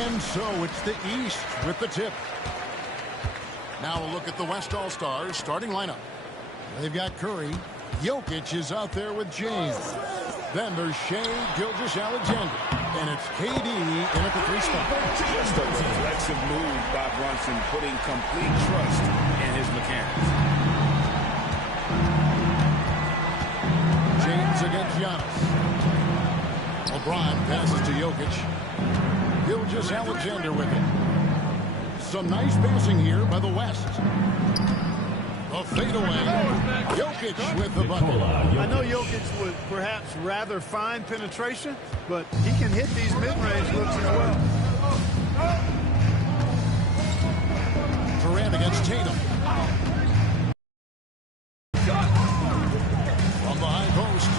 And so it's the East with the tip. Now a look at the West All-Stars starting lineup. They've got Curry. Jokic is out there with James. Then there's Shai Gilgeous-Alexander. And it's KD in at the 3 spot. Just a reflexive move by Brunson, putting complete trust in his mechanics. James against Giannis. LeBron passes to Jokic. Gilgeous-Alexander with it. Some nice passing here by the West. A fadeaway. Jokic with the bucket. I know Jokic would perhaps rather find penetration, but he can hit these mid-range looks as well. Durant against Tatum. From the high post.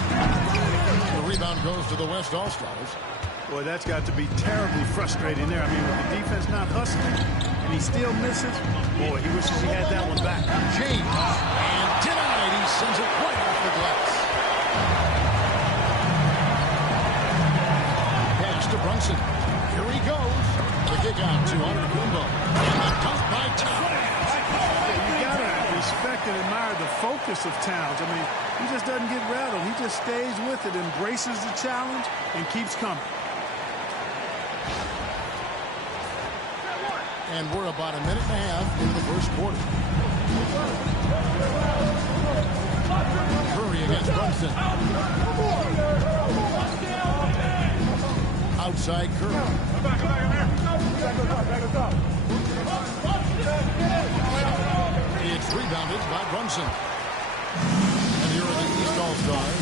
The rebound goes to the West All-Stars. Boy, that's got to be terribly frustrating there. I mean, with the defense not hustling, and he still misses. Boy, he wishes he had that one back. James, and denied. He sends it right off the glass. Pass to Brunson. Here he goes. The kick out to Antetokounmpo. And the dunk by Towns. You got to respect and admire the focus of Towns. I mean, he just doesn't get rattled. He just stays with it, embraces the challenge, and keeps coming. And we're about a minute and a half into the first quarter. Curry against Brunson. Outside Curry. It's rebounded by Brunson. And here are the East All-Stars.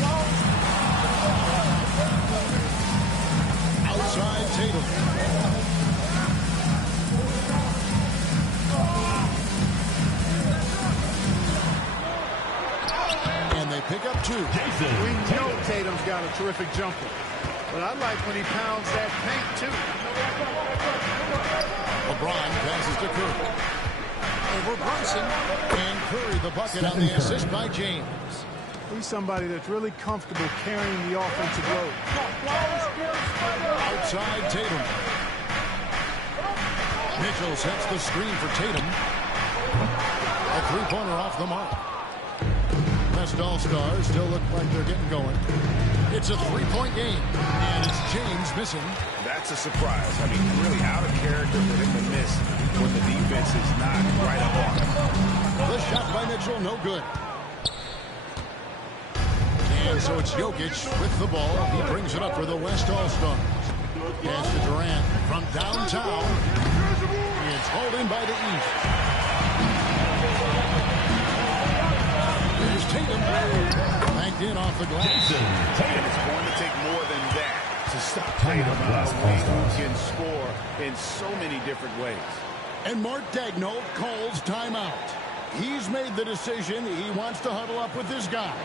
Outside Tatum. Pick up 2. We know Tatum's got a terrific jumper, but I like when he pounds that paint too. LeBron passes to Curry. Over Brunson, and Curry the bucket on the assist by James. He's somebody that's really comfortable carrying the offensive load. Outside Tatum. Mitchell sets the screen for Tatum. A 3-pointer off the mark. West All-Stars still look like they're getting going. It's a 3-point game, and it's James missing. That's a surprise. I mean, really out of character for him to miss when the defense is not right up on him. The shot by Mitchell, no good. And so it's Jokic with the ball. He brings it up for the West All-Stars. Pass to Durant from downtown. It's hauled in by the East. Tatum banked in off the glass. Tatum is going to take more than that to stop Tatum, who can score in so many different ways. And Mark Daigneault calls timeout. He's made the decision. He wants to huddle up with his guys.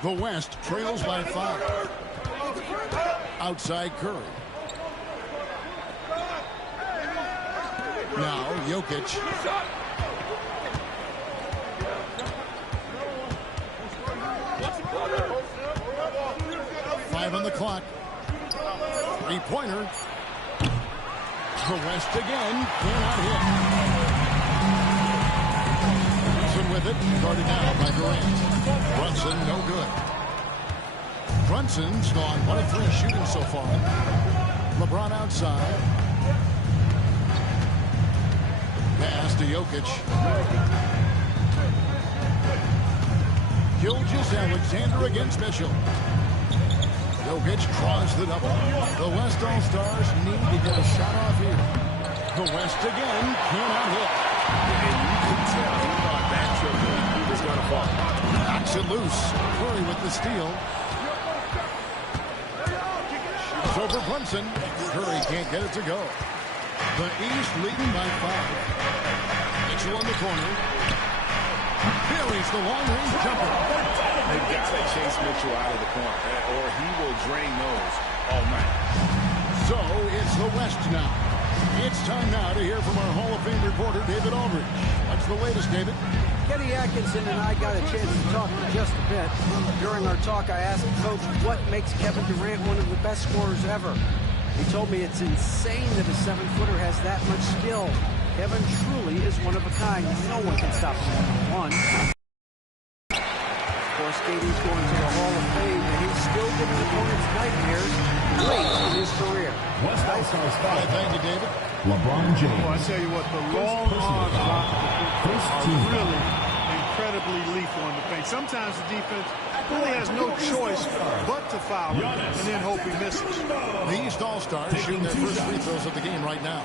The West trails by 5. Outside Curry. Now Jokic. Five on the clock. Three-pointer. The West again. Cannot hit. Brunson with it. Guarded now by Durant. Brunson no good. Brunson's gone 1 of 3 shooting so far. LeBron outside. Pass to Jokic. Gilgeous-Alexander against Mitchell. Jokic draws the double. The West All-Stars need to get a shot off here. The West again cannot hit. And you can tell he thought that triple was going to fall. Knocks it loose. Curry with the steal. Shoots over Brunson. Curry can't get it to go. The East leading by 5. Mitchell in the corner. Buries the long-range jumper. They've got to chase Mitchell out of the corner, or he will drain those all night. So it's the West now. It's time now to hear from our Hall of Fame reporter, David Aldridge. What's the latest, David? Kenny Atkinson and I got a chance to talk for just a bit. During our talk, I asked Coach what makes Kevin Durant one of the best scorers ever. He told me it's insane that a 7-footer has that much skill. Kevin truly is one of a kind. No one can stop him one-on-one. Of course, KD's going to the Hall of Fame, and he's still giving opponents nightmares late in his career. West All-Stars 5. Thank you, David. LeBron James. Well, I tell you what, the long arms are really incredibly lethal in the paint. Sometimes the defense really has no choice but to foul him and then hope he misses. The East All-Stars shooting their first free throws of the game right now.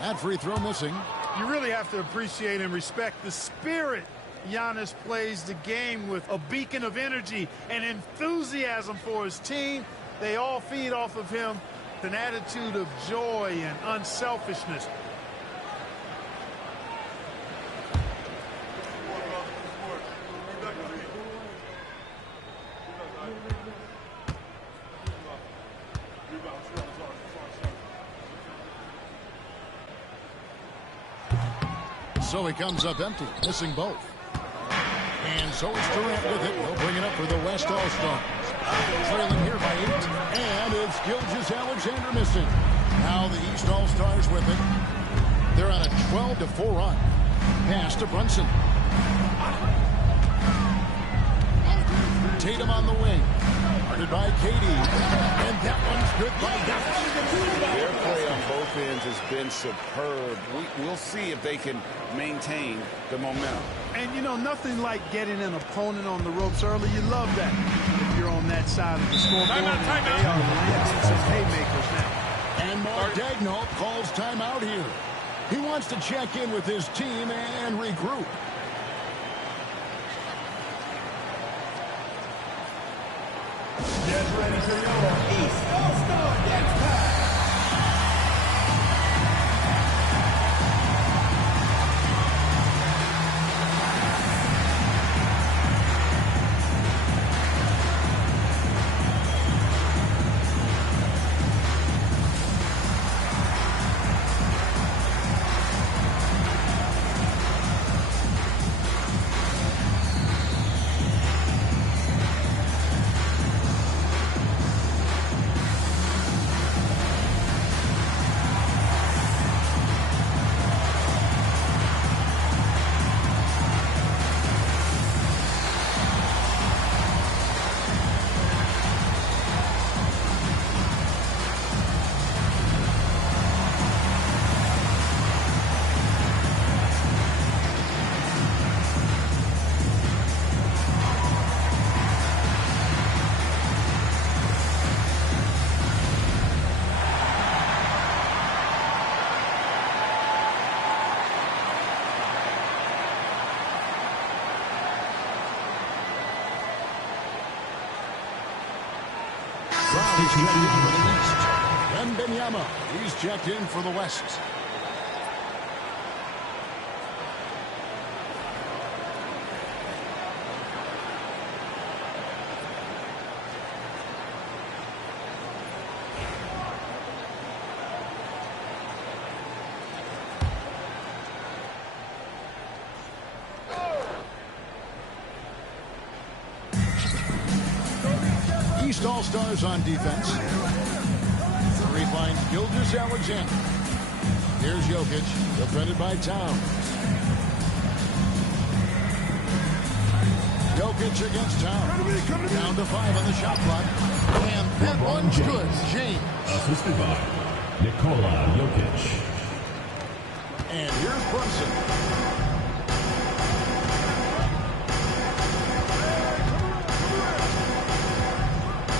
That free throw missing. You really have to appreciate and respect the spirit Giannis plays the game with, a beacon of energy and enthusiasm for his team. They all feed off of him, an attitude of joy and unselfishness. So he comes up empty, missing both. And so it's Durant with it. He'll bring it up for the West All-Stars. Trailing here by 8. And it's Gilgeous-Alexander missing. Now the East All-Stars with it. They're on a 12-4 run. Pass to Brunson. Tatum on the wing. Guarded by KD. And that one's good by Giannis. Their play on both ends has been superb. We'll see if they can maintain the momentum. And, you know, nothing like getting an opponent on the ropes early. You love that if you're on that side of the scoreboard. They are landing some haymakers now. And Mark Daigneault calls timeout here. He wants to check in with his team and regroup. Get ready for your East All-Star Dance Pass. He's checked in for the East. Wembanyama, he's checked in for the West. East All-Stars on defense. Curry finds Gilgeous-Alexander. Here's Jokic, defended by Towns. Jokic against Towns. Down to 5 on the shot clock. And that one's good. James. Assisted by Nikola Jokic. And here's Brunson.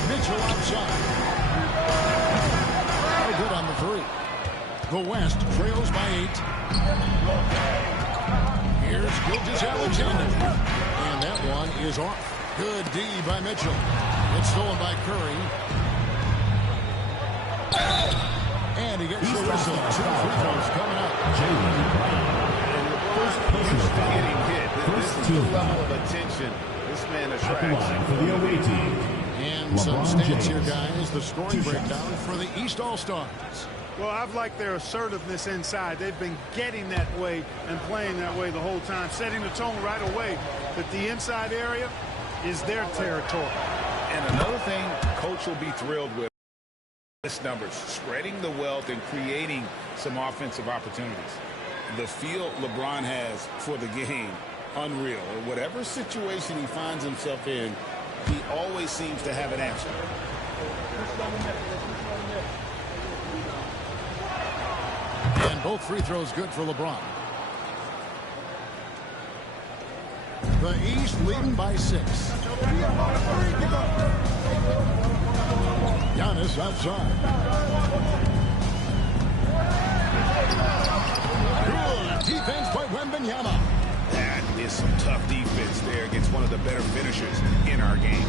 Mitchell outside. No good on the three. The West trails by 8. Here's Gilgeous-Alexander. And that one is off. Good D by Mitchell. It's stolen by Curry. And he gets the whistle. 2 free throws coming up. Jaylen Brown. First personal foul. Getting hit. First This is team the level foul. of attention this man At the attracts. line for the away team. And some LeBron stats here, James. guys. The scoring 2 shots. breakdown for the East All-Stars. Well, I've liked their assertiveness inside. They've been getting that way and playing that way the whole time, setting the tone right away that the inside area is their territory. And another thing Coach will be thrilled with is numbers, spreading the wealth and creating some offensive opportunities. The feel LeBron has for the game, unreal. Or whatever situation he finds himself in, he always seems to have an answer. And both free throws good for LeBron. The East leading by 6. Giannis outside. Good defense by Wembanyama. That is some tough defense there against one of the better finishers in our game.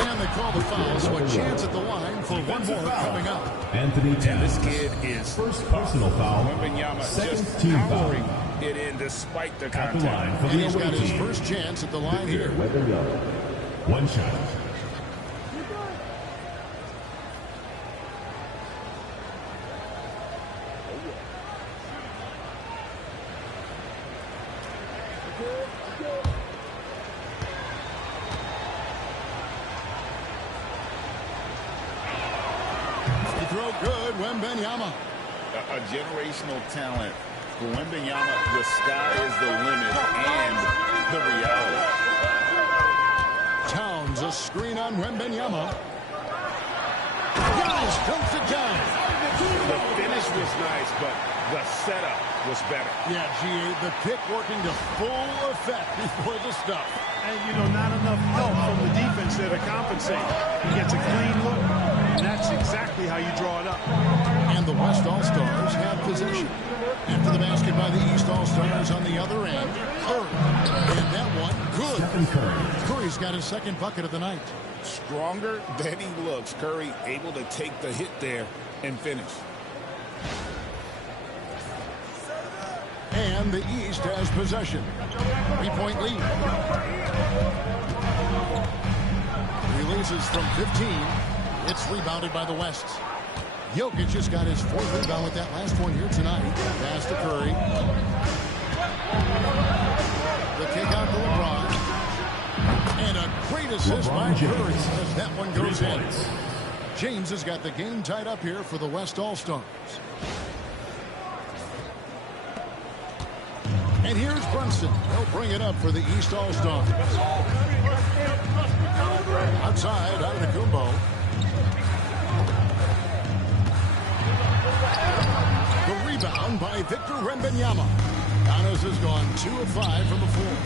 And they call the foul, so a chance at the line for one more coming up. Anthony Towns. This kid is First personal foul. Wembanyama Second just team foul. powering it in despite the At the contact. line for And the he's got away his team. first chance at the line here. Wembanyama. 1 shot. Free throw good, Wembanyama. A generational talent. For Wembanyama, the sky is the limit and the reality. Towns, a screen on Wembanyama. Giannis dumps it down. The finish was nice, but the setup was better. Yeah, G.A., the pick working to full effect before the stuff. And, you know, not enough help from the defense there to compensate. He gets a clean look, and that's exactly how you draw it up. And the West All-Stars have possession. After the basket by the East All-Stars on the other end, Curry. And that one, good. Stephen Curry. Curry's got his second bucket of the night. Stronger than he looks. Curry able to take the hit there and finish. And the East has possession. 3-point lead. Releases from 15. It's rebounded by the West. Jokic just got his 4th rebound with that last one here tonight. Pass to Curry. The kick out to LeBron. And a great assist by Curry as that one goes in. James has got the game tied up here for the West All-Stars. And here's Brunson. He'll bring it up for the East All-Stars. Outside, Antetokounmpo. The rebound by Victor Wembanyama. Giannis has gone 2 of 5 from the floor.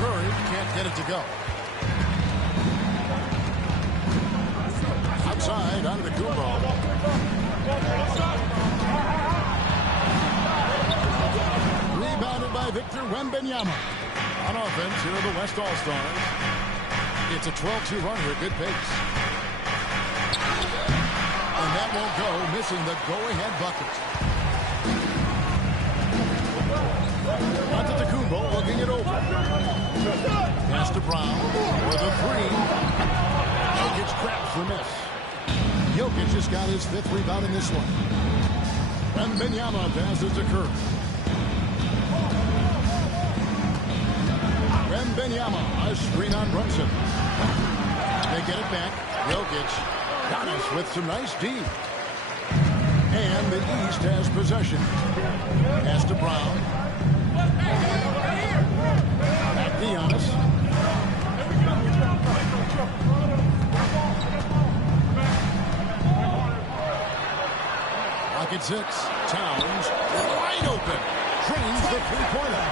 Curry can't get it to go. Outside, Antetokounmpo. Rebounded by Victor Wembanyama. Wembanyama. On offense, here are the West All-Stars. It's a 12-2 run here, good pace. And that won't go, missing the go-ahead bucket. Antetokounmpo looking it over. Pass to Brown for the three. Jokic grabs the miss. Jokic just got his 5th rebound in this one. Wembanyama passes to Curry. Wembanyama, a screen on Brunson. They get it back. Jokic, Giannis with some nice D. And the East has possession. Pass to Brown. Back to Giannis. Rocket 6. Towns wide open. Drains the three-pointer.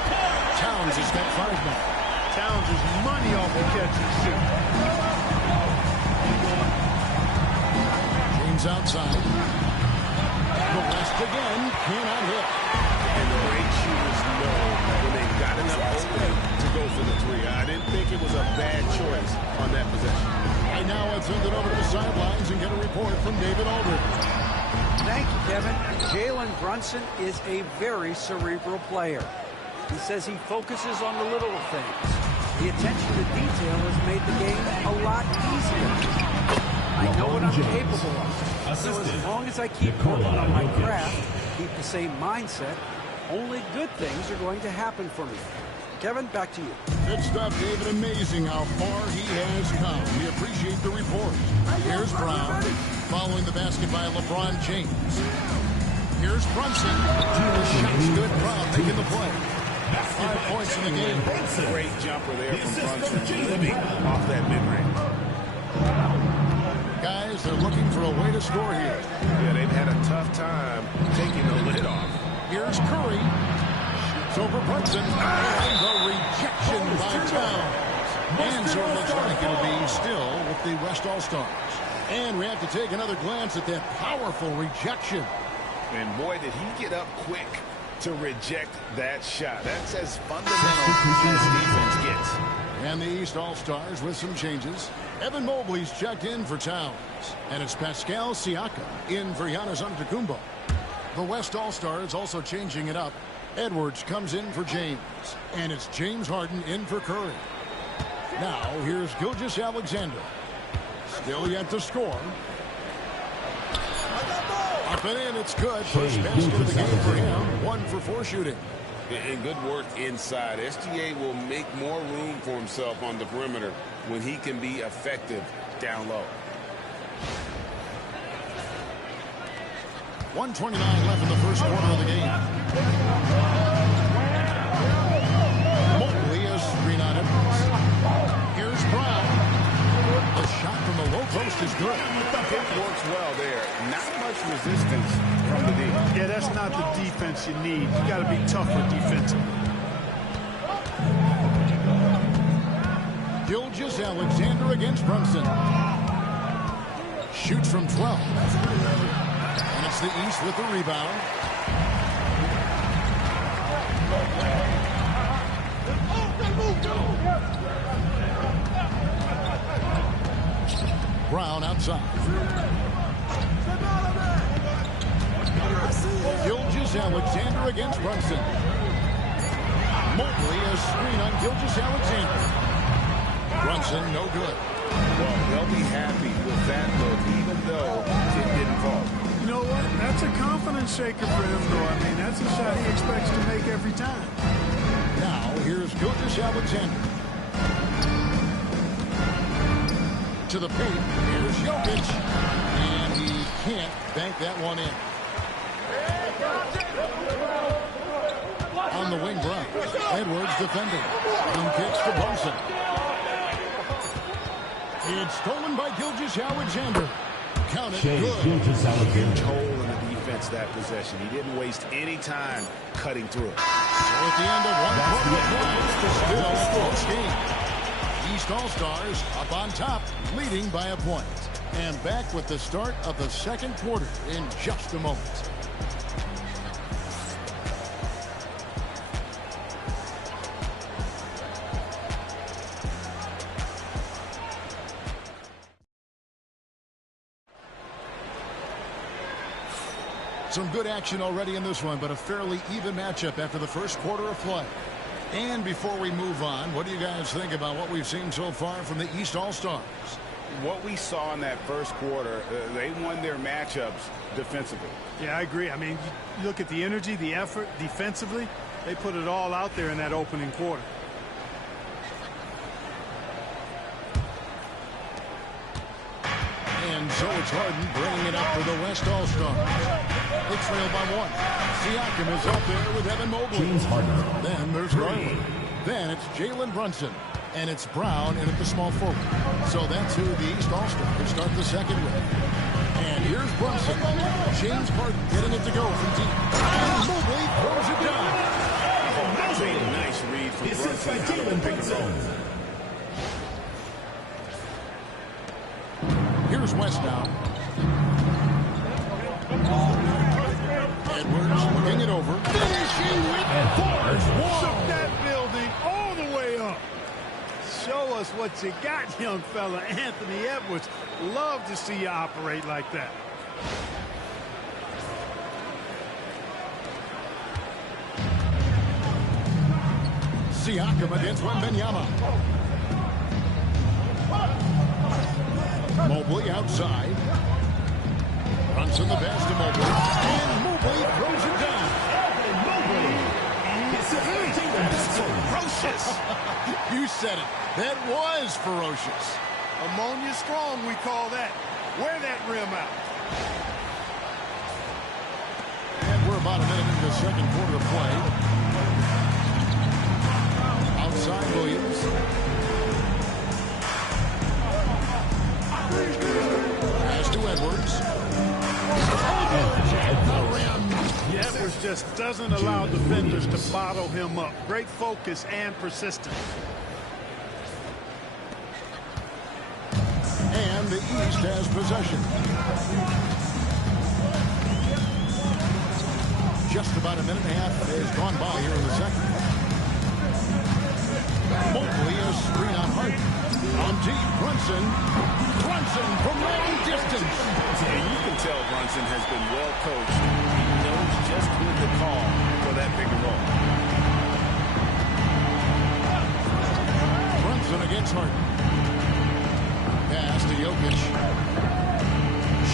Towns has got 5 now. Towns is money off the catch and shoot. James outside. The West again. Cannot hit. And the great shooters know when they've got enough opening to go for the three. I didn't think it was a bad choice on that possession. Right now, let's send it over to the sidelines and get a report from David Aldridge. Thank you, Kevin. Jalen Brunson is a very cerebral player. He says he focuses on the little things. The attention to detail has made the game a lot easier. I know what I'm capable of. So as long as I keep working on my craft, keep the same mindset, only good things are going to happen for me. Kevin, back to you. Good stuff, David. Amazing how far he has come. We appreciate the report. Here's Brown, following the basket by LeBron James. Here's Brunson. Shots good. Brown making the play. 5 points in the game. Great jumper there from Brunson, living off that mid-range. Guys, they're looking for a way to score here. Yeah, they've had a tough time taking the lid off. Here's Curry. Shoots over Brunson. And the rejection by Towns. And so it looks like it'll be still with the West All-Stars. And we have to take another glance at that powerful rejection. And boy, did he get up quick to reject that shot. That's as fundamental as defense gets. And the East All-Stars with some changes. Evan Mobley's checked in for Towns. And it's Pascal Siakam in for Giannis Antetokounmpo. The West All-Stars also changing it up. Edwards comes in for James. And it's James Harden in for Curry. Now, here's Gilgeous-Alexander. Still yet to score. Up and in, it's good. First basket of the game for him. 1 for 4 shooting. And good work inside. SGA will make more room for himself on the perimeter when he can be effective down low. 1:29 left in the first quarter of the game. Mobley is screen on it. Here's Brown. The shot from the low post is good. It works well there. Not much resistance from the D. Yeah, that's not the defense you need. You got to be tougher defensively. Gilgeous-Alexander against Brunson. Shoots from 12. And it's the East with the rebound. Brown outside. Gilgeous-Alexander against Brunson. Mobley a screen on Gilgeous-Alexander. Brunson no good. Well, they'll be happy with that look, even though it didn't fall. You know what? That's a confidence shaker for him, though. I mean, that's a shot he expects to make every time. Now, here's Gilgeous-Alexander. To the paint. Here's Jokic. And he can't bank that one in. On the wing, Brown. Edwards defending. And kicks to Brunson. It's stolen by Gilgeous-Alexander. Counted good. Huge hole in the defense that possession. He didn't waste any time cutting through it. So at the end of one quarter of play, still a close game. East All-Stars up on top, leading by a point. And back with the start of the second quarter in just a moment. some good action already in this one, but a fairly even matchup after the first quarter of play. And before we move on, what do you guys think about what we've seen so far from the East All-Stars? What we saw in that first quarter, they won their matchups defensively. Yeah, I agree. I mean, you look at the energy, the effort defensively, they put it all out there in that opening quarter. And so it's Harden bringing it up for the West All-Stars. They trail by 1. Siakam is up there with Evan Mobley. Then there's Garland. Then it's Jalen Brunson. And it's Brown in at the small forward. So that's who the East All-Stars start the second with. And here's Brunson. James Harden getting it to go from deep. And Mobley throws it down. Oh, that's a nice read from Brunson out of the pick and roll. Here's West now. Edwards looking it over. Finishing with force. Shook that building all the way up. Show us what you got, young fella. Anthony Edwards. Love to see you operate like that. Siakam against Wembanyama. Mobley outside. Brunson the pass to Mobley. And Mobley throws it down. Ferocious. You said it. That was ferocious. Ammonia strong, we call that. Wear that rim out. And we're about a minute into the second quarter of play. Outside Williams. Pass to Edwards. Edwards just doesn't allow defenders to bottle him up. Great focus and persistence. And the East has possession. Just about a minute and a half has gone by here in the second. Mobley a screen on Harden. On deep, Brunson. Brunson from long distance. And you can tell Brunson has been well coached. He knows just when to call for that pick and roll. Brunson against Harden. Pass to Jokic.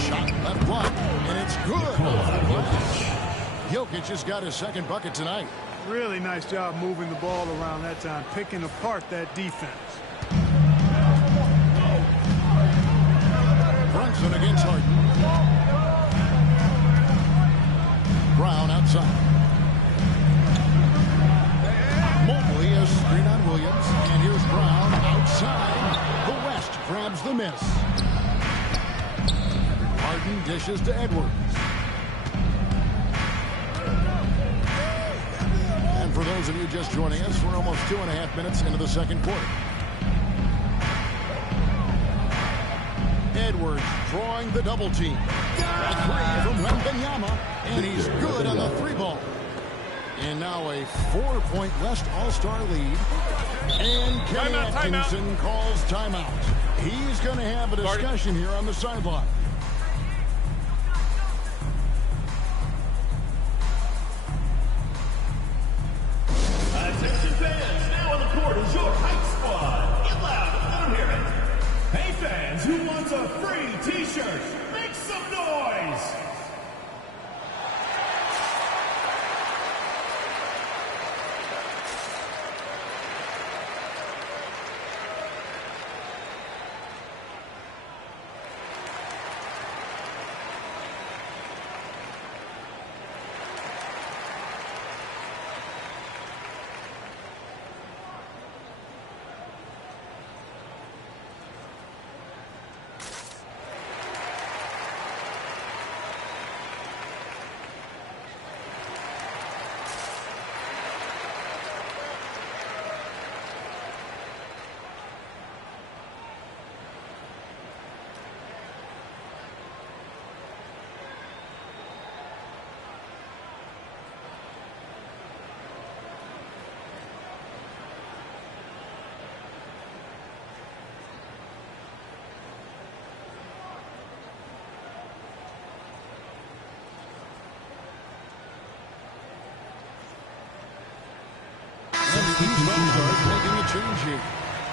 Shot left block, and it's good. Jokic has got his second bucket tonight. Really nice job moving the ball around that time, picking apart that defense. Brunson against Harden. Brown outside. Mobley a screen on Williams, and here's Brown outside. The West grabs the miss. Harden dishes to Edwards. And for those of you just joining us, we're almost 2.5 minutes into the second quarter. Edwards drawing the double team. A three from Wembanyama, and he's good on the three ball. And now a 4-point West All-Star lead. And Kenny Atkinson calls timeout. He's going to have a discussion here on the sideline. Attention fans, now on the court is your hype squad. Get loud, let them hear it. Hey fans, who wants a free t-shirt? Make some noise. East All-Stars making a change here.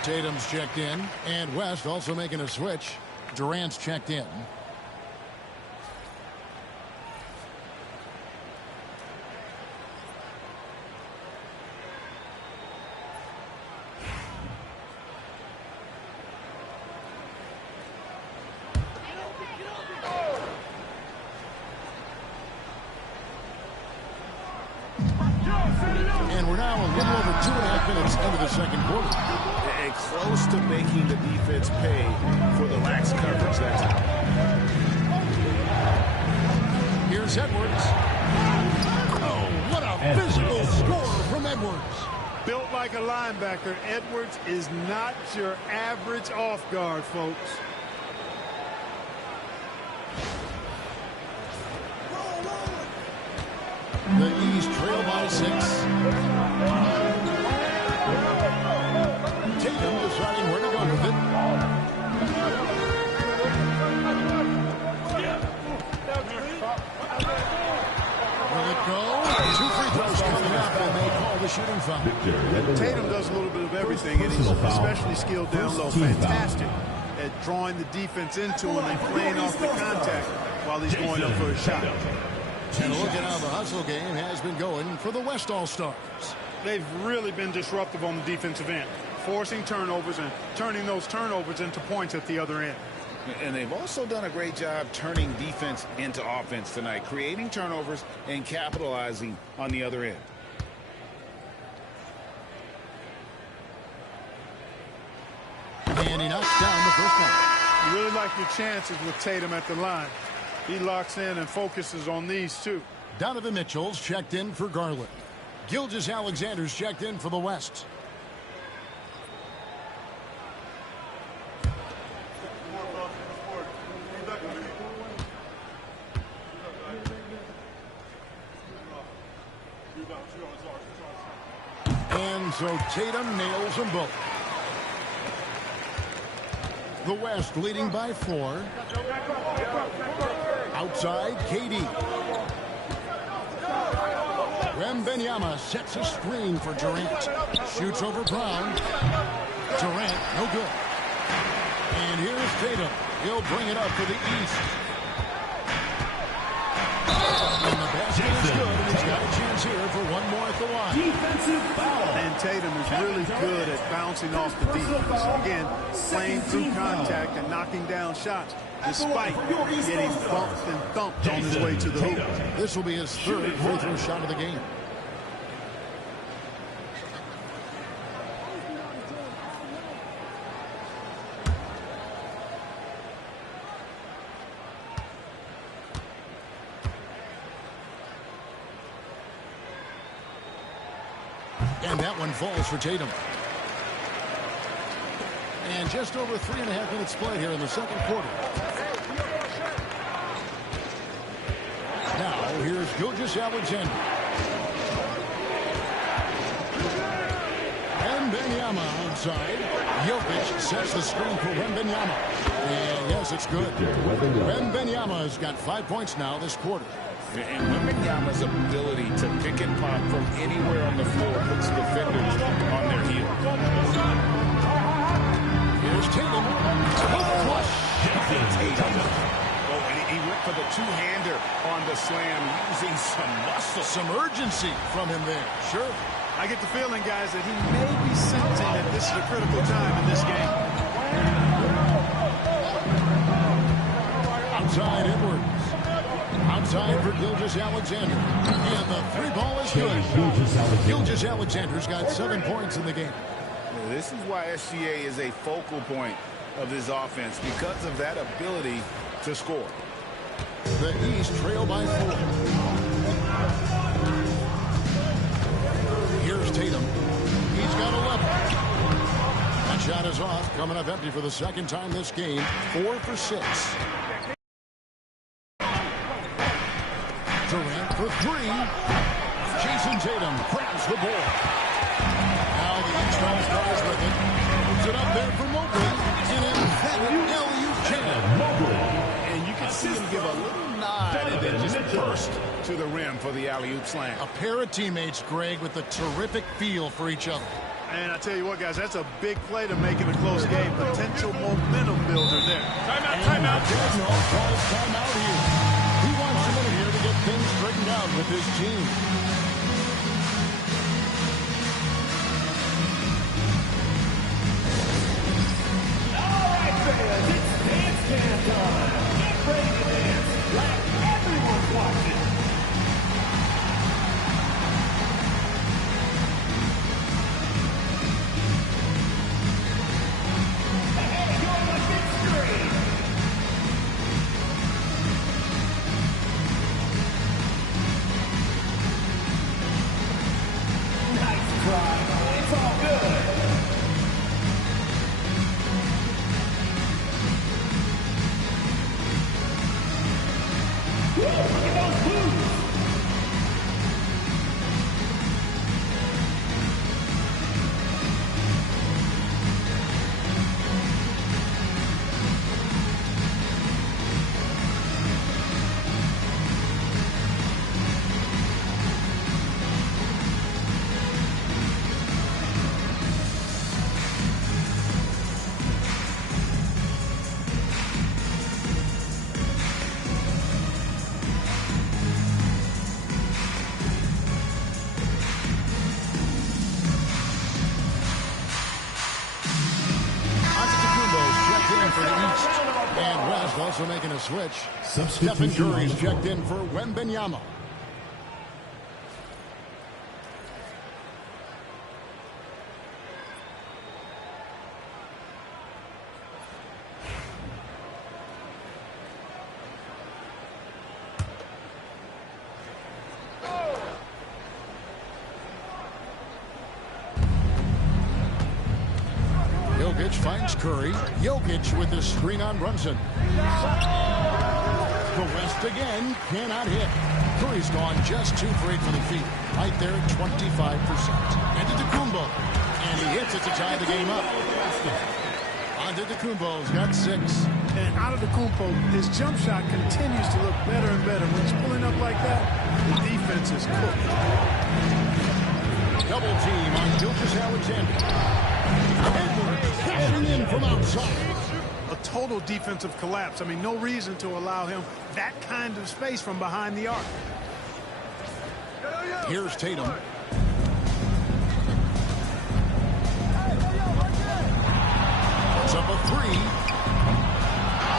Tatum's checked in, and West also making a switch. Durant's checked in. And we're now a little over 2.5 minutes into the second quarter. And close to making the defense pay for the lax coverage that time. Here's Edwards. Oh, what a physical score from Edwards. Built like a linebacker, Edwards is not your average off guard, folks. The East trail by 6. Tatum deciding where to go with it. Will it go? 2 free throws coming up, and they call the shooting foul. Tatum does a little bit of everything, and he's especially skilled down low. Fantastic at drawing the defense into him and playing off the contact while he's going up for a shot. And look at how the hustle game has been going for the West All-Stars. They've really been disruptive on the defensive end, forcing turnovers and turning those turnovers into points at the other end. And they've also done a great job turning defense into offense tonight, creating turnovers and capitalizing on the other end. And he knocks down the first one. You really like your chances with Tatum at the line. He locks in and focuses on these two. Donovan Mitchell's checked in for Garland. Gilgeous-Alexander's checked in for the West. And so Tatum nails them both. The West leading by 4. Outside, KD. Wembanyama sets a screen for Durant. Shoots over Brown. Durant, no good. And here's Tatum. He'll bring it up for the East. And the basket is good, and he's got a chance here for one more at the line. Defensive foul. And Tatum is really good at bouncing off the defense. Again, playing through contact and knocking down shots, despite getting bumped and thumped on his way to the hoop. This will be his 3rd free throw shot of the game. And that one falls for Tatum. And just over 3.5 minutes played here in the second quarter. Now, here's Gilgeous-Alexander. Wembanyama outside. Jokic sets the screen for Wembanyama. And yes, it's good. Wembanyama's got 5 points now this quarter. And Wembanyama's ability to pick and pop from anywhere on the floor puts defenders on their heels. Here's Tatum. Flush. Tatum. Oh, and he went for the two-hander on the slam, using some muscle. Some urgency from him there. Sure. I get the feeling, guys, that he may be sensing that this is a critical time in this game. Outside Edwards. Outside for Gilgeous-Alexander. And the 3-ball is good. Gilgeous-Alexander's got 7 points in the game. This is why SGA is a focal point of this offense, because of that ability to score. The East trail by 4. Here's Tatum. He's got 11. That shot is off, coming up empty for the second time this game. 4 for 6. Durant for 3. Jason Tatum grabs the ball. Now the East All-Stars with it. Moves it up there for Mobley. And emphatic LU jam. And you can see him give a little nod and then just burst to the rim for the alley-oop slam. A pair of teammates, Greg, with a terrific feel for each other. And I tell you what, guys, that's a big play to make it a close game. Potential momentum builder there. Timeout, timeout. Dagnall calls timeout here. He wants a minute here to get things straightened out with his team. All right, fans, it's dance time. Get ready to dance like everyone's watching. Also making a switch. Stephen Curry's checked in for Wembanyama. Jokic finds Curry. Jokic with the screen on Brunson. The West again cannot hit. Curry's gone just 2 for 8 from the field. Right there at 25%. Antetokounmpo. And he hits it to tie the game up. Antetokounmpo's got 6. And Antetokounmpo, his jump shot continues to look better and better. When he's pulling up like that, the defense is cooked. Double team on Gilgeous-Alexander. Edwards cashing in from outside. A total defensive collapse. I mean, no reason to allow him that kind of space from behind the arc. Here's Tatum. Puts up a 3.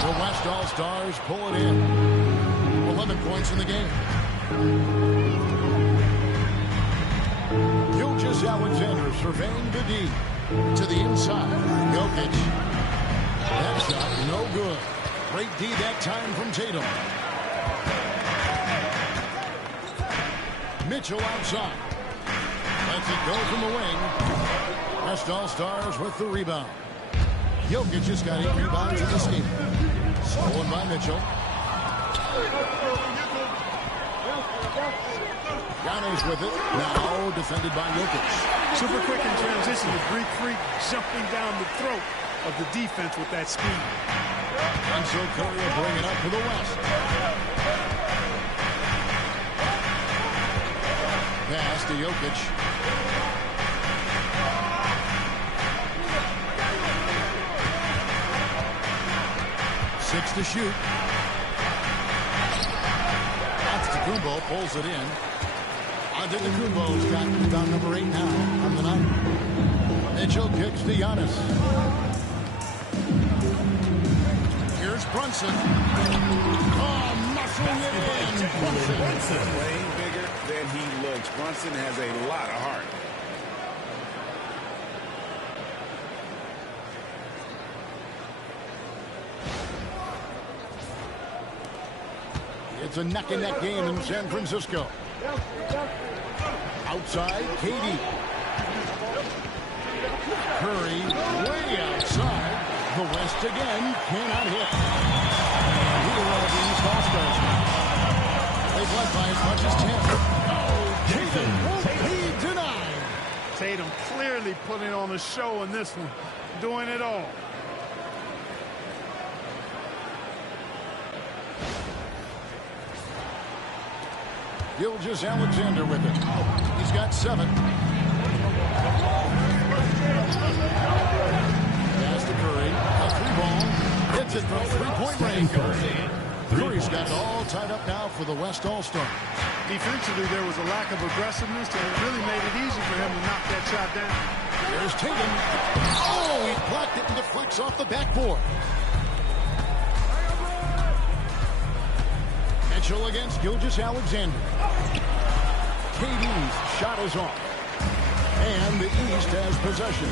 The West All-Stars pull it in. 11 points in the game. Gilgeous-Alexander surveying the D. To the inside. Jokic. That shot no good. Great D that time from Tatum. Mitchell outside. Lets it go from the wing. West All-Stars with the rebound. Jokic just got 8 rebounds in this game. Stolen by Mitchell. Giannis with it. Now defended by Jokic. Super quick in transition. The Greek freak jumping down the throat of the defense with that speed. And so Curry will bring it up to the West. Pass to Jokic. Six to shoot. Antetokounmpo pulls it in. Antetokounmpo's got rebound number 8 now on the night. Mitchell kicks to Giannis. Here's Brunson. Oh, muscling it in. Brunson playing bigger than he looks. Brunson has a lot of heart. It's a neck-and-neck game in San Francisco. Outside, KD. Curry way outside. The West again cannot hit. Neither one of these All-Stars now. They've led by as much as 10. Oh, Tatum won't be denied. Tatum clearly putting on a show in this one. Doing it all. Gilgeous-Alexander with it. He's got 7. Pass to Curry. A 3-ball. Hits it from 3-point range. Curry's got it all tied up now for the West All-Star. Defensively, there was a lack of aggressiveness, and it really made it easy for him to knock that shot down. There's Tatum. Oh, he blocked it and deflects off the backboard. Mitchell against Gilgeous-Alexander. KD's shot is off. And the East has possession.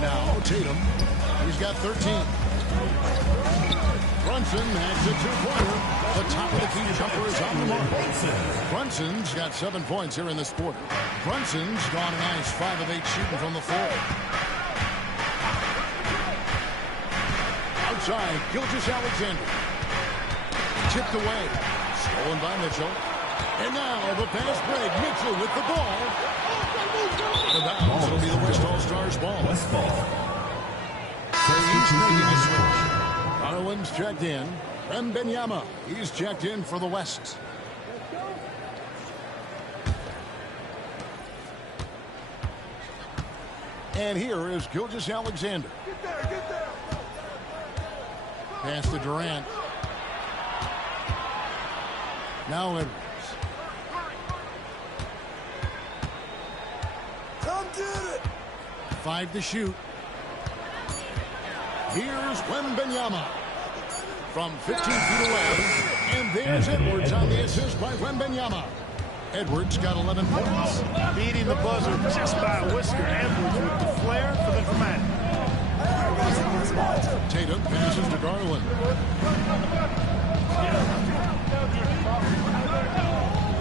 Now Tatum. He's got 13. Brunson adds a 2-pointer. The top of the key jumper is on the mark. Brunson's got 7 points here in this quarter. Brunson's gone a nice 5 of 8 shooting from the floor. Outside, Gilgeous-Alexander. Chipped away. Stolen by Mitchell. And now the pass break. Mitchell with the ball. The bounce will be the West All-Stars ball. West ball. So he's making the switch. Garland's checked in. Wembanyama, he's checked in for the West. And here is Gilgeous-Alexander. Pass to Durant. Now Edwards. Come get it. 5 to shoot. Here's Wembanyama from 15 feet away. And there's Edwards on the assist by Wembanyama. Edwards got 11 points. Beating the buzzer just by a whisker. Edwards with the flair for the dramatic. Tatum passes to Garland.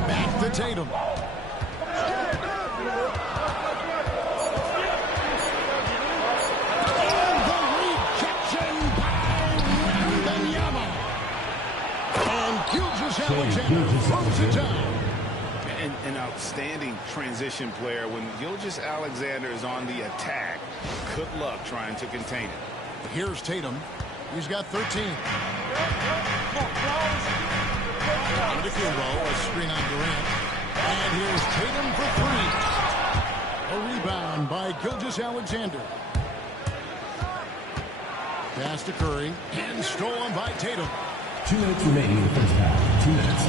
Back to Tatum. And the rejection by Wembanyama. And Gilgeous-Alexander throws it down. An outstanding transition player. When Gilgeous-Alexander is on the attack, good luck trying to contain it. Here's Tatum. He's got 13. Antetokounmpo, a screen on Durant. And here's Tatum for 3. A rebound by Gilgeous-Alexander. Pass to Curry. And stolen by Tatum. 2 minutes remaining in the first half. 2 minutes.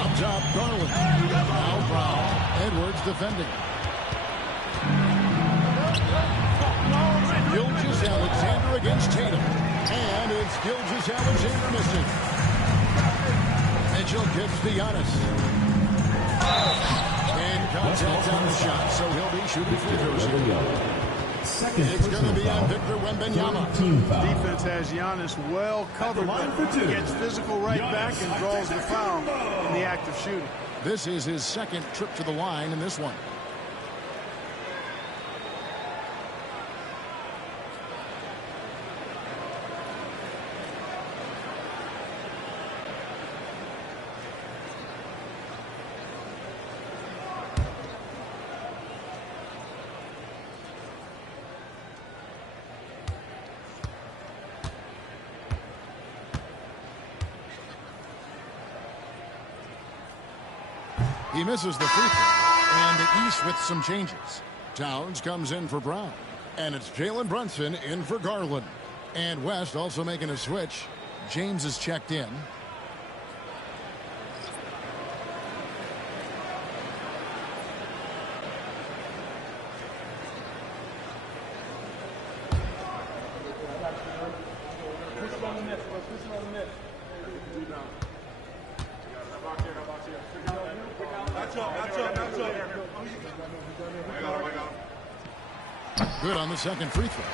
Up top, Garland. Now Brown. Edwards defending. Gilgeous-Alexander against Tatum. And it's Gilgeous-Alexander missing. Mitchell gives to Giannis. And contact on the shot, so he'll be shooting free throws here. It's going to be on Victor Wembanyama. Defense has Giannis well covered, but gets physical right back and draws the foul in the act of shooting. This is his second trip to the line in this one. He misses the free throw, and the East with some changes. Towns comes in for Brown, and it's Jalen Brunson in for Garland. And West also making a switch. James is checked in. Good on the second free throw.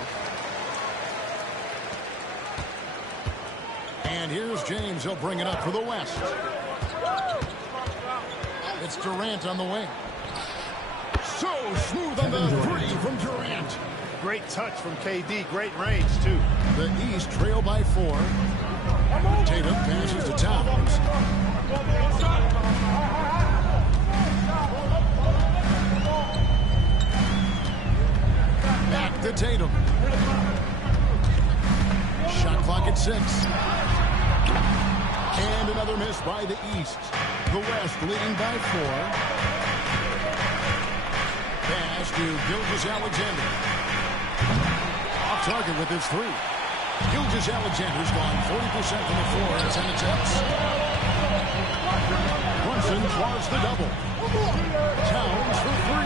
And here's James. He'll bring it up for the West. It's Durant on the wing. So smooth on the three from Durant. Great touch from KD. Great range, too. The East trail by 4. Tatum passes to Towns. Back to Tatum. Shot clock at 6. And another miss by the East. The West leading by 4. Pass to Gilgeous-Alexander. Off target with his 3. Gilgeous-Alexander's gone 40% from the floor in 10 attempts. Brunson draws the double. Towns for 3.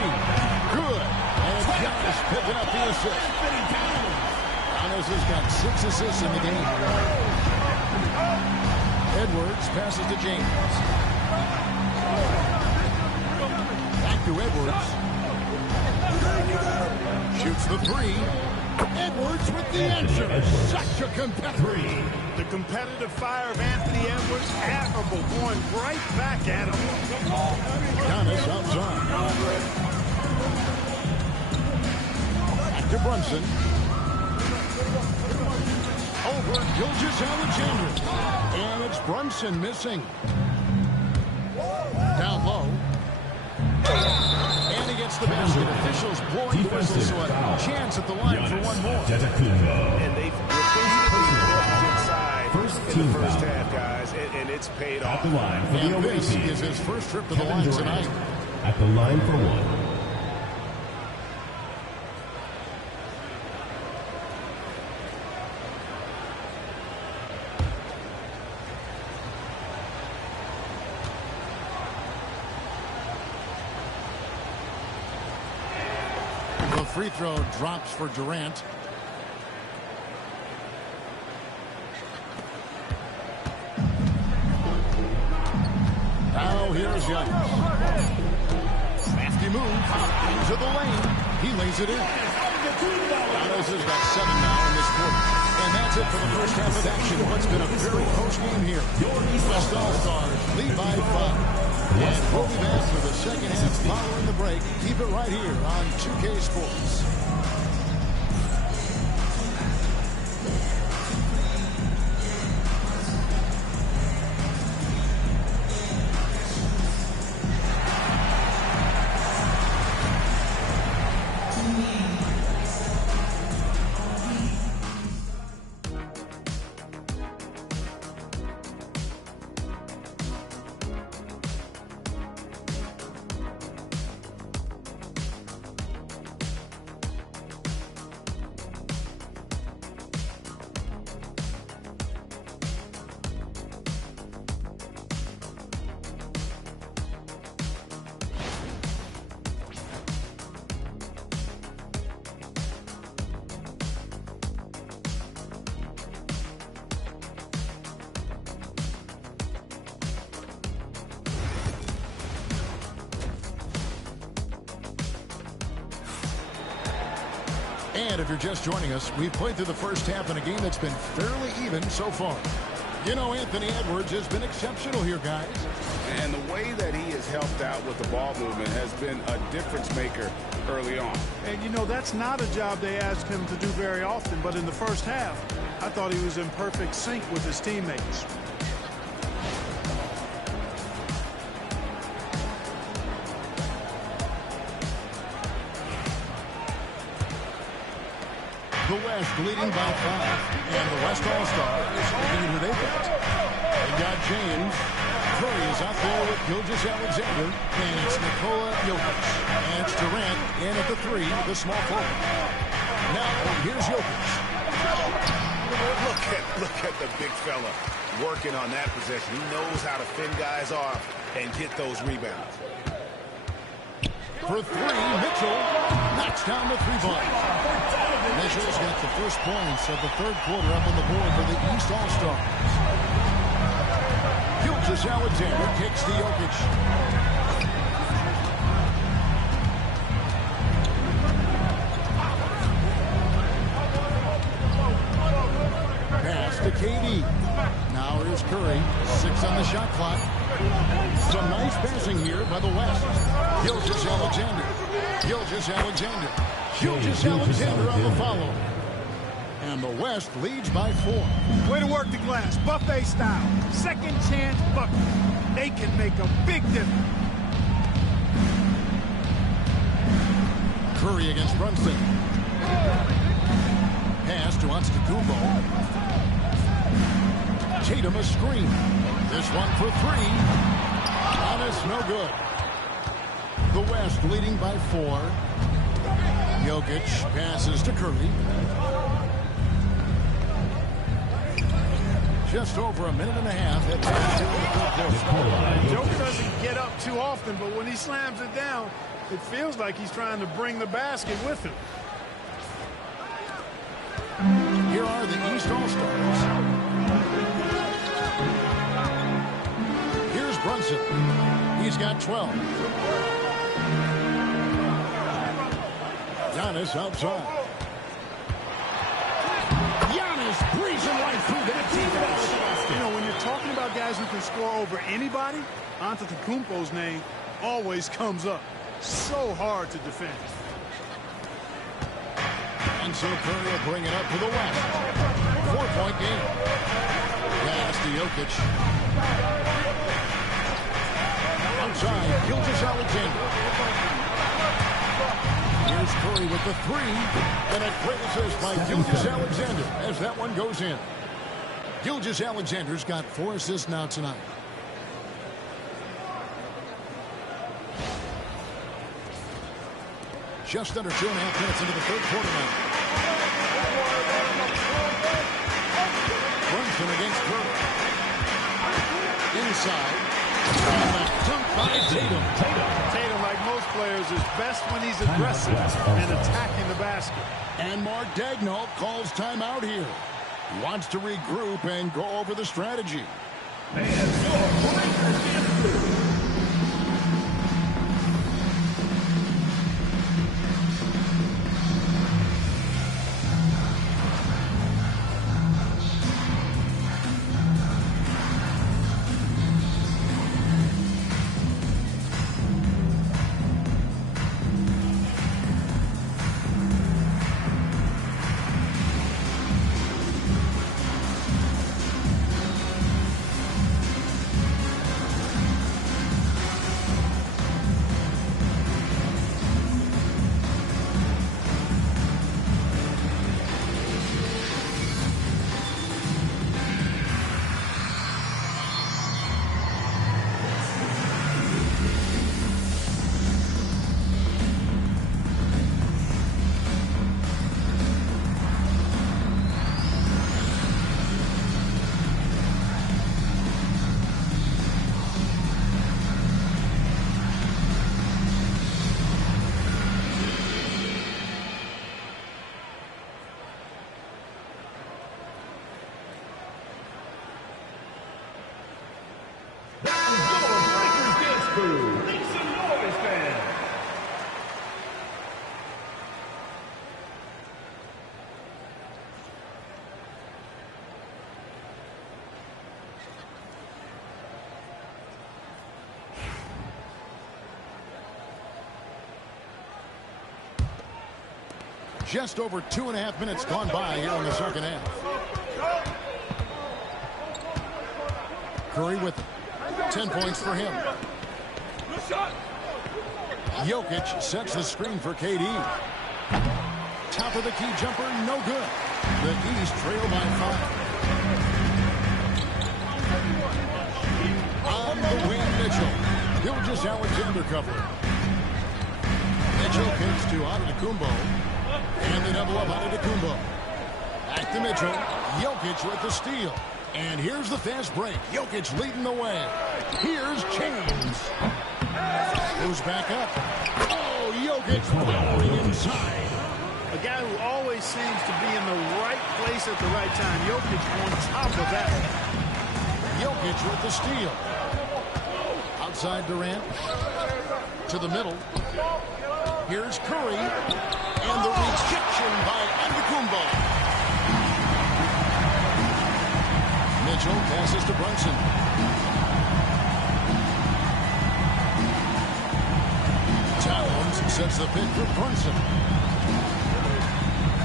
Good. And Giannis picking up the assist. Giannis has got 6 assists in the game. Edwards passes to James. Back to Edwards. Shoots the 3. Edwards with the answer. Such a competitor. The competitive fire of Anthony Edwards, admirable, going right back at him. Giannis outside. Back to Brunson. Over Gilgeous-Alexander. And it's Brunson missing. Down low. And he gets the basket. Officials blowing the whistle, so a chance at the line for one more. And they've repeatedly looked inside in the first half, guys, and it's paid off. At the line for the And this OKC. is his first trip to the line tonight. At the line for 1. The free throw drops for Durant. Now here's Young. Crafty move into the lane. He lays it in. Giannis has got 7 now in this quarter. And that's it for the first half of action. What's been a very close game here. West All-Stars lead by 5. And we'll be back for the second half following the break. Keep it right here on 2K Sports. And if you're just joining us, we've played through the first half in a game that's been fairly even so far. You know, Anthony Edwards has been exceptional here, guys. And the way that he has helped out with the ball movement has been a difference maker early on. And, you know, that's not a job they ask him to do very often. But in the first half, I thought he was in perfect sync with his teammates. The West leading by 5. And the West All-Stars looking at who they've got. They've got James. Curry is out there with Gilgeous-Alexander. And it's Nikola Jokic. And it's Durant in at the 3, the small forward. Now, here's Jokic. Look at the big fella working on that possession. He knows how to fend guys off and get those rebounds. For 3, Mitchell knocks down the 3-point. Mitchell's got the first points of the third quarter up on the board for the East All-Stars. Gilgeous-Alexander kicks to Jokic. Pass to KD. Now here's Curry. 6 on the shot clock. Some nice passing here by the West. Gilgeous-Alexander. Gilgeous-Alexander. Gilgeous-Alexander on the follow. And the West leads by 4. Way to work the glass, buffet style. Second chance bucket. They can make a big difference. Curry against Brunson. Pass to Antetokounmpo. Tatum a screen. This one for three. Giannis no good. The West leading by 4. Jokic passes to Curry. Just over a minute and a half. Joker doesn't get up too often, but when he slams it down, it feels like he's trying to bring the basket with him. Here are the East All-Stars. Here's Brunson. He's got 12. Giannis outside. Giannis breezing right through that defense. You know, when you're talking about guys who can score over anybody, Antetokounmpo's name always comes up. So hard to defend. And so Curry will bring it up to the West. 4-point game. Pass to Jokic. Outside, Gilgeous-Alexander. Here's Curry with the 3. And a great assist by Gilgeous-Alexander as that one goes in. Gilgeous-Alexander's got 4 assists now tonight. Just under 2.5 minutes into the third quarter now. Brunson against Curry. Inside. And a dunk by Tatum. Tatum, like most players, is best when he's aggressive and attacking the basket. And Mark Daigneault calls timeout here. He wants to regroup and go over the strategy. Just over 2.5 minutes gone by here in the second half. Curry with it. 10 points for him. Jokic sets the screen for KD. Top of the key jumper, no good. The East trail by 5. On the wing, Mitchell. Gilgeous-Alexander cover. Mitchell kicks to Antetokounmpo. And the double up Antetokounmpo. Back to Mitchell. Jokic with the steal. And here's the fast break. Jokic leading the way. Here's James. Goes back up. Oh, Jokic powering inside. A guy who always seems to be in the right place at the right time. Jokic on top of that. Jokic with the steal. Outside Durant. To the middle. Here's Curry. And the rejection by Antetokounmpo. Mitchell passes to Brunson. Towns sets the pick for Brunson.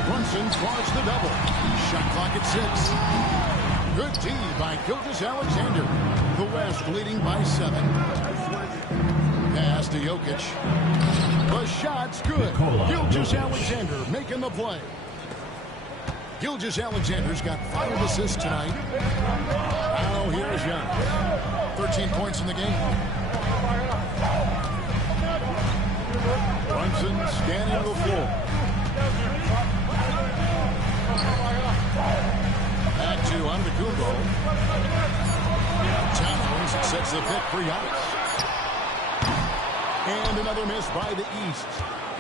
Brunson scores the double. Shot clock at 6. Good D by Gilgeous-Alexander. The West leading by 7. Pass to Jokic. The shot's good. Gilgeous-Alexander making the play. Gilgeous-Alexander's got 5 assists tonight. Now here's Young. 13 points in the game. Brunson scanning the floor. Back to Antetokounmpo. Towns sets the pick for Giannis. And another miss by the East.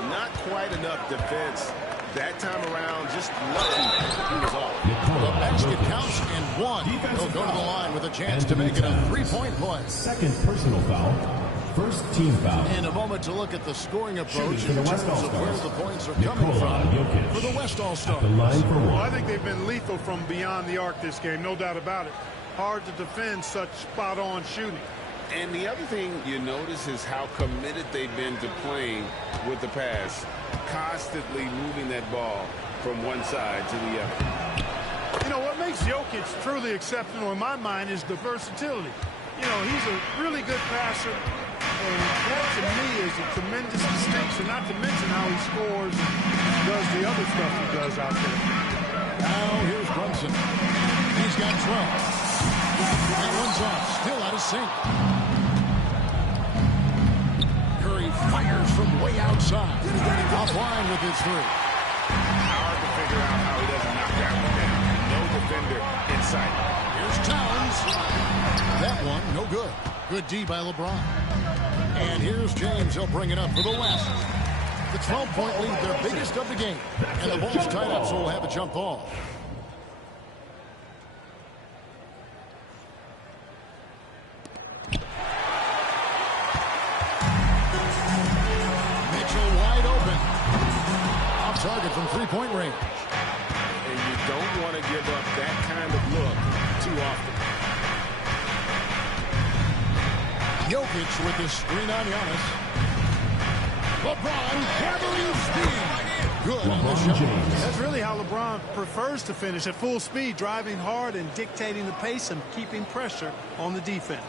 Not quite enough defense that time around. Just lucky he was off. The basket counts and 1. He'll go to the line with a chance to make it a 3-point play. Second personal foul. First team foul. In a moment to look at the scoring approach For in the terms West of where All-Stars, the points are coming Nikola from Jokic. for the West All-Stars. The line for Well, I 1. think they've been lethal from beyond the arc this game, no doubt about it. Hard to defend such spot-on shooting. And the other thing you notice is how committed they've been to playing with the pass, constantly moving that ball from one side to the other. You know, what makes Jokic truly exceptional in my mind is the versatility. You know, he's a really good passer, and that to me is a tremendous distinction, not to mention how he scores and does the other stuff he does out there. Now here's Brunson. He's got 12. That one's off, still out of sync. Curry fires from way outside. Offline with his 3. Hard to figure out how he doesn't knock that one down. No defender in sight. Here's Towns. That one, no good. Good D by LeBron. And here's James. He'll bring it up for the West. The 12-point lead, their biggest of the game. And the ball's tied up, so we'll have a jump ball. Mitchell wide open. Off target from 3-point range. And you don't want to give up that kind of look too often. Jokic with the screen on Giannis. LeBron gathering speed. Good on the LeBron shot. James. That's really how LeBron prefers to finish, at full speed, driving hard and dictating the pace and keeping pressure on the defense.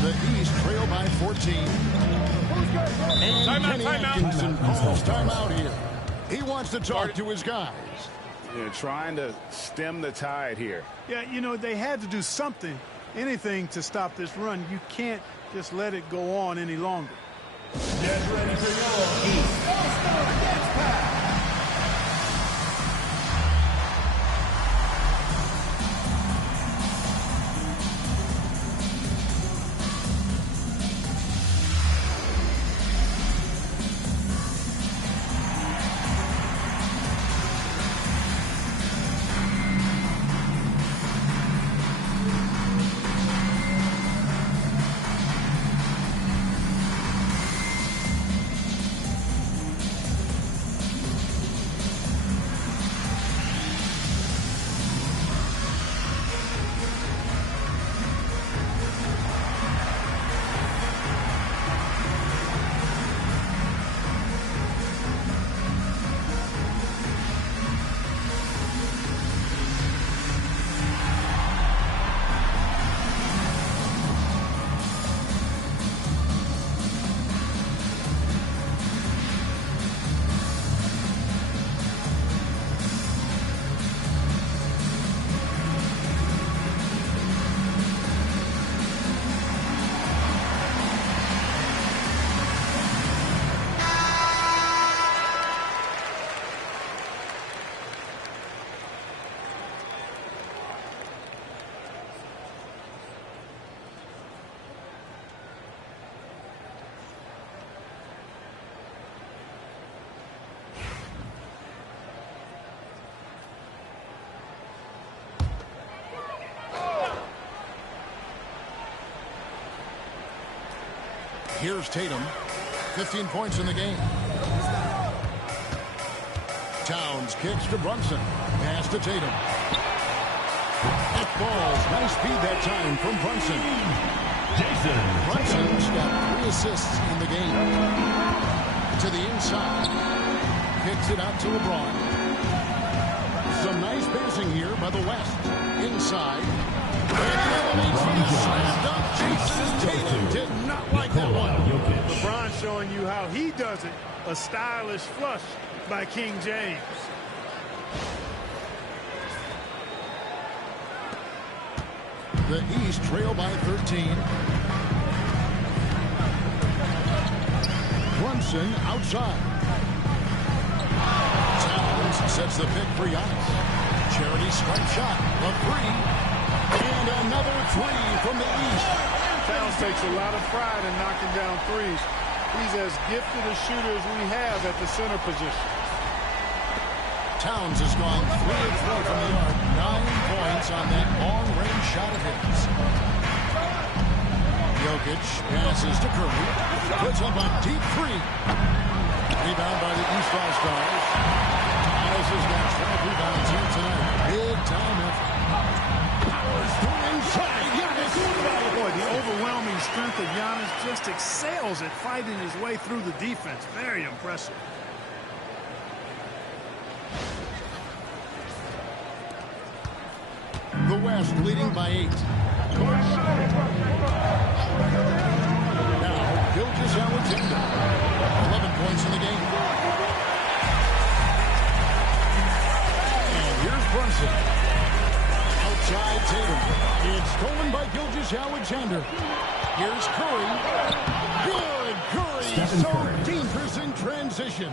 The East trail by 14. And Kenny Atkinson calls timeout here. He wants to talk to his guys. Yeah, trying to stem the tide here. Yeah, you know, they had to do something, anything to stop this run. You can't just let it go on any longer. Get ready for your East All-Star Dance Pack. Here's Tatum. 15 points in the game. Towns kicks to Brunson. Pass to Tatum. That ball's nice speed that time from Brunson. Brunson's got 3 assists in the game. To the inside. Kicks it out to LeBron. Some nice passing here by the West. Inside. Jason Tatum did not like that one. LeBron showing you how he does it. A stylish flush by King James. The East trail by 13. Brunson outside. Towns sets the pick for Giannis. Charity strike shot. A three. And another three from the East. Towns takes a lot of pride in knocking down threes. He's as gifted a shooter as we have at the center position. Towns has gone 3 of 3 from the arc. 9 points on that long-range shot of his. Jokic passes to Curry. Puts up a deep three. Rebound by the East All-Stars. Giannis has got 12 rebounds here tonight. Big-time effort. Powers through inside. Giannis. Boy, the overwhelming strength of Giannis just excels at fighting his way through the defense. Very impressive. The West leading by 8. Now, Gilgeous-Alexander. 11 points in the game. And here's Brunson. Outside Tatum. It's stolen by Gilgeous-Alexander. Here's Curry. Good! Curry so dangerous in transition.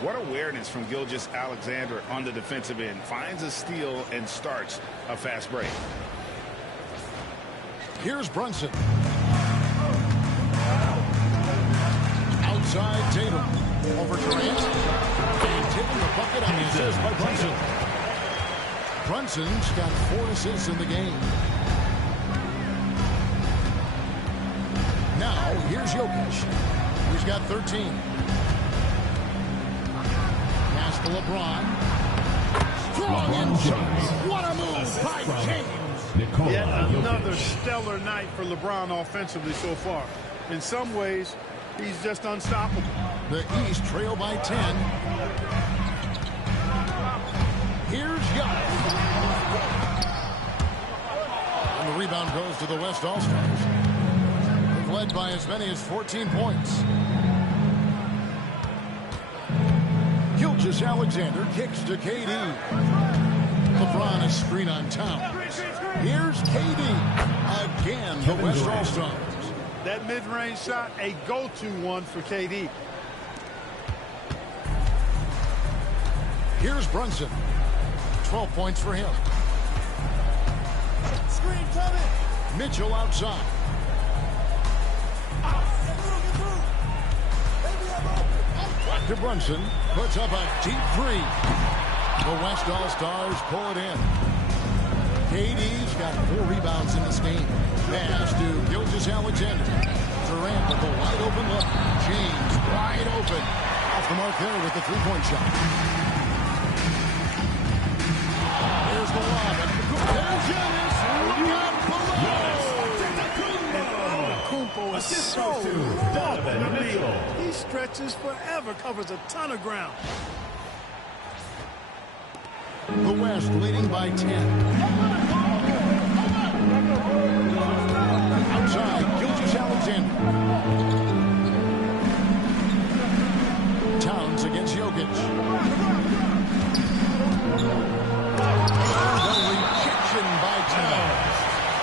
What awareness from Gilgeous-Alexander on the defensive end. Finds a steal and starts a fast break. Here's Brunson. Outside Tatum. Over Durant. And taking the bucket on the assist by Brunson. Brunson's got 4 assists in the game. Now, here's Jokic. He's got 13. Pass to LeBron. Strong inside. What a move by James. Yet another stellar night for LeBron offensively so far. In some ways, he's just unstoppable. The East trail by 10. Here's Giannis. And the rebound goes to the West All-Stars. They've led by as many as 14 points. Gilgeous-Alexander kicks to KD. LeBron is screen on Towns. Here's KD. Again, the West All-Stars. That mid-range shot, a go-to one for KD. Here's Brunson. 12 points for him. Screen coming. Mitchell outside. To Brunson. Puts up a deep three. The West All-Stars pull it in. KD's got 4 rebounds in this game. Pass to Gilgeous-Alexander. Durant with a wide open look. James wide open. Off the mark there with the three-point shot. There's the lob. There's Giannis. Kumpo is so Donovan Mitchell. He stretches forever, covers a ton of ground. The West leading by 10. Outside, Gilgeous-Alexander. Towns against Jokic. And the rejection by Towns.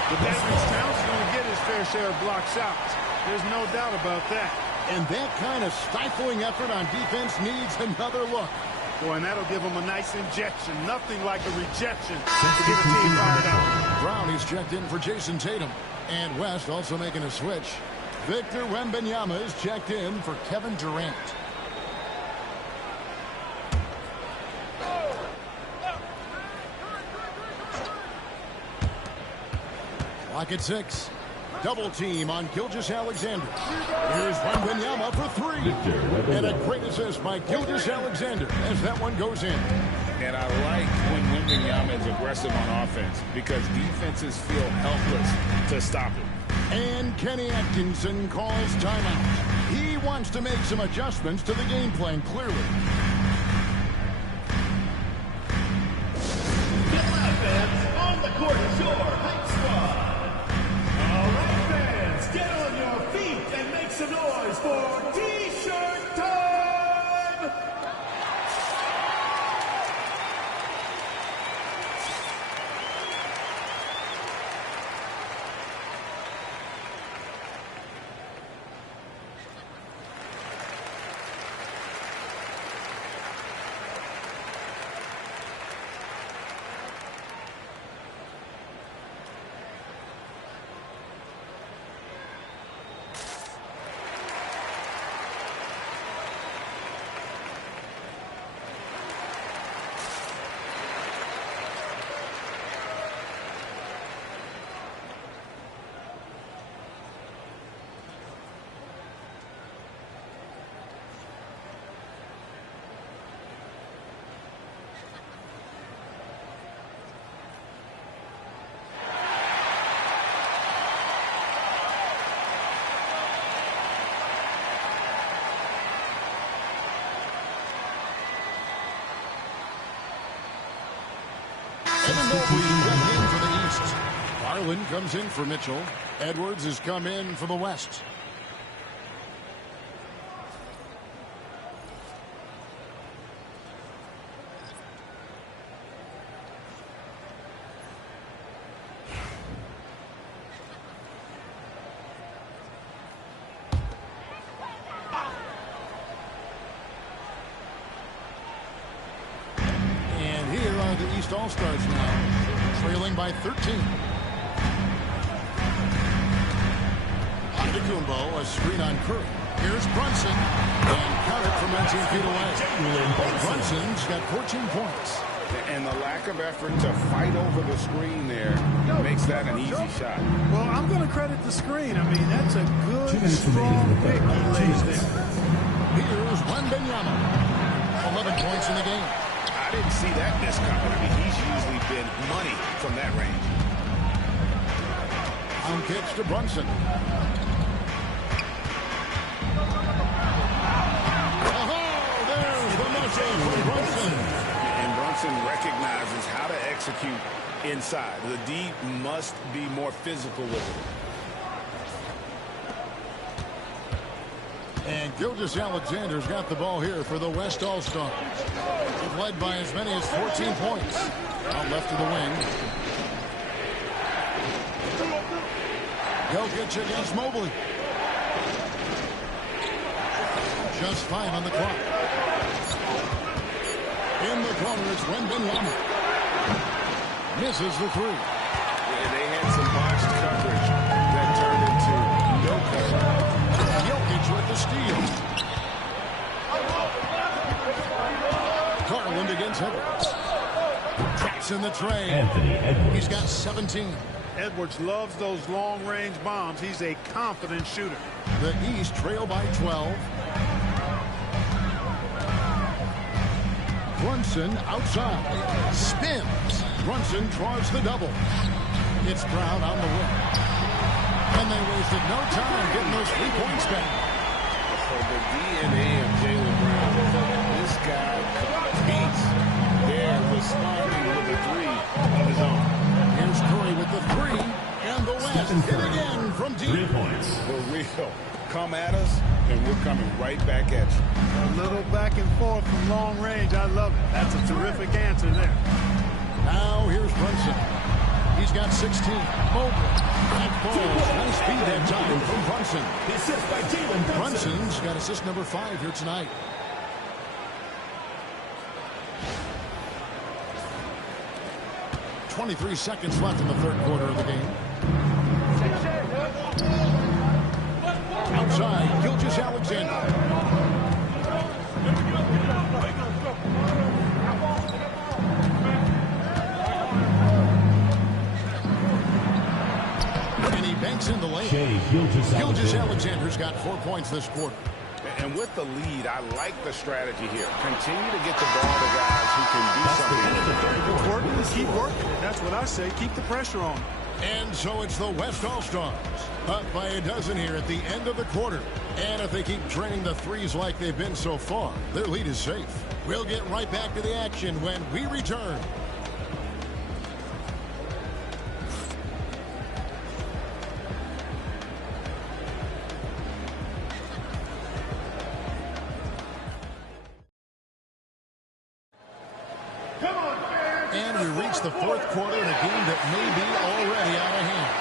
But that means Towns is going to get his fair share of block shots. There's no doubt about that. And that kind of stifling effort on defense needs another look. Boy, and that'll give him a nice injection. Nothing like a rejection to get a team fired out. Brown is checked in for Jason Tatum. And West also making a switch. Victor Wembanyama is checked in for Kevin Durant. Clock at 6. Double team on Gilgeous-Alexander. Here's Wembanyama for 3. And a great assist by Gilgeous-Alexander as that one goes in. And I like when Wembanyama is aggressive on offense because defenses feel helpless to stop him. And Kenny Atkinson calls timeout. He wants to make some adjustments to the game plan, clearly. Get loud, fans. On the court is your Hype Squad. All right, fans, get on your feet and make some noise for T-shirt time! Substitution. in for the East. Garland comes in for Mitchell. Edwards has come in for the West. East All-Stars now, trailing by 13. Antetokounmpo, a screen on Curry. Here's Brunson, and count it from 19 feet away. Brunson's got 14 points. And the lack of effort to fight over the screen there makes that an easy shot. Well, I'm going to credit the screen. I mean, that's a 2 good, minutes strong remaining. pick he lays there. Here's Wembanyama. 11 points in the game. I didn't see that miss coming. I mean, he's usually been money from that range. On pitch to Brunson. Oh, there's the muscle from Brunson. And Brunson recognizes how to execute inside. The D must be more physical with it. And Gilgeous-Alexander's got the ball here for the West All-Stars. They've led by as many as 14 points. Out left of the wing. Jokic against Mobley. Just 5 on the clock. In the corner, it's Wembanyama. Misses the 3. And they had some botched coverage that turned into no coverage. Jokic with the steal. Garland against Edwards. Traps in the tray. Anthony Edwards. He's got 17. Edwards loves those long-range bombs. He's a confident shooter. The East trail by 12. Brunson outside. Spins. Brunson draws the double. It's Brown on the wing. And they wasted no time getting those 3 points back. So the DNA of Jaylen Brown. This guy competes. They're responding with a 3 of his own. Here's Curry with the 3. And the West hit again from deep. 3 points. The real. Come at us, and we're coming right back at you. A little back and forth from long range. I love it. That's a terrific answer there. Now here's Brunson. He's got 16. Mobley. That falls. Nice speed that time from Brunson. Assist by Jalen Brunson. Brunson's got assist number 5 here tonight. .23 seconds left in the third quarter of the game. Outside, Gilgeous-Alexander. And he banks in the lane. Shai Gilgeous-Alexander. Gilgeous-Alexander's got 4 points this quarter. And with the lead, I like the strategy here. Continue to get the ball to guys who can do something. It's working. Keep working. That's what I say. Keep the pressure on. And so it's the West All-Stars up by a dozen here at the end of the quarter. And if they keep draining the threes like they've been so far, their lead is safe. We'll get right back to the action when we return. And we reach the fourth quarter in a game that may be already out of hand.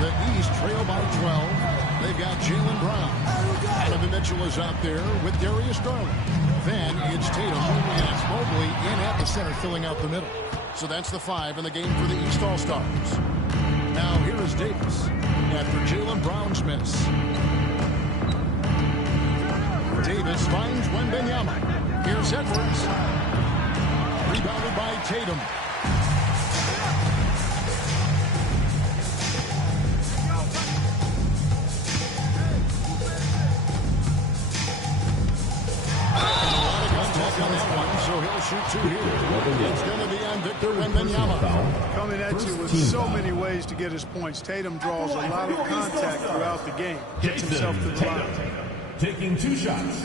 The East trail by 12. They've got Jaylen Brown. Donovan Mitchell is out there with Darius Garland. Then it's Tatum, and it's Mobley in at the center, filling out the middle. So that's the 5 in the game for the East All-Stars. Now here is Davis after Jaylen Brown's miss. Davis finds Wembanyama. Here's Edwards. Rebounded by Tatum. On that one, so he'll shoot 2 here. It's going to be on Victor Wembanyama. Coming at you with so many ways to get his points. Tatum draws a lot of contact throughout the game. Gets himself to the line. Taking 2 shots.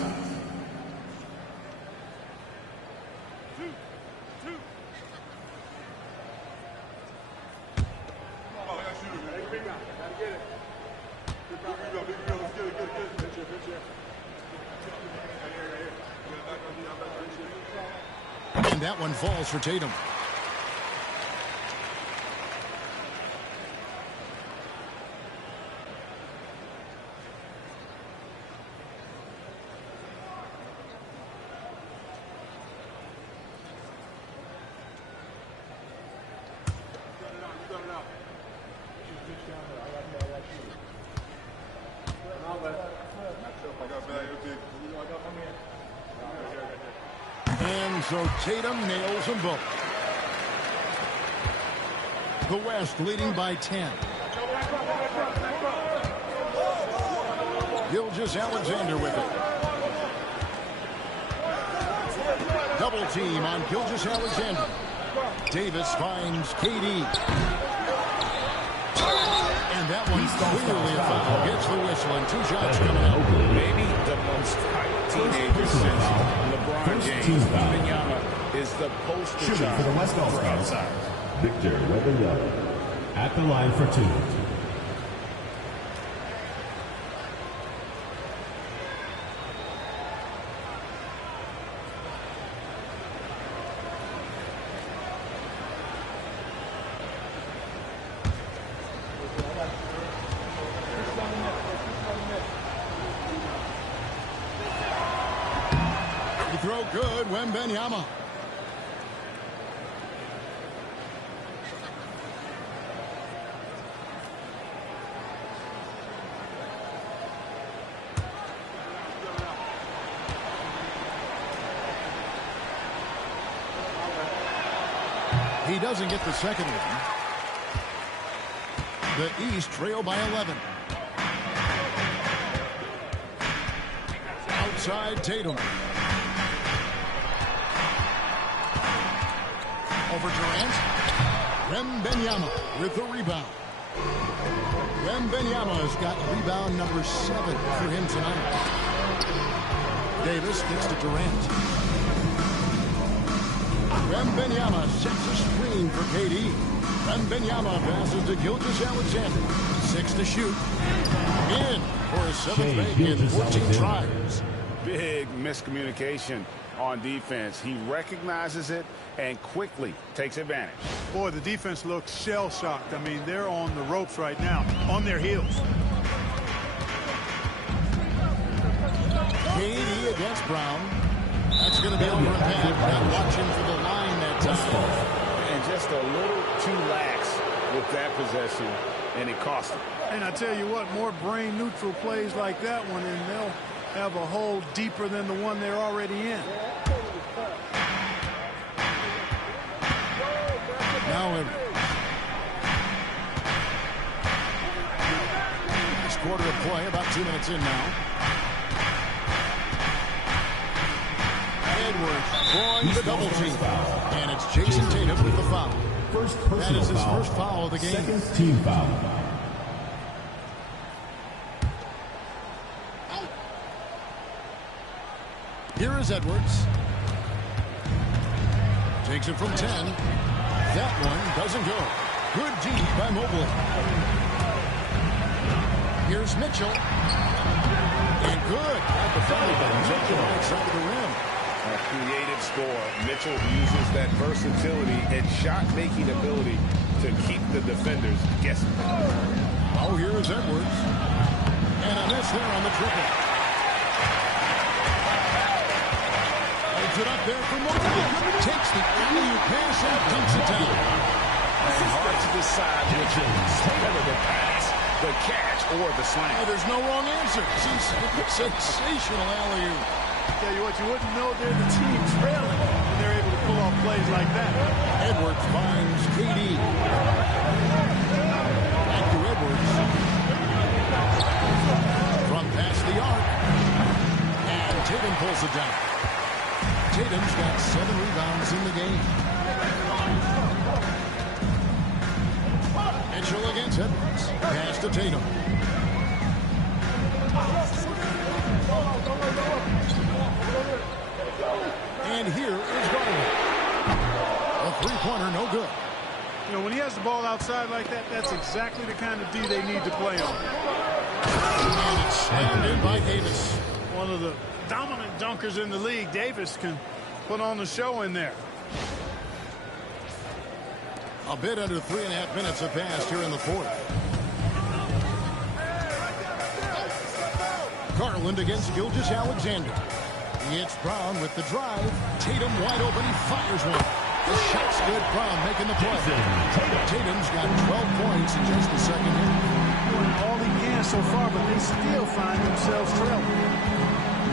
And that one falls for Tatum. And so Tatum nails them both. The West leading by 10. Gilgeous-Alexander with it. Double team on Gilgeous-Alexander. Davis finds KD. And that one's clearly a foul. Gets the whistle and 2 shots coming out. Maybe the most hyped teenager since LeBron James. Wembanyama is the poster child for the West for outside. Victor Wembanyama at the line for 2. Throw good, Wembanyama. He doesn't get the second one. The East trail by 11. Outside Tatum. Over Durant. Wembanyama with the rebound. Wembanyama has got rebound number 7 for him tonight. Davis gets to Durant. Wembanyama sets a screen for KD. Wembanyama passes to Gilgeous-Alexander. 6 to shoot. In for a 7th make in 14 tries. Big miscommunication on defense. He recognizes it and quickly takes advantage. Boy, the defense looks shell-shocked. I mean, they're on the ropes right now, on their heels. KD against Brown. That's going to be over a pad. Not watching for the line that time. And just a little too lax with that possession, and it cost him. And I tell you what, more brain-neutral plays like that one, and they'll have a hole deeper than the one they're already in. Now next quarter of play, about 2 minutes in now. Edwards drawing the double team. And it's Jason Tatum with the foul. That is his first foul of the game. Second team foul. Here is Edwards. Takes it from 10. That one doesn't go. Good D by Mobley. Here's Mitchell. And good. At the foul by Mitchell right side of the rim. A creative score. Mitchell uses that versatility and shot-making ability to keep the defenders guessing. Oh, here is Edwards. And a miss there on the triple. Holds it up there for Mobley. Takes the alley-oop pass and dunks it down. And hard to decide which is better, the pass, the catch, or the slam. Oh, there's no wrong answer. Sensational alley-oop. Tell you what, you wouldn't know they're the team trailing when they're able to pull off plays like that. Edwards finds KD. Back to Edwards. From past the arc. And Tatum pulls it down. Tatum's got 7 rebounds in the game. Mitchell against Edwards. Pass to Tatum. And here is Garland. A three-pointer, no good. You know, when he has the ball outside like that, that's exactly the kind of D they need to play on. And it's slammed in by Davis. One of the dominant dunkers in the league. Davis can put on the show in there. A bit under 3.5 minutes have passed here in the fourth. Garland against Gilgeous-Alexander. It's Brown with the drive. Tatum wide open. He fires one. The shot's good. Brown making the play. Tatum's got 12 points in just the second half. Doing all he can so far, but they still find themselves trailing.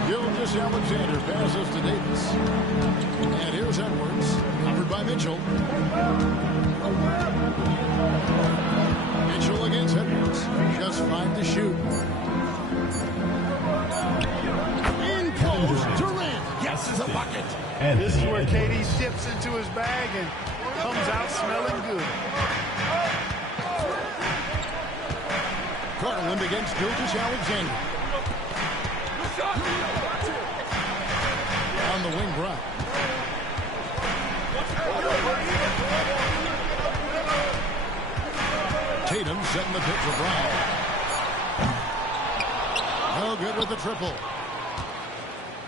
Gilgeous-Alexander passes to Davis. And here's Edwards. Covered by Mitchell. Mitchell against Edwards. Just 5 to shoot. In goes Durant. Gets the bucket. And This is where KD dips into his bag and comes out smelling good. Garland against Gilgeous-Alexander. On the wing, Brown. Tatum setting the pick for Brown. No good with the triple.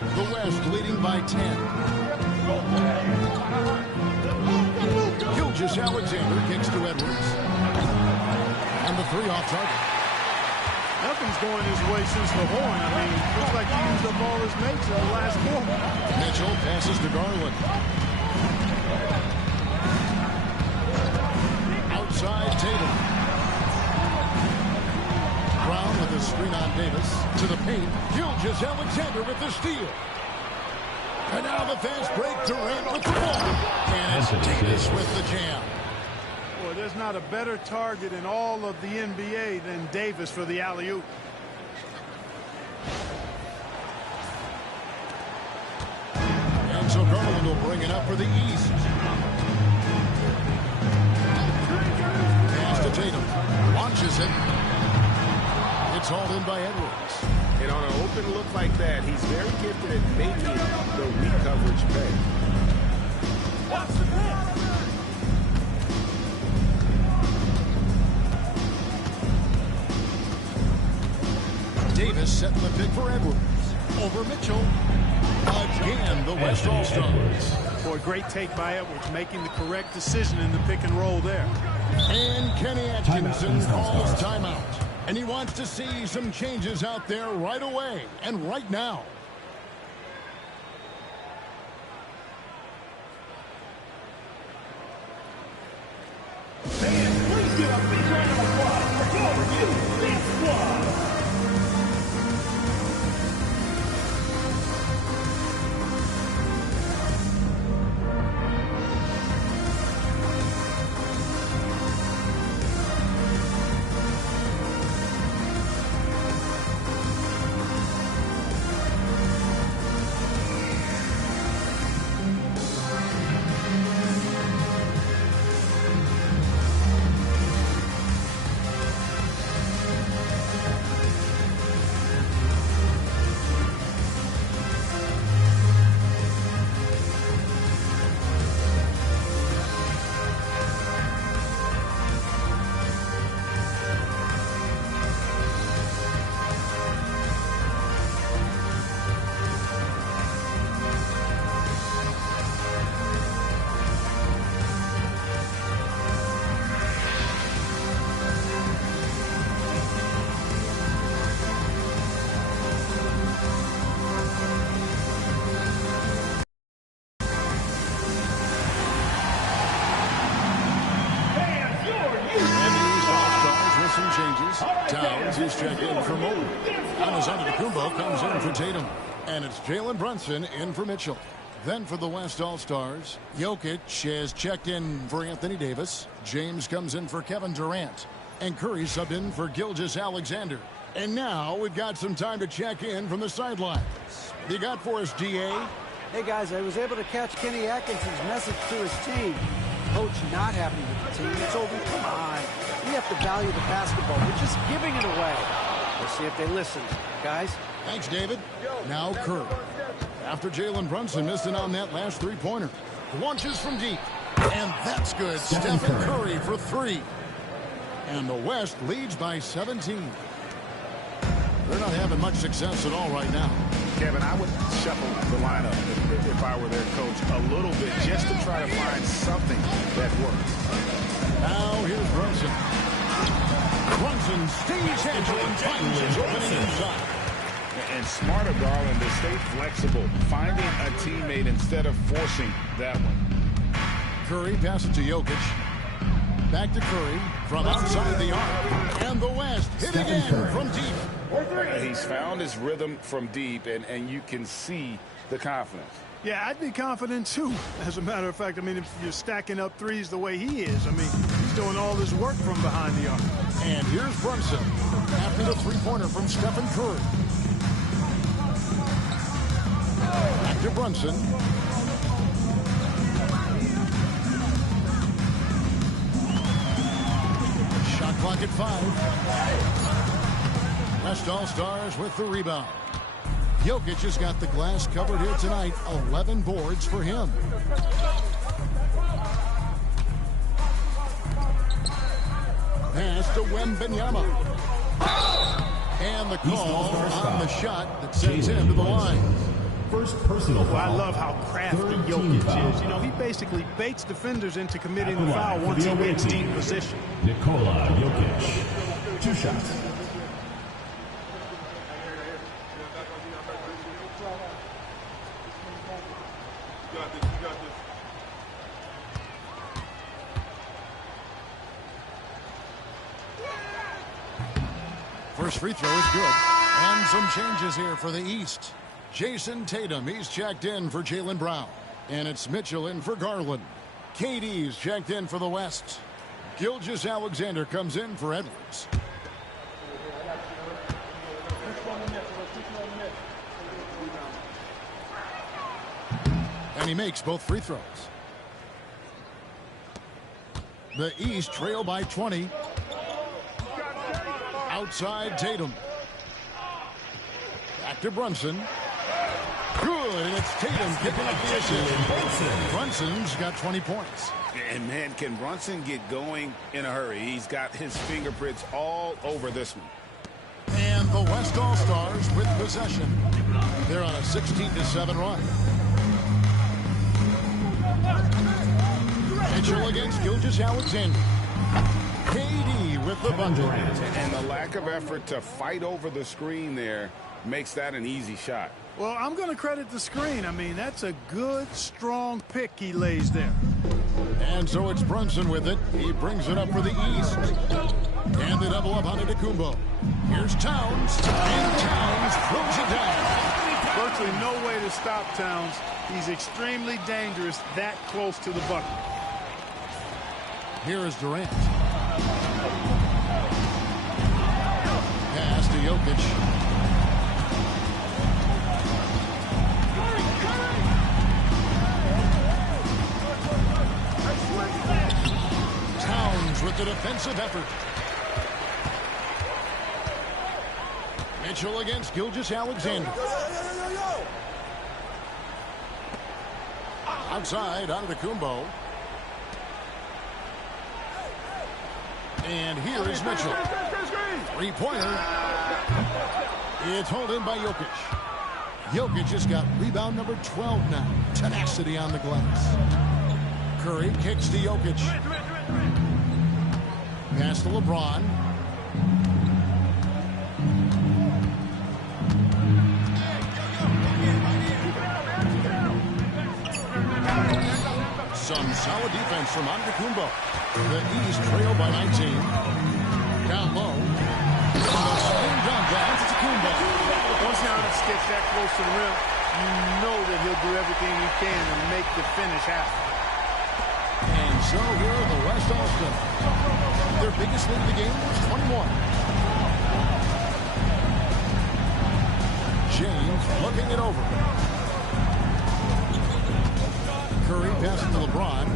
The West leading by 10. Gilgeous-Alexander kicks to Edwards. And the 3 off target. Nothing's going his way since the horn. I mean, looks like he used up all his mates in the last quarter. Mitchell passes to Garland. Outside Tatum. Brown with a screen on Davis. To the paint. Gilgeous-Alexander with the steal. And now the fast break. Durant with the ball. And it's Davis with the jam. Boy, there's not a better target in all of the NBA than Davis for the alley-oop. And so Garland will bring it up for the East. Pass to Tatum. Launches it. It's hauled in by Edwards. And on an open look like that, he's very gifted at making the weak coverage pay. Watch the pass. Davis setting the pick for Edwards. Over Mitchell. Again, the West All-Stars. Boy, great take by Edwards, making the correct decision in the pick and roll there. And Kenny Atkinson calls timeout. And he wants to see some changes out there right away and right now. Fans, please give a big round of applause for your review. This squad. Towns is checked in for Mobley. Giannis Antetokounmpo comes in for Tatum. And it's Jalen Brunson in for Mitchell. Then for the West All-Stars, Jokic has checked in for Anthony Davis. James comes in for Kevin Durant. And Curry subbed in for Gilgeous-Alexander. And now we've got some time to check in from the sidelines. You got for us, DA? Hey, guys, I was able to catch Kenny Atkinson's message to his team. Coach not happy with the team. It's over. Come on. We have to value the basketball. We're just giving it away. Let's see if they listen. Guys? Thanks, David. Now Curry. After Jalen Brunson missing on that last three-pointer. Launches from deep. And that's good. Stephen Curry for three. And the West leads by 17. They're not having much success at all right now. Kevin, I would shuffle the lineup if I were their coach a little bit just to try to find something that works. Now here's Brunson. Brunson stays agile and finds his opening inside. And smarter, Garland, to stay flexible, finding a teammate instead of forcing that one. Curry passes to Jokic. Back to Curry from outside the arc. And the West hit again from deep. He's found his rhythm from deep, and you can see the confidence. Yeah, I'd be confident, too. As a matter of fact, I mean, if you're stacking up threes the way he is, I mean, he's doing all this work from behind the arc. And here's Brunson after the three-pointer from Stephen Curry. Back to Brunson. Shot clock at 5. West All-Stars with the rebound. Jokic has got the glass covered here tonight. 11 boards for him. Pass to Wembanyama. And the call on the shot that sends him to the line. First personal foul. I love how crafty Jokic is. You know, he basically baits defenders into committing the foul once he gets deep position. Nikola Jokic. 2 shots. First free throw is good. And some changes here for the East. Jason Tatum, he's checked in for Jaylen Brown. And it's Mitchell in for Garland. KD's checked in for the West. Gilgeous-Alexander comes in for Edwards. And he makes both free throws. The East trail by 20. Outside Tatum. Back to Brunson. Good, and it's Tatum picking up the assist. Brunson's got 20 points. And, man, can Brunson get going in a hurry? He's got his fingerprints all over this one. And the West All-Stars with possession. They're on a 16-7 run. Mitchell against Gilgeous-Alexander. KD with the bucket. And the lack of effort to fight over the screen there makes that an easy shot. Well, I'm going to credit the screen. I mean, that's a good, strong pick he lays there. And so it's Brunson with it. He brings it up for the East. And they double up on Antetokounmpo. Here's Towns. And Towns throws it down. Virtually no way to stop Towns. He's extremely dangerous that close to the bucket. Here is Durant. Pass to Jokic. Towns with the defensive effort. Mitchell against Gilgeous-Alexander. Outside, Antetokounmpo. And here is Mitchell. Three-pointer. It's hauled in by Jokic. Jokic has got rebound number 12 now. Tenacity on the glass. Curry kicks to Jokic. Pass to LeBron. Some solid defense from Antetokounmpo. The East trail by 19. Down low. Spin down by Antetokounmpo. Once Giannis gets that close to the rim, you know that he'll do everything he can to make the finish happen. And so here are the West All-Stars. Their biggest lead of the game was 21. James looking it over. Curry passes to LeBron.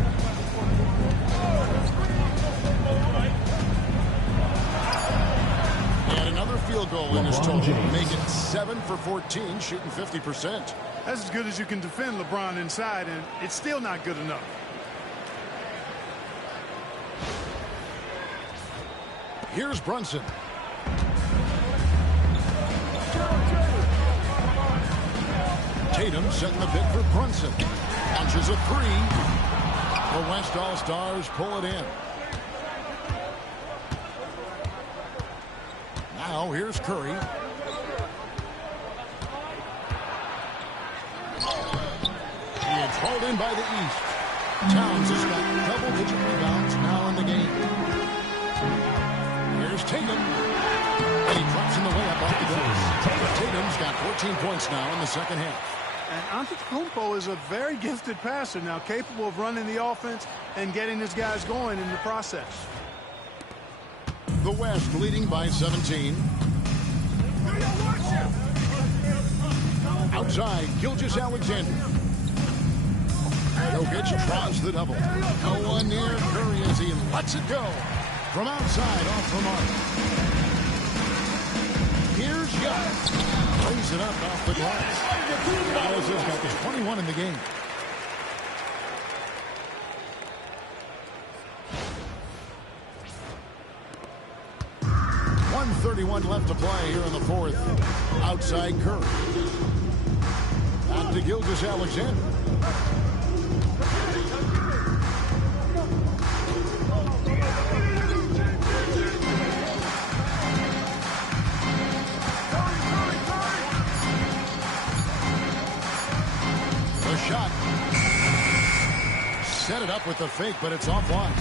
And another field goal in his total. Make it 7 for 14, shooting 50%. That's as good as you can defend LeBron inside, and it's still not good enough. Here's Brunson. Tatum setting the pick for Brunson. Launches a three. The West All-Stars pull it in. Now here's Curry. It's hauled in by the East. Towns has got double-digit rebounds now in the game. Here's Tatum. And he drops in the layup off the glass. Tatum's got 14 points now in the second half. And Antetokounmpo is a very gifted passer now, capable of running the offense and getting his guys going in the process. The West leading by 17. Outside, Gilgeous-Alexander. Jokic tries the double. No one near Curry as he lets it go. From outside, off the mark. Here's Giannis. Lays it up off the glass. Giannis has got the 21 in the game. .131 left to play here in the fourth. Outside Curry. Back to Gilgeous-Alexander. The shot. Set it up with the fake, but it's offline.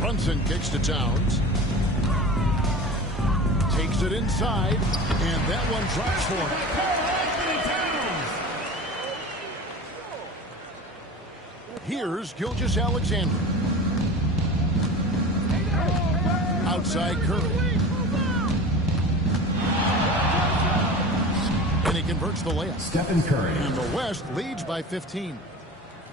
Brunson kicks to Towns. Takes it inside, and that one drops for him. Here's Gilgeous-Alexander. Outside Curry. And he converts the layup. Stephen Curry. And the West leads by 15.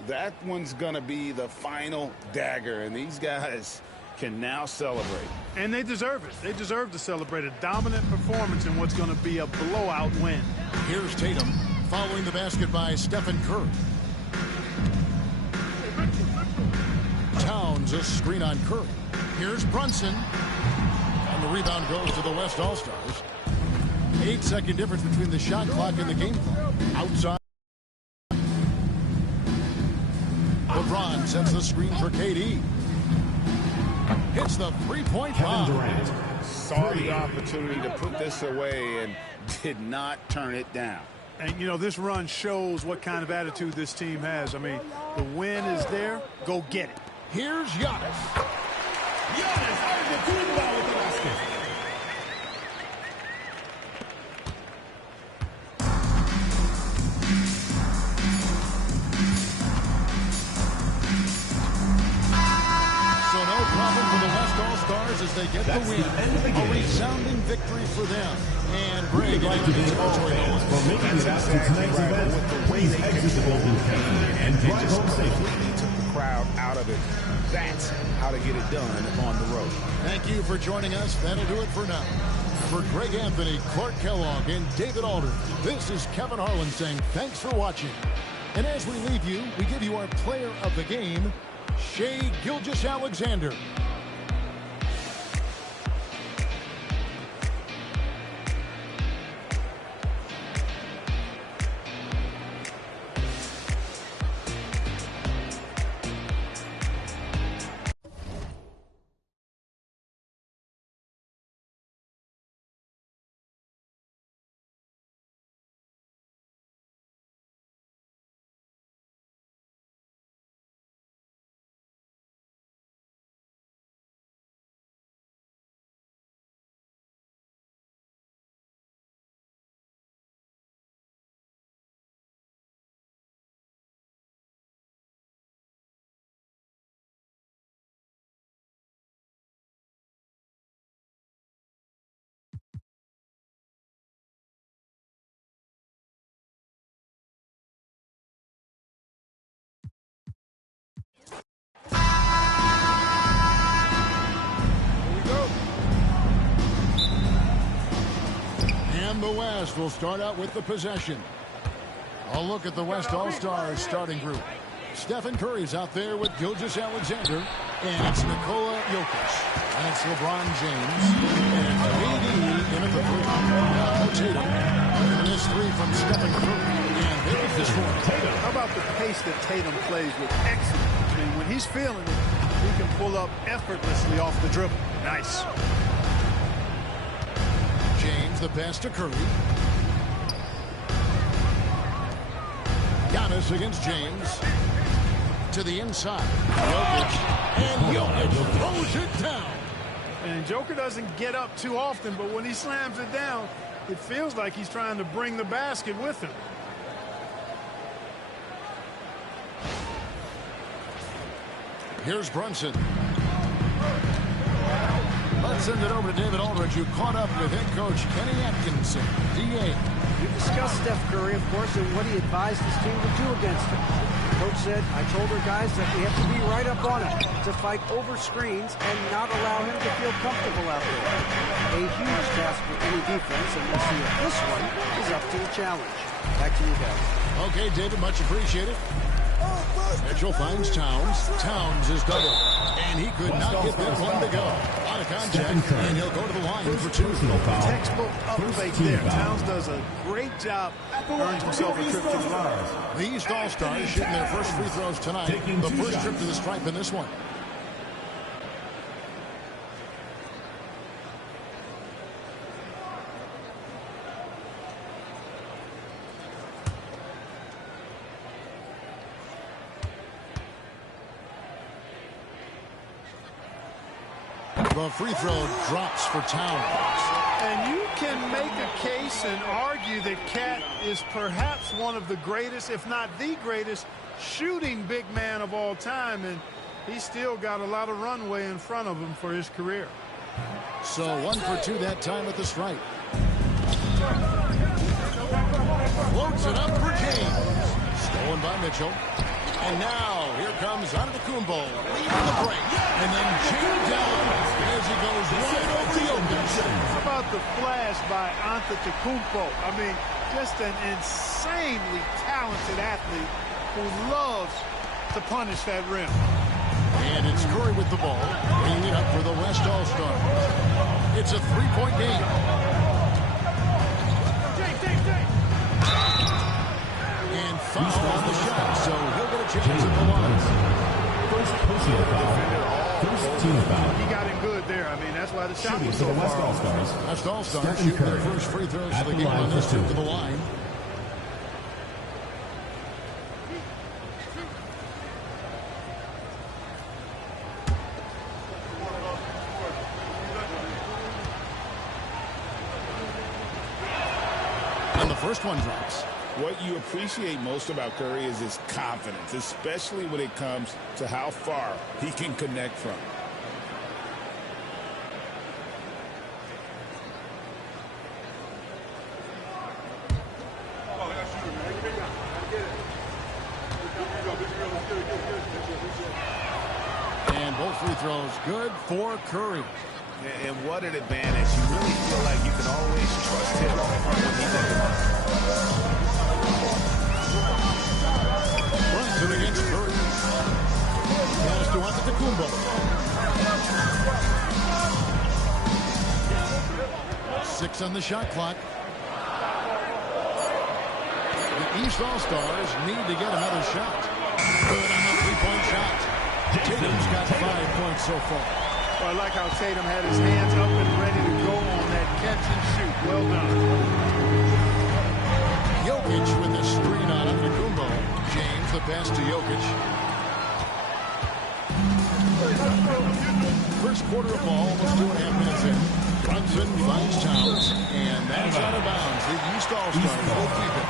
That one's going to be the final dagger, and these guys can now celebrate. And they deserve it. They deserve to celebrate a dominant performance in what's going to be a blowout win. Here's Tatum following the basket by Stephen Curry. Towns a screen on Curry. Here's Brunson. And the rebound goes to the West All-Stars. 8-second difference between the shot clock and the game clock. Outside. LeBron sets the screen for KD. Hits the three-point bomb. Saw the opportunity to put this away and did not turn it down. And, you know, this run shows what kind of attitude this team has. I mean, the win is there. Go get it. Here's Giannis. Giannis Antetokounmpo with the basket. As they get the win, a resounding victory for them. And Greg, We'd like to thank all fans for making it out to tonight's event. Please exit the building and drive home safely. Took the crowd out of it. That's how to get it done on the road. Thank you for joining us. That'll do it for now. For Greg Anthony, Clark Kellogg, and David Alder, this is Kevin Harlan saying thanks for watching. And as we leave you, we give you our player of the game, Shai Gilgeous-Alexander. And the West will start out with the possession. A look at the West All-Stars starting group. Stephen Curry's out there with Gilgeous-Alexander. And it's Nikola Jokic. And it's LeBron James. And KD in at the three. Now Tatum. And this three from Stephen Curry. And they get this one. How about the pace that Tatum plays with? Excellent. I mean, when he's feeling it, he can pull up effortlessly off the dribble. Nice. James, the pass to Curry. Giannis against James. To the inside. Jokic. And Jokic throws it down. And Joker doesn't get up too often, but when he slams it down, it feels like he's trying to bring the basket with him. Here's Brunson. Let's send it over to David Aldridge, who caught up with head coach Kenny Atkinson, DA. We discussed Steph Curry, of course, and what he advised his team to do against him. The coach said, I told our guys that we have to be right up on him, to fight over screens and not allow him to feel comfortable out there. A huge task for any defense, and we'll see if this one is up to the challenge. Back to you guys. Okay, David, much appreciated. Mitchell finds Towns. Towns is doubled. And he could not get that one to go. Out of contact, and he'll go to the line for two. Textbook up fake there. Towns does a great job. Earns himself a trip to the line. The East All-Stars shooting their first free throws tonight. The first trip to the stripe in this one. The free throw drops for Towns. And you can make a case and argue that Cat is perhaps one of the greatest, if not the greatest, shooting big man of all time. And he's still got a lot of runway in front of him for his career. So 1 for 2 that time at the stripe. Floats it up for James. Stolen by Mitchell. And now here comes Antetokounmpo leading the break. And then James down as he goes right over Jokic. How about the flash by Antetokounmpo? I mean, just an insanely talented athlete who loves to punish that rim. And it's Curry with the ball, bringing it up for the West All-Stars. It's a three-point game. And foul on the shot, so he'll get a chance at the line. First personal foul. First team foul. He got him good there. I mean, that's why the shot was so West far. All-Stars. West All-Stars shooting their first free throws for the game on this trip to the line. And the first one drops. What you appreciate most about Curry is his confidence, especially when it comes to how far he can connect from. And both free throws good for Curry. And what an advantage. You really feel like you can always trust him when he's at the line. Brunson against Curry. Pass to Antetokounmpo. 6 on the shot clock. The East All-Stars need to get another shot. Good on the three-point shot. Tatum's got 5 points so far. Well, I like how Tatum had his hands up and ready to go on that catch and shoot. Well done. Jokic with the screen on Antetokounmpo. James the pass to Jokic. First quarter of ball, almost 2.5 minutes in. Brunson finds Towns, and that's out of bounds. The East All-Stars will keep it.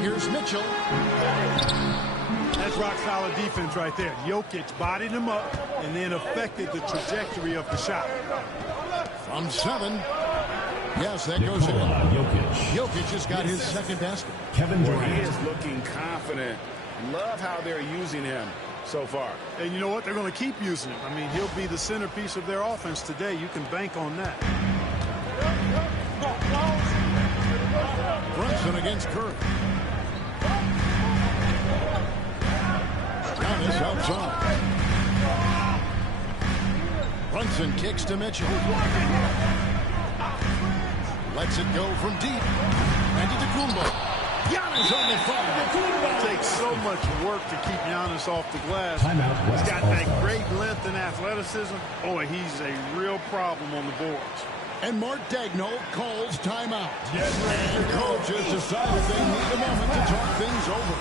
Here's Mitchell. That's rock-solid defense right there. Jokic bodied him up and then affected the trajectory of the shot. From 7. Yes, that goes in. Jokic. Jokic has got his second basket. Kevin He Durant. is looking confident. Love how they're using him. so far. And you know what? They're going to keep using him. I mean, he'll be the centerpiece of their offense today. You can bank on that. Brunson against Curry. Giannis outside. Brunson kicks to Mitchell. Lets it go from deep. Antetokounmpo. Giannis on the fire. It takes so much work to keep Giannis off the glass. Timeout, He's got West that great length and athleticism. Boy, he's a real problem on the boards. And Mark Daigneault calls timeout. And coaches decided they need a moment to talk things over.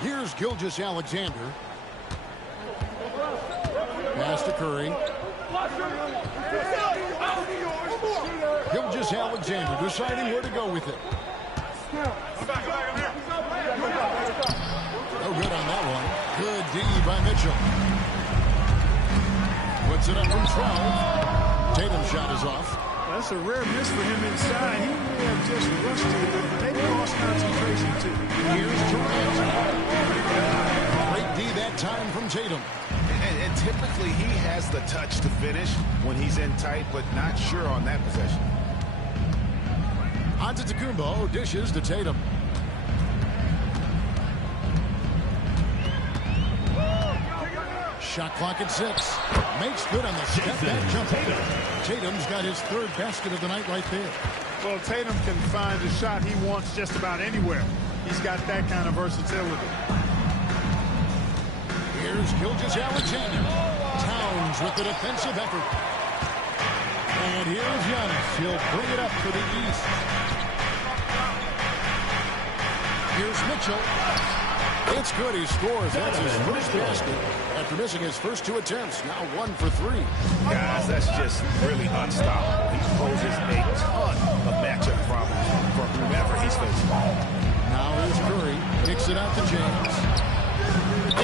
Here's Gilgeous-Alexander. Pass to Curry. Gilgeous-Alexander deciding where to go with it. No good on that one. Good D by Mitchell. Puts it up from 12. Tatum's shot is off. That's a rare miss for him inside. He may have just rushed it. Maybe lost concentration, too. Here's Durant. Great D that time from Tatum. And typically he has the touch to finish when he's in tight, but not sure on that possession. Antetokounmpo dishes to Tatum. Shot clock at 6. Makes good on the step back jumper. Tatum's got his third basket of the night right there. Well, Tatum can find the shot he wants just about anywhere. He's got that kind of versatility. Here's Gilgeous-Alexander. Towns with the defensive effort. And here's Giannis. He'll bring it up for the East. Here's Mitchell. It's good. He scores. That's his first basket after missing his first 2 attempts. Now 1 for 3. Guys, that's just really unstoppable. He poses a ton of matchup problems for whomever he's facing. Now here's Curry. Kicks it out to James.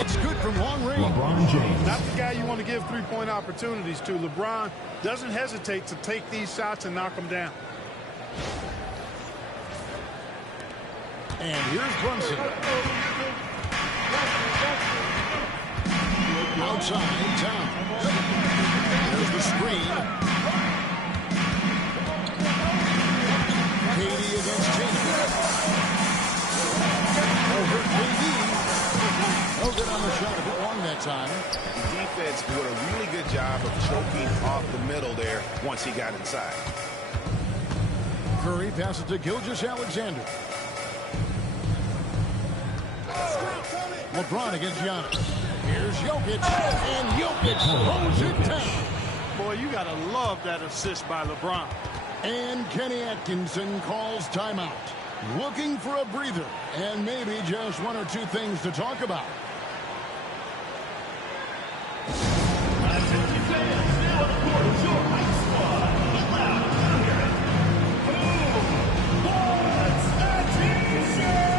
It's good from long range. LeBron James. Not the guy you want to give three-point opportunities to. LeBron doesn't hesitate to take these shots and knock them down. And here's Brunson. Outside, Towns. There's the screen. KD against Tatum. Over KD. No good on the shot. A bit long that time. Defense did a really good job of choking off the middle there once he got inside. Curry passes to Gilgeous-Alexander. LeBron against Giannis. Here's Jokic, and Jokic throws it down. Boy, you got to love that assist by LeBron. And Kenny Atkinson calls timeout. Looking for a breather, and maybe just 1 or 2 things to talk about. Attention fans, now on the court is your Heights squad. Get loud, let them hear it. Who wants a t-shirt?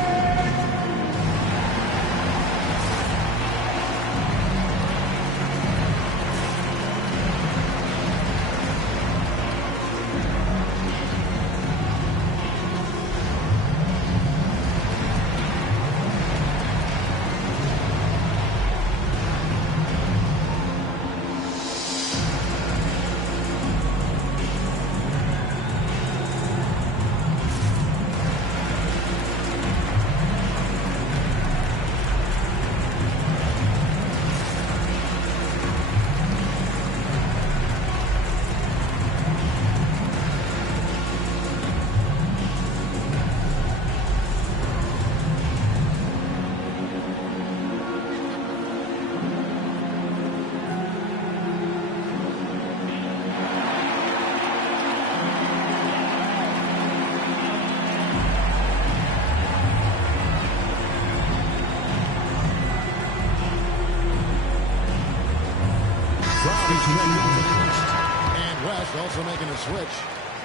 West also making a switch.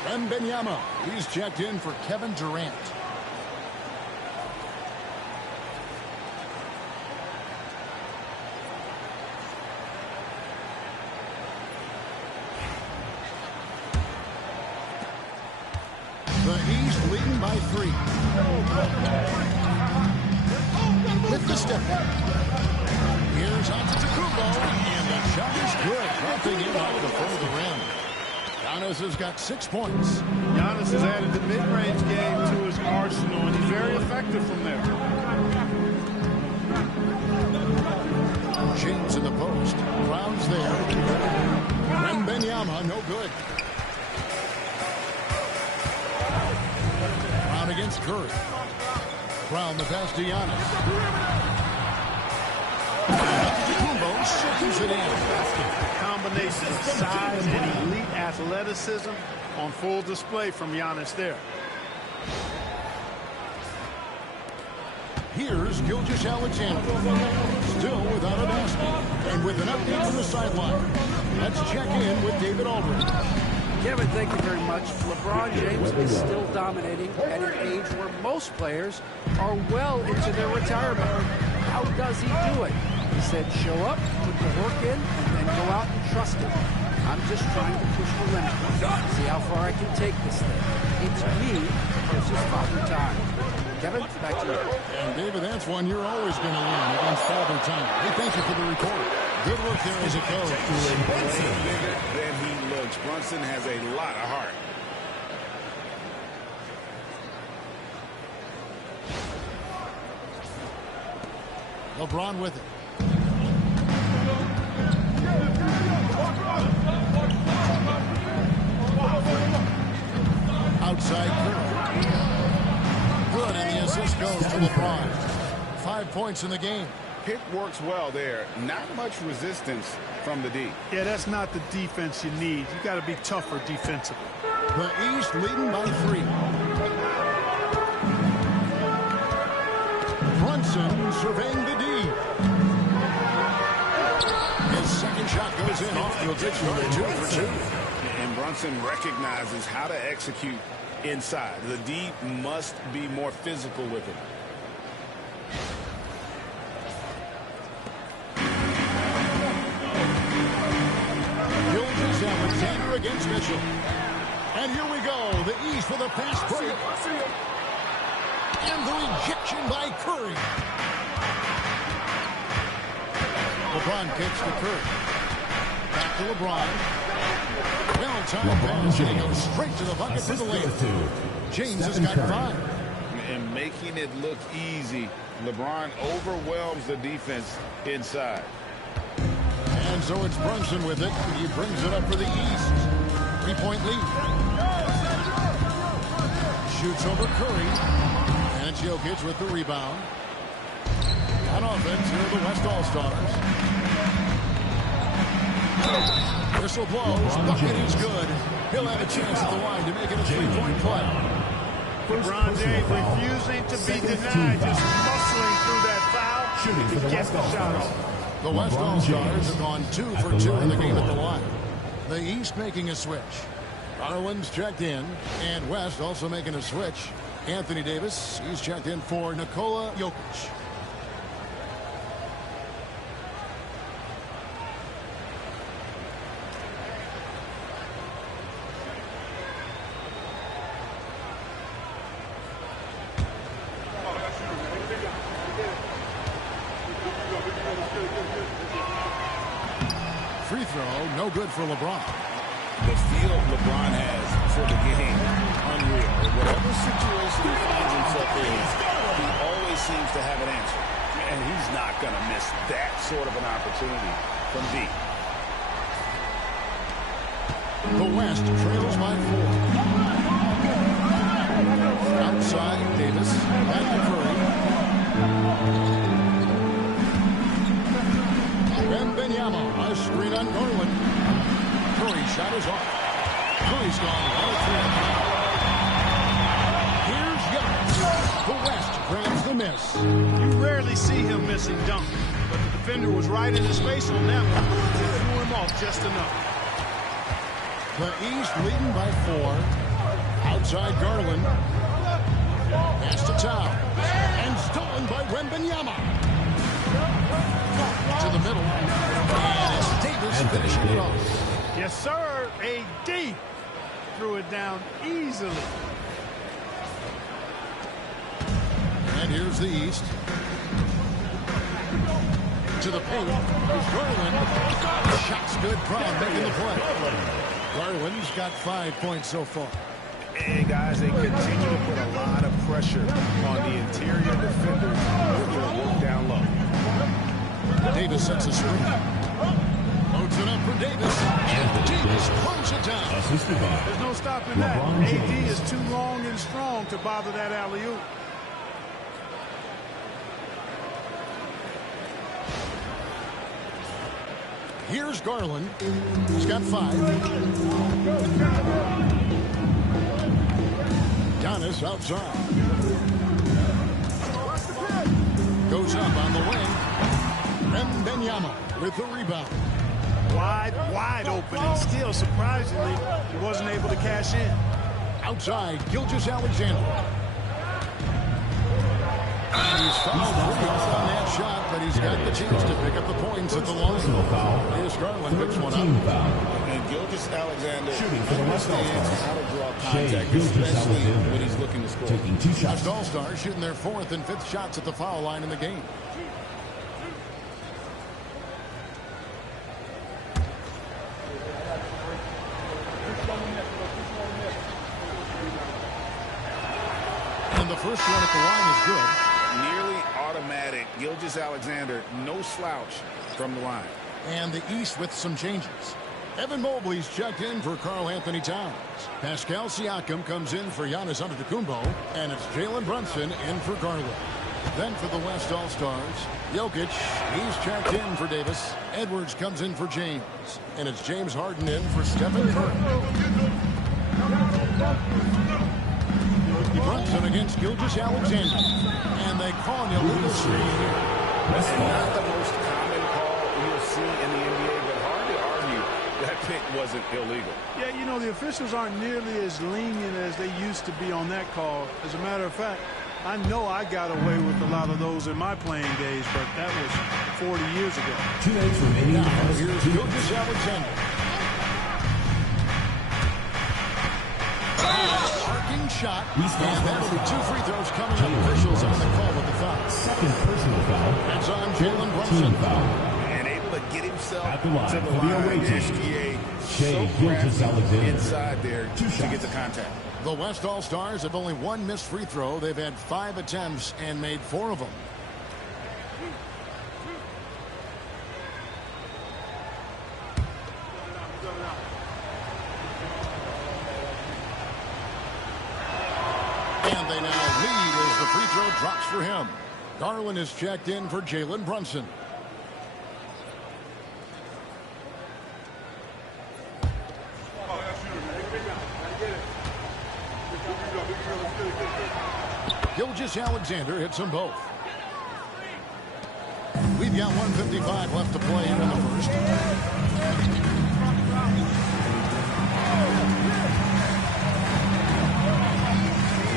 Wembanyama, he's checked in for Kevin Durant. The East leading by 3. With the step back. Here's Antetokounmpo, and the shot is good. Dropping in off the front of the rim. Giannis has got 6 points. Giannis has added the mid-range game to his arsenal, and he's very effective from there. James in the post. Brown's there. Wembanyama, no good. Brown against Curry. Brown the pass to Giannis. Antetokounmpo circles it in. The combination of size and elite athleticism on full display from Giannis there. Here's Gilgeous-Alexander. Still without a basket. And with an update from the sideline. Let's check in with David Aldridge. Kevin, thank you very much. LeBron James is still dominating at an age where most players are well into their retirement. How does he do it? He said, show up, put the work in, and then go out and trust it. I'm just trying to push the limit. See how far I can take this thing. It's me versus Father Time. Kevin, back to you. And David, that's one you're always going to win against Father Time. Hey, thank you for the report. Good work there as a coach. Bigger than he looks. Brunson has a lot of heart. LeBron with it. Outside Curry. Good, and the assist goes to LeBron. 5 points in the game. Pick works well there. Not much resistance from the D. Yeah, that's not the defense you need. You got to be tougher defensively. The East leading by 3. Brunson surveying the D. His second shot goes in off the good start, 2 for 2. And Brunson recognizes how to execute inside. The D must be more physical with it. Gilgeous-Alexander against Mitchell. And here we go. The East with a fast break. And the rejection by Curry. LeBron kicks to Curry. Back to LeBron. Well-timed pass, and he goes straight to the bucket for the layup. James has got 5. And making it look easy, LeBron overwhelms the defense inside. And so it's Brunson with it. He brings it up for the East. 3-point lead. Shoots over Curry. And Jokic with the rebound. On offense, here are the West All-Stars. Whistle blows. Bucket is good. He'll have a chance at the line to make it a 3-point play. LeBron James refusing to be denied, just muscling through that foul to get the shot off. The West All-Stars have gone 2 for 2 in the game at the line. The East making a switch. Garland's checked in, and West also making a switch. Anthony Davis, he's checked in for Nikola Jokic. Free throw, no good for LeBron. The feel LeBron has for the game, unreal. Whatever situation he finds himself in, he always seems to have an answer. And he's not going to miss that sort of an opportunity from deep. The West trails by 4. Outside, Davis. Back to Curry. Wembanyama, a screen on Garland. Curry shot is off. Curry's gone 1-3. Here's Giannis. The West grabs the miss. You rarely see him missing dunks, but the defender was right in his face on that one. Threw him off just enough. The East leading by 4. Outside Garland. Pass to Towns. And stolen by Wembanyama. To the middle. And it's Davis finishing it off. Yes, sir. AD threw it down easily. And here's the East. To the paint. Here's Garland. Shot's good. Brown making the play. Garland's got 5 points so far. And guys, they continue to put a lot of pressure on the interior defenders with their work down low. Davis sets a screen. Loads it up for Davis. And Davis throws it down. Assisted by There's no stopping that. LeBron AD James. is too long and strong to bother that alley-oop. Here's Garland. He's got 5. Giannis outside. Goes up on the wing. Wembanyama with the rebound. Wide open, and still, surprisingly, he wasn't able to cash in. Outside, Gilgeous-Alexander. And he's fouled pretty hard on that shot, but he's got the chance to pick up the points at the line. Here's Garland, picks one up. And Gilgeous-Alexander Shooting for the West understands All-Stars. how to draw Shai contact, Gilgeous-Alexander. especially when he's looking to score. Taking 2 West shots. All-Stars shooting their 4th and 5th shots at the foul line in the game. And the first one at the line is good. Nearly automatic. Gilgeous-Alexander, no slouch from the line. And the East with some changes. Evan Mobley's checked in for Karl-Anthony Towns. Pascal Siakam comes in for Giannis Antetokounmpo. And it's Jalen Brunson in for Garland. Then for the West All-Stars, Jokic, he's checked in for Davis. Edwards comes in for James. And it's James Harden in for Stephen Curry. Brunson against Gilgeous-Alexander. And they call an illegal screen here. And not the most common call you'll see in the NBA, but hard to argue that pick wasn't illegal. Yeah, you know, the officials aren't nearly as lenient as they used to be on that call. As a matter of fact, I know I got away with a lot of those in my playing days, but that was 40 years ago. 2 minutes remaining. Now, here's Gilgeous-Alexander. Arcing shot. And that'll be 2 free throws coming up. Officials on the call with the foul. Second personal foul. That's on Jalen Team Brunson. foul. And able to get himself At the line to the for the line. away team. SGA Shai so Gilgeous-Alexander. crafty inside there 2 to shots. get the contact. The West All-Stars have only 1 missed free throw. They've had 5 attempts and made 4 of them. And they now lead as the free throw drops for him. Garland is checked in for Jalen Brunson. Gilgeous-Alexander hits them both. We've got 1:55 left to play here in the first.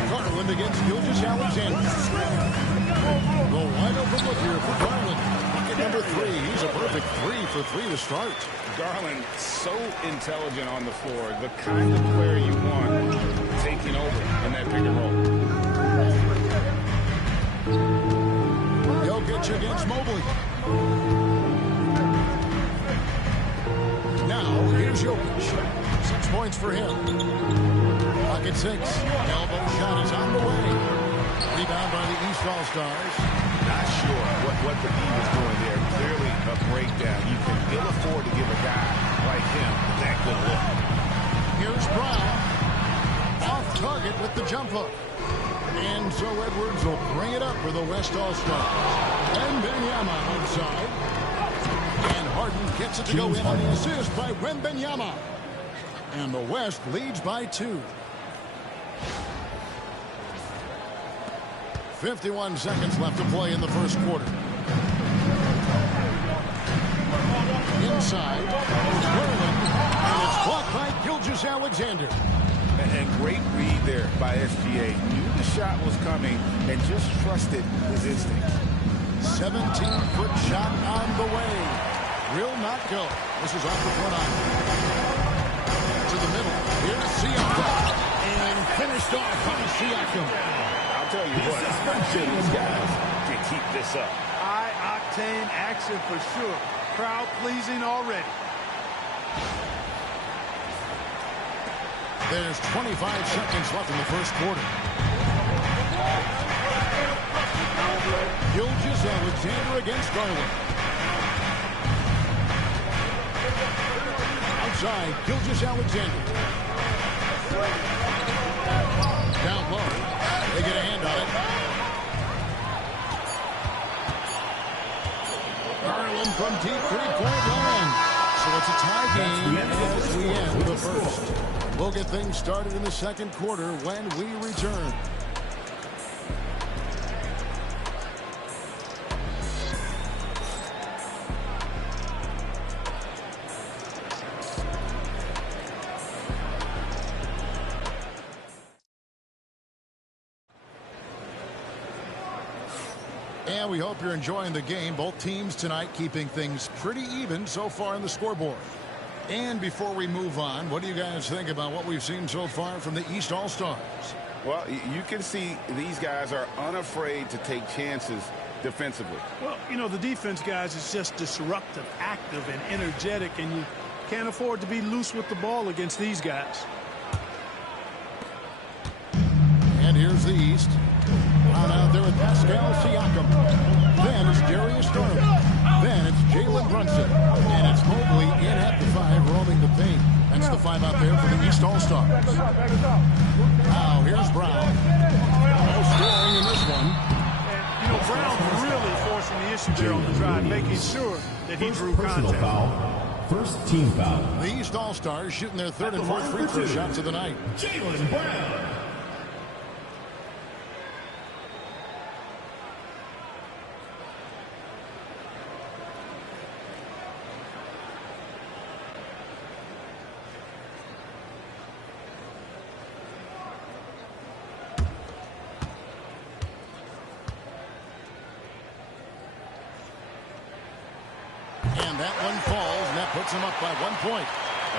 Garland against Gilgeous-Alexander. The wide open look here for Garland. Bucket number 3. He's a perfect 3 for 3 to start. Garland, So intelligent on the floor. The kind of player you want taking over in that pick and roll. Jokic against Mobley. Now, here's Jokic. 6 points for him. Pocket 6. Elbow shot is on the way. Rebound by the East All-Stars. Not sure what the D was doing there. Clearly a breakdown. You can ill afford to give a guy like him that good look. Here's Brown. Off target with the jump hook. And so Edwards will bring it up for the West All-Stars. And Wembanyama outside. And Harden gets it to go in on the assist by Wembanyama. And the West leads by 2. 51 seconds left to play in the first quarter. Inside. Garland. And it's blocked by Gilgeous-Alexander. And great read there by SGA. Knew the shot was coming and just trusted his instincts. 17-foot shot on the way. Will not go. This is off the front line. To the middle. Here's Siakam. And finished off by Siakam. I'll tell you what, I'm sure these guys can keep this up. High-octane action for sure. Crowd-pleasing already. There's 25 seconds left in the first quarter. Gilgeous-Alexander against Garland. Outside, Gilgeous-Alexander. Down low. They get a hand on it. Garland from deep three-point line. So it's a tie game as we end the first. We'll get things started in the second quarter when we return. And we hope you're enjoying the game. Both teams tonight keeping things pretty even so far in the scoreboard. And before we move on, what do you guys think about what we've seen so far from the East All-Stars? Well, you can see these guys are unafraid to take chances defensively. Well, you know, the defense, guys, is just disruptive, active, and energetic, and you can't afford to be loose with the ball against these guys. And here's the East. On out there with Pascal Siakam. Then it's Darius Garland. Then it's Jalen Brunson. And it's Mobley in at the 5, roaming the paint. That's the 5 out there for the East All-Stars. Now here's Brown. No scoring in this one. And, you know, Brown's really forcing the issue there on the drive, making sure that he drew Personal contact. foul. First team foul. The East All-Stars shooting their third and fourth free throw shots of the night. Jaylen Brown. And that one falls, and that puts him up by 1 point.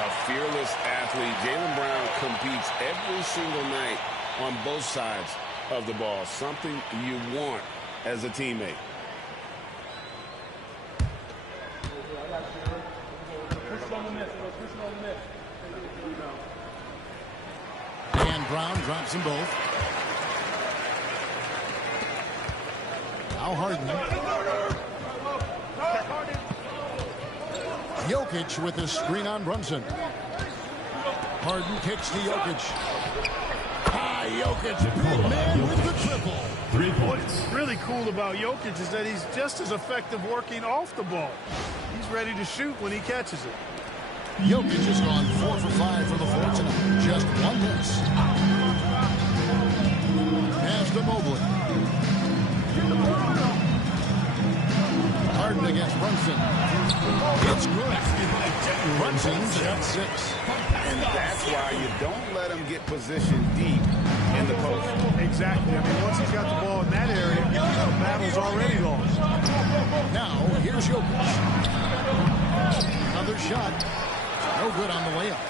A fearless athlete. Jaylen Brown competes every single night on both sides of the ball. Something you want as a teammate. And Brown drops them both. Now Harden. Jokic with his screen on Brunson. Harden kicks to Jokic. Jokic, big man with the triple. 3 points. What's really cool about Jokic is that he's just as effective working off the ball. He's ready to shoot when he catches it. Jokic has gone 4 for 5 for the floor tonight. Just one miss. Pass to Mobley. Harden against Brunson. It's good. Brunson's at 6. And that's why you don't let him get positioned deep in the post. Exactly. I mean, once he's got the ball in that area, the battle's already lost. Now, here's Jokic. Another shot. No good on the layup.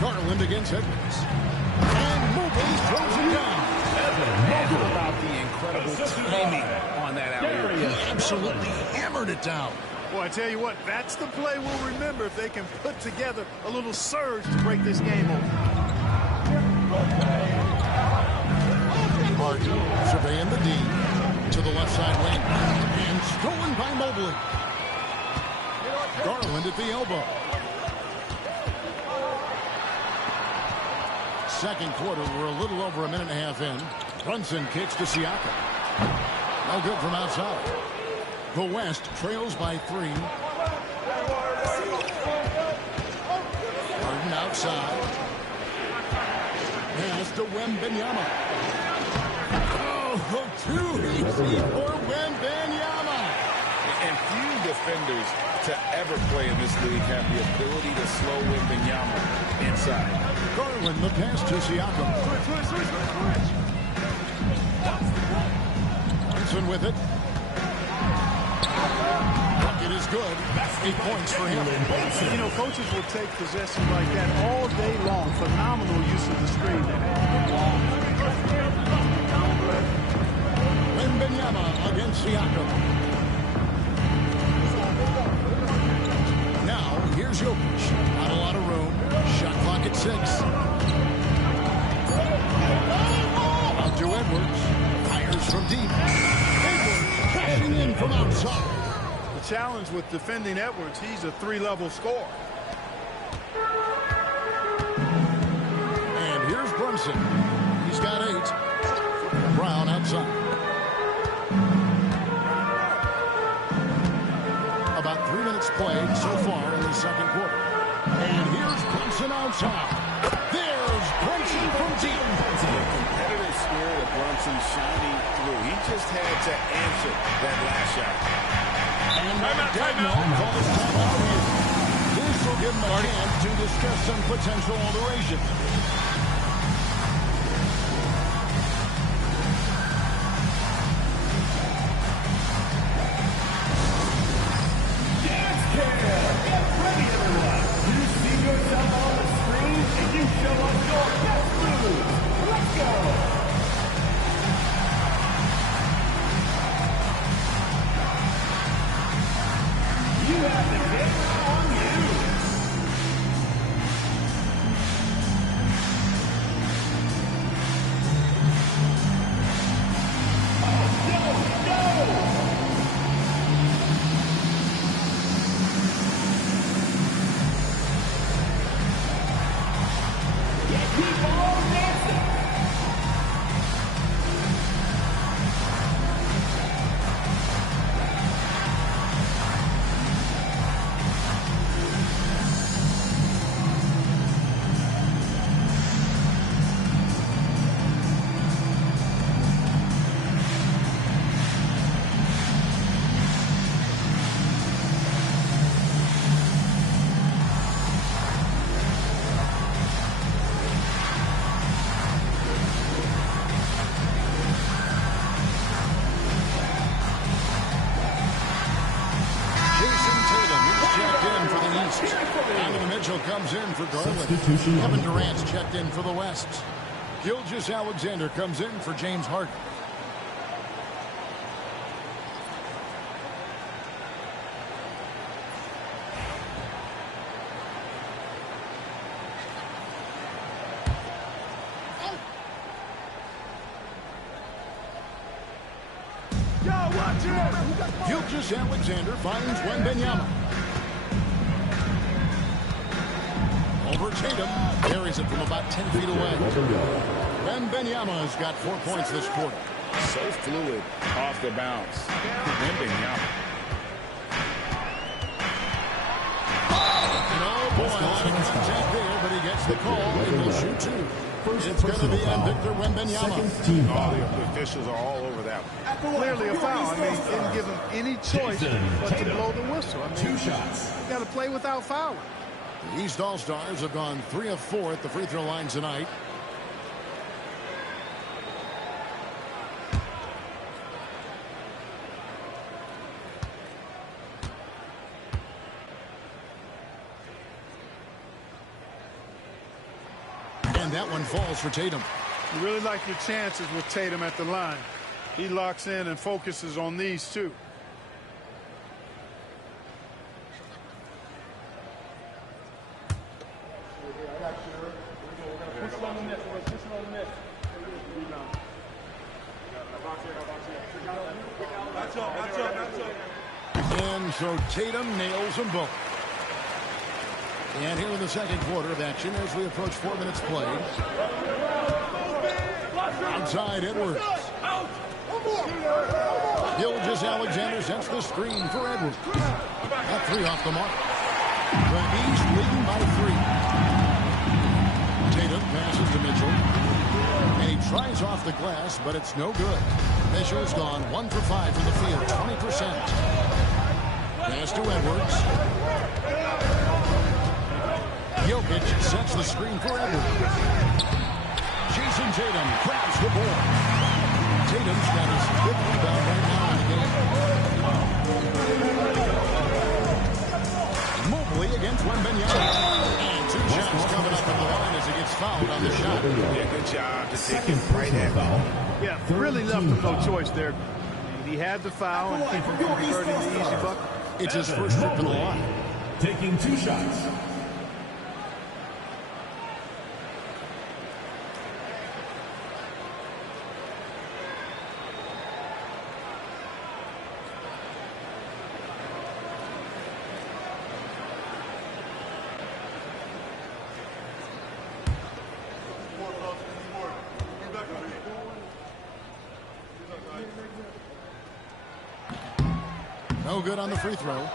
Garland against Edwards. And Mobley throws him down. How about the incredible timing on that alley-oop? He absolutely hammered it down. Well, I tell you what, that's the play we'll remember if they can put together a little surge to break this game open. Harden surveying the D to the left side wing. And stolen by Mobley. Garland at the elbow. Second quarter, we're a little over a minute and a half in. Brunson kicks to Siakam. No good from outside. The West trails by 3. Harden outside. Pass to Wembanyama. Oh, too easy for Wembanyama. And few defenders to ever play in this league have the ability to slow Wembanyama inside. Garland, the pass to Siakam. Brunson with it. Bucket is good. 8 points for him. You know, coaches will take possessions like that all day long. Phenomenal use of the screen. Wembanyama against Siakam. Now, here's Jokic. Not a lot of room. Shot clock at 6. Out to Edwards. Fires from deep. Edwards cashing in from outside. The challenge with defending Edwards, he's a 3-level scorer. And here's Brunson. He's got 8. Brown outside. About 3 minutes played so far in the second quarter. And here's Brunson outside. There's Brunson from deep. The competitive spirit of Brunson shining through. He just had to answer that last shot. And Dagnon calls timeout here. This will give him a chance to discuss some potential alteration. Comes in for Garland. Kevin Durant's checked in for the West. Gilgeous-Alexander comes in for James Harden. Gilgeous-Alexander finds Wembanyama. Over Tatum, carries it from about 10 feet away. Wembanyama's got 4 points this quarter. So fluid off the bounce. Wembanyama. Oh boy, a lot of contact there, but he gets the call and he'll shoot 2. It's going to be on Victor Wembanyama. The officials are all over that one. Clearly a foul. I mean, didn't give him any choice but to blow the whistle. I mean, 2 shots. You got to play without fouling. The East All-Stars have gone 3 of 4 at the free throw line tonight. And that one falls for Tatum. You really like your chances with Tatum at the line. He locks in and focuses on these two. And so Tatum nails them both. And here in the second quarter of action as we approach 4 minutes played. Outside Edwards. Gilgeous-Alexander sets the screen for Edwards. That 3 off the mark. The East leading by 3. Tatum passes to Mitchell. And he tries off the glass, but it's no good. Mitchell's gone 1 for 5 from the field, 20%. Pass to Edwards. Jokic sets the screen for Edwards. Jason Tatum grabs the ball. Tatum's got his 5th rebound right now in the game. Mobley against Wembanyama. And 2 shots coming up from the line as he gets fouled on the shot. Yeah, good job to take him right at foul. Yeah, really left him no choice there. He had the foul and keep him from converting the easy bucket. It's his first trip to the line. Taking 2 shots. No good on the free throw.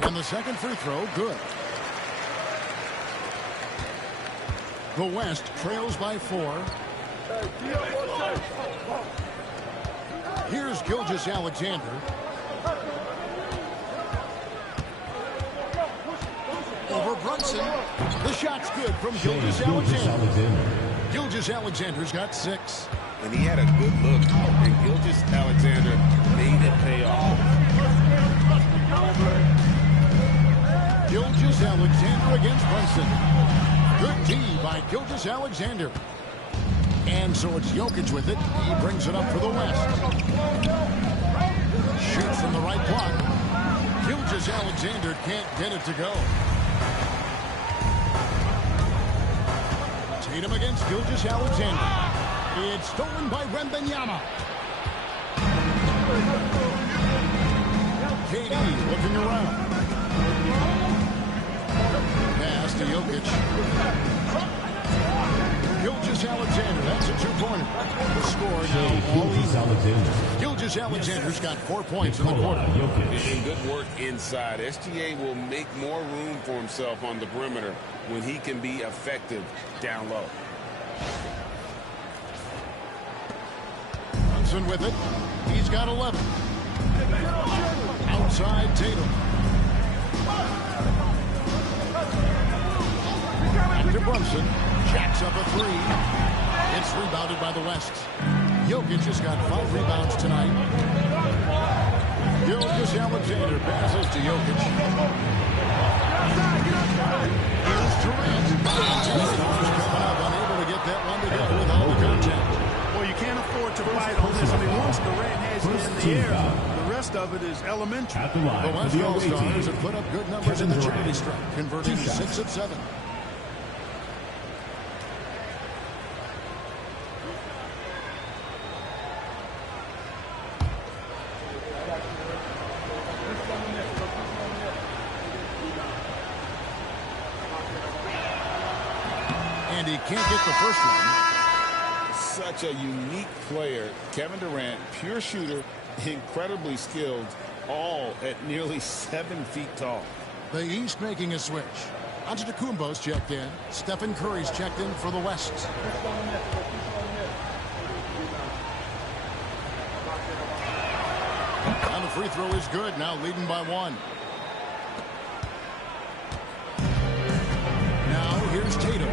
And the second free throw, good. The West trails by 4. Here's Gilgeous-Alexander. Over Brunson. The shot's good from Gilgeous-Alexander. Gilgeous-Alexander's got 6. And he had a good look, and Gilgeous-Alexander made it pay off. Gilgeous-Alexander against Brunson. Good D by Gilgeous-Alexander. And so it's Jokic with it. He brings it up for the West. Shoots from the right block. Gilgeous-Alexander can't get it to go. Tatum against Gilgeous-Alexander. It's stolen by Wembanyama. KD looking around. Pass to Jokic. Gilgeous-Alexander, that's a 2-pointer. The score now all even. Gilgeous-Alexander's got 4 points in the quarter. And good work inside. SGA will make more room for himself on the perimeter when he can be effective down low. Brunson with it. He's got 11. Outside Tatum. To Brunson, jacks up a 3. It's rebounded by the West. Jokic has got 5 rebounds tonight. Gilgeous-Alexander passes to Jokic. Here's Durant. Coming up, unable to get that one to go with all the contact. Well, you can't afford to bite on this. I mean, once Durant has it in the air, the rest of it is elementary. At the line, The West All-Stars have put up good numbers in the charity stripe, converting 6 of 7. And he can't get the first one. Such a unique player. Kevin Durant, pure shooter, incredibly skilled, all at nearly 7 feet tall. The East making a switch. Antetokounmpo's checked in. Stephen Curry's checked in for the West. And the free throw is good. Now leading by 1. Now here's Tatum.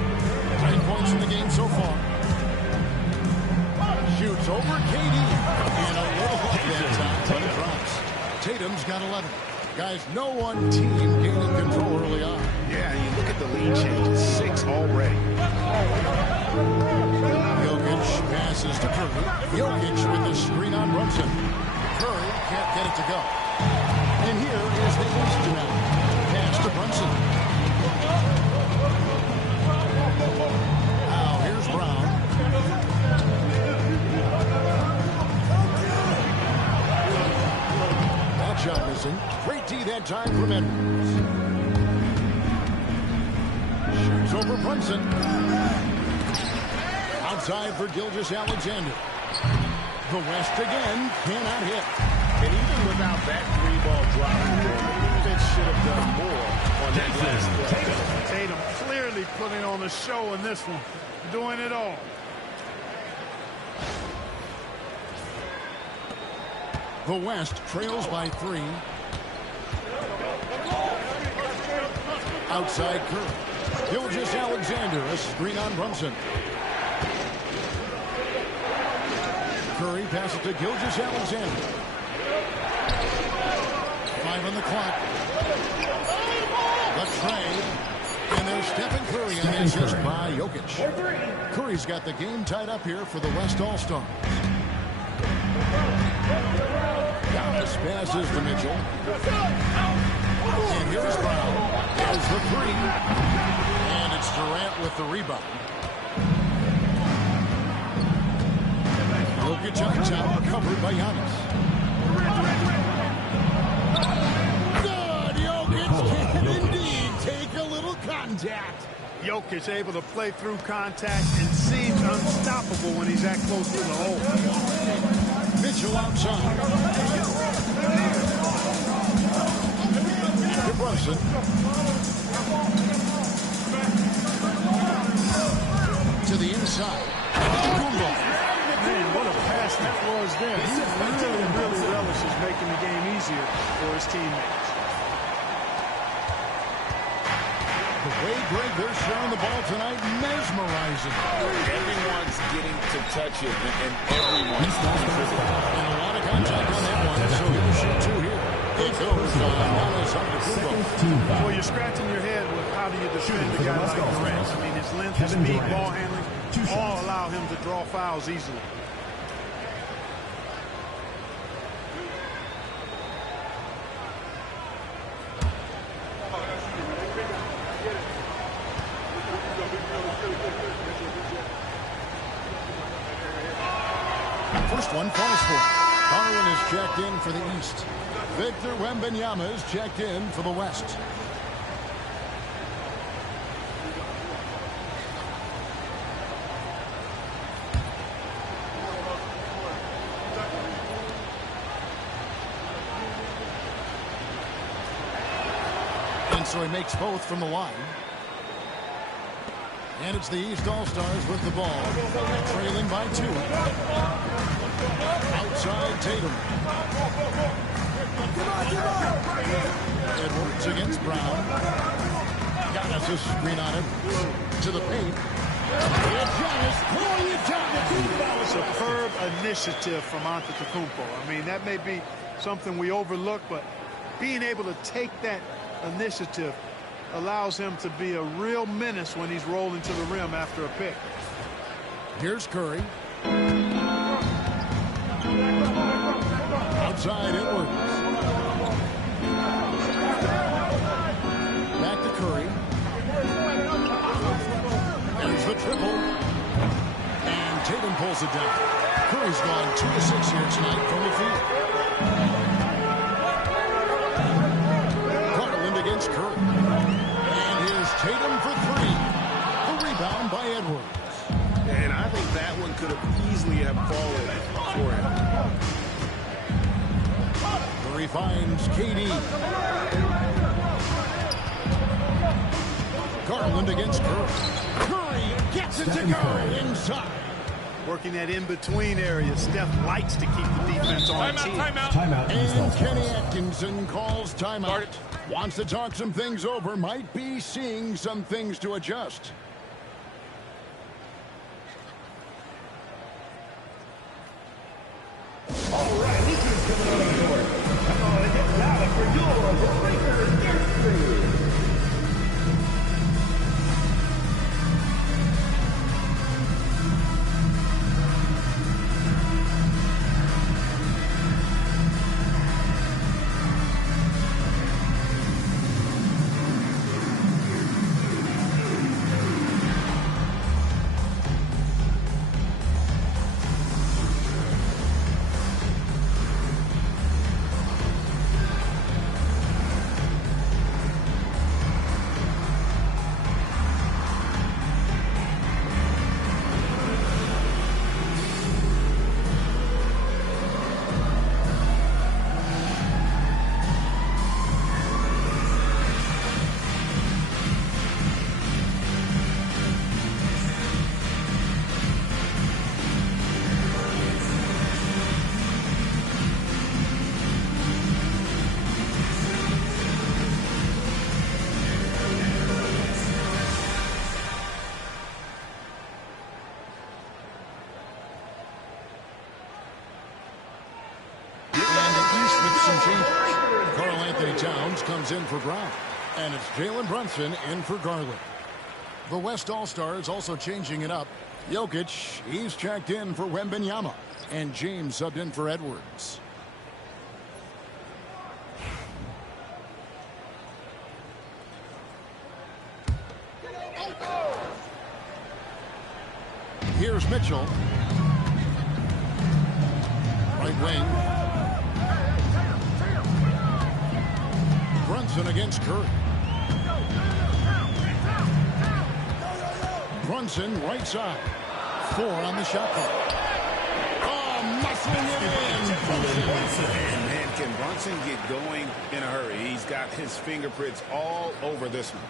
10 points in the game so far. Shoots over KD. And a little off that time, but it drops. Tatum's got 11. Guys, no one team gaining control early on. Yeah, you look at the lead change. 6 already. Jokic passes to Curry. Jokic with the screen on Brunson. Curry can't get it to go. And here is the East now. Pass to Brunson. Now here's Brown. That shot missing. Great D there that time from Edwards. Shoots over Brunson. Outside for Gilgeous-Alexander. The West again cannot hit. And even without that three-ball drop, the defense should have done more on that last play. Tatum clearly putting on a show in this one, doing it all. The West trails by 3. Outside Curry. Gilgeous-Alexander, a screen on Brunson. Curry passes to Gilgeous-Alexander. 5 on the clock. The trade. And there's Stephen Curry on the assist by Jokic. Curry's got the game tied up here for the West All-Stars. Giannis passes to Mitchell. And here's Brown. There's the 3. And it's Durant with the rebound. Jokic on top, covered by Giannis. Good! Jokic can indeed take a little contact. Jokic able to play through contact and seems unstoppable when he's that close to the hole. Mitchell outside. To Brunson. To the inside. Man, what a pass that was there. He really relishes making the game easier for his teammates. The way, Greg, they're sharing the ball tonight, mesmerizing. Everyone's getting to touch it, and everyone's contributing. And a lot of contact on that one, so he'll shoot 2 here. It goes on Giannis Antetokounmpo. Well, you're scratching your head with how do you defend a guy like Durant. I mean, his length, his speed, ball handling, all allow him to draw fouls easily. First one falls for. Harlan is checked in for the East. Victor Wembanyama is checked in for the West. And so he makes both from the line. And it's the East All-Stars with the ball, trailing by 2. Outside Tatum. Edwards against Brown. Giannis a screen on him. To the paint. And Giannis pulling it down. Superb initiative from Antetokounmpo. I mean, that may be something we overlook, but being able to take that initiative allows him to be a real menace when he's rolling to the rim after a pick. Here's Curry. Outside Edwards. Back to Curry. There's the triple. And Tatum pulls it down. Curry's gone 2 of 6 here tonight from the field. Garland against Curry. And here's Tatum for 3. The rebound by Edwards. And I think that one could have easily have fallen for him. Curry finds KD. Garland against Curry. Curry gets it to go inside. Working that in-between area. Steph likes to keep the defense on the team. Timeout. And Kenny Atkinson calls timeout. Wants to talk some things over. Might be seeing some things to adjust. All right, this is coming on the court. Come on, get loud for your Lakers history. Towns comes in for Brown. And it's Jalen Brunson in for Garland. The West All-Stars also changing it up. Jokic, he's checked in for Wembanyama. And James subbed in for Edwards. Here's Mitchell. Right wing. Brunson against Curry. Brunson right side. 4 on the shot clock. Oh, muscling it in. And man, can Brunson get going in a hurry? He's got his fingerprints all over this one.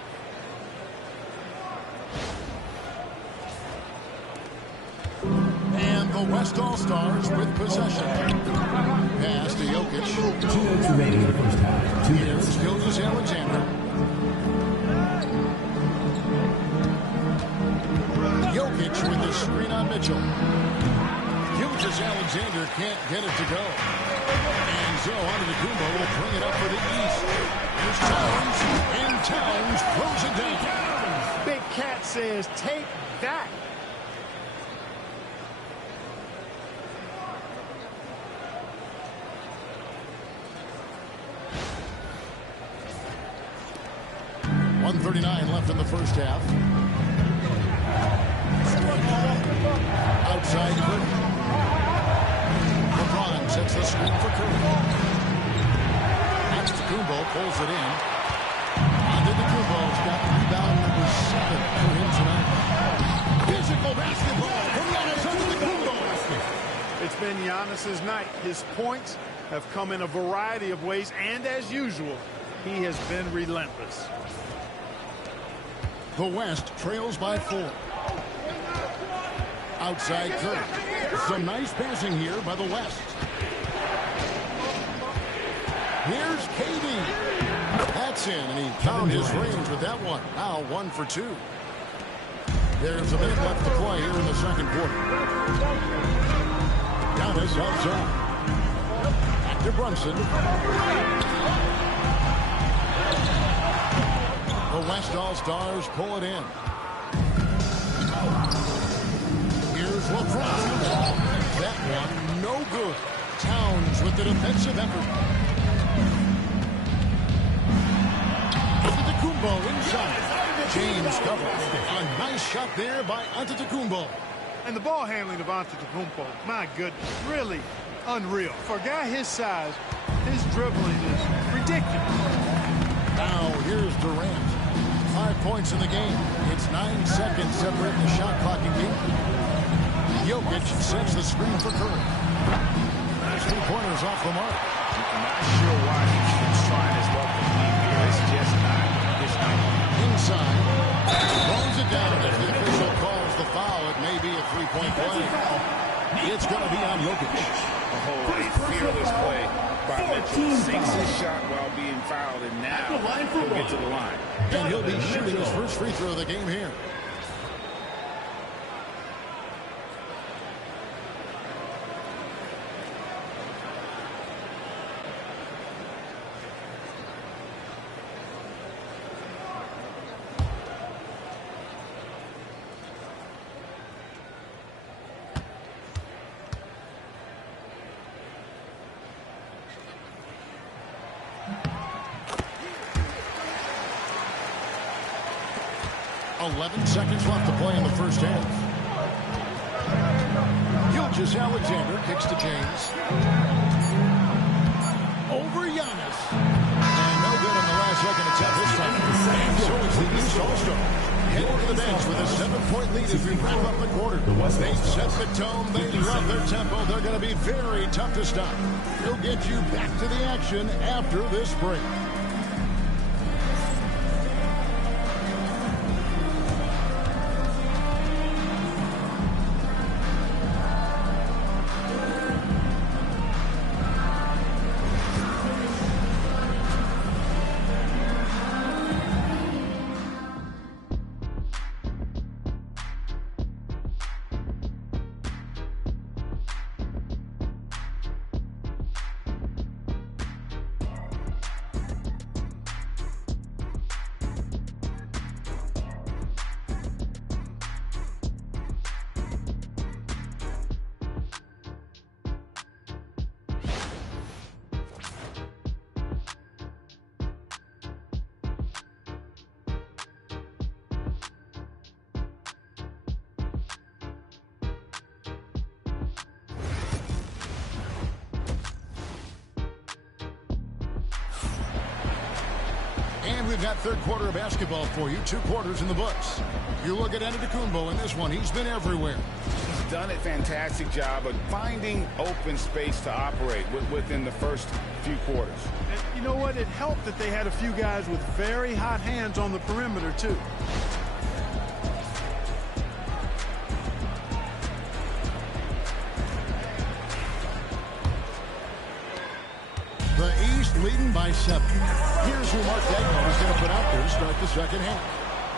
And the West All-Stars with possession. Pass to Jokic. 2 minutes remaining in the first half. 2 minutes. Here's Gilgeous-Alexander. Jokic with the screen on Mitchell. Gilgeous-Alexander can't get it to go. And so Antetokounmpo will bring it up for the East. Here's Towns. And Towns throws it down. Big Cat says, take that. .139 left in the first half. Outside Curry. LeBron sets the screen for Curry. Antetokounmpo pulls it in. Antetokounmpo's got rebound number 7 for him tonight. Physical basketball from Giannis Antetokounmpo. It's been Giannis's night. His points have come in a variety of ways, and as usual, he has been relentless. The West trails by 4. Outside Curry. Some nice passing here by the West. Here's KD. That's in, and he found his range with that one. Now 1 for 2. There's a minute left to play here in the second quarter. Giannis outside. Back to Brunson. The West All-Stars pull it in. Here's LeBron. That one, no good. Towns with the defensive effort. Antetokounmpo inside. James covers. A nice shot there by Antetokounmpo. And the ball handling of Antetokounmpo, my goodness, really unreal. For a guy his size, his dribbling is ridiculous. Now here's Durant. 5 points in the game. It's 9 seconds separating the shot clock and game. Jokic sets the screen for Curry. Nice 2-pointers off the mark. I'm not sure why he keeps trying his luck to leave here. It's just not his night. Inside. Throws it down. If the official calls the foul, it may be a 3-point play. It's going to be on Jokic. A fearless play by Mitchell. Sinks his shot while being fouled, and now he'll get to the line. And he'll be shooting his first free throw of the game here. .11 seconds left to play in the first half. Gilgeous-Alexander kicks to James. Over Giannis. And no good on the last second attempt this time. And so it's the East All-Star. Heading to the bench with a 7-point lead as we wrap up the quarter. They set the tone. They love their tempo. They're going to be very tough to stop. They'll get you back to the action after this break. And we've got third quarter of basketball for you. 2 quarters in the books. You look at Antetokounmpo in this one. He's been everywhere. He's done a fantastic job of finding open space to operate within the first few quarters. And you know what? It helped that they had a few guys with very hot hands on the perimeter, too. The East leading by 7. Here's who Mark Daigneault is going to put out there to start the second half.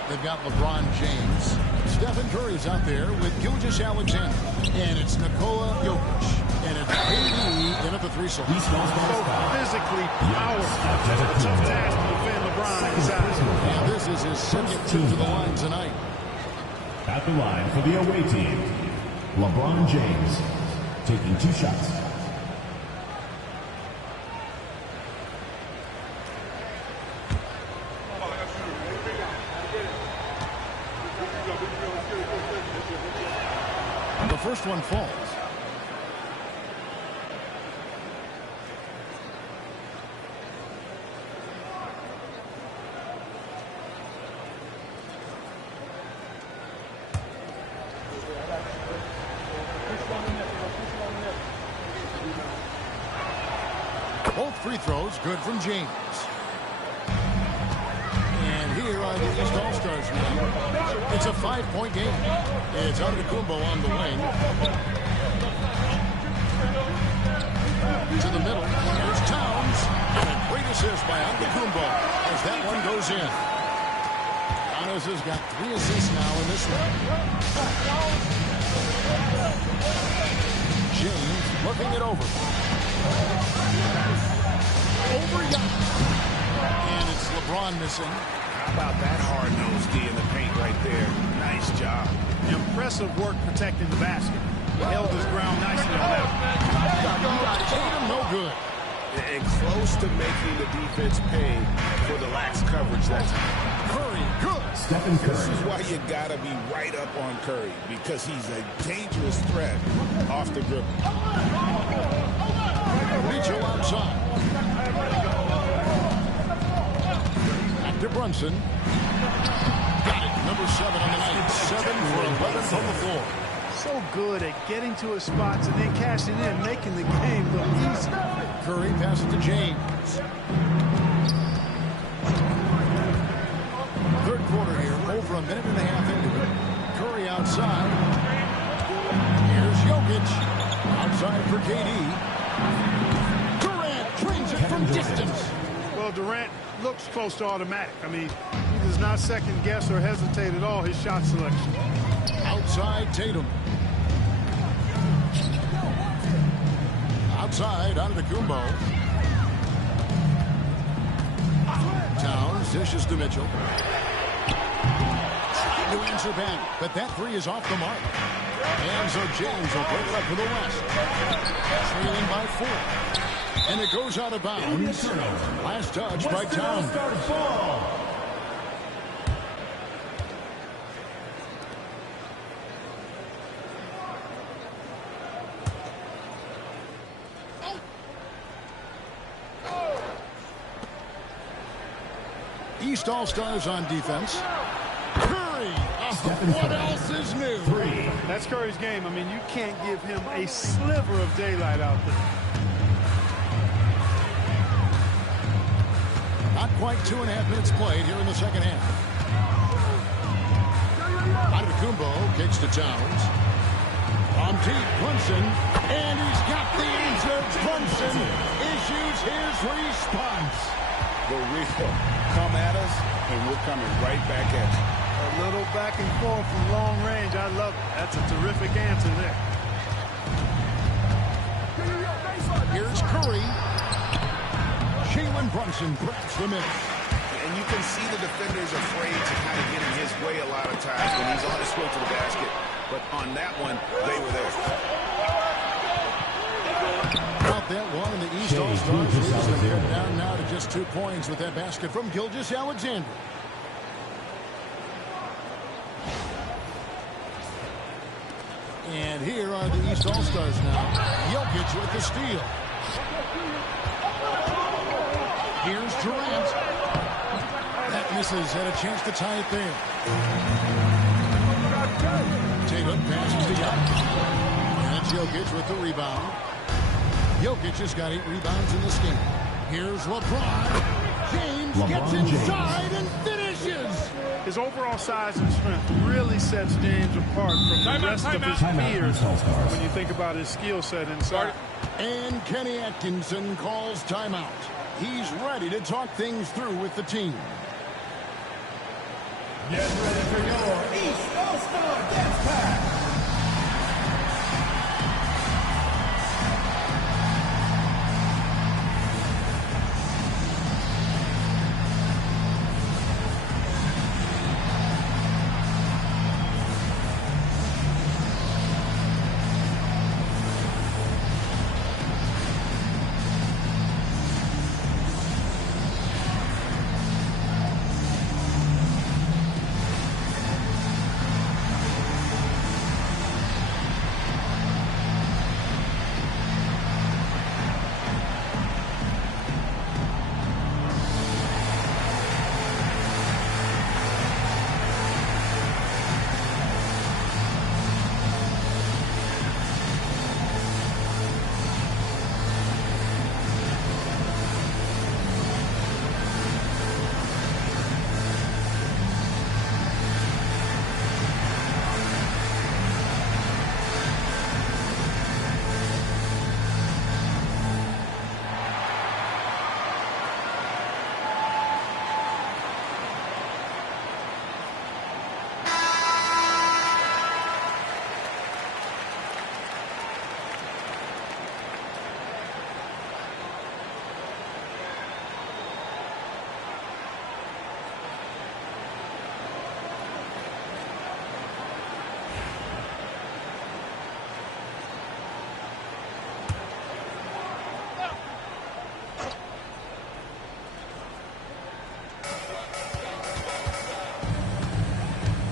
They've got LeBron James. Stephen Curry's out there with Gilgeous-Alexander. And it's Nikola Jokic. And it's KD in at the 3 slot. So physically powerful. A tough task to defend LeBron inside. And this is his second trip to the line tonight. At the line for the away team, LeBron James taking 2 shots. The first one falls. Both free throws good from James. And here are the East All-Stars now. It's a 5-point game. It's Antetokounmpo on the wing. To the middle. Here's Towns. And a great assist by Antetokounmpo as that one goes in. Giannis has got 3 assists now in this one. James looking it over. Over Giannis. And it's LeBron missing. How about that hard-nosed D in the paint right there? Nice job. Impressive work protecting the basket. Held his ground nicely on that. Tatum no good. And close to making the defense pay for the lax coverage that time. Curry, good. Stephen This Curry. is why you got to be right up on Curry, because he's a dangerous threat off the dribble. Mitchell outside. Back to Brunson. Got it. Number 7 on the night. 7 for 11 from the floor. So good at getting to his spots and then cashing in, making the game look easy. Curry passes to James. Third quarter here. Over a minute and a half into it. Curry outside. Here's Jokic. Outside for KD. Durant trains it from distance. Well, Durant looks close to automatic. I mean, he does not second guess or hesitate at all his shot selection. Outside Tatum. Outside Antetokounmpo. Towns dishes to Mitchell. Trying to answer back, but that 3 is off the mark. And so James will break it up for the West. Trailing by 4. And it goes out of bounds. Last touch by Towns. East All-Stars on defense. Curry. What else is new? 3. That's Curry's game. I mean, you can't give him a sliver of daylight out there. Not quite 2.5 minutes played here in the second half. Antetokounmpo kicks to Towns. From deep, Brunson. And he's got the answer. Brunson issues his response. The real come at us, and we're coming right back at you. A little back and forth from long range. I love it. That's a terrific answer there. Here's Curry. Jalen Brunson grabs the miss. And you can see the defender's afraid to kind of get in his way a lot of times when he's on his way to the basket. But on that one, they were there. Out that one, and the East All-Stars lose. They cut down now to just 2 points with that basket from Gilgeous-Alexander. And here are the East All-Stars now. Jokic with the steal. Here's Durant. Witnesses had a chance to tie it there. Tatum passes to Jokic. And it's Jokic with the rebound. Jokic has got 8 rebounds in this game. Here's LeBron. James gets inside and finishes. His overall size and strength really sets James apart from the rest of his peers when you think about his skill set inside. And Kenny Atkinson calls timeout. He's ready to talk things through with the team. Get ready for your East All-Star Dance Pack.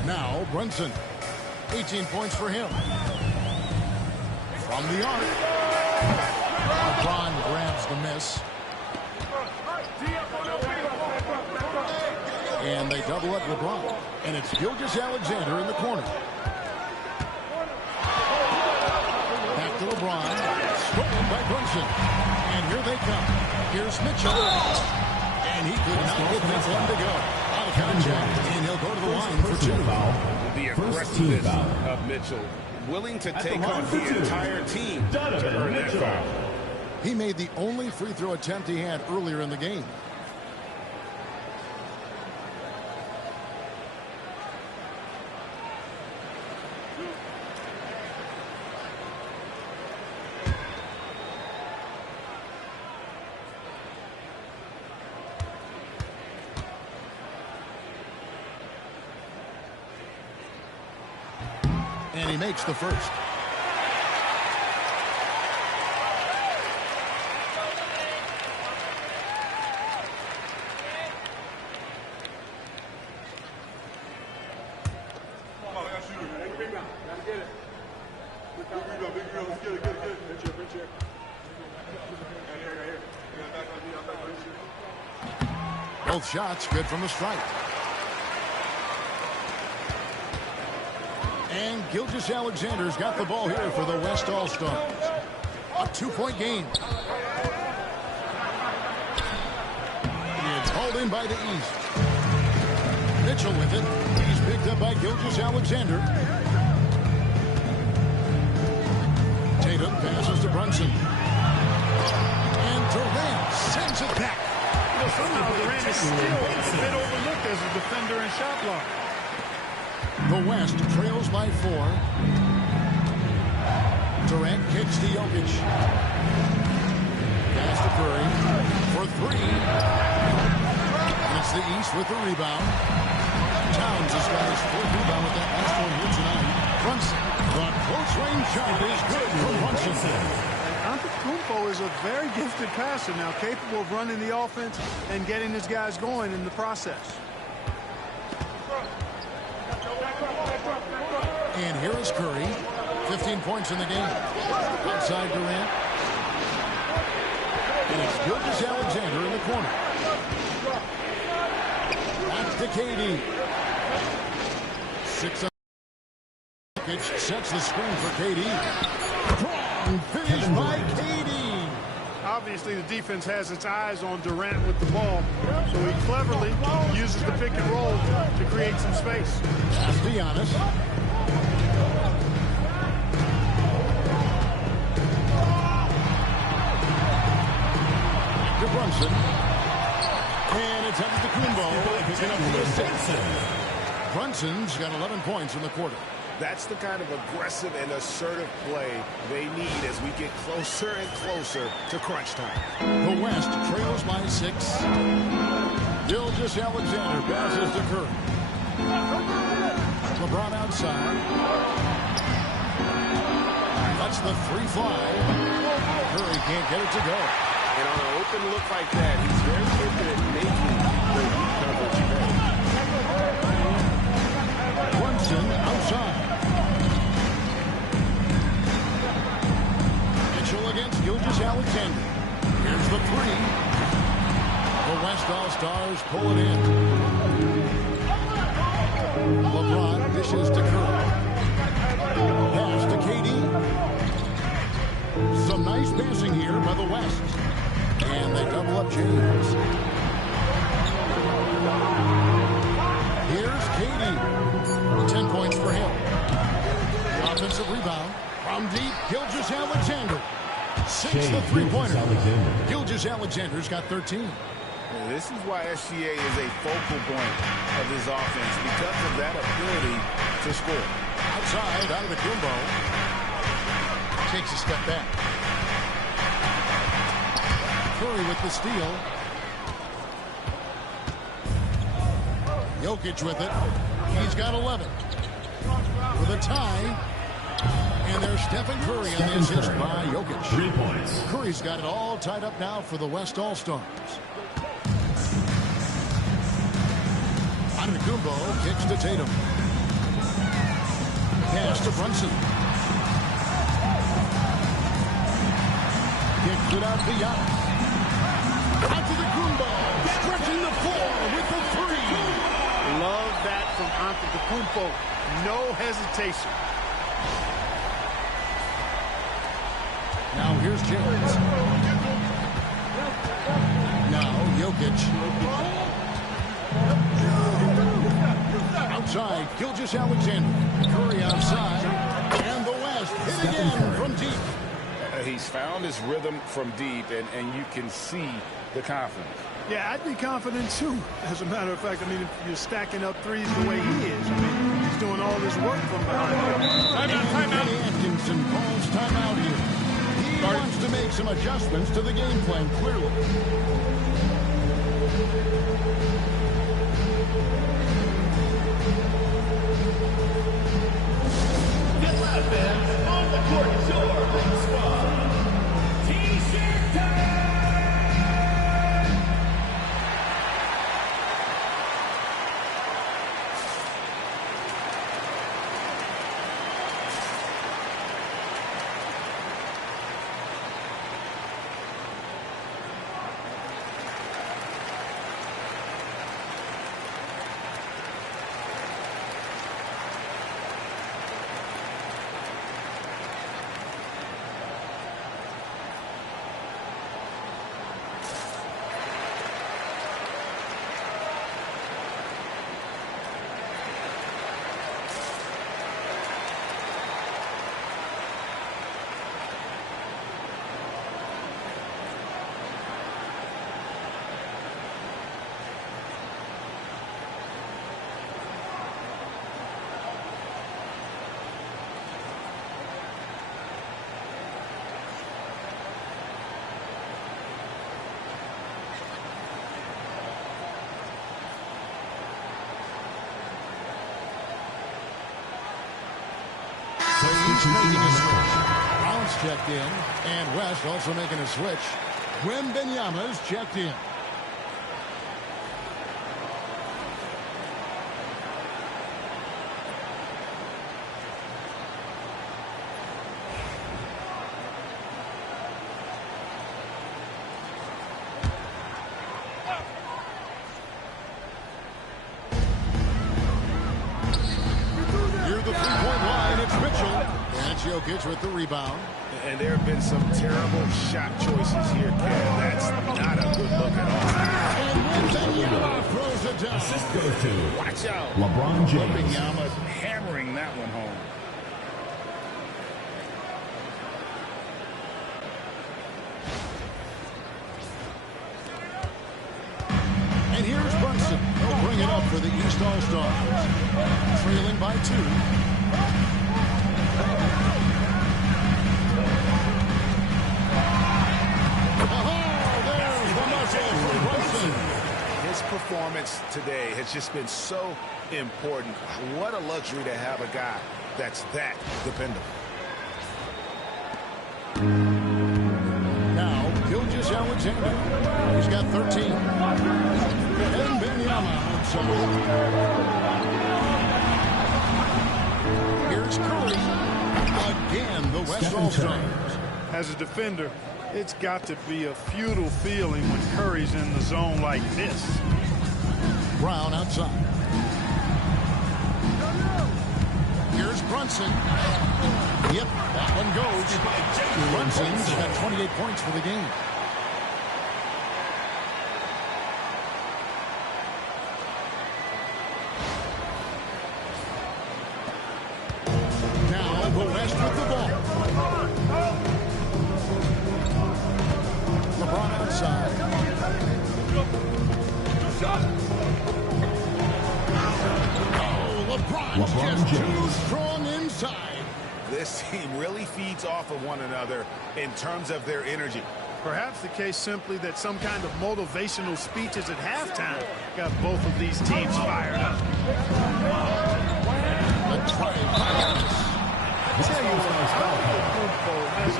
Now Brunson. 18 points for him. From the arc. LeBron grabs the miss. And they double up LeBron. And it's Gilgeous-Alexander in the corner. Back to LeBron. Stolen by Brunson. And here they come. Here's Mitchell. And he could not get that one to go. Out of contact. And he'll go to the line for 2. The aggressiveness of Mitchell. Willing to take on the entire team to earn that foul. He made the only free throw attempt he had earlier in the game. And he makes the first. Both shots good from the stripe. And Gilgeous-Alexander's got the ball here for the West All-Stars. A 2-point game. It's hauled in by the East. Mitchell with it. He's picked up by Gilgeous-Alexander. Tatum passes to Brunson. And Durant sends it back. Well, somehow Durant is still a bit overlooked as a defender in shot block. The West trails by 4. Durant kicks to Jokic. Pass to Curry for 3. And it's the East with the rebound. Towns has got his 4th rebound with that last one here tonight. Brunson. The close-range shot is good for Brunson. Antetokounmpo is a very gifted passer now, capable of running the offense and getting his guys going in the process. And here is Curry. 15 points in the game. Outside Durant. And it's Gilgeous-Alexander in the corner. Back to to KD. 6 on Jokic sets the screen for KD. Strong finish by KD. Obviously, the defense has its eyes on Durant with the ball, so he cleverly uses the pick and roll to create some space. Pass to Giannis. To Brunson. And it's Antetokounmpo picking up the assist. Brunson's got 11 points in the quarter. That's the kind of aggressive and assertive play they need as we get closer and closer to crunch time. The West trails by 6. Gilgeous-Alexander passes to Curry. LeBron outside. That's the 3 fly. Curry can't get it to go. And on an open look like that, he's very good at making the coverage pay. Brunson outside. Mitchell against Gilgeous-Alexander. Here's the 3. The West All-Stars pull it in. LeBron dishes to Curry. Pass to KD. Some nice passing here by the West. And they double up James. Here's KD. 10 points for him. Offensive rebound. From deep, Gilgeous-Alexander. 6 the three-pointer. Gilgeous-Alexander's got 13. This is why SGA is a focal point of this offense, because of that ability to score. Outside, out of the Kumbo. Takes a step back. Curry with the steal. Jokic with it. He's got 11. With a tie. And there's Stephen Curry on the assist by Jokic. 3 points. Curry's got it all tied up now for the West All-Stars. Antetokounmpo kicks to Tatum. Pass to Brunson. Kicks it out to Giannis. Antetokounmpo stretching the floor with the 3. Love that from Antetokounmpo. No hesitation. Now here's James. Now Jokic. Outside, Gilgeous-Alexander. Curry outside. And the West hit again from deep. He's found his rhythm from deep, and you can see the confidence. Yeah, I'd be confident too. As a matter of fact, I mean, if you're stacking up threes the way he is, I mean, he's doing all this work from behind. Timeout. Atkinson calls timeout here. He wants to make some adjustments to the game plan, clearly. Get loud, fans. On the court is your home squad. T-shirt time! He's making a switch. Brown's checked in, and West also making a switch. Wembanyama's checked in. Jokic with the rebound. And there have been some terrible shot choices here, Kev. That's not a good look at all. And Wembanyama throws it down. Assist goes to Watch out. LeBron James. Wembanyama hammering that one home. And here's Brunson. He'll bring it up for the East All-Stars. Trailing by 2. His performance today has just been so important. What a luxury to have a guy that's that dependable. Now, Gilgeous-Alexander. He's got 13. And Wembanyama outside. Here's Curry. Again, the West All-Stars. As a defender, it's got to be a futile feeling when Curry's in the zone like this. Brown outside. Here's Brunson. Yep, that one goes. Brunson's got 28 points for the game. Now the West with the ball. LeBron outside. Oh, LeBron's just too strong inside. This team really feeds off of one another in terms of their energy. Perhaps the case simply that some kind of motivational speeches at halftime got both of these teams fired up. I tell you what, has a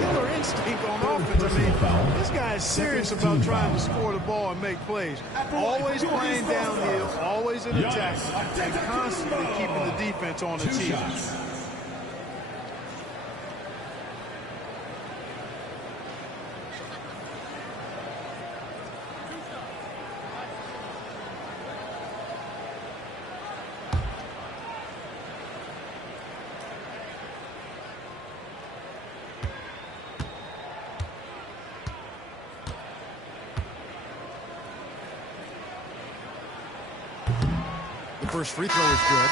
killer instinct on offense. I mean, this guy is serious about trying to score the ball and make plays. Always playing downhill, always in attack, and constantly keeping the defense on its heels. First free throw is good.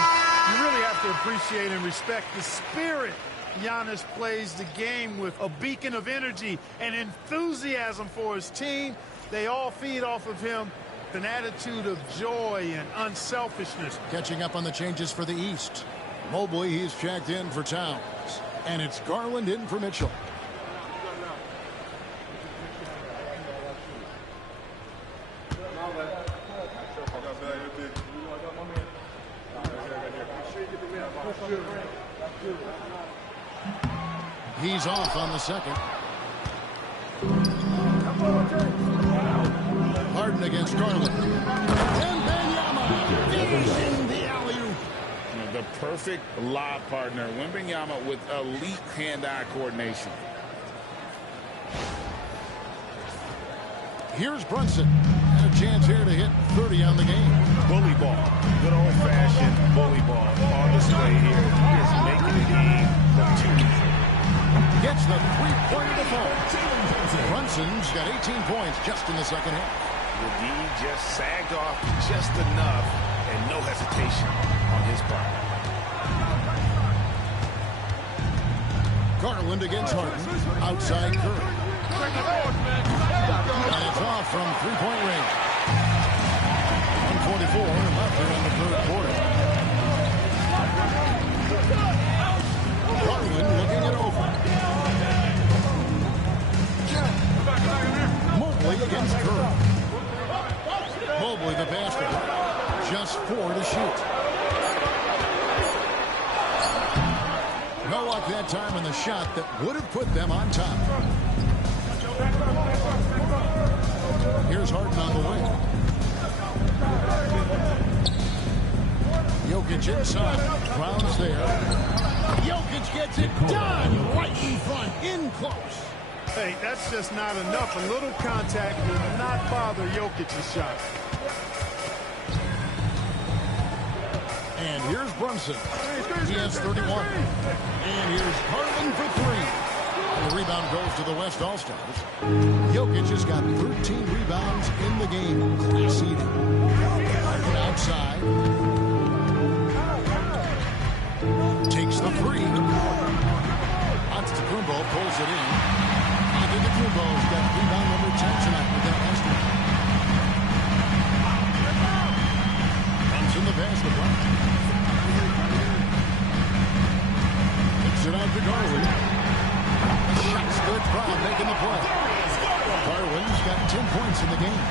You really have to appreciate and respect the spirit Giannis plays the game with. A beacon of energy and enthusiasm for his team. They all feed off of him. An attitude of joy and unselfishness. Catching up on the changes for the East. Mobley, he's checked in for Towns. And it's Garland in for Mitchell. He's off on the second. Harden against Garland. And Wembanyama finishing the alley-oop. The perfect lob partner. Wembanyama with elite hand-eye coordination. Here's Brunson. And a chance here to hit 30 on the game. Bully ball. Good old-fashioned bully ball on display here. He is making the game look too easy. Gets the three-pointer to fall. Brunson's got 18 points just in the second half. The D just sagged off just enough and no hesitation on his part. Garland against Harden. Outside Curry. And it's off from three-point range. 1:44 left here in the third quarter. Garland looking it over. Mobley against Curry. Mobley the basket. Just 4 to shoot. No luck that time in the shot that would have put them on top. Here's Harden on the wing. Jokic inside. Brown's there. Jokic gets it done right in front, in close. Hey, that's just not enough. A little contact will not bother Jokic's shot. And here's Brunson. He has 31. And here's goes to the West All-Stars. Jokic has got 13 rebounds in the game. Conceding. Outside. Takes the three. Antetokounmpo pulls it in. Antetokounmpo's got rebound number 10 tonight with that last one. Comes in the basket. Kicks it out to Garland. Shot's good. Brown making the play. Garland's got 10 points in the game.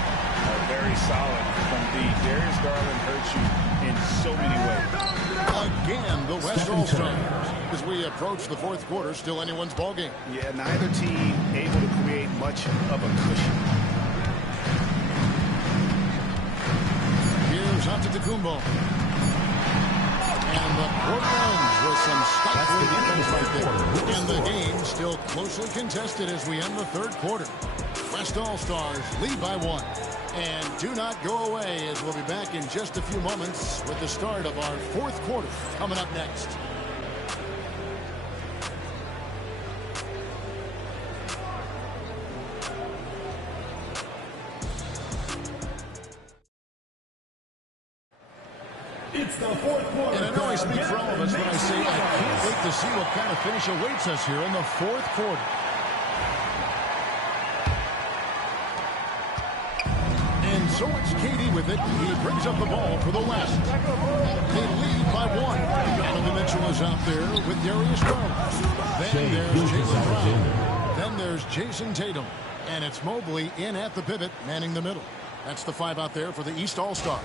Very solid from D. Darius Garland hurts you in so many ways. Again, the West All-Stars. As we approach the fourth quarter, still anyone's ballgame. Yeah, neither team able to create much of a cushion. Here's Antetokounmpo. And the quarter ends with some stifling defense right there. And the game still closely contested as we end the third quarter. West All-Stars lead by 1. And do not go away, as we'll be back in just a few moments with the start of our fourth quarter coming up next. It's the fourth quarter. And I know I speak for all of us when I say I can't wait to see what kind of finish awaits us here in the fourth quarter. And so it's KD with it. He brings up the ball for the West. They lead by 1. Donovan Mitchell is out there with Darius Garland. Then there's Jaylen Brown. Then there's Jason Tatum. And it's Mobley in at the pivot, manning the middle. That's the 5 out there for the East All-Stars.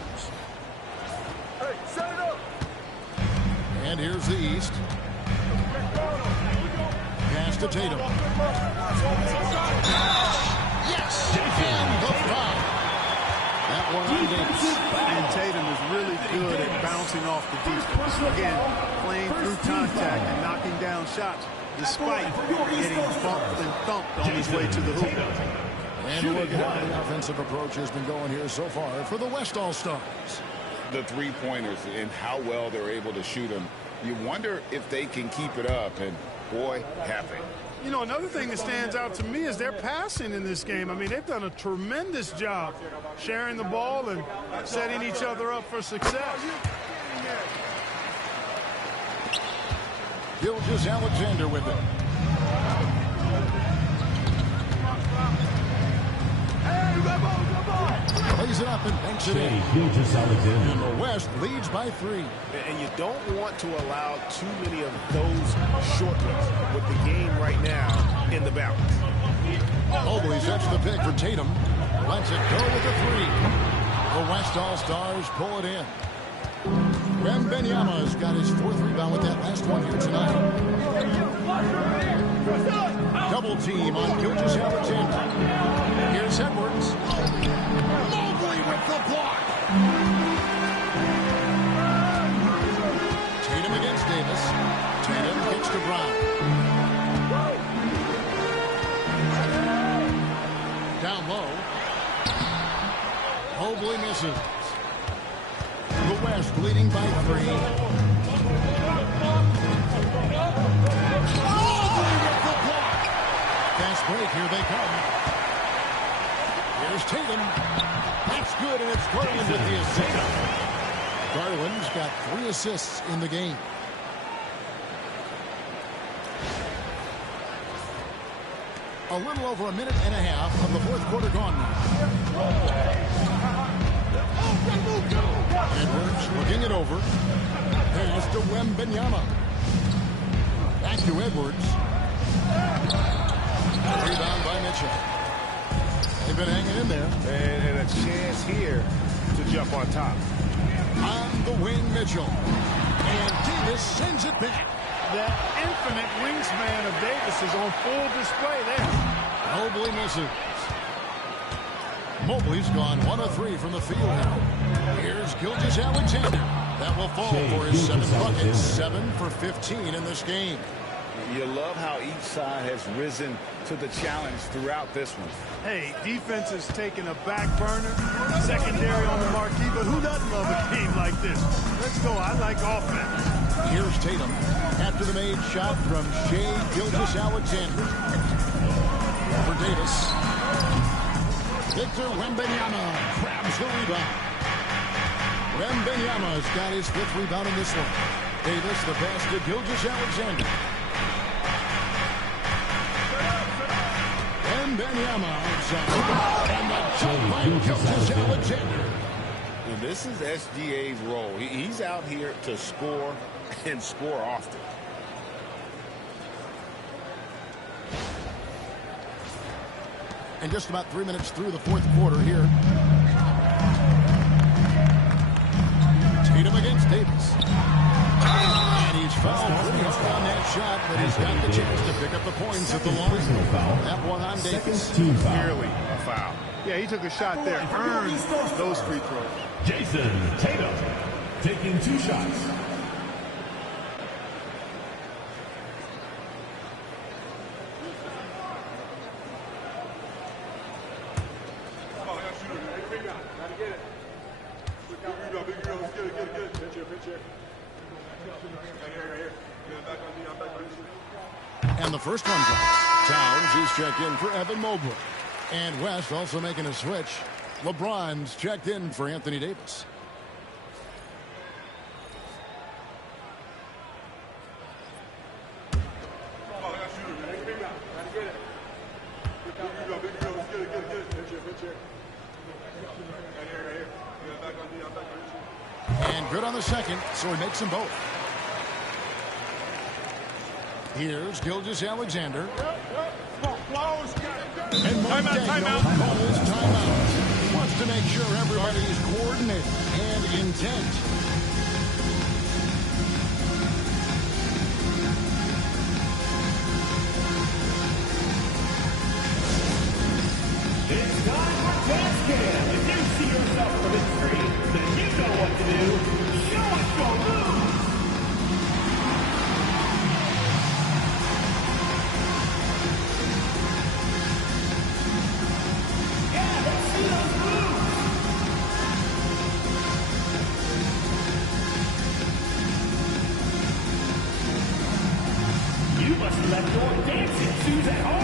Hey, set it up. And here's the East. Pass to Tatum. Yes! And the foul. That one on Davis. And Tatum is really good at bouncing off the defense. Again, playing through contact and knocking down shots despite getting bumped and thumped on his way to the hoop. And look at how the offensive approach has been going here so far for the West All-Stars. The three-pointers and how well they're able to shoot them. You wonder if they can keep it up, and boy, have they. You know, another thing that stands out to me is their passing in this game. I mean, they've done a tremendous job sharing the ball and setting each other up for success. Gilgeous-Alexander with it. Plays it up and banks it in. And the West leads by 3. And you don't want to allow too many of those short ones with the game right now in the balance. Mobley sets the pick for Tatum. Lets it go with the 3. The West All-Stars pull it in. Wembanyama's got his 4th rebound with that last one here tonight. Double team on Gilgeous-Alexander. Here's Edwards. Mobley with the block. Tatum against Davis. Tatum kicks to Brown. Down low. Mobley misses. The West leading by 3. Mobley with the block. Fast break, here they come. Here's Tatum. That's good, and it's Garland with the assist. Garland's got 3 assists in the game. A little over a minute and a half of the fourth quarter gone now. Edwards looking it over. Pass to Wembanyama. Back to Edwards. Rebound by Mitchell. They've been hanging in there. And a chance here to jump on top. On the wing, Mitchell. And Davis sends it back. That infinite wingspan of Davis is on full display there. Mobley misses. Mobley's gone 1 of 3 from the field now. Here's Gilgeous-Alexander. That will fall for his 7th bucket. 7 for 15 in this game. You love how each side has risen to the challenge throughout this one. Hey, defense has taken a back burner, secondary on the marquee, but who doesn't love a game like this? Let's go. I like offense. Here's Tatum after the made shot from Shai Gilgeous-Alexander. For Davis. Victor Wembanyama grabs the rebound. Wembanyama's got his 5th rebound in this one. Davis, the pass to Gilgeous-Alexander. Wembanyama outside. And the jump by Gilgeous-Alexander. And this is SGA's role. He's out here to score and score often. And just about 3 minutes through the 4th quarter here. Tatum against Davis. And he's fouled pretty hard on that shot, but he's got the chance to pick up the points at the line. That one on Davis. Clearly a foul. Yeah, he took a shot there. Earned those free throws. Jason Tatum taking 2 shots. And the first one's up. Towns is checked in for Evan Mobley. And West also making a switch. LeBron's checked in for Anthony Davis. And good on the second, so he makes them both. Here's Gilgeous-Alexander. And Mark Daigneault calls timeout. Wants to make sure everybody is coordinated and intent. It's time for Dance Cam. If you see yourself on the screen, then you know what to do. Show us your moves. Yeah, let's see those moves. You must have left your dancing shoes at home.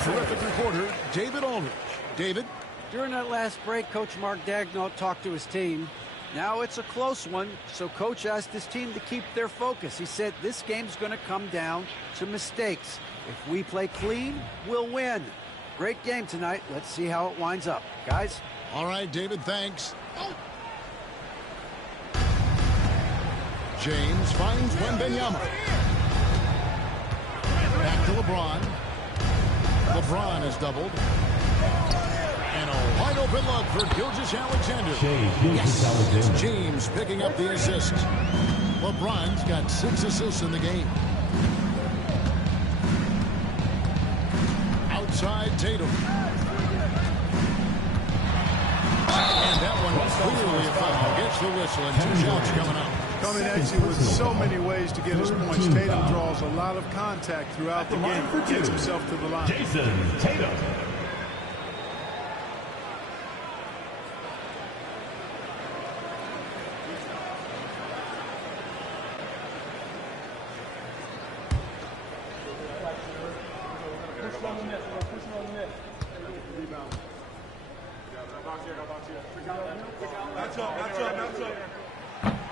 Terrific reporter, David Aldridge. David? During that last break, Coach Mark Daigneault talked to his team. Now it's a close one, so Coach asked his team to keep their focus. He said this game's going to come down to mistakes. If we play clean, we'll win. Great game tonight. Let's see how it winds up. Guys? All right, David, thanks. James finds Wembanyama. Back to LeBron. LeBron is doubled. And a wide open look for Gilgeous-Alexander. Yes, it's James picking up the assist. LeBron's got 6 assists in the game. Outside Tatum. And that one was clearly a foul. Gets the whistle and 2 shots coming up. Coming at you with so many ways to get his points. Tatum draws a lot of contact throughout the game. Gets himself to the line. Jason Tatum.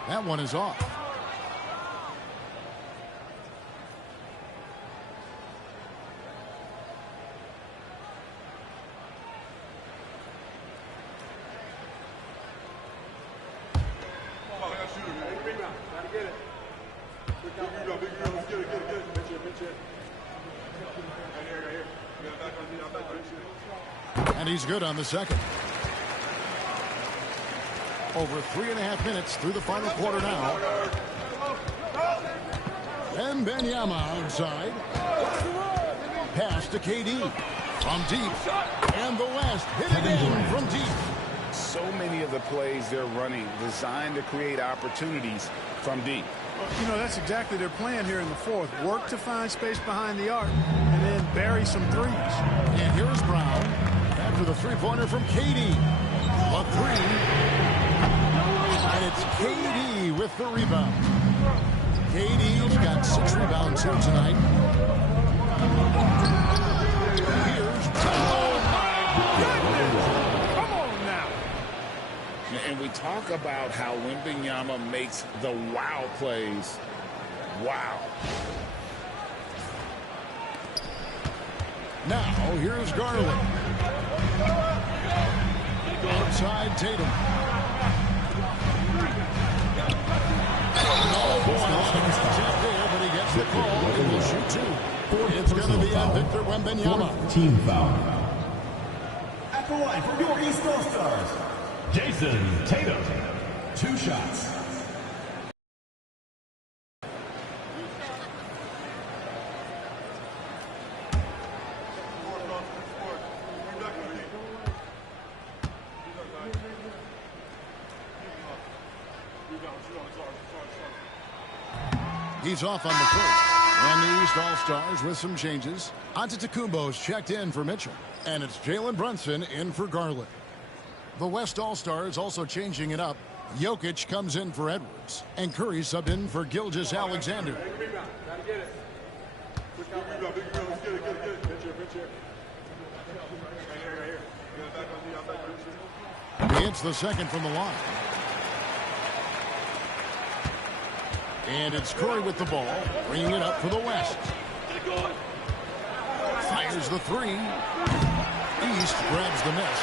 That one is off. And he's good on the second. Over 3.5 minutes through the final quarter now. And Wembanyama outside. Pass to KD. From deep. And the West hit it in from deep. So many of the plays they're running designed to create opportunities from deep. You know, that's exactly their plan here in the fourth. Work to find space behind the arc and then bury some threes. And here's Brown after the three-pointer from KD. A three. And it's KD with the rebound. KD's got 6 rebounds here tonight. Here's Brown. Come on now. And we talk about how Wembanyama makes the wow plays. Wow. Now, here's Garland. Outside Tatum. But he gets the call and will shoot 2. It's going to be on Victor Wembanyama. Team foul. At the line for your East All-Stars, Jason Tatum. 2 shots. He's off on the first. And the East All-Stars with some changes. Antetokounmpo's checked in for Mitchell. And it's Jalen Brunson in for Garland. The West All-Stars also changing it up. Jokic comes in for Edwards. And Curry subbed in for Gilgeous-Alexander. He hits the second from the line. And it's Curry with the ball, bringing it up for the West. Fires the 3. East grabs the miss.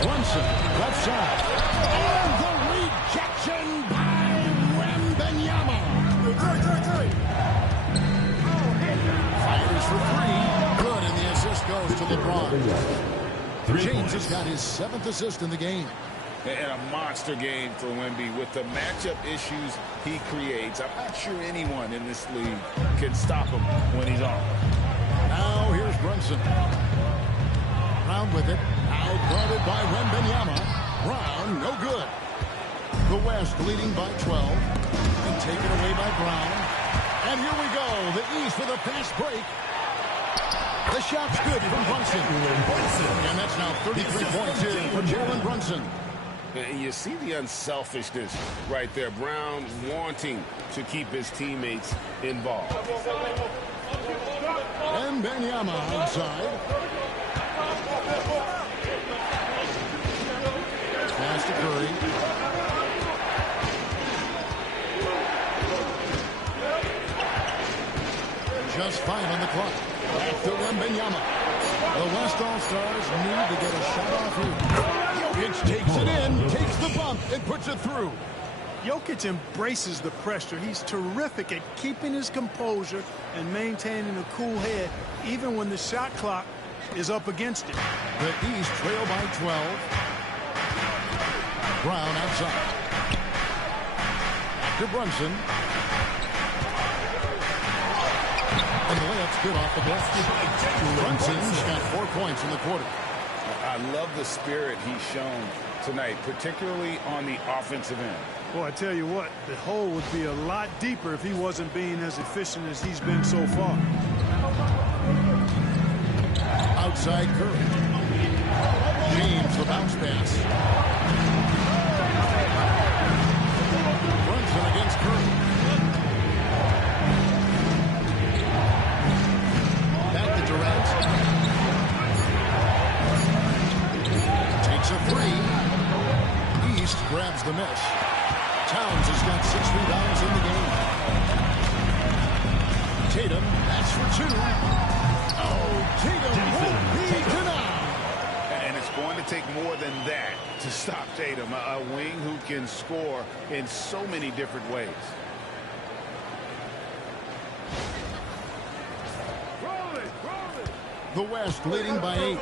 Brunson, left side. And the rejection by Wembanyama. Fires for 3. Good, and the assist goes to LeBron. James has got his 7th assist in the game. And a monster game for Wemby with the matchup issues he creates. I'm not sure anyone in this league can stop him when he's on. Now here's Brunson. Brown with it. Out guarded by Wembanyama. Brown, no good. The West leading by 12. And taken away by Brown. And here we go. The East with a fast break. The shot's good from Brunson. And that's now 33 points in for Jalen Brunson. And you see the unselfishness right there. Brown wanting to keep his teammates involved. And Wembanyama outside. Pass to Curry. Just 5 on the clock. Back to Wembanyama. The West All-Stars need to get a shot off here. Jokic takes it in, takes the bump, and puts it through. Jokic embraces the pressure. He's terrific at keeping his composure and maintaining a cool head, even when the shot clock is up against him. The East trail by 12. Brown outside. Back to Brunson. And the layup's good off the glass. Brunson's got 4 points in the quarter. I love the spirit he's shown tonight, particularly on the offensive end. Boy, I tell you what, the hole would be a lot deeper if he wasn't being as efficient as he's been so far. Outside Curry. James, the bounce pass. Brunson against Curry. Back to Durant. Takes a 3. East grabs the miss. Towns has got 6 rebounds in the game. Tatum, that's for 2. Oh, Tatum won't be denied. And it's going to take more than that to stop Tatum, a wing who can score in so many different ways. The West leading by 8.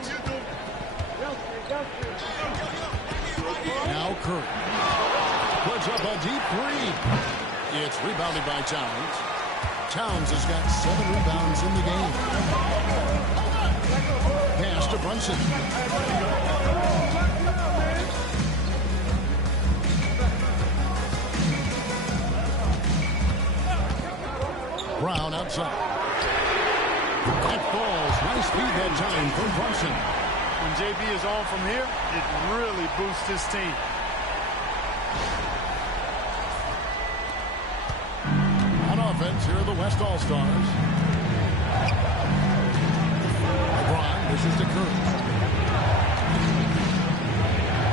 Now Curry puts up a deep three. It's rebounded by Towns. Towns has got 7 rebounds in the game. Pass to Brunson. Brown outside. That falls. Nice feed that time from Brunson. When JB is on from here, it really boosts his team. On offense, here are the West All-Stars. LeBron, this is to Curry.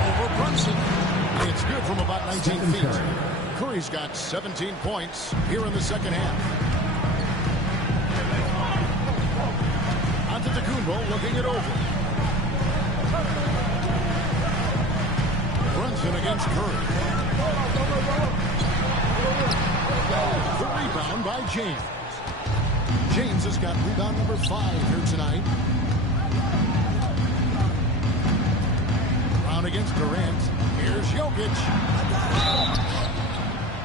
Over Brunson. It's good from about 19 feet. Curry's got 17 points here in the second half. Antetokounmpo looking it over. Brunson against Curry. The rebound by James. James has got rebound number 5 here tonight. Brown against Durant. Here's Jokic.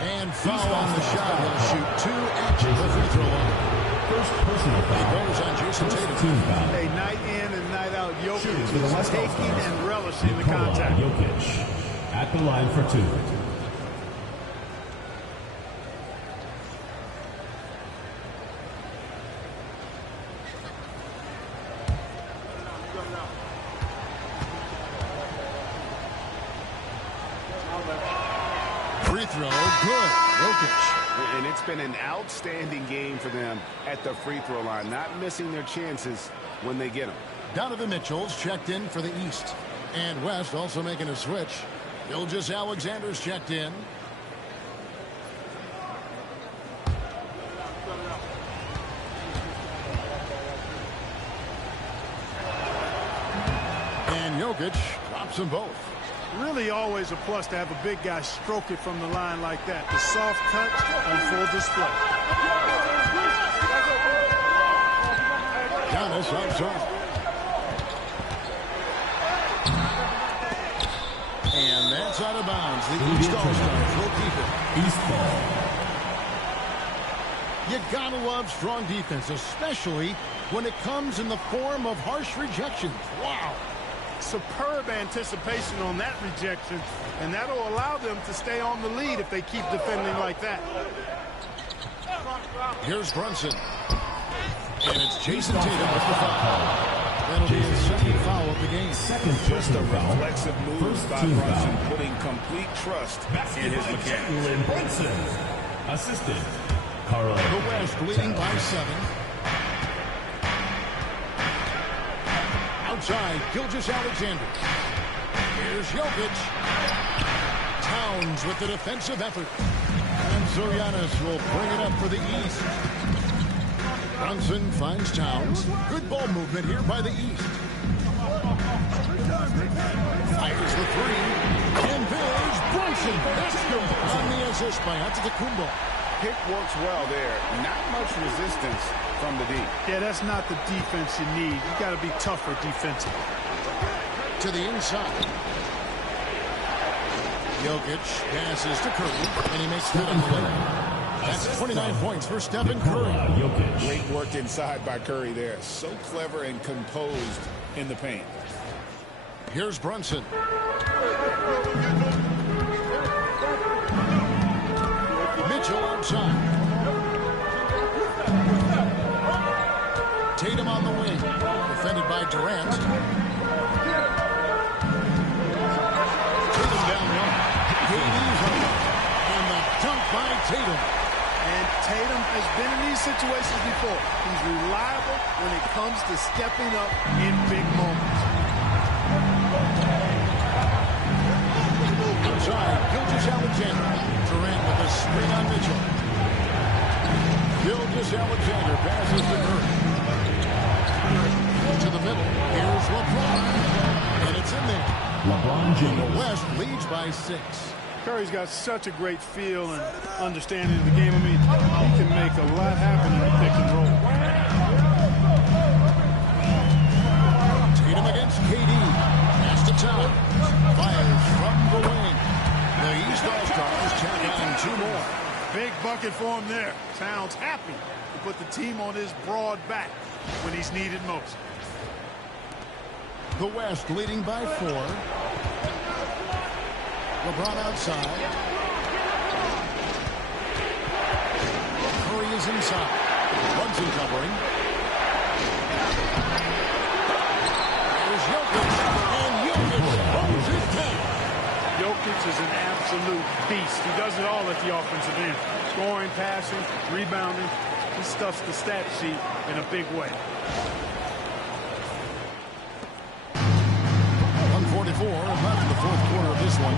And foul on the shot. He'll shoot 2 at the free throw line. First personal foul. It goes on Jason Tatum. A night in and night out, Jokic is taking and relishing the contact. Jokic at the line for 2. Free throw, good. Jokic. And it's been an outstanding game for them at the free throw line, not missing their chances when they get them. Donovan Mitchell's checked in for the East. And West also making a switch. Gilgeous-Alexander's checked in. And Jokic drops them both. Really always a plus to have a big guy stroke it from the line like that. The soft touch on full display. Giannis outside. And that's out of bounds. The East All-Stars will keep it. East ball. You gotta love strong defense, especially when it comes in the form of harsh rejections. Wow. Superb anticipation on that rejection, and that'll allow them to stay on the lead if they keep defending like that. Here's Brunson. And it's Jason Tatum with the foul. That'll be his second foul of the game. Second Just a personal foul. reflexive move First by team Brunson, foul. putting complete trust in his mechanics. Jalen Brunson. Assistant, Carl. The West leading by 7. Outside, Gilgeous-Alexander. Here's Jokic. Towns with the defensive effort. And so Giannis will bring it up for the East. Brunson finds Towns. Good ball movement here by the East. Fires the 3. And there's Brunson. That's good on the assist by Antetokounmpo. Pick works well there. Not much resistance from the D. Yeah, that's not the defense you need. You got to be tougher defensively. To the inside. Jokic passes to Curry, and he makes good on the way. That's 29 points for Stephen Curry. Jokic. Great work inside by Curry there. So clever and composed in the paint. Here's Brunson. Mitchell outside. Tatum on the wing. Defended by Durant. Tatum down low. KD's on. And the dunk by Tatum. And Tatum has been in these situations before. He's reliable when it comes to stepping up in big moments. Outside, Gilgeous-Alexander. Durant with a screen on Mitchell. Gilgeous-Alexander passes to Curry. To the middle. Here's LeBron. And it's in LeBron The James. West leads by 6. Curry's got such a great feel and understanding of the game. I mean, he can make a lot happen in the pick and roll. Tatum against KD. Pass to Towns. Fires from the wing. The East All-Stars check on 2 more. Big bucket for him there. Towns happy to put the team on his broad back when he's needed most. The West leading by 4. LeBron outside. Curry is inside. Brunson covering. There's Jokic. And Jokic holds it down. Jokic is an absolute beast. He does it all at the offensive end. Scoring, passing, rebounding. He stuffs the stat sheet in a big way. 1:44 left in the 4th quarter of this one.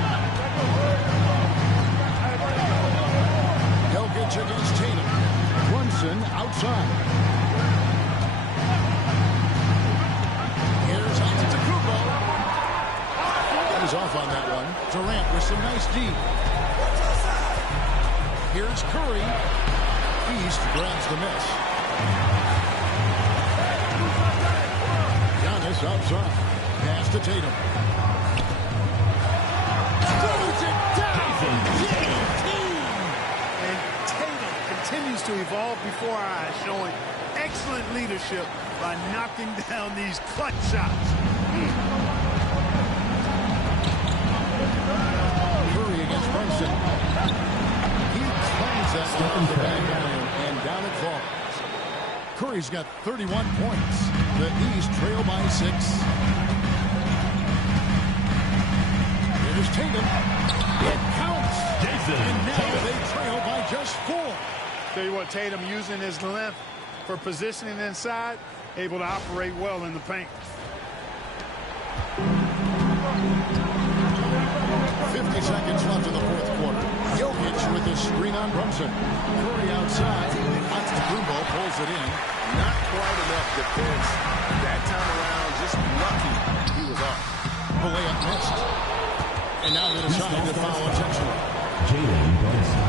Jokic against Tatum. Brunson outside. Here's Antetokounmpo. That was off on that one. Durant with some nice D. Here's Curry. East grabs the miss. Giannis outside. Pass to Tatum. Throws it down. And Tatum continues to evolve before our eyes, showing excellent leadership by knocking down these clutch shots. Curry against Brunson. He claims that one off the back iron, and down it falls. Curry's got 31 points. The East trail by 6. Here's Tatum. It counts. And now they trail by just 4. Tell you what, Tatum using his length for positioning inside, able to operate well in the paint. 50 seconds left in the 4th quarter. Jokic with the screen on Brunson. Curry outside. Antetokounmpo pulls it in. Not quite enough defense. That time around, just lucky he was off. The layup missed. And now they'll decide to foul intentional. Jalen Brunson.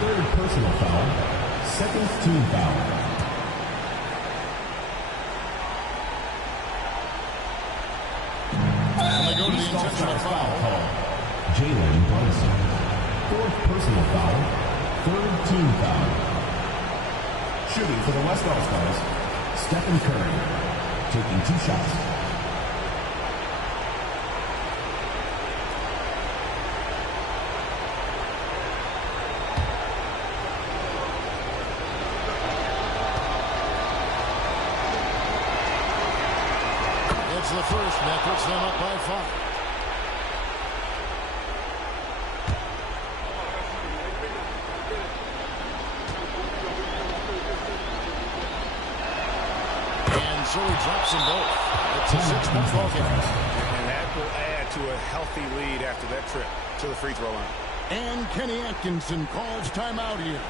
3rd personal foul. 2nd team foul. And they go to the intentional foul. Jalen Brunson. 4th personal foul. 3rd team foul. Shooting for the West All-Stars, Stephen Curry, taking 2 shots. It's the first that puts them up by 5. So he drops them both. It's a 6-point ball game. And that will add to a healthy lead after that trip to the free throw line. And Kenny Atkinson calls timeout here.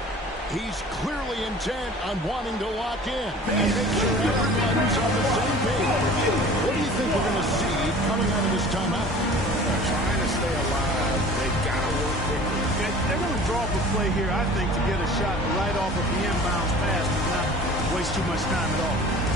He's clearly intent on wanting to lock in and make sure everyone's on the same page. What do you think we're going to see coming out of this timeout? Trying to stay alive. They've got to work quickly. They're going to draw up a play here, I think, to get a shot right off of the inbounds pass and not waste too much time at all.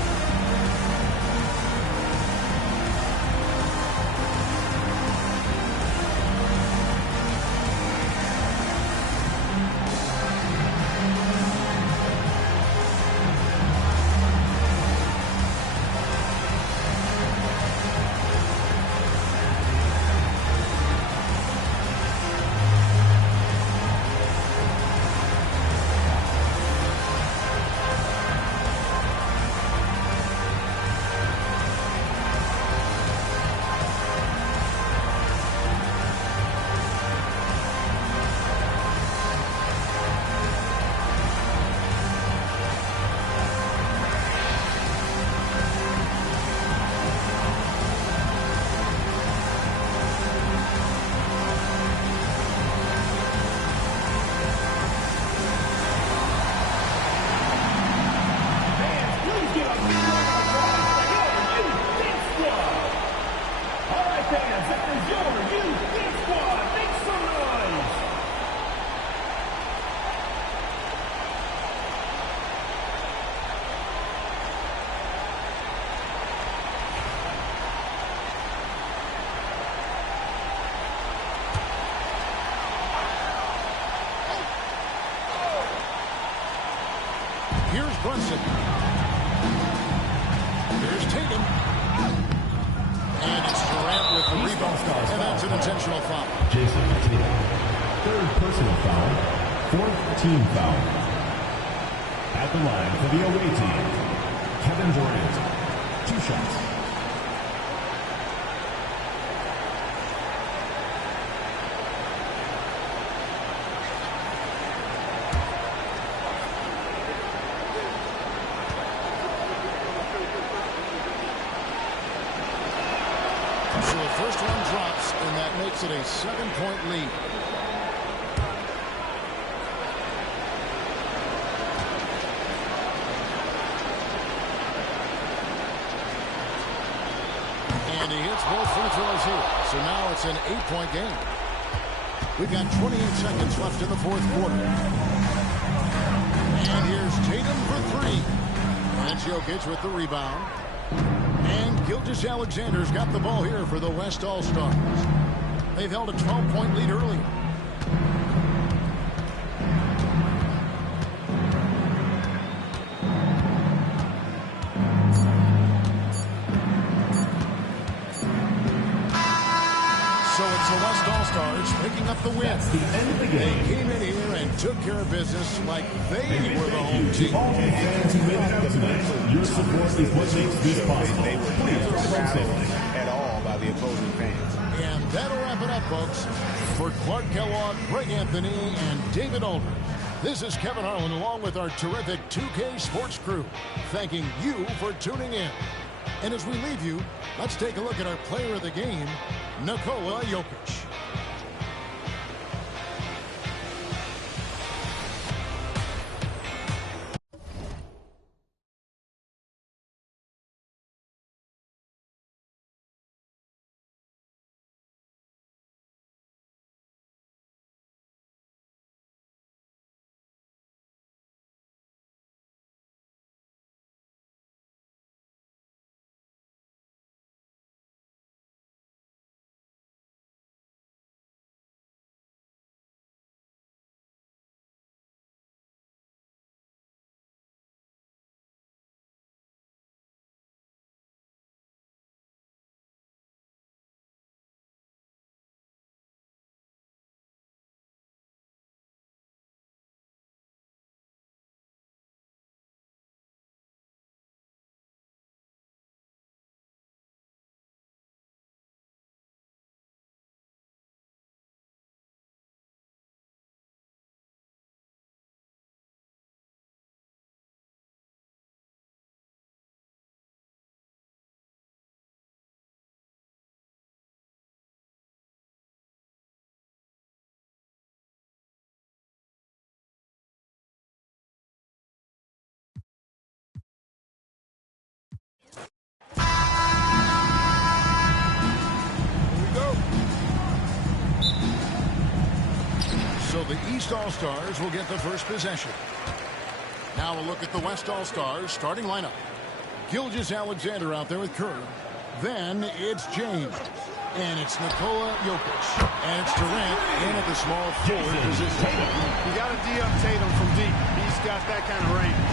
Here's Brunson. Here's Tatum. And it's Durant with the rebound. And that's an intentional foul. Jason Tatum. Third personal foul. Fourth team foul. At the line for the away team, Kevin Durant. 2 shots. So the first one drops, and that makes it a 7-point lead. And he hits both free throws here. So now it's an 8-point game. We've got 28 seconds left in the fourth quarter. And here's Tatum for 3. And Jokic with the rebound. And Gilgeous-Alexander's got the ball here for the West All-Stars. They've held a 12-point lead early. So it's the West All-Stars picking up the win. That's the end of the game. They came in here and took care of business like they were the home team. All the fans who made it out tonight, your support is what makes this possible. They were Please never run rattled safely. at all by the opposing fans. And that'll wrap it up, folks. For Clark Kellogg, Greg Anthony, and David Aldridge, this is Kevin Harlan along with our terrific 2K Sports crew, thanking you for tuning in. And as we leave you, let's take a look at our player of the game, Nikola Jokic. So the East All-Stars will get the first possession. Now we'll look at the West All-Stars starting lineup. Gilgeous-Alexander out there with Curry. Then it's James. And it's Nikola Jokic. And it's Durant in at the small forward position. You got to D up Tatum from deep. He's got that kind of range.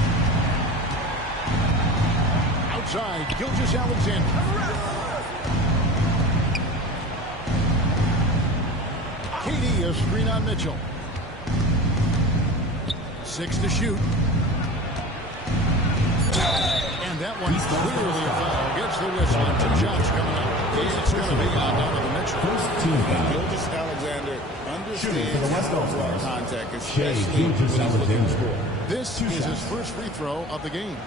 Outside, Gilgeous-Alexander. KD a screen on Mitchell. 6 to shoot. And that one's clearly a foul. Gets the whistle and 2 shots coming up. It's going to be out down to the Mitchell. First team foul. Gilgeous-Alexander Shooting for the understands West how All-Stars. contact, Shea especially when he's looking to Gilgeous-Alexander. score. This is his first free throw of the game.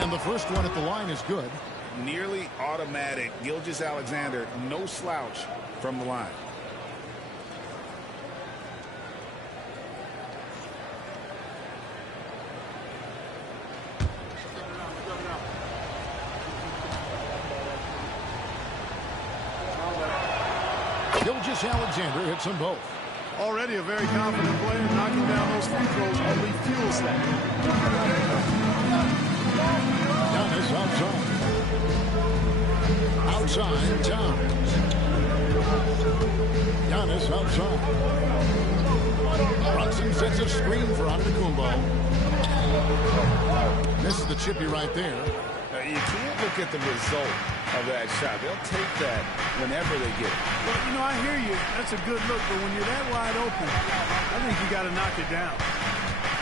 And the first one at the line is good. Nearly automatic. Gilgeous-Alexander, no slouch from the line. Gilgeous-Alexander hits them both. Already a very confident player. Knocking down those free throws only fuels that. Giannis outside. Outside, Towns. Giannis outside. Brunson sets a screen for Antetokounmpo. Misses the chippy right there. You can't look at the result of that shot. They'll take that whenever they get it. Well, you know, I hear you. That's a good look, but when you're that wide open, I think you got to knock it down.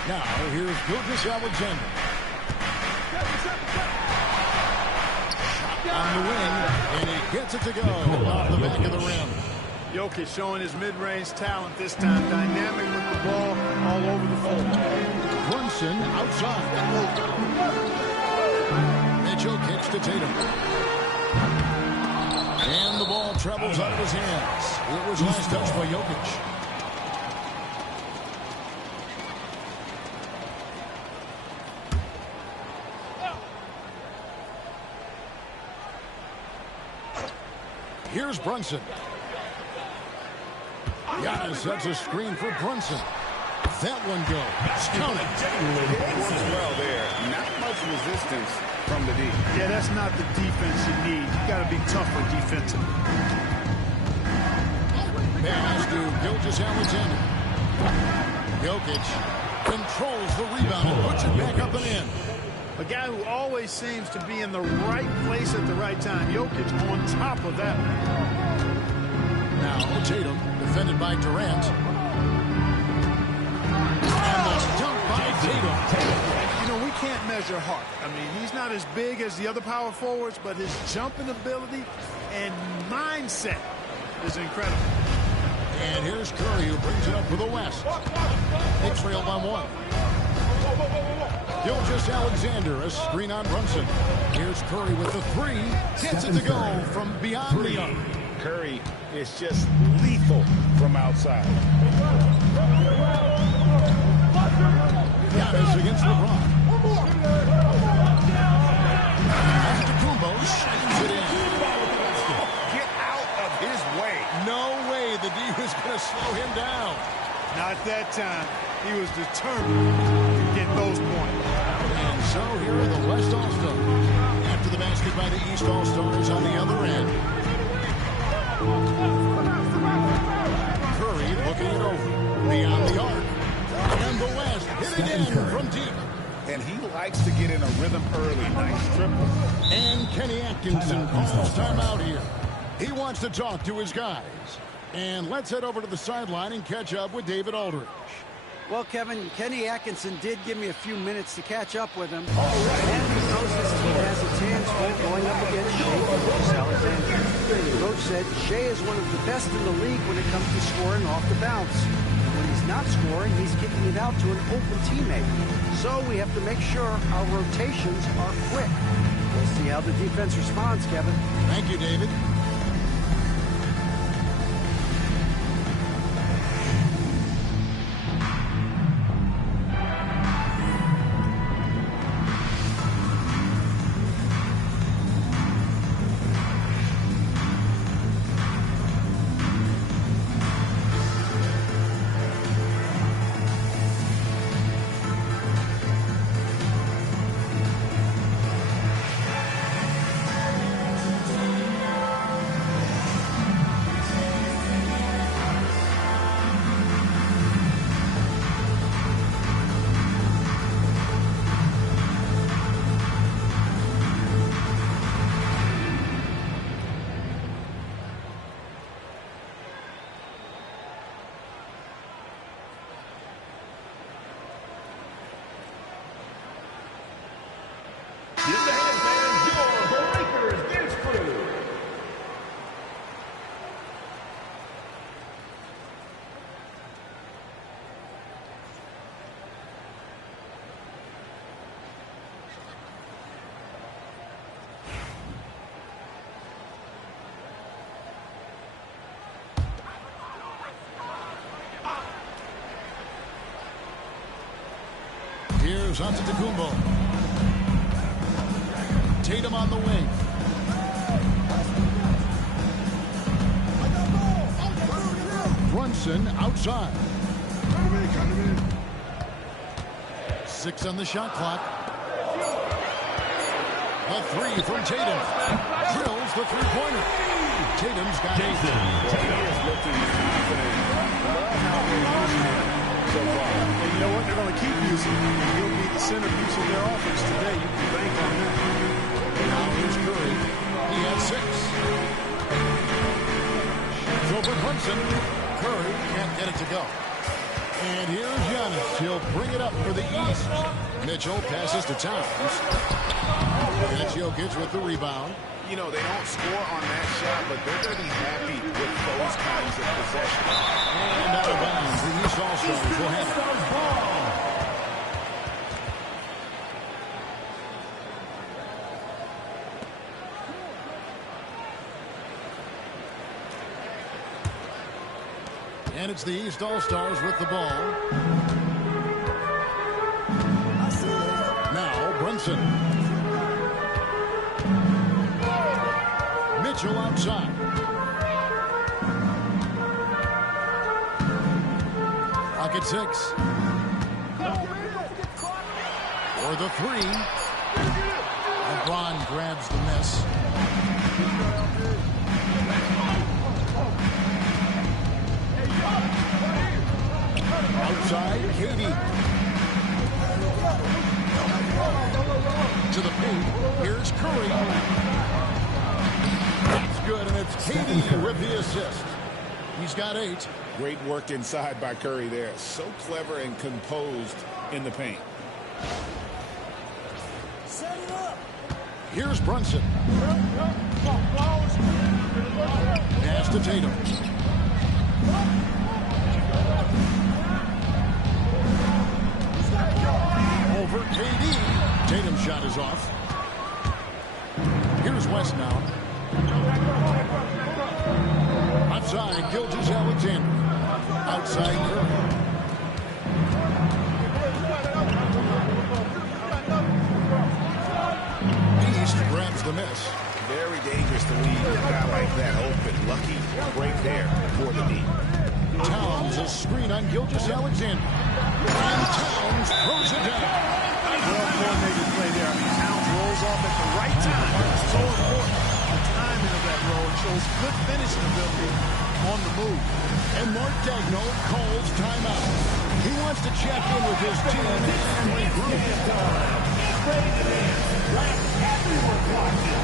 Now, here's Gilgeous-Alexander. Shot on the wing, and he gets it to go off the back of the rim. Jokic showing his mid-range talent this time. Dynamic with the ball all over the floor. Brunson outside. Mitchell kicks to Tatum. And the ball travels out of his hands. It was last touched by Jokic. Here's Brunson. Giannis sets a screen for Brunson. That one goes. Count it. Works well there. Not much resistance from the D. Yeah, that's not the defense you need. You got to be tougher defensively. Pass to Gilgeous-Alexander. Jokic controls the rebound and puts it back up and in. A guy who always seems to be in the right place at the right time. Jokic on top of that. Now Tatum, defended by Durant. And the dunk by Tatum. You know, we can't measure heart. I mean, he's not as big as the other power forwards, but his jumping ability and mindset is incredible. And here's Curry, who brings it up for the West. They trail by one. Gilgeous-Alexander, a screen on Brunson. Here's Curry with the three. Gets it to go from beyond the arc. Curry is just lethal from outside. Giannis against LeBron. Antetokounmpo shines it in. Get out of his way. No way the D was going to slow him down. Not that time. He was determined to get those points. And so here are the West All-Stars. After the basket by the East All-Stars on the other end. Curry looking it over. Beyond the arc. And the West hit it in from deep. And he likes to get in a rhythm early. Nice triple. And Kenny Atkinson calls timeout here. He wants to talk to his guys. And let's head over to the sideline and catch up with David Aldridge. Well, Kevin, Kenny Atkinson did give me a few minutes to catch up with him. And he knows his team has a chance going up against Shai Gilgeous-Alexander. The coach said Shai is one of the best in the league when it comes to scoring off the bounce. When he's not scoring, he's kicking it out to an open teammate. So we have to make sure our rotations are quick. We'll see how the defense responds, Kevin. Thank you, David. Give the hand fans your Breakers Dance Crew. Here's Antetokounmpo. Tatum on the wing. Brunson outside. 6 on the shot clock. The three from Tatum. Drills the three-pointer. Tatum's got it. He is looking confident. Love how they're using him so far. And you know what? They're going to keep using him. He'll be the centerpiece of their offense today. You can bank on that. Now here's Curry. He has 6. Over Brunson. Curry can't get it to go. And here's Giannis. He'll bring it up for the East. Mitchell passes to Towns. That's Jokic with the rebound. You know, they don't score on that shot, but they're going to be happy with those kinds of possessions. And out of bounds. The East All-Stars will have it. And it's the East All-Stars with the ball. Now Brunson. Mitchell outside. Pocket 6. For the 3. LeBron grabs the miss. Outside, KD. To the paint. Here's Curry. That's good, and it's KD with the assist. He's got 8. Great work inside by Curry there. So clever and composed in the paint. Here's Brunson. Pass to Tatum. Over KD. Tatum's shot is off. Here's West now. Outside, Gilgeous-Alexander. Outside, Curry. East grabs the miss. Very dangerous to leave a guy like that open. Lucky break there for the D. Towns, a screen on Gilgeous-Alexander. And Towns throws it down. Well-coordinated play there. I mean, Towns rolls off at the right time. It's so important. The timing of that roll shows good finishing ability on the move. And Mark Dagno calls timeout. He wants to check in with his team and regroup. Ready to dance. Like everyone watching.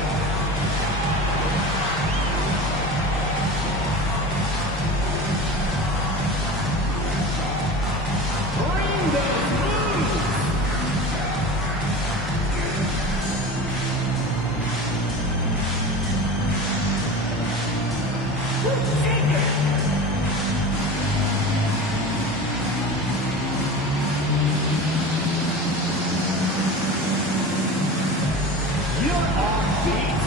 Bring the move. You're off beat.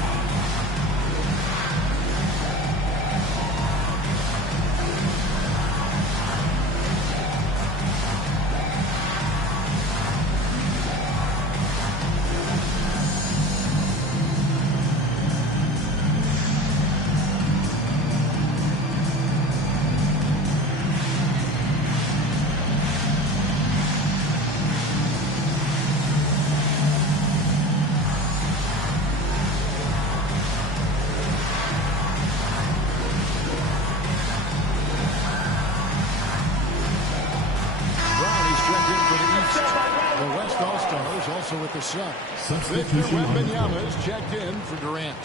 Also with the Sun. Victor Substitution on the Wembanyama is checked in for Durant.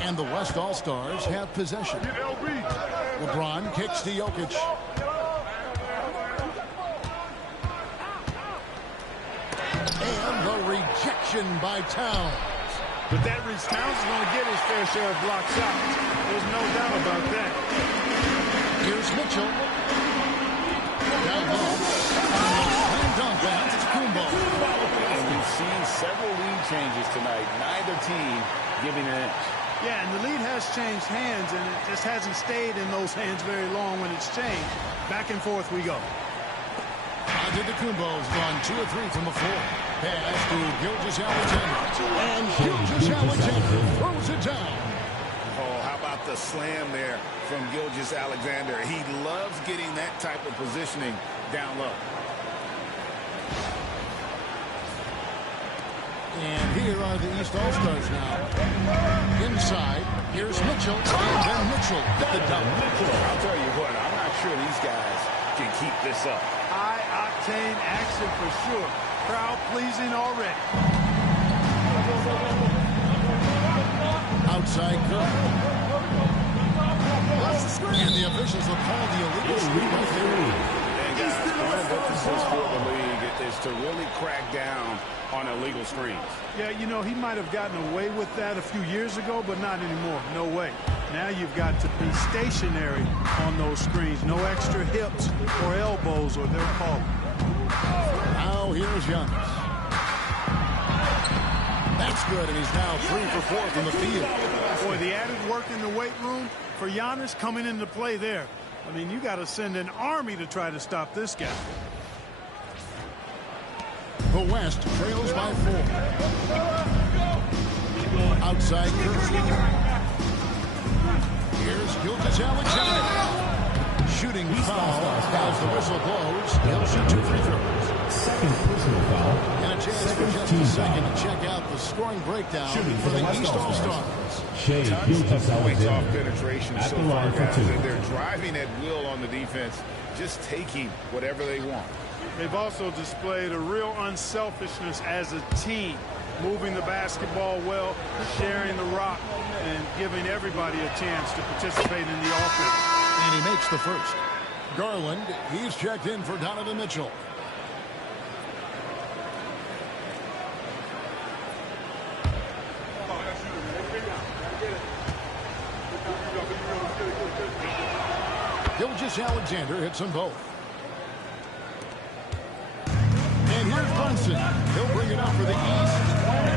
And the West All-Stars have possession. LeBron kicks to Jokic. And the rejection by Towns. But that Towns is going to get his fair share of block shots. There's no doubt about that. Here's Mitchell. Down low. Slam dunk. That's Kumbo. We've seen several lead changes tonight. Neither team giving an inch. Yeah, and the lead has changed hands, and it just hasn't stayed in those hands very long when it's changed. Back and forth we go. Antetokounmpo's gone 2 of 3 from the floor. Pass to Gilgeous-Alexander. And Gilgeous-Alexander throws it down. Oh, how about about the slam there from Gilgeous-Alexander. He loves getting that type of positioning down low. And here are the East All-Stars now. Inside, here's Mitchell, and then Mitchell with the double. I'll tell you what, I'm not sure these guys can keep this up. High-octane action for sure. Crowd-pleasing already. Outside Curry. And the officials have called the illegal screen right there. And guys, one of the emphasis for the league is to really crack down on illegal screens. Yeah, you know, he might have gotten away with that a few years ago, but not anymore. No way. Now you've got to be stationary on those screens. No extra hips or elbows, or they'll call it. Now here's Giannis. That's good, and he's now 3 for 4 from the field. Boy, the added work in the weight room for Giannis coming into play there. I mean, you got to send an army to try to stop this guy. The West trails by 4. Outside Curry. Here's Gilgeous-Alexander. Shooting foul as the whistle blows. He'll shoot 2 free throws. Second personal foul. And a chance for just a second to check out the scoring breakdown for the East All-Stars. Shea Points off Gilgeous-Alexander penetration at so the far, line for guys. 2. And they're driving at will on the defense, just taking whatever they want. They've also displayed a real unselfishness as a team, moving the basketball well, sharing the rock, and giving everybody a chance to participate in the offense. And he makes the first. Garland, he's checked in for Donovan Mitchell. Gilgeous-Alexander hits them both. And here's Brunson. He'll bring it up for the East.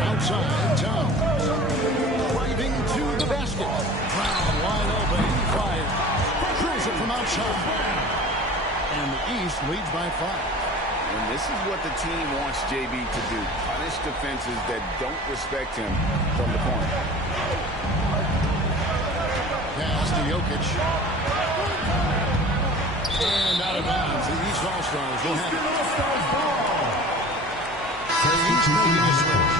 Outside, Towns. Driving to the basket. Brown wide open. He fires. Drills it from outside. And the East leads by 5. And this is what the team wants JB to do. Punish defenses that don't respect him from the corner. Pass to Jokic. And out of bounds. The East All-Stars will have it. The East making a switch.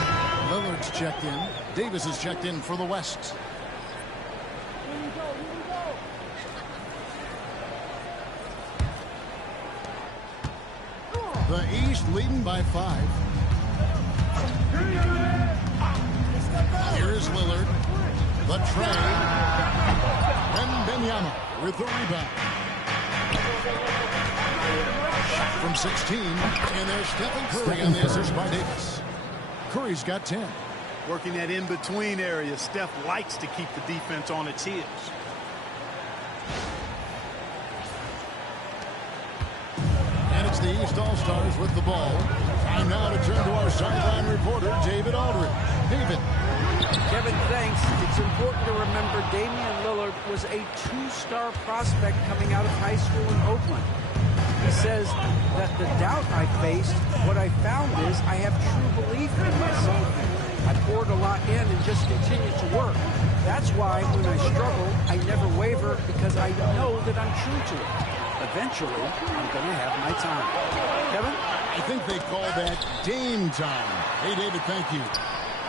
Lillard's checked in. Davis is checked in for the West. The East leading by 5. Here is Lillard. The trade. And Benyama with the rebound. From 16. And there's Stephen Curry on the assist by Davis. Curry's got 10. Working that in-between area, Steph likes to keep the defense on its heels. And it's the East All-Stars with the ball. Time now to turn to our sideline reporter, David Aldridge. David. Kevin, thanks. It's important to remember Damian Lillard was a 2-star prospect coming out of high school in Oakland. He says that the doubt I faced, what I found is I have true belief in myself. I poured a lot in and just continued to work. That's why when I struggle, I never waver because I know that I'm true to it. Eventually, I'm going to have my time. Kevin? I think they call that Dame time. Hey, David, thank you.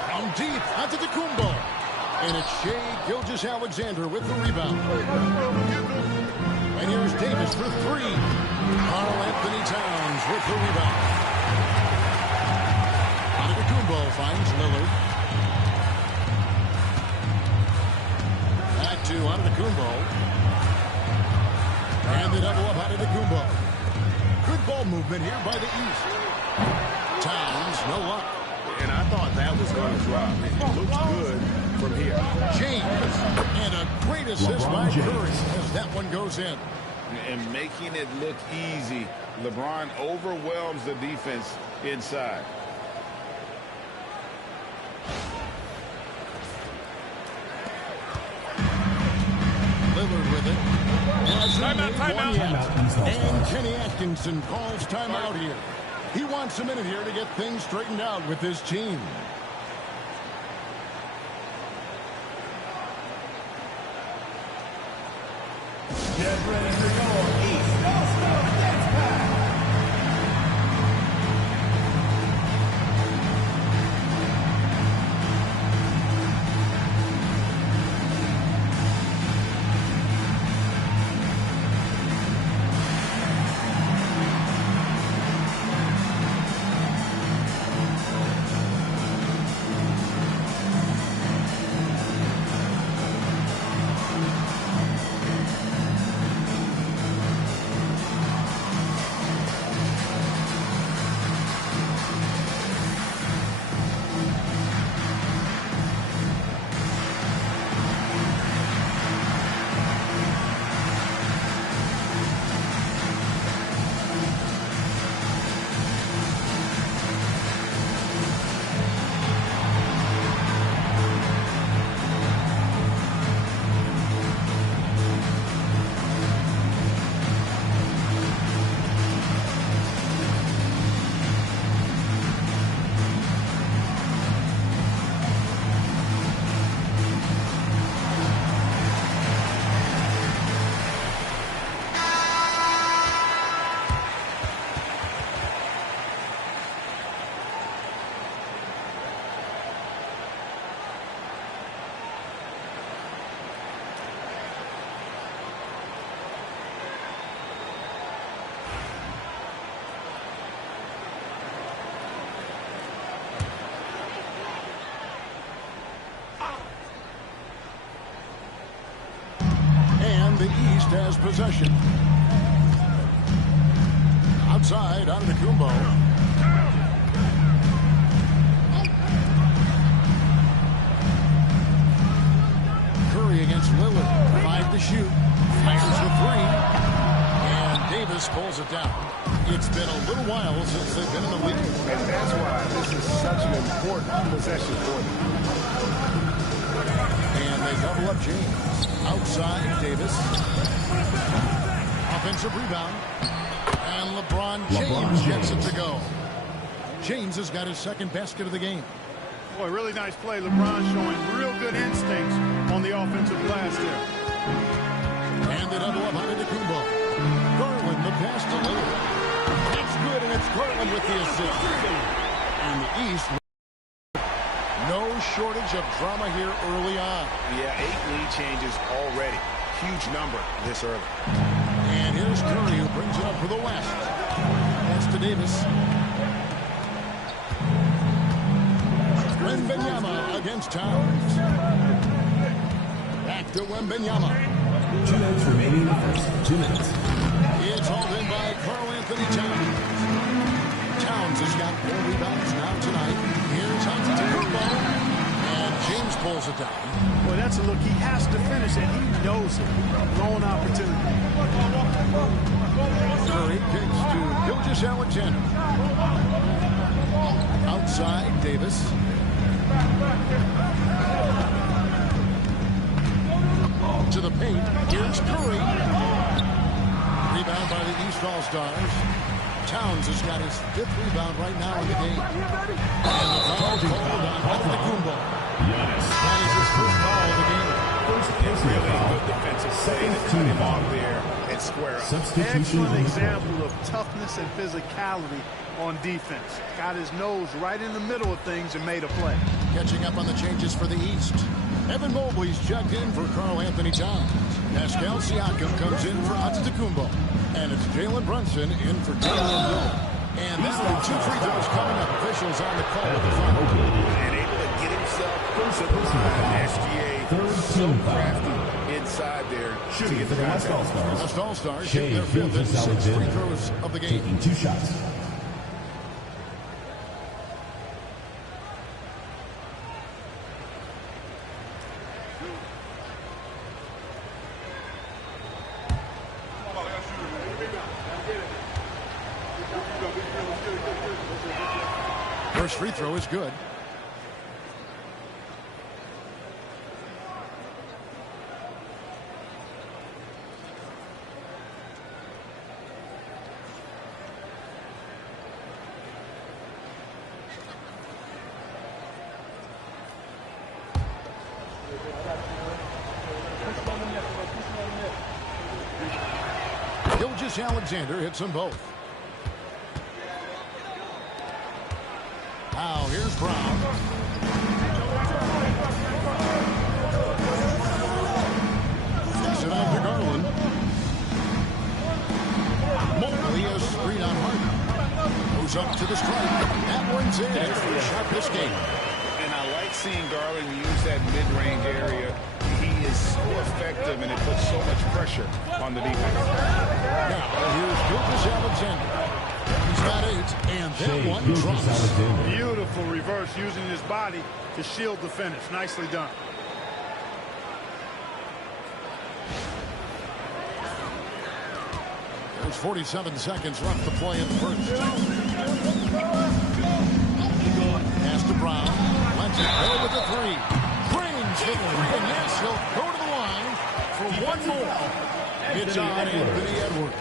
Down deep, onto the Kumbo. And it's Shea Gilgeous-Alexander with the rebound. And here's Davis for 3. Karl-Anthony Towns with the rebound. Antetokounmpo finds Lillard. Back to Antetokounmpo. And the double up Antetokounmpo. Good ball movement here by the East. Towns, no luck. And I thought that was going to drop. It looked good from here. James. And a great assist by Curry as that one goes in. And making it look easy. LeBron overwhelms the defense inside. Lillard with it. Timeout. And Kenny Atkinson calls timeout here. He wants a minute here to get things straightened out with his team. Get ready for your East All-Star Dance Pack. The East has possession. Outside, Antetokounmpo. Curry against Lillard. 5 to shoot. Fires the 3. And Davis pulls it down. It's been a little while since they've been in the lead. And that's why this is such an important possession for them. And they double up James. Outside, Davis. Offensive rebound. And LeBron James gets it to go. James has got his second basket of the game. Boy, really nice play. LeBron showing real good instincts on the offensive glass there. And they double up Antetokounmpo. Garland, the pass to Lillard. It's good, and it's Garland with the assist. And the East, no shortage of drama here early on. Yeah, 8 lead changes already. Huge number this early. And here's Curry, who brings it up for the West. Pass to Davis. Wembanyama against Towns. Back to Wembanyama. 2 minutes remaining in the first. 2 minutes. It's hauled in by Karl Anthony Towns. Towns has got 4 rebounds now tonight. Here's Antetokounmpo. And James pulls it down. Boy, that's a look. He has to finish, and he knows it. Lone opportunity. Curry kicks to Gilgeous-Alexander. Outside, Davis. To the paint. Here's Curry. Rebound by the East All-Stars. Towns has got his 5th rebound right now in the game. And the foul called on Antetokounmpo. That is his first foul of the game. Really good defensive play to cut him off there and square up. Substitution. Excellent example of toughness and physicality on defense. Got his nose right in the middle of things and made a play. Catching up on the changes for the East. Evan Mobley's checked in for Karl Anthony Towns. Pascal Siakam comes in for Antetokounmpo. And it's Jalen Brunson in for Damian Lillard. And now 2 free throws coming up. Officials on the call at the front. And able to get himself to the line. SGA so crafty inside there to get the West contact. All-Stars. West All-Stars shooting their 5th and 6th free throws of the game. Taking 2 shots. First free throw is good. Gilgeous-Alexander hits them both. Now here's Brown. Takes it out to Garland. Mobley a screen on Harden. Goes up to the stripe. That one's in. That's the sharpest game. And I like seeing Garland use that mid-range area. He is so effective, and it puts so much pressure on the defense. Now here's Gilgeous-Alexander. He's got 8, and that one drops. Beautiful reverse, using his body to shield the finish. Nicely done. There's 47 seconds left to play in the first. Pass to Brown. Lets it go with the 3. Brings the 3, and yes, he'll go to the line for one more. It's on Anthony Edwards.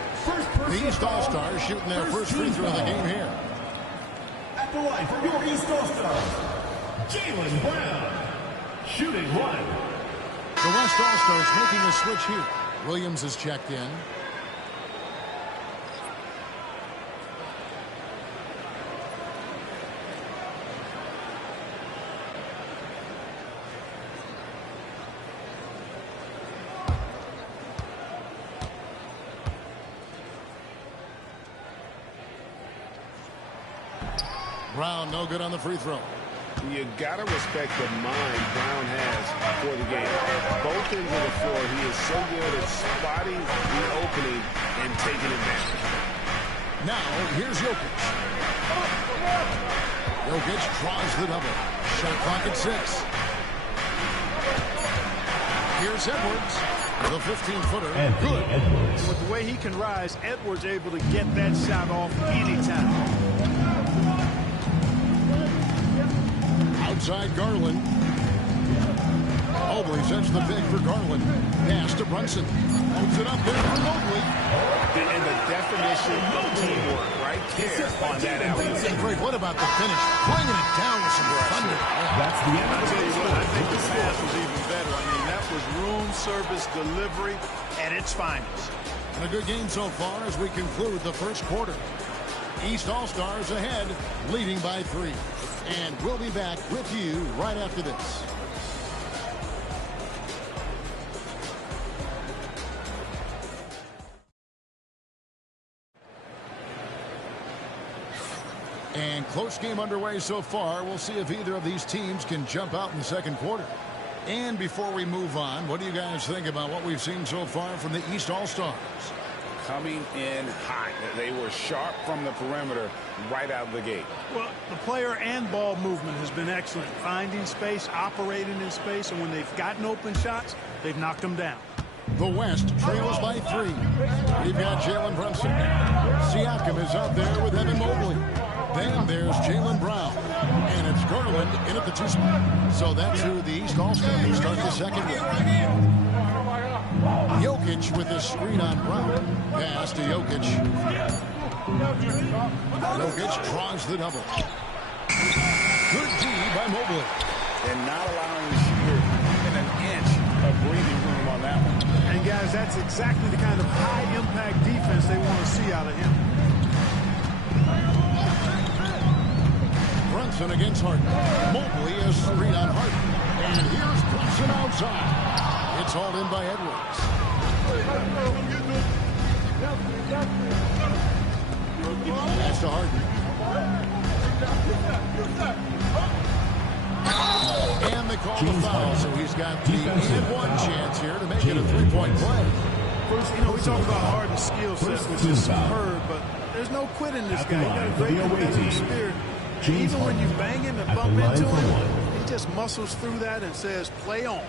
The East All-Stars shooting their first free throw of the game here. At the line for your East All-Stars, Jaylen Brown, shooting 1. The West All-Stars making a switch here. Williams is checked in. Brown no good on the free throw. You got to respect the mind Brown has for the game. Both ends of the floor, he is so good at spotting the opening and taking advantage. Now, here's Jokic. Jokic draws the double. Shot clock at 6. Here's Edwards. The 15-footer. Good. Edwards. With the way he can rise, Edwards able to get that shot off anytime. Outside Garland. Mobley sets the pick for Garland. Pass to Brunson. Holds it up there for Mobley. And the definition of teamwork right there on that alley. Great. What about the finish? Bringing it down with some thunder. That's the end. I'll tell you what, I think the pass was even better. I mean, that was room service delivery at its finest. And a good game so far as we conclude the first quarter. East All-Stars ahead, leading by 3. And we'll be back with you right after this. And close game underway so far. We'll see if either of these teams can jump out in the second quarter. And before we move on, what do you guys think about what we've seen so far from the East All-Stars? Coming in hot. They were sharp from the perimeter right out of the gate. Well, the player and ball movement has been excellent. Finding space, operating in space, and when they've gotten open shots, they've knocked them down. The West trails by 3. We've got Jalen Brunson. Siakam is out there with Evan Mobley. Then there's Jaylen Brown. And it's Garland in at the 2 spot. So that's who the East All-Stars start the second with. Jokic with a screen on Brown. Pass to Jokic. Jokic draws the double. Good D by Mobley. And not allowing the shooter in an inch of breathing room on that one. And guys, that's exactly the kind of high-impact defense they want to see out of him. Brunson against Harden. Mobley a screen on Harden. And here's Brunson outside. It's hauled in by Edwards. Pass to Harden. And they call the foul, so he's got the one chance here to make it a 3-point play. First, you know, we talk about Harden's skill set, which is superb, but there's no quitting this guy. He got a great competitive spirit. Even when you bang him and bump into him, he just muscles through that and says, play on.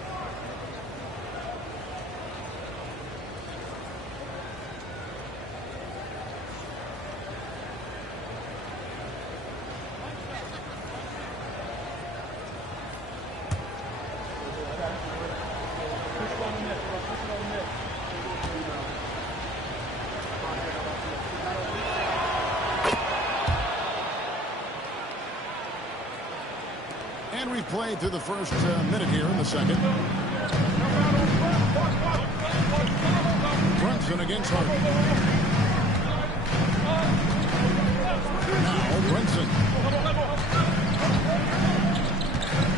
And we've played through the first minute here in the second. Brunson against Harden. Now Brunson.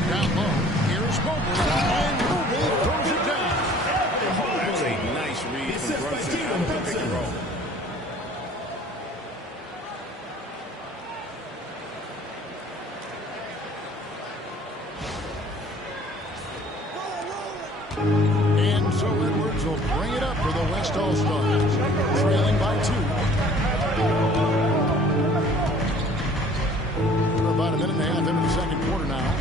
Down low. Here's Mobley. And Mobley throws it down. Oh, that's a nice read from Brunson out of the pick and roll. And so Edwards will bring it up for the West All-Stars, trailing by 2. We're about a minute and a half into the second quarter now.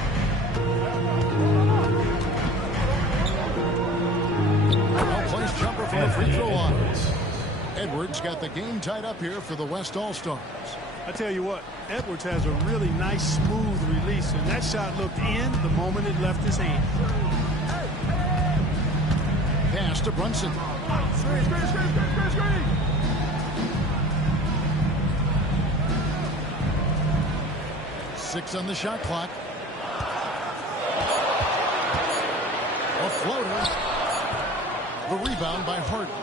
Well-placed jumper from the free throw line. Edwards got the game tied up here for the West All-Stars. I tell you what, Edwards has a really nice, smooth release, and that shot looked in the moment it left his hand. Pass to Brunson. Screen. 6 on the shot clock. A floater. The rebound by Harden.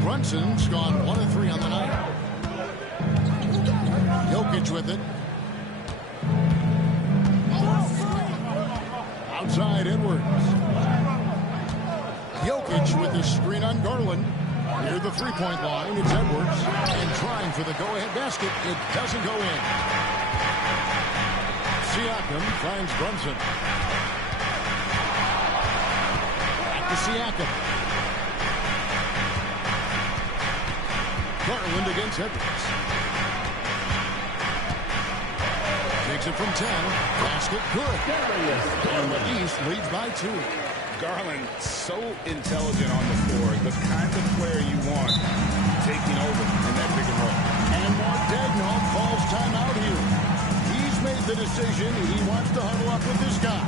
Brunson's gone 1 of 3 on the night. Jokic with it. Outside Edwards. Jokic with the screen on Garland. Near the three-point line, it's Edwards. And trying for the go-ahead basket. It doesn't go in. Siakam finds Brunson. Back to Siakam. Garland against Edwards. Takes it from 10. Basket good. And the East leads by 2. Garland, so intelligent on the floor, the kind of player you want taking over in that pick and roll. And Mark Daigneault calls timeout here. He's made the decision. He wants to huddle up with this guy.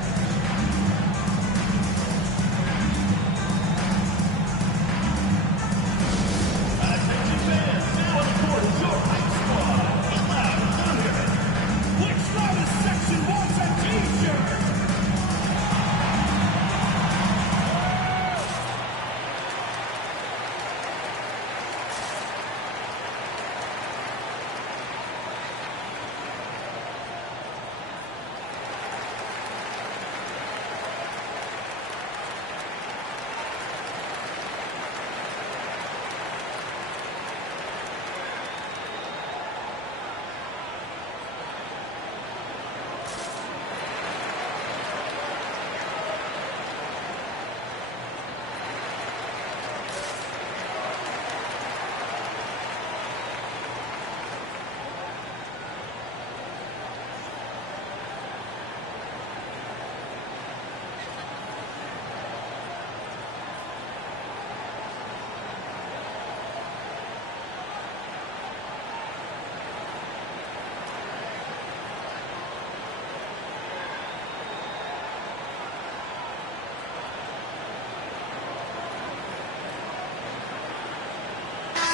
Attention fans, now on the court is your hype squad. Get loud and let 'em hear it. Which loudest section wants a t-shirt?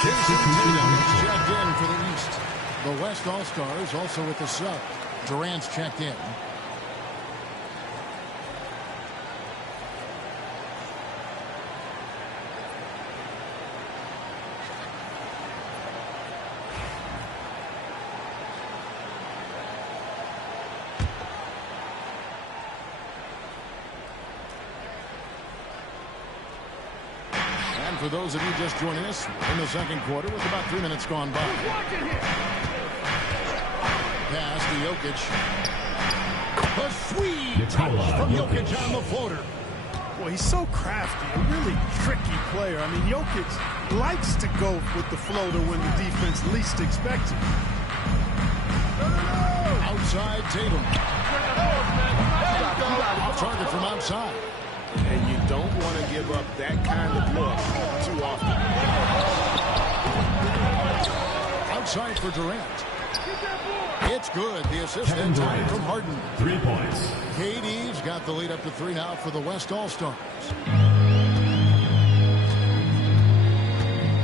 Jason Tatum checked in for the East. The West All-Stars also with the sub. Durant's checked in. And for those of you just joining us in the second quarter with about 3 minutes gone by. Pass to Jokic. A sweet touch from Jokic on the floater. Well, he's so crafty, a really tricky player. I mean, Jokic likes to go with the floater when the defense least expects it. Outside Tatum. Off target from outside. And you don't want to give up that kind of look too often. Outside for Durant. It's good. The assist and time from Harden. 3 points. KD's got the lead up to 3 now for the West All-Stars.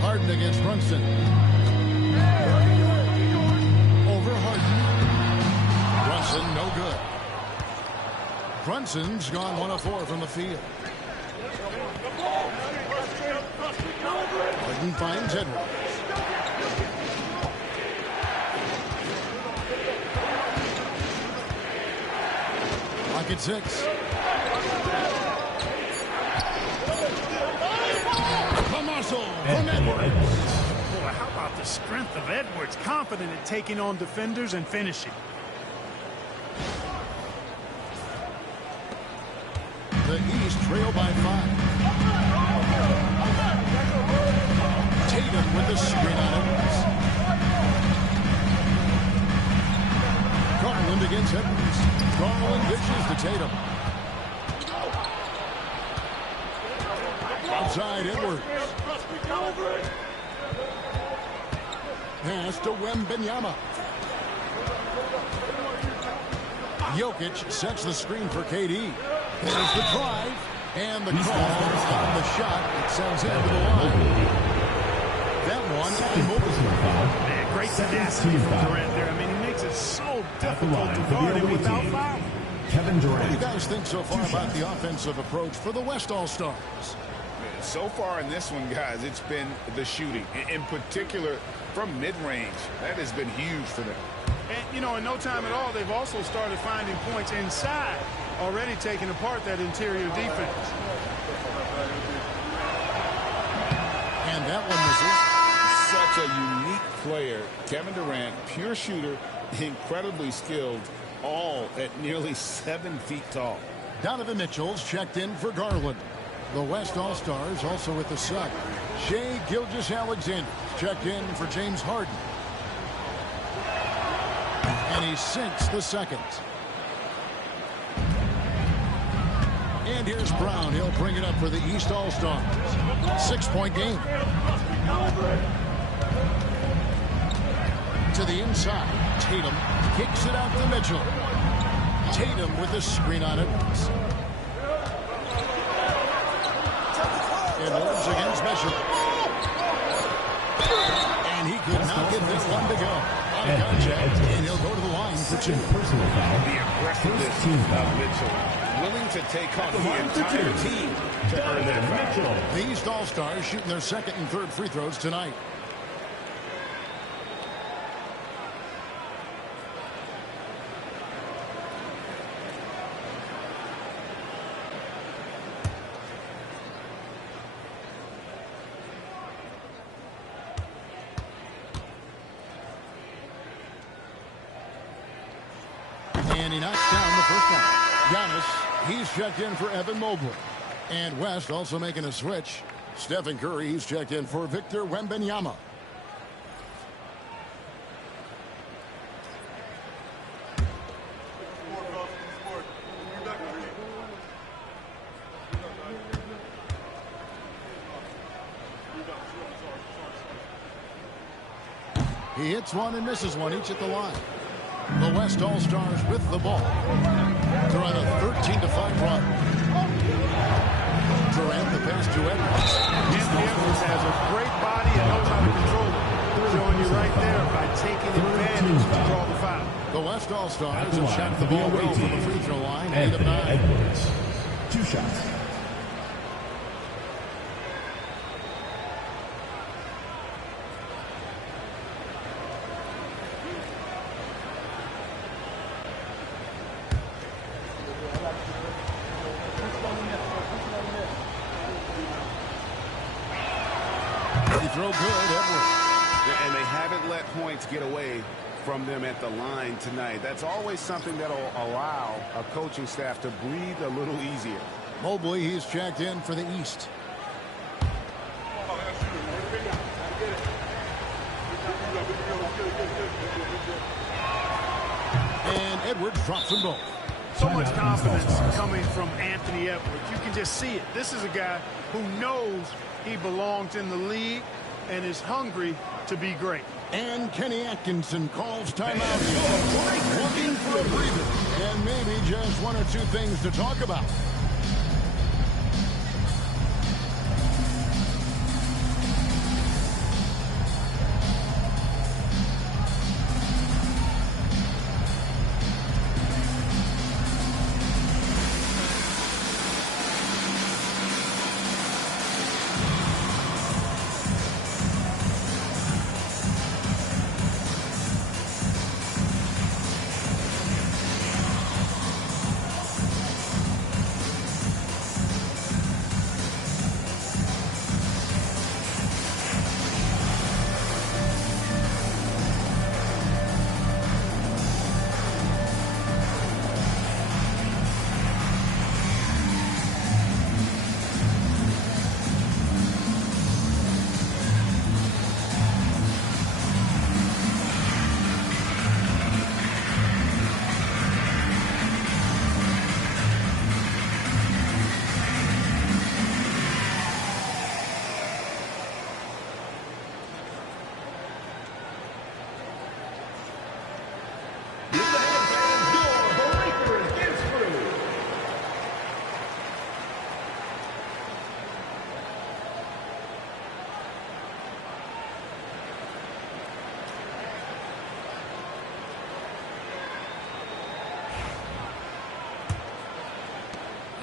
Harden against Brunson. Over Harden. Brunson, no good. Brunson's gone 1 of 4 from the field. Harden finds Edwards. Lock at 6. The muscle from Edwards. Boy, how about the strength of Edwards? Confident at taking on defenders and finishing. The East trail by 5. Tatum with the screen on Edwards. Garland against Edwards. Garland dishes to Tatum. Outside Edwards. Pass to Wembanyama. Jokic sets the screen for KD. There's the drive and the call on the shot. It sends him to the line. That one immobile. Man, great tenacity from Durant there. I mean, he makes it so difficult to guard him without foul. Kevin Durant. What do you guys think so far about the offensive approach for the West All-Stars? So far in this one, guys, it's been the shooting. In particular, from mid-range. That has been huge for them. And, you know, in no time at all, they've also started finding points inside, already taking apart that interior defense. And that one misses. Such a unique player. Kevin Durant, pure shooter, incredibly skilled, all at nearly 7 feet tall. Donovan Mitchell's checked in for Garland. The West All-Stars also with the Suck. Shai Gilgeous-Alexander checked in for James Harden. And he sinks the second. And here's Brown. He'll bring it up for the East All-Stars. 6-point game. To the inside. Tatum kicks it out to Mitchell. Tatum with the screen on Edwards. Edwards against Mitchell. And he could not get this one to go. On contact, and he'll go to the line for 2. Personal foul. The aggressiveness Team of foul. Mitchell. Willing to take on the entire team to earn that foul. The East All-Stars shooting their second and third free throws tonight. And he knocks down the first one. Giannis, he's checked in for Evan Mobley. And West also making a switch. Stephen Curry, he's checked in for Victor Wembanyama. He hits one and misses one, each at the line. The West All-Stars with the ball. They're on a 13-5 run. Durant the pass to Edwards. Anthony Edwards has a great body and knows how to control it. Showing you right there by taking advantage to draw the foul. The West All-Stars have shot the ball well from the free throw line. 8 of 9. Edwards. 2 shots. Throw good, Edwards. And they haven't let points get away from them at the line tonight. That's always something that will allow a coaching staff to breathe a little easier. Mobley, he's checked in for the East. And Edwards drops them both. So much confidence coming from Anthony Edwards. You can just see it. This is a guy who knows he belongs in the league and is hungry to be great. And Kenny Atkinson calls timeout. Looking for a breather. And maybe just 1 or 2 things to talk about.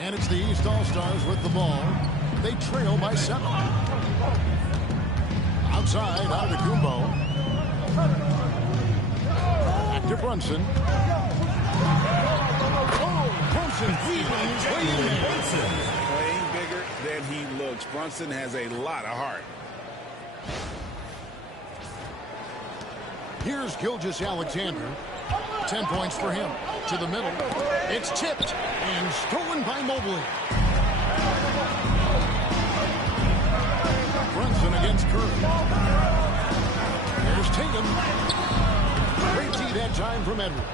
And it's the East All-Stars with the ball. They trail by 7. Outside, Antetokounmpo. Back to Brunson. Brunson weaving his way in there. Playing bigger than he looks. Brunson has a lot of heart. Here's Gilgeous-Alexander. 10 points for him. To the middle. It's tipped and stolen by Mobley. Brunson against Curry. Here's Tatum. Great tee that time from Edwards.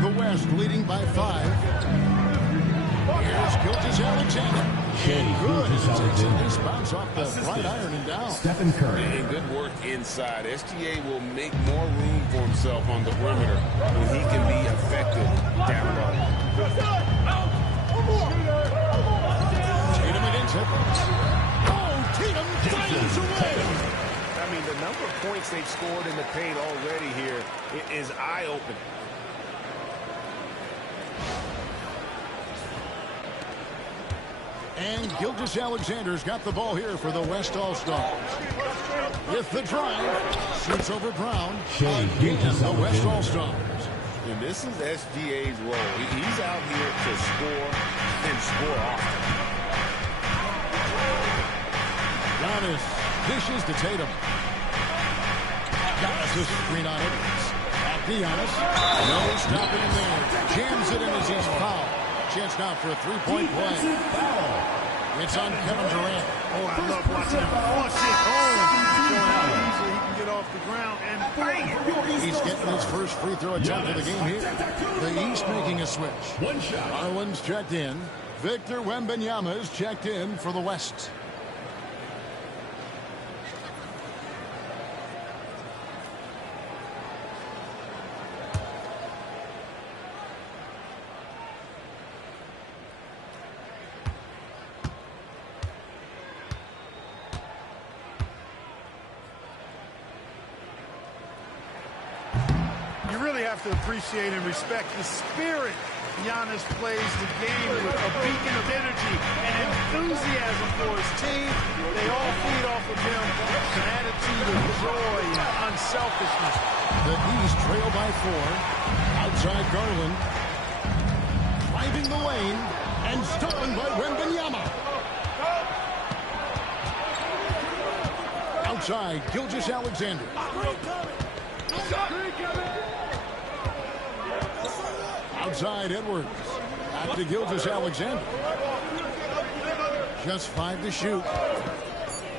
The West leading by 5. Here's Gilgeous-Alexander. Good. Takes a nice bounce off the right iron and down. Stephen Curry. And good work inside. SGA will make more room for himself on the perimeter when he can be effective down low. Tatum against Edwards. Oh, Tatum finds a way. I mean, the number of points they've scored in the paint already here is eye-opening. And Gilgeous-Alexander's got the ball here for the West All-Stars. With the drive, shoots over Brown. Again, the West All-Stars. And this is SGA's role. He's out here to score and score often. Giannis dishes to Tatum. Giannis is screen on Edwards. Back to Giannis. No stopping him there. Jams it in as he's fouled. Chance now for a three-point play. It's on Kevin Durant. Oh, I love watching him flush it home. Showing how easily he can get off the ground and bang it. He's getting his first free throw attempt of the game here. The East making a switch. Garland's checked in. Victor Wembanyama is checked in for the West. Have to appreciate and respect the spirit Giannis plays the game with, a beacon of energy and enthusiasm for his team. They all feed off of him, an attitude of joy and unselfishness. The East trail by 4. Outside Garland. Driving the lane and stolen by Wembanyama. Outside Gilgeous-Alexander. Outside Edwards. Back to Gilgeous-Alexander. Just 5 to shoot.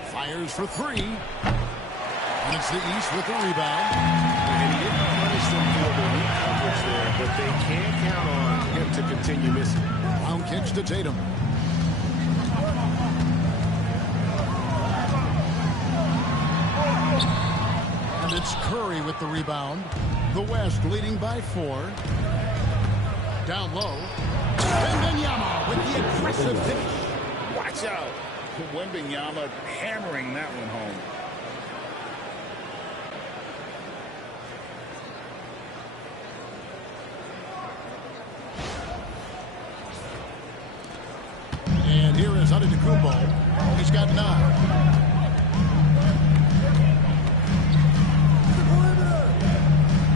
Fires for 3. And it's the East with the rebound. And he didn't punish them for the weak coverage there, but they can't count on him to continue missing. Brown kicks to Tatum. And it's Curry with the rebound. The West leading by 4. Down low. Wembanyama with the aggressive finish. Watch out. Wembanyama hammering that one home. And here is Antetokounmpo. He's got 9.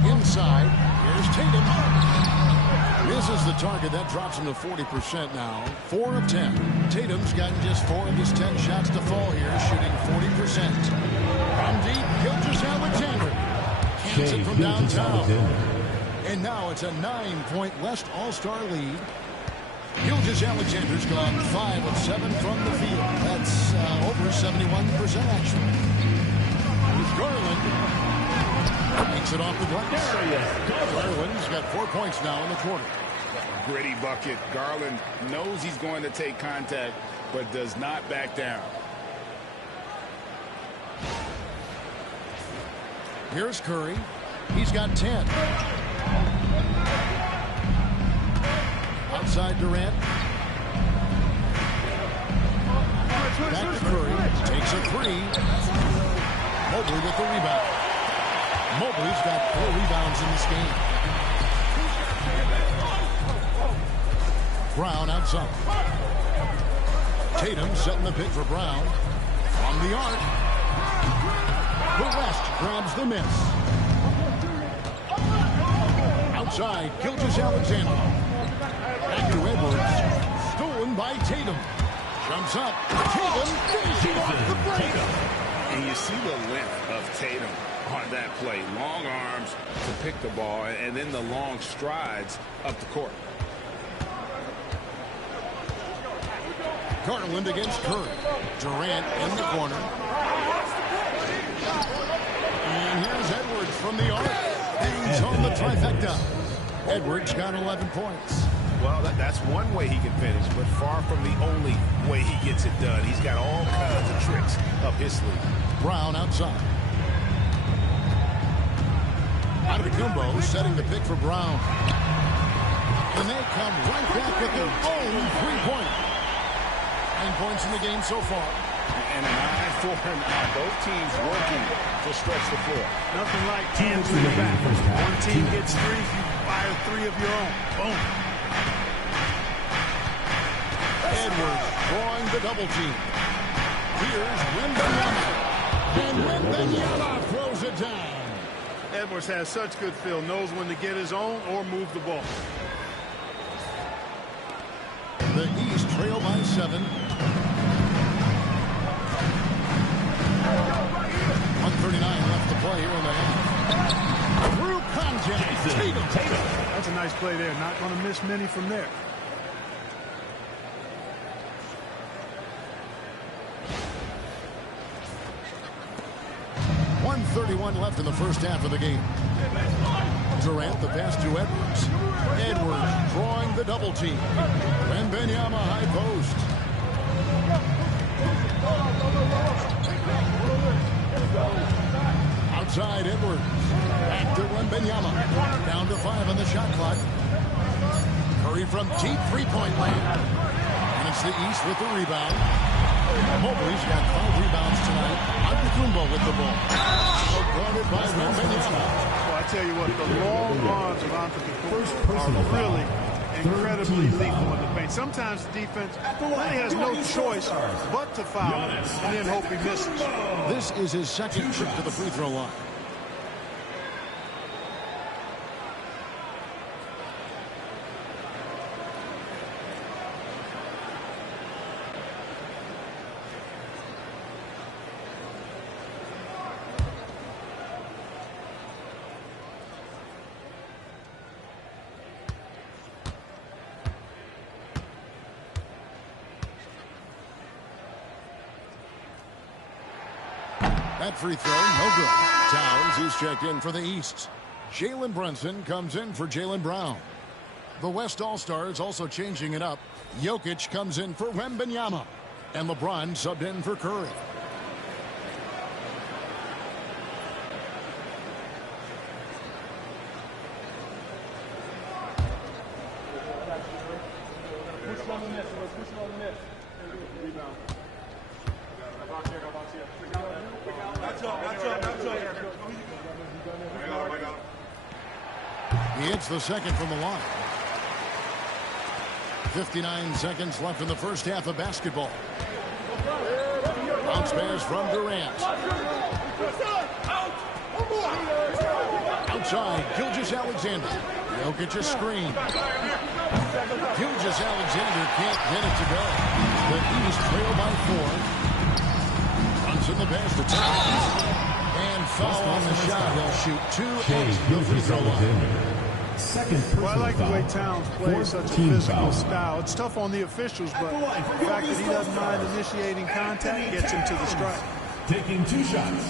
Inside. Here's Tatum. Misses the target. That drops him to 40% now. 4 of 10. Tatum's gotten just 4 of his 10 shots to fall here, shooting 40%. From deep, Gilgeous-Alexander. Cans it from downtown. And now it's a 9-point West All-Star lead. Gilgeous-Alexander's gone 5 of 7 from the field. That's over 71% actually. With Garland. Makes it off the glass. Garland's got 4 points now in the quarter. Gritty bucket. Garland knows he's going to take contact, but does not back down. Here's Curry. He's got 10. Outside Durant. Back to Curry. Takes a 3. Mobley with the rebound. Mobley's got 4 rebounds in this game. Brown outside. Tatum setting the pick for Brown. From the arc. The West grabs the miss. Outside, Gilgeous-Alexander. Back to Edwards. Stolen by Tatum. Jumps up. Tatum finishing off the break. And you see the length of Tatum on that play. Long arms to pick the ball, and then the long strides up the court. Garland against Curry. Durant in the corner. And here's Edwards from the arc. Hangs on the trifecta. Edwards got 11 points. Well, that's one way he can finish, but far from the only way he gets it done. He's got all kinds of tricks up his sleeve. Brown outside. Antetokounmpo setting the pick for Brown. And they come right back with their own three-point. 9 points in the game so far. And an eye for an eye. Both teams working to stretch the floor. Nothing like hands in the back. One team gets three, you fire three of your own. Boom. Edwards drawing the double team. Here's Wembanyama. And Wembanyama throws it down. Edwards has such good feel, knows when to get his own or move the ball. The East trail by 7. 1:39 left to play here in the half. Through contact. Tatum. That's a nice play there. Not going to miss many from there. .31 left in the first half of the game. Durant the pass to Edwards. Edwards drawing the double team. Wembanyama high post. Outside Edwards. Back to Wembanyama. Down to 5 on the shot clock. Curry from deep three-point land. And it's the East with the rebound. Mobley's got 5 rebounds tonight. Antetokounmpo with the ball. Guarded by Wembanyama. Well, I tell you what, the long arms of Antetokounmpo are really incredibly lethal in the paint. Sometimes the defense really has no choice but to foul and then hope he misses. This is his second trip to the free throw line. That free throw, no good. Towns is checked in for the East. Jalen Brunson comes in for Jaylen Brown. The West All-Stars also changing it up. Jokic comes in for Wembanyama. And LeBron subbed in for Curry. He hits the second from the line. 59 seconds left in the first half of basketball. Bounce pass from Durant. Outside, Gilgeous-Alexander. Jokic a screen. Gilgeous-Alexander can't get it to go. The East trail by 4. Runs in the pass to Towns. And foul on the shot. He'll shoot 2 at the free throw line. Well, I like the way Towns plays such a physical style. It's tough on the officials, but the fact that he doesn't mind initiating contact gets him to the strike. Taking 2 shots.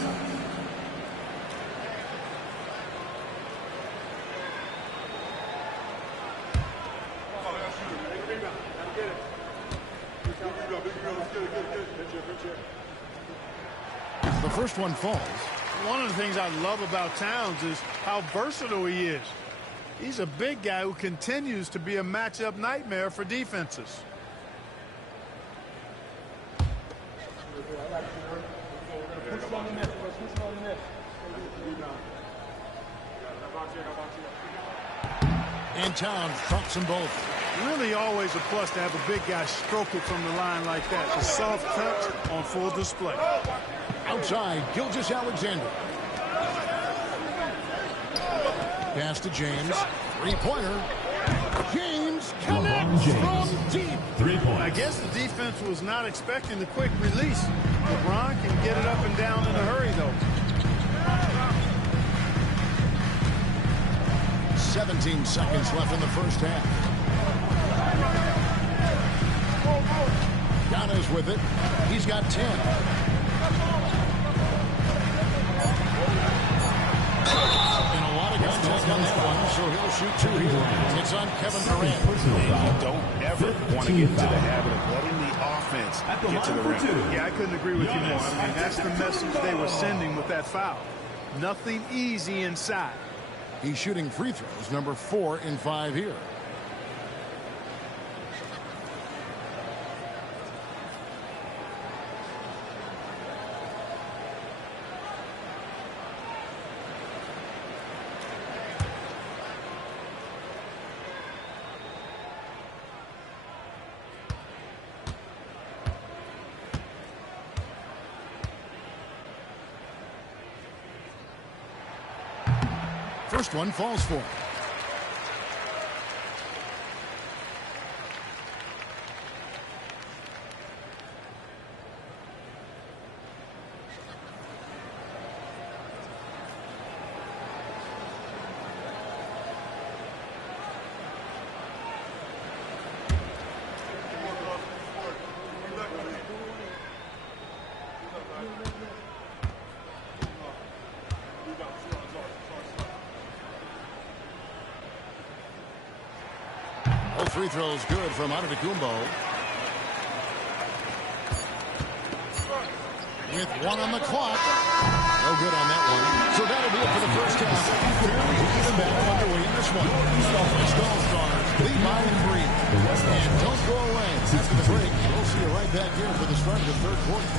The first one falls. One of the things I love about Towns is how versatile he is. He's a big guy who continues to be a matchup nightmare for defenses. And Towns drops them both. Really always a plus to have a big guy stroke it from the line like that. The soft touch on full display. Outside, Gilgeous-Alexander. Pass to James. Three-pointer. James connects from deep. 3 points. I guess the defense was not expecting the quick release. LeBron can get it up and down in a hurry, though. 17 seconds left in the first half. Giannis with it. He's got 10. And a lot of contact on that one, so he'll shoot two here. It's on Kevin Durant. You don't ever want to get into the habit of letting the offense get to the rim. Yeah, I couldn't agree with you more. I mean, that's the message they were sending with that foul. Nothing easy inside. He's shooting free throws, number 4 in 5 here. First one falls for him. Free throws good from Antetokounmpo. With 1 on the clock. No good on that one. So that'll be it for the first half. Fairly even battle underway in this one. West All-Stars lead by 3. And don't go away. After the break, we'll see you right back here for the start of the third quarter.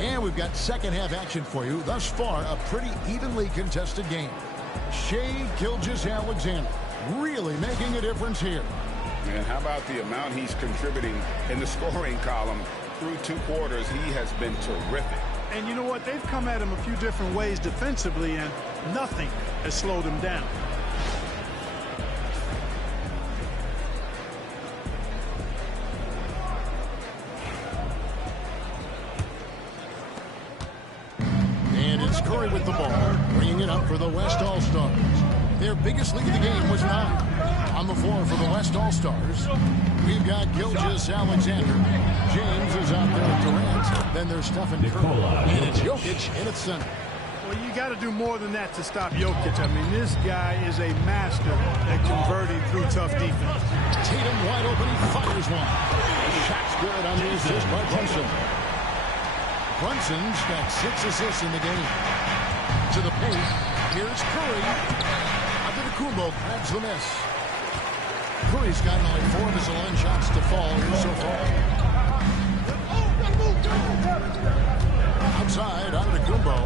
And we've got second half action for you. Thus far, a pretty evenly contested game. Shai Gilgeous-Alexander really making a difference here. And how about the amount he's contributing in the scoring column through 2 quarters? He has been terrific. And you know what? They've come at him a few different ways defensively, and nothing has slowed him down. Curry with the ball, bringing it up for the West All-Stars. Their biggest lead of the game was 9. On the floor for the West All-Stars, we've got Gilgeous-Alexander. James is out there with Durant. Then there's Stephen Curry. And it's Jokic in its center. Well, you got to do more than that to stop Jokic. I mean, this guy is a master at converting through tough defense. Tatum wide open. He fires one. Shot's good on the assist by Brunson. Brunson's got 6 assists in the game. To the paint. Here's Curry. Antetokounmpo grabs the miss. Curry's gotten only 4 of his 11 shots to fall here so far. Outside, Antetokounmpo.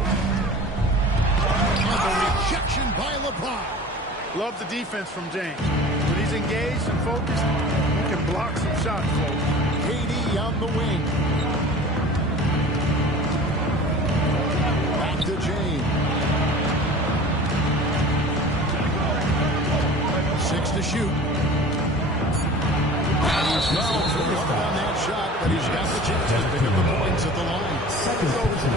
And the rejection by LeBron. Love the defense from James. When he's engaged and focused, he can block some shot flow. KD on the wing. Back to James. 6 to shoot. James pick up the points at the line. So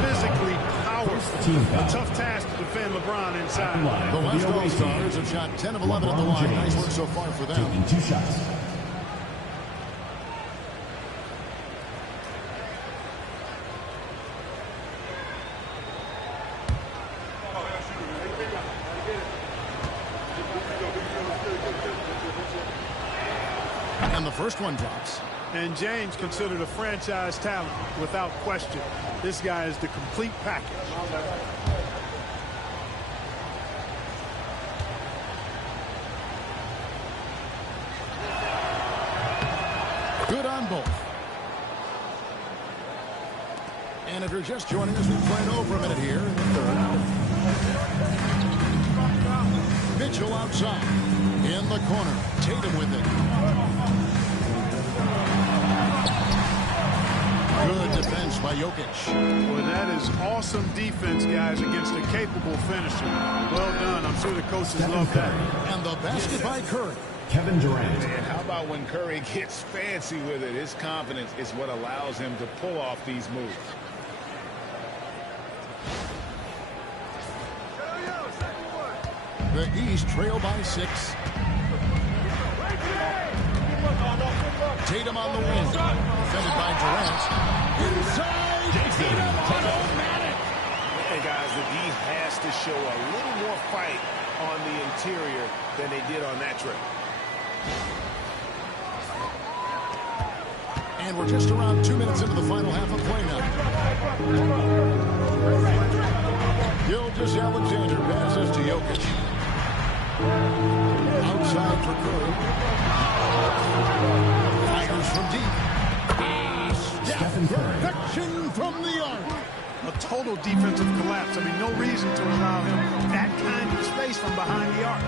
physically powerful. A tough task to defend LeBron inside. The West All-Stars have shot 10 of 11 at the line. Nice work so far for them. Taking 2 shots. And the first one drops. And James considered a franchise talent without question. This guy is the complete package. Good on both. And if you're just joining us, we've played over a minute here in the third. Mitchell outside. In the corner. Tatum with it. Good defense by Jokic. Well, that is awesome defense, guys, against a capable finisher. Well done. I'm sure the coaches love that. And the basket by Curry. Kevin Durant. And how about when Curry gets fancy with it? His confidence is what allows him to pull off these moves. The East trail by 6. Tatum on the wing. Defended by Durant. Inside. Tatum automatic. Hey, guys, the D has to show a little more fight on the interior than they did on that trip. And we're just around 2 minutes into the final half of play now. Gilgeous-Alexander passes to Jokic. Outside for Curry. Fires from deep. Stephen Curry. Perfection from the arc. A total defensive collapse. I mean, no reason to allow him that kind of space from behind the arc.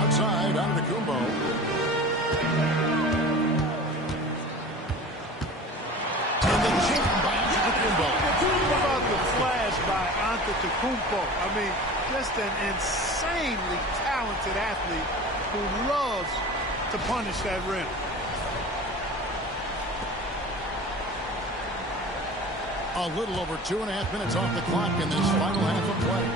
Outside, Antetokounmpo. And the chip by Antetokounmpo. What about the flash by Antetokounmpo? I mean, just an insanely talented athlete who loves to punish that rim. A little over 2.5 minutes off the clock in this final half of play.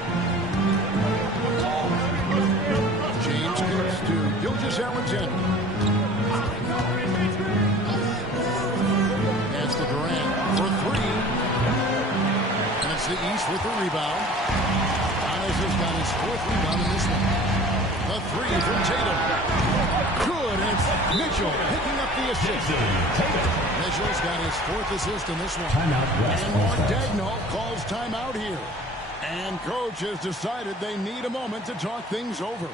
James kicks to Gilgeous-Alexander. Pass to Durant for 3. And it's the East with the rebound. Giannis has got his 4th rebound in this one. The 3 from Tatum. Good, and it's Mitchell picking up the assist. Mitchell's got his 4th assist in this one. And Mark Daigneault calls timeout here. And coach has decided they need a moment to talk things over.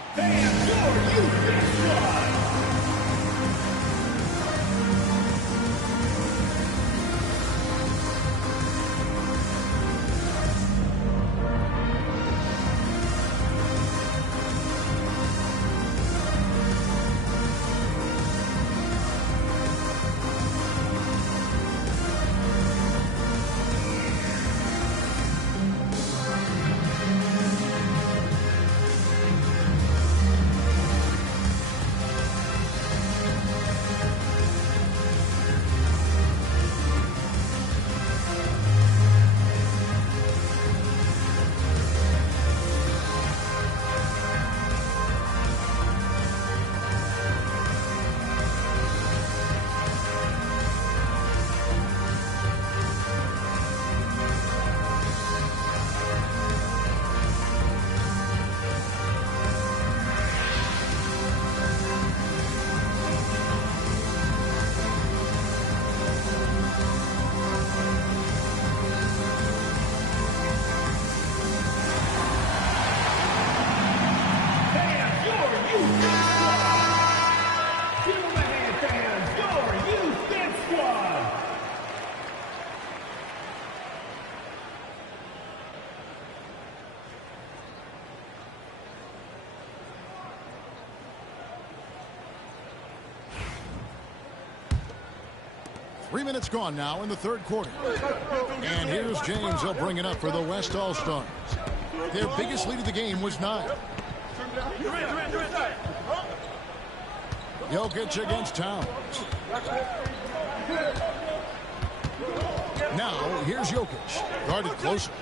Three minutes gone now in the third quarter. And here's James. He'll bring it up for the West All-Stars. Their biggest lead of the game was 9. Jokic against Towns. Now, here's Jokic. Guarded closer.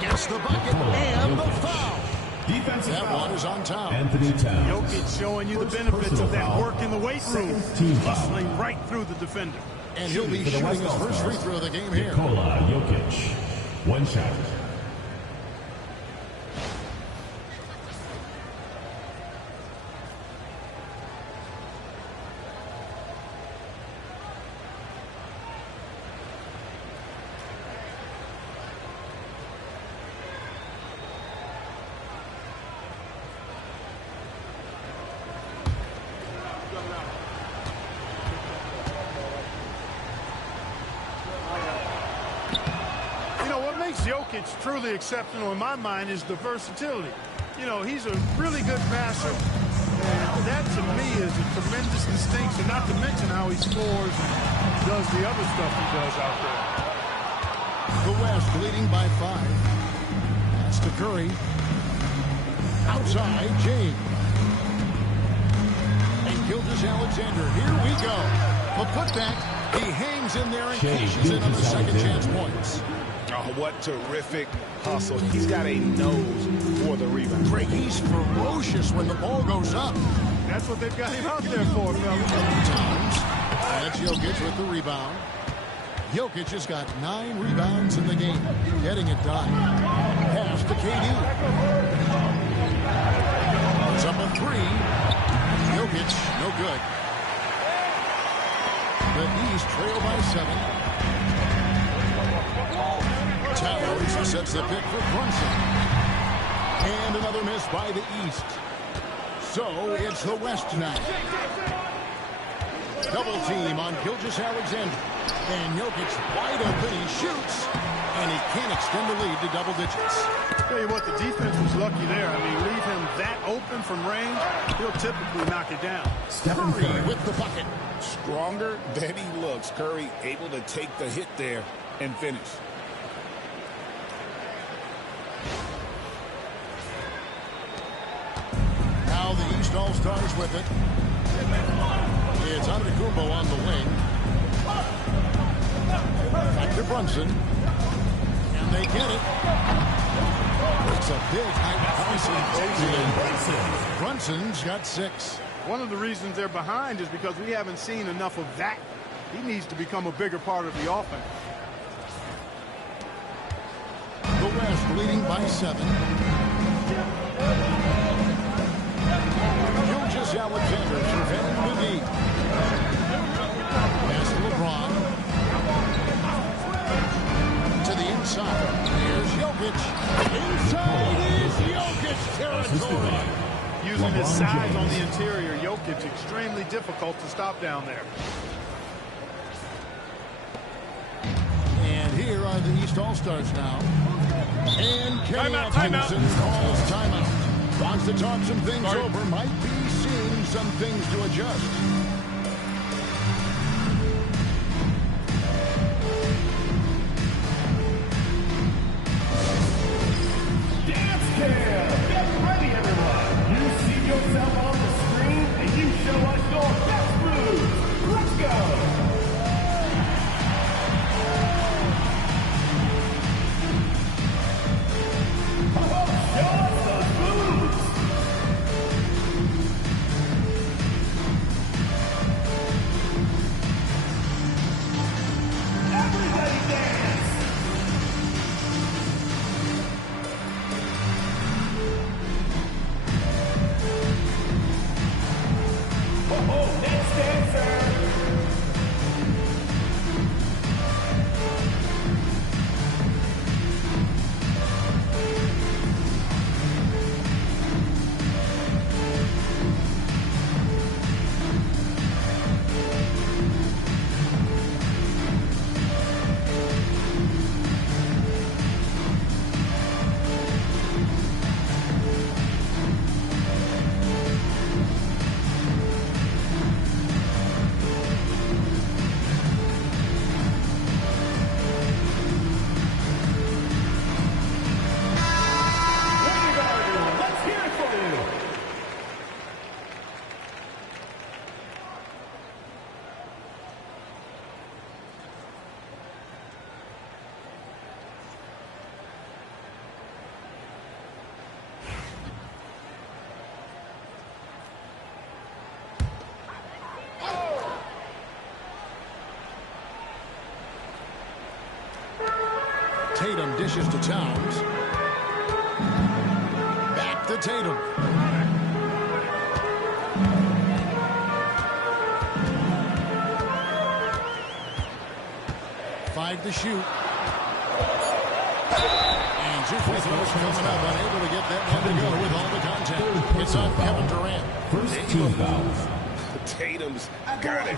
Gets the bucket and the foul. That one is on Towns. Anthony Towns. Jokic showing you the benefits of that work in the weight room. Hustling right through the defender. And he'll be shooting his first free throw of the game here. Nikola Jokic. One shot. Jokic truly exceptional in my mind is the versatility. You know, he's a really good passer, and that to me is a tremendous distinction, not to mention how he scores and does the other stuff he does out there. The West leading by 5. That's to Curry. Outside, James. And Gilgeous-Alexander. Here we go. The putback. He hangs in there and cashes in on the second chance points. Oh, what terrific hustle. He's got a nose for the rebound. Greg, he's ferocious when the ball goes up. That's what they've got him out there for, fellas. Towns. That's Jokic with the rebound. Jokic has got 9 rebounds in the game. Getting it done. Pass to KD. It's up a 3. Jokic, no good. The East trail by 7. Towers sets the pick for Brunson. And another miss by the East. So it's the West now. Double team on Gilgeous-Alexander. And Jokic wide open. He shoots. And he can't extend the lead to double digits. Tell you what, the defense was lucky there. I mean, leave him that open from range, he'll typically knock it down. Curry with the bucket. Stronger than he looks. Curry able to take the hit there and finish. Now the East All-Stars with it. It's Antetokounmpo on the wing. Back to Brunson. And they get it. It's a big height. Brunson's got 6. One of the reasons they're behind is because we haven't seen enough of that. He needs to become a bigger part of the offense. The West leading by 7. Gilgeous-Alexander surveying the deep. Pass to LeBron. To the inside. Here's Jokic. Inside is Jokic territory. Using his size on the interior, Jokic extremely difficult to stop down there. And here are the East All-Stars now. And Kenny Timeout. Atkinson calls timeout. Wants to talk some things over. Might be seeing some things to adjust. Dance Cam! Get ready, everyone! You see yourself on the screen, and you show us your best moves. Let's go! Show us those moves! Everybody dance! Oh, next dancer! Tatum dishes to Towns. Back to Tatum. Five to shoot. And two free throws coming up, unable to get that one to go with all the contact. It's on Kevin Durant. First team fouls. Tatum's got it.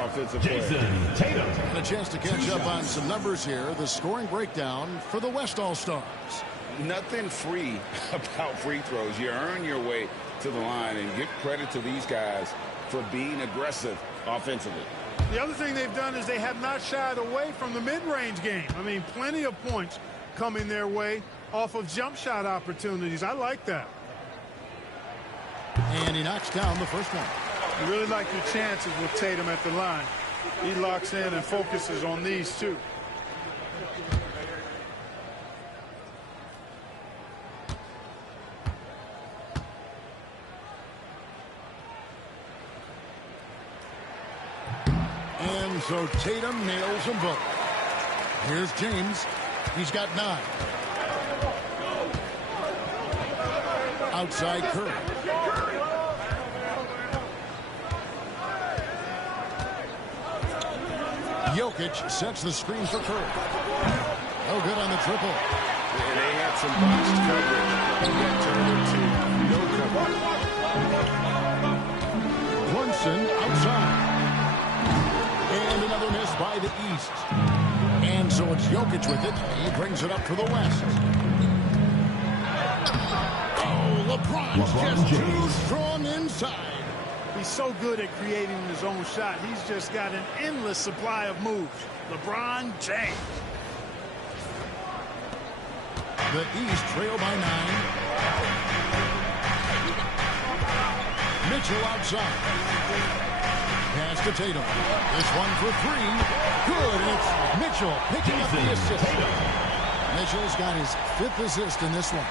Offensive Jason Tatum. And a chance to catch up on some numbers here. The scoring breakdown for the West All-Stars. Nothing free about free throws. You earn your way to the line, and give credit to these guys for being aggressive offensively. The other thing they've done is they have not shied away from the mid-range game. I mean, plenty of points coming their way off of jump shot opportunities. I like that. And he knocks down the first one. You really like your chances with Tatum at the line. He locks in and focuses on these two. And so Tatum nails them both. Here's James. He's got 9. Outside Curry. Jokic sets the screen for Curry. No good on the triple. And they had some box coverage. That turned into no coverage. Brunson outside. And another miss by the East. And so it's Jokic with it. He brings it up for the West. Oh, LeBron's just too strong inside. He's so good at creating his own shot. He's just got an endless supply of moves. LeBron James. The East trail by 9. Mitchell outside. Pass to Tatum. This one for 3. Good. It's Mitchell picking up the assist. Mitchell's got his 5th assist in this one.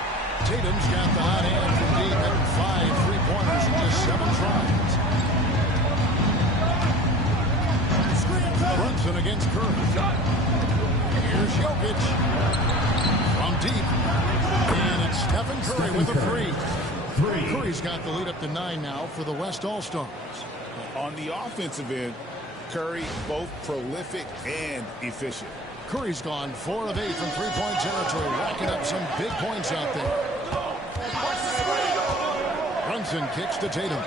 Tatum's got the hot hand from deep, hitting 5 3-pointers in just 7 tries. Brunson against Curry. Here's Jokic. From deep. And it's Stephen Curry with a 3. Curry's got the lead up to 9 now for the West All-Stars. On the offensive end, Curry both prolific and efficient. Curry's gone 4 of 8 from 3-point territory, racking up some big points out there. Brunson kicks to Tatum.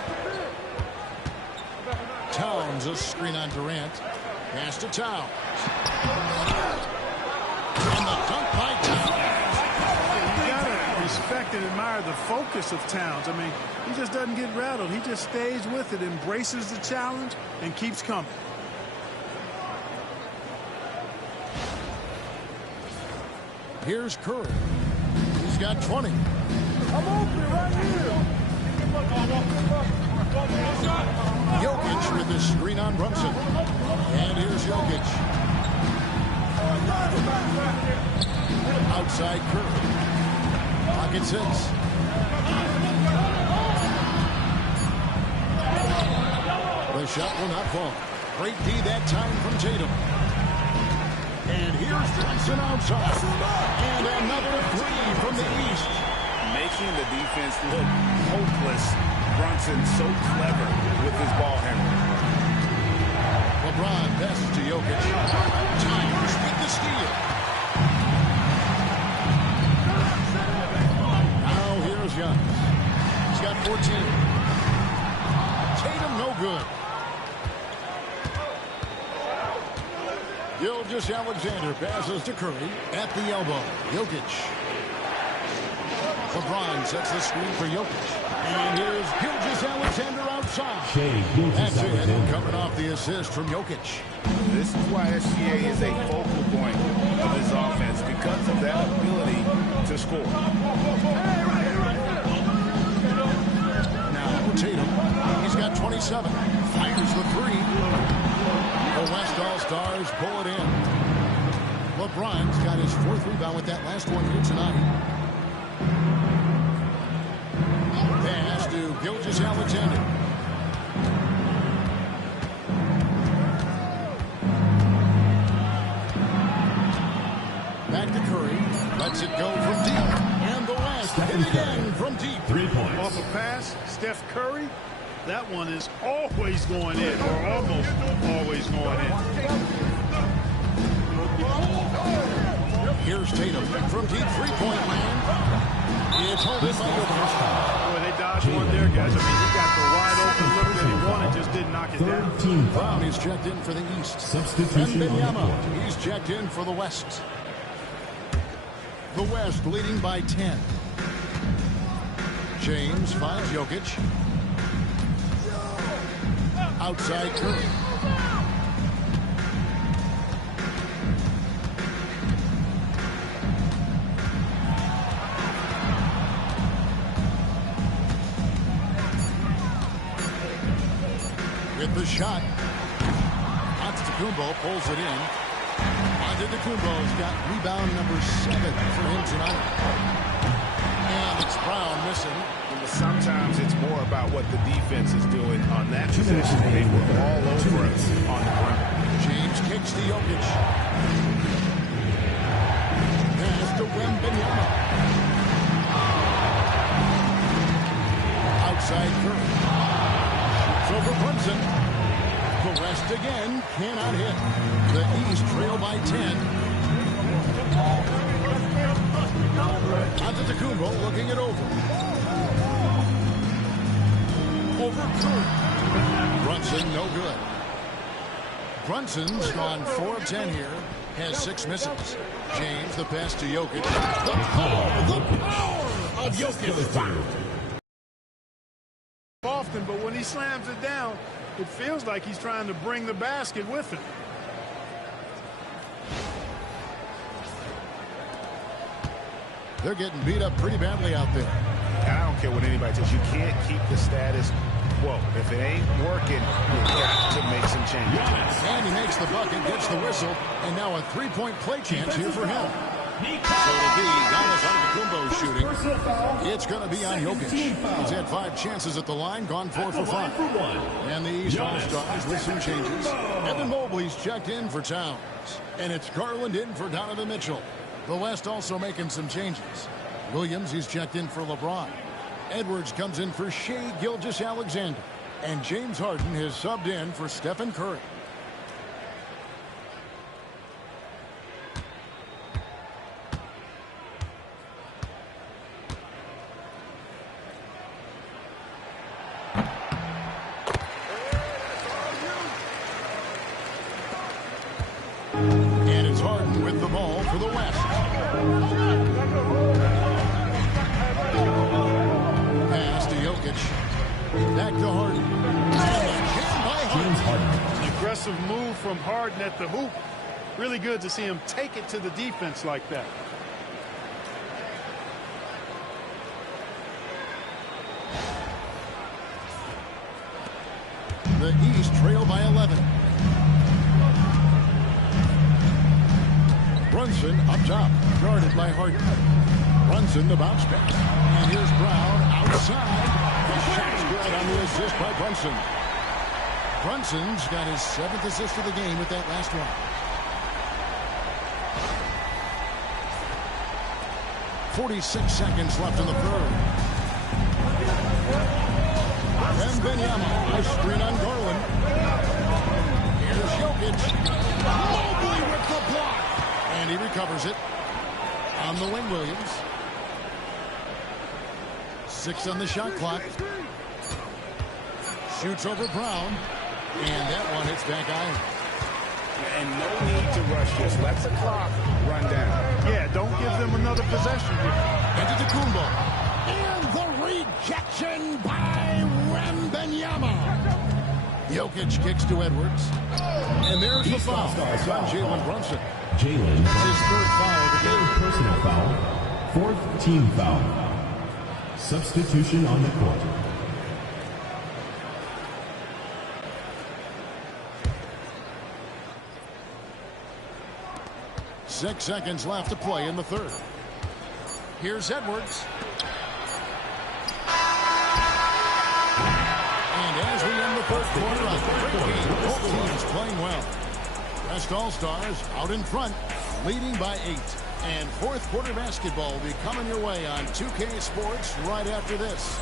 Towns a screen on Durant. Pass to Towns. And the dunk by Towns. You gotta respect and admire the focus of Towns. I mean, he just doesn't get rattled. He just stays with it, embraces the challenge, and keeps coming. Here's Curry. He's got 20. I'm open right here. Jokic with the screen on Brunson. And here's Jokic. Outside Curry. Pocket 6. The shot will not fall. Great D that time from Tatum. And here's Brunson outside. And another 3 from the East. Making the defense look hopeless. Brunson so clever with his ball handling. LeBron passes to Jokic. Towns with the steal. Now here's Giannis. He's got 14. Tatum no good. Gilgeous-Alexander passes to Curry at the elbow. Jokic. LeBron sets the screen for Jokic. And here's Gilgeous-Alexander outside. That's it, coming off the assist from Jokic. This is why SGA is a focal point of his offense, because of that ability to score. Now Tatum, he's got 27. Fires the 3. The West All-Stars pull it in. LeBron's got his 4th rebound with that last one here tonight. Pass to Gilgeous-Alexander. lets it go from deep. And the West hit again from deep. 3 points. Off a pass, Steph Curry, that one is always going in, or almost always going in. Here's Tatum from deep three-point land. It's held in by Jokic. Boy, they dodged one there, guys. I mean, he got the wide open look that he wanted, just didn't knock it down. Third team foul. Brown is checked in for the East. Substitution on the court. Wembanyama, he's checked in for the West. The West leading by 10. James finds Jokic. Outside Curry. With the shot. Antetokounmpo pulls it in. Antetokounmpo's got rebound number 7 for him tonight. And it's Brown missing. Sometimes it's more about what the defense is doing on that possession. They were all over us on the perimeter. James kicks to Jokic. Pass to Wembanyama. Outside Curry. Shoots over Brunson. The West again cannot hit. The East trail by 10. Antetokounmpo looking it over. Over Curry. Brunson no good. Brunson's gone 4 of 10 here. Has 6 misses. James the pass to Jokic. The power of Jokic. Often, but when he slams it down, it feels like he's trying to bring the basket with him. They're getting beat up pretty badly out there. And I don't care what anybody says. You can't keep the status quo. If it ain't working, you've got to make some changes. And he makes the bucket, gets the whistle, and now a three-point play chance here for him. So it'll be Giannis Antetokounmpo shooting. It's going to be on Jokic. He's had 5 chances at the line, gone 4 for 5. And the East All-Stars with some changes. Evan Mobley's checked in for Towns. And it's Garland in for Donovan Mitchell. The West also making some changes. Williams, he's checked in for LeBron. Edwards comes in for Shai Gilgeous-Alexander. And James Harden has subbed in for Stephen Curry. And it's Harden with the ball for the West. Pass to Jokic. Back to Harden. James Harden. An aggressive move from Harden at the hoop. Really good to see him take it to the defense like that. The East trail by 11. Brunson up top, guarded by Harden. Brunson the bounce back. And here's Brown outside. The shot's good on the assist by Brunson. Brunson's got his 7th assist of the game with that last one. 46 seconds left in the third. Wembanyama, a screen on Garland. Here's Jokic. Mobley with the block. And he recovers it on the wing, Williams. 6 on the shot clock. Shoots over Brown. And that one hits back iron. And no need to rush. Just let the clock run down. Yeah, don't give them another possession here. Antetokounmpo. And the rejection by Wembanyama. Jokic kicks to Edwards. And there's the foul on Jalen Brunson. Jalen. His 3rd foul of the game. Personal foul. 4th team foul. Substitution on the court. Six seconds left to play in the third. Here's Edwards. And as we end the first quarter, a great game. Both teams playing well. West All-Stars out in front, leading by 8. And fourth quarter basketball will be coming your way on 2K Sports right after this.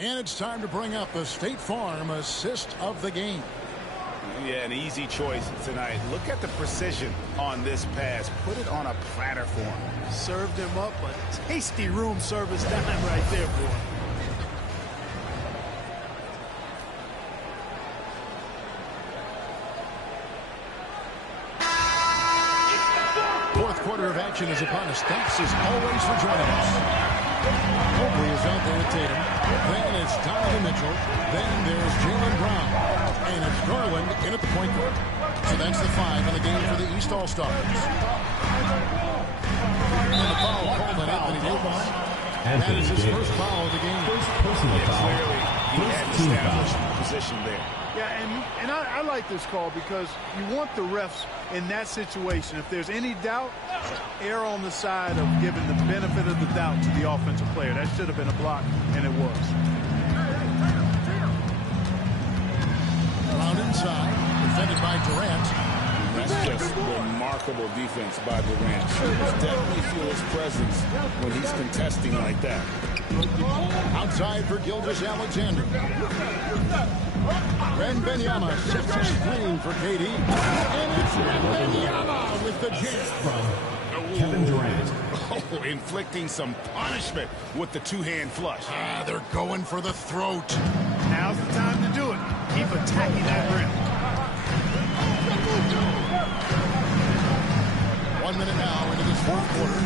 And it's time to bring up the State Farm assist of the game. Yeah, an easy choice tonight. Look at the precision on this pass. Put it on a platter for him. Served him up a tasty room service dime right there for him. Fourth quarter of action is upon us. Thanks as always for joining us. Mobley is out there with Tatum. Then it's Donovan Mitchell. Then there's Jaylen Brown. And it's Garland in at the point guard. So that's the 5 in the game for the East All-Stars. And the foul called on Anthony Davis. That is his first foul of the game. First personal foul. He had established position there. Yeah, and I like this call because you want the refs in that situation. If there's any doubt, err on the side of giving the benefit of the doubt to the offensive player. That should have been a block, and it was. Brown inside, defended by Durant. That's just remarkable defense by Durant. Definitely feel his presence when he's contesting like that. Outside for Gilgeous-Alexander. Wembanyama sets a screen for KD. And it's Wembanyama with the jam. Kevin Durant. Oh, inflicting some punishment with the two-hand flush. They're going for the throat. Now's the time to do it. Keep attacking that rim. 1 minute now into this fourth quarter.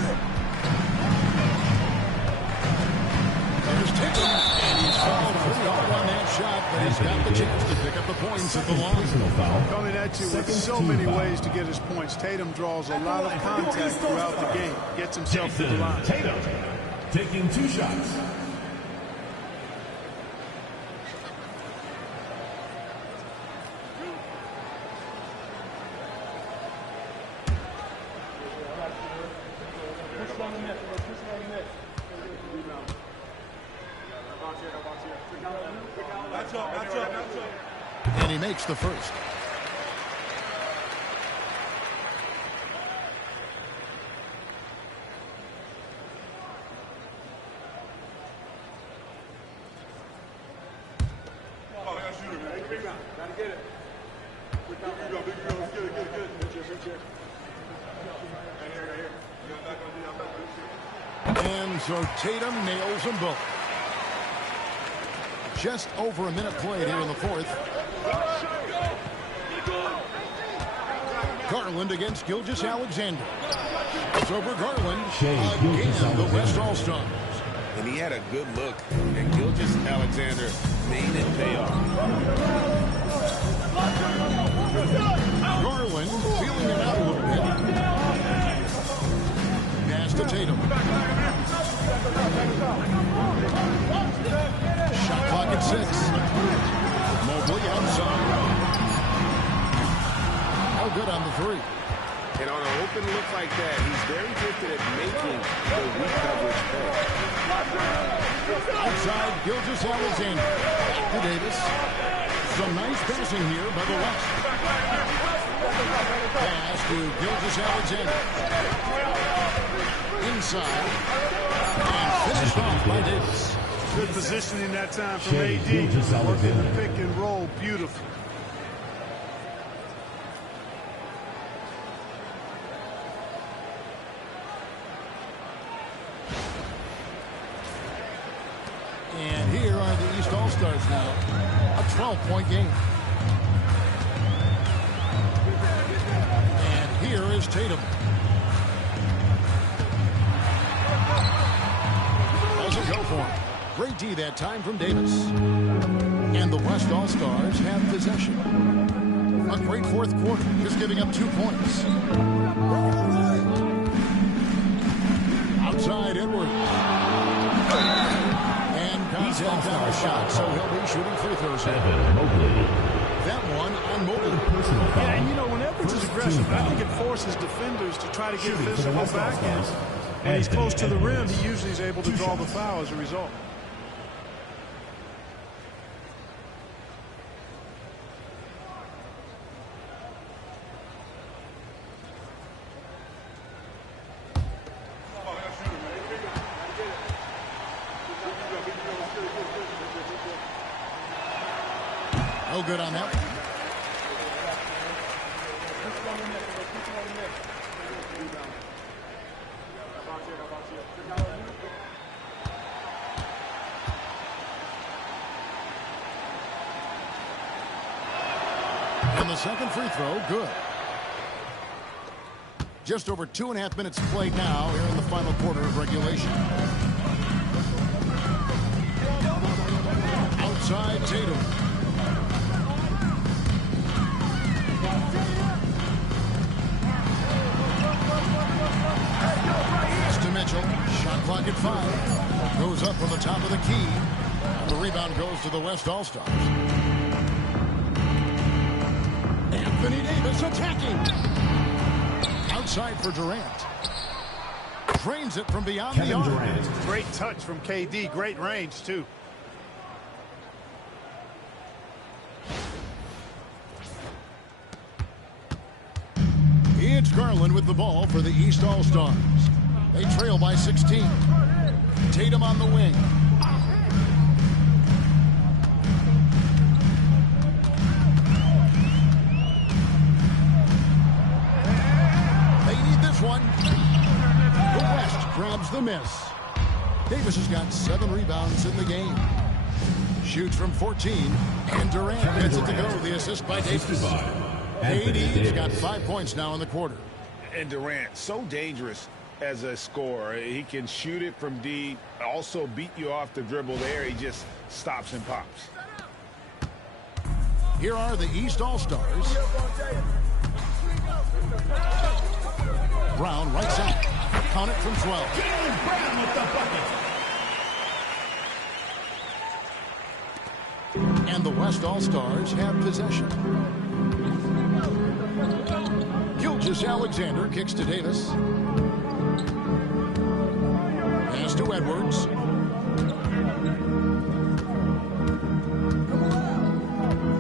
There's Tatum, and he's fouled pretty hard on that shot, but he's got the chance to pick up the points at the line. Coming at you with so many ways to get his points. Tatum draws a lot of contact throughout the game. Gets himself to the line. Tatum taking 2 shots. And he makes the first. And so Tatum nails them both. Just over a minute played here in the fourth. Garland against Gilgeous-Alexander. It's over Garland again, the West All-Stars. And he had a good look, and Gilgeous-Alexander made it pay off. Garland feeling it out a little bit. Pass to Tatum. Shot clock at 6. Mobley outside. How good on the 3. And on an open look like that, he's very gifted at making the weak coverage pay. Outside, Gilgeous-Alexander. To Davis. Some nice passing here by the West. Pass to Gilgeous-Alexander. Inside. And finished off by Davis. Good positioning that time from AD. Working the pick and roll beautifully. And here are the East All-Stars now. A 12-point game. And here is Tatum. Doesn't go for him. Great D that time from Davis. And the West All-Stars have possession. A great fourth quarter, just giving up 2 points. Outside, Edwards. And contact on the shot, so he'll be shooting free throws. That one on Mobley. Yeah, and you know, when Edwards is aggressive, I think it forces defenders to try to get physical back in. When he's close to the rim, he usually is able to draw the foul as a result. No good on that one. And the second free throw, good. Just over 2.5 minutes played now here in the final quarter of regulation. Outside Tatum. Pass to Mitchell. Shot clock at 5. Goes up from the top of the key. And the rebound goes to the West All-Stars. Anthony Davis attacking. Outside for Durant. Drains it from beyond the arc. Great touch from KD. Great range, too. It's Garland with the ball for the East All-Stars. They trail by 16. Tatum on the wing. One. The West grabs the miss. Davis has got 7 rebounds in the game. Shoots from 14. And Durant gets it to go. The assist by Davis. KD's got 5 points now in the quarter. And Durant, so dangerous as a scorer. He can shoot it from deep, also beat you off the dribble there. He just stops and pops. Here are the East All-Stars. Brown right side. Count it from 12. Jaylen Brown with the bucket. And the West All-Stars have possession. Gilgeous-Alexander kicks to Davis. Pass to Edwards.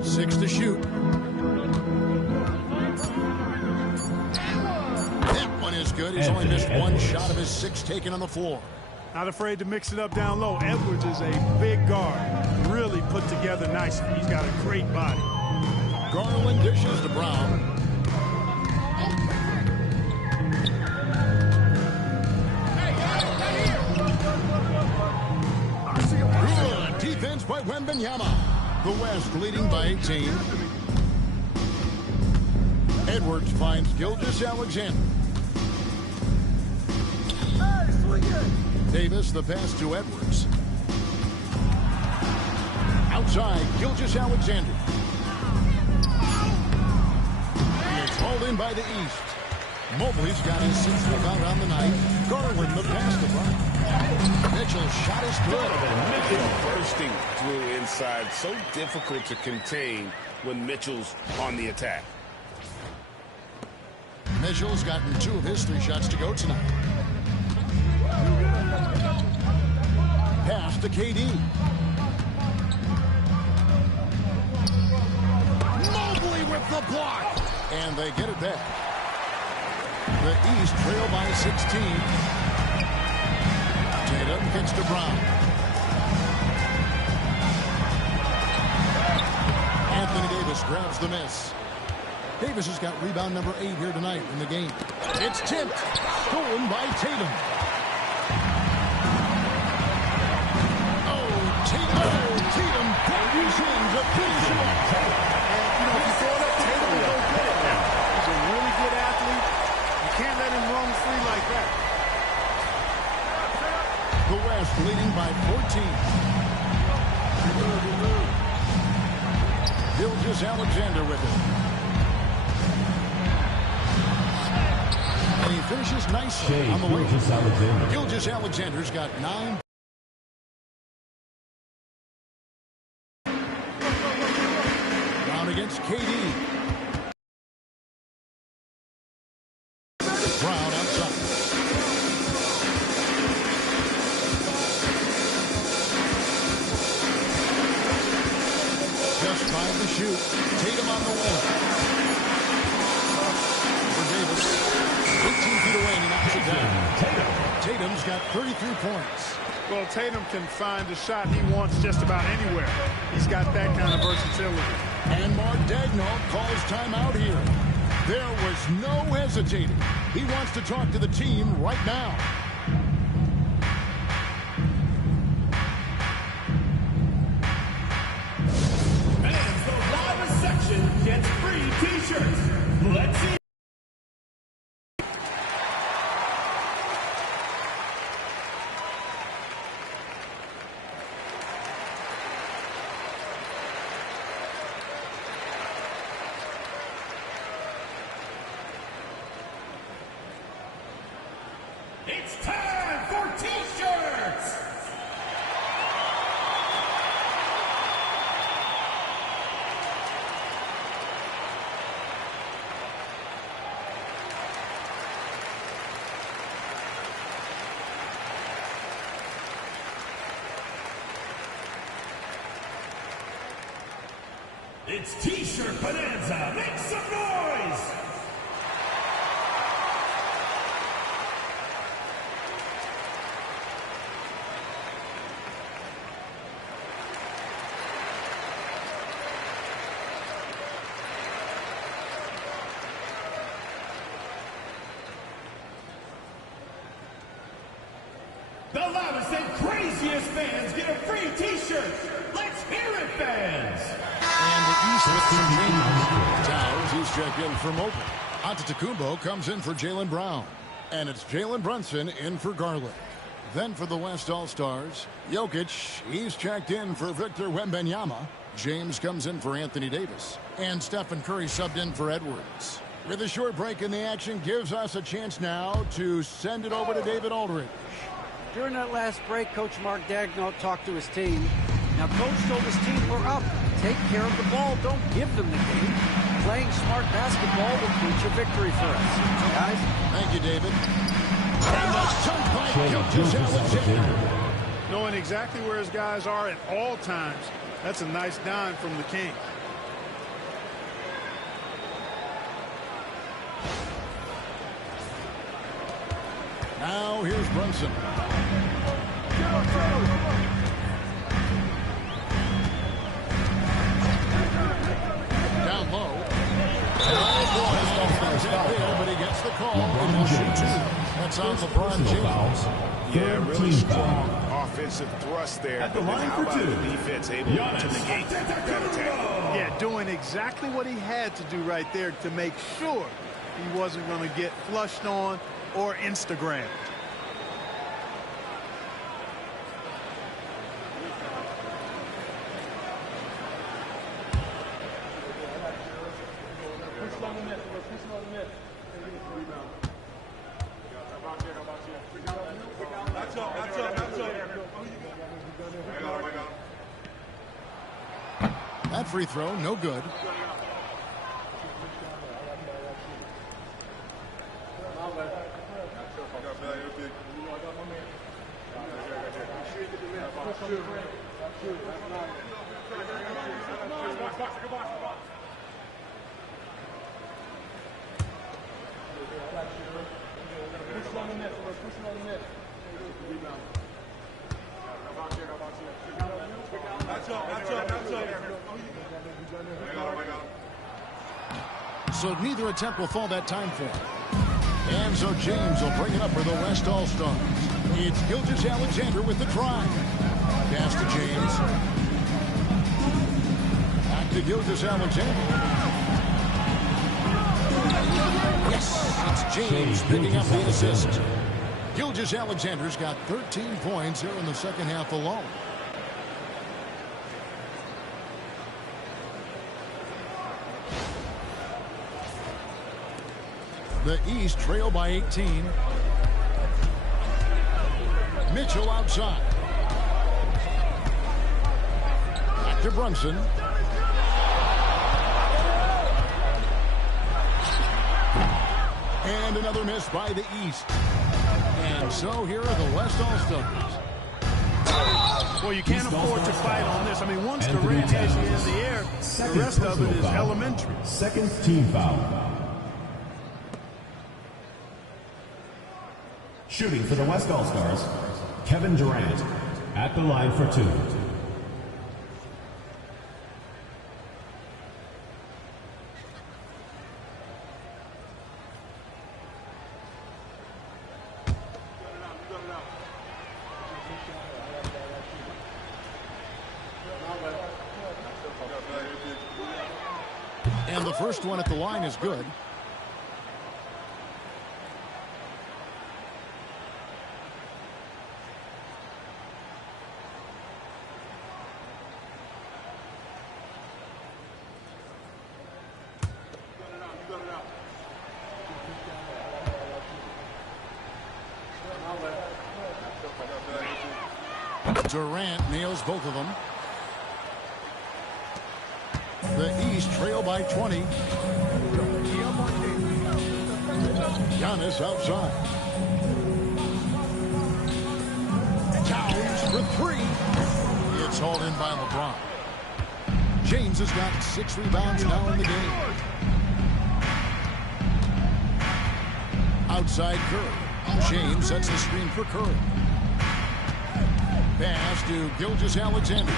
Six to shoot. Is good. He's only missed 1 shot of his 6 taken on the floor. Not afraid to mix it up down low. Edwards is a big guard. Really put together nicely. He's got a great body. Garland dishes to Brown. Good defense by Wembanyama. The West leading by 18. Edwards finds Gilgeous-Alexander. Davis, the pass to Edwards. Outside, Gilgeous-Alexander. It's hauled in by the East. Mobley's got his 6th rebound on the night. Garland, the pass to Brown. Mitchell's shot is good. Mitchell bursting through inside. So difficult to contain when Mitchell's on the attack. Mitchell's gotten 2 of his 3 shots to go tonight. Pass to KD. Mobley with the block. And they get it back. The East trail by 16. Tatum kicks to Brown. Anthony Davis grabs the miss. Davis has got rebound number 8 here tonight in the game. It's tipped. Stolen by Tatum. Tatum sends a finish off. And, you know, if you throw it up, Tatum will go get it now. He's a really good athlete. You can't let him roam free like that. The West leading by 14. Gilgeous-Alexander with it. And he finishes nicely on the way. Gilgeous-Alexander's got 9. Against KD. Brown outside. Just 5 to shoot. Tatum on the wing. For Davis. 18 feet away and he knocks it down. Tatum's got 33 points. Well, Tatum can find the shot he wants just about anywhere. He's got that kind of versatility. And Mark Daigneault calls timeout here. There was no hesitating. He wants to talk to the team right now. Fans, the loudest section gets free T-shirts. Let's see. It's time for T-shirts! It's T-shirt bonanza! Make some noise! The loudest and craziest fans get a free T-shirt. Let's hear it, fans! And the East with some changes. Towers, he's checked in for Mobley. Antetokounmpo comes in for Jaylen Brown. And it's Jalen Brunson in for Garland. Then for the West All-Stars, Jokic, he's checked in for Victor Wembanyama. James comes in for Anthony Davis. And Stephen Curry subbed in for Edwards. With a short break in the action, gives us a chance now to send it over to David Aldridge. During that last break, Coach Mark Daigneault talked to his team. Now, Coach told his team, we're up. Take care of the ball. Don't give them the game. Playing smart basketball will clinch a victory for us. Guys? Thank you, David. And that's jumped by Gilgeous-Alexander. Knowing exactly where his guys are at all times. That's a nice dime from the King. Now here's Brunson. Down low. But he gets the call. And he'll shoot two. That's on LeBron James. Yeah, really strong offensive thrust there. At the line how for about two. the defense able to negate that attack? Yeah, doing exactly what he had to do right there to make sure he wasn't going to get flushed on or Instagram. That free throw, no good. So neither attempt will fall that time for him. And so James will bring it up for the West All-Stars. It's Gilgeous-Alexander with the drive. Pass to James. Back to Gilgeous-Alexander. Yes, it's James picking up the assist. Gilgeous-Alexander's got 13 points here in the second half alone. The East trail by 18. Mitchell outside. Back to Brunson. And another miss by the East. And so here are the West All-Stars. Well, you can't afford to fight on this. I mean, once Durant has you in the air, the rest of it is elementary. Second team foul. Shooting for the West All-Stars, Kevin Durant at the line for two. the first one at the line is good. Durant nails both of them. The East trail by 20. Giannis outside. Towns for three. It's hauled in by LeBron. James has got 6 rebounds now in the game. Outside Curry. James sets the screen for Curry. Pass to Gilgeous-Alexander.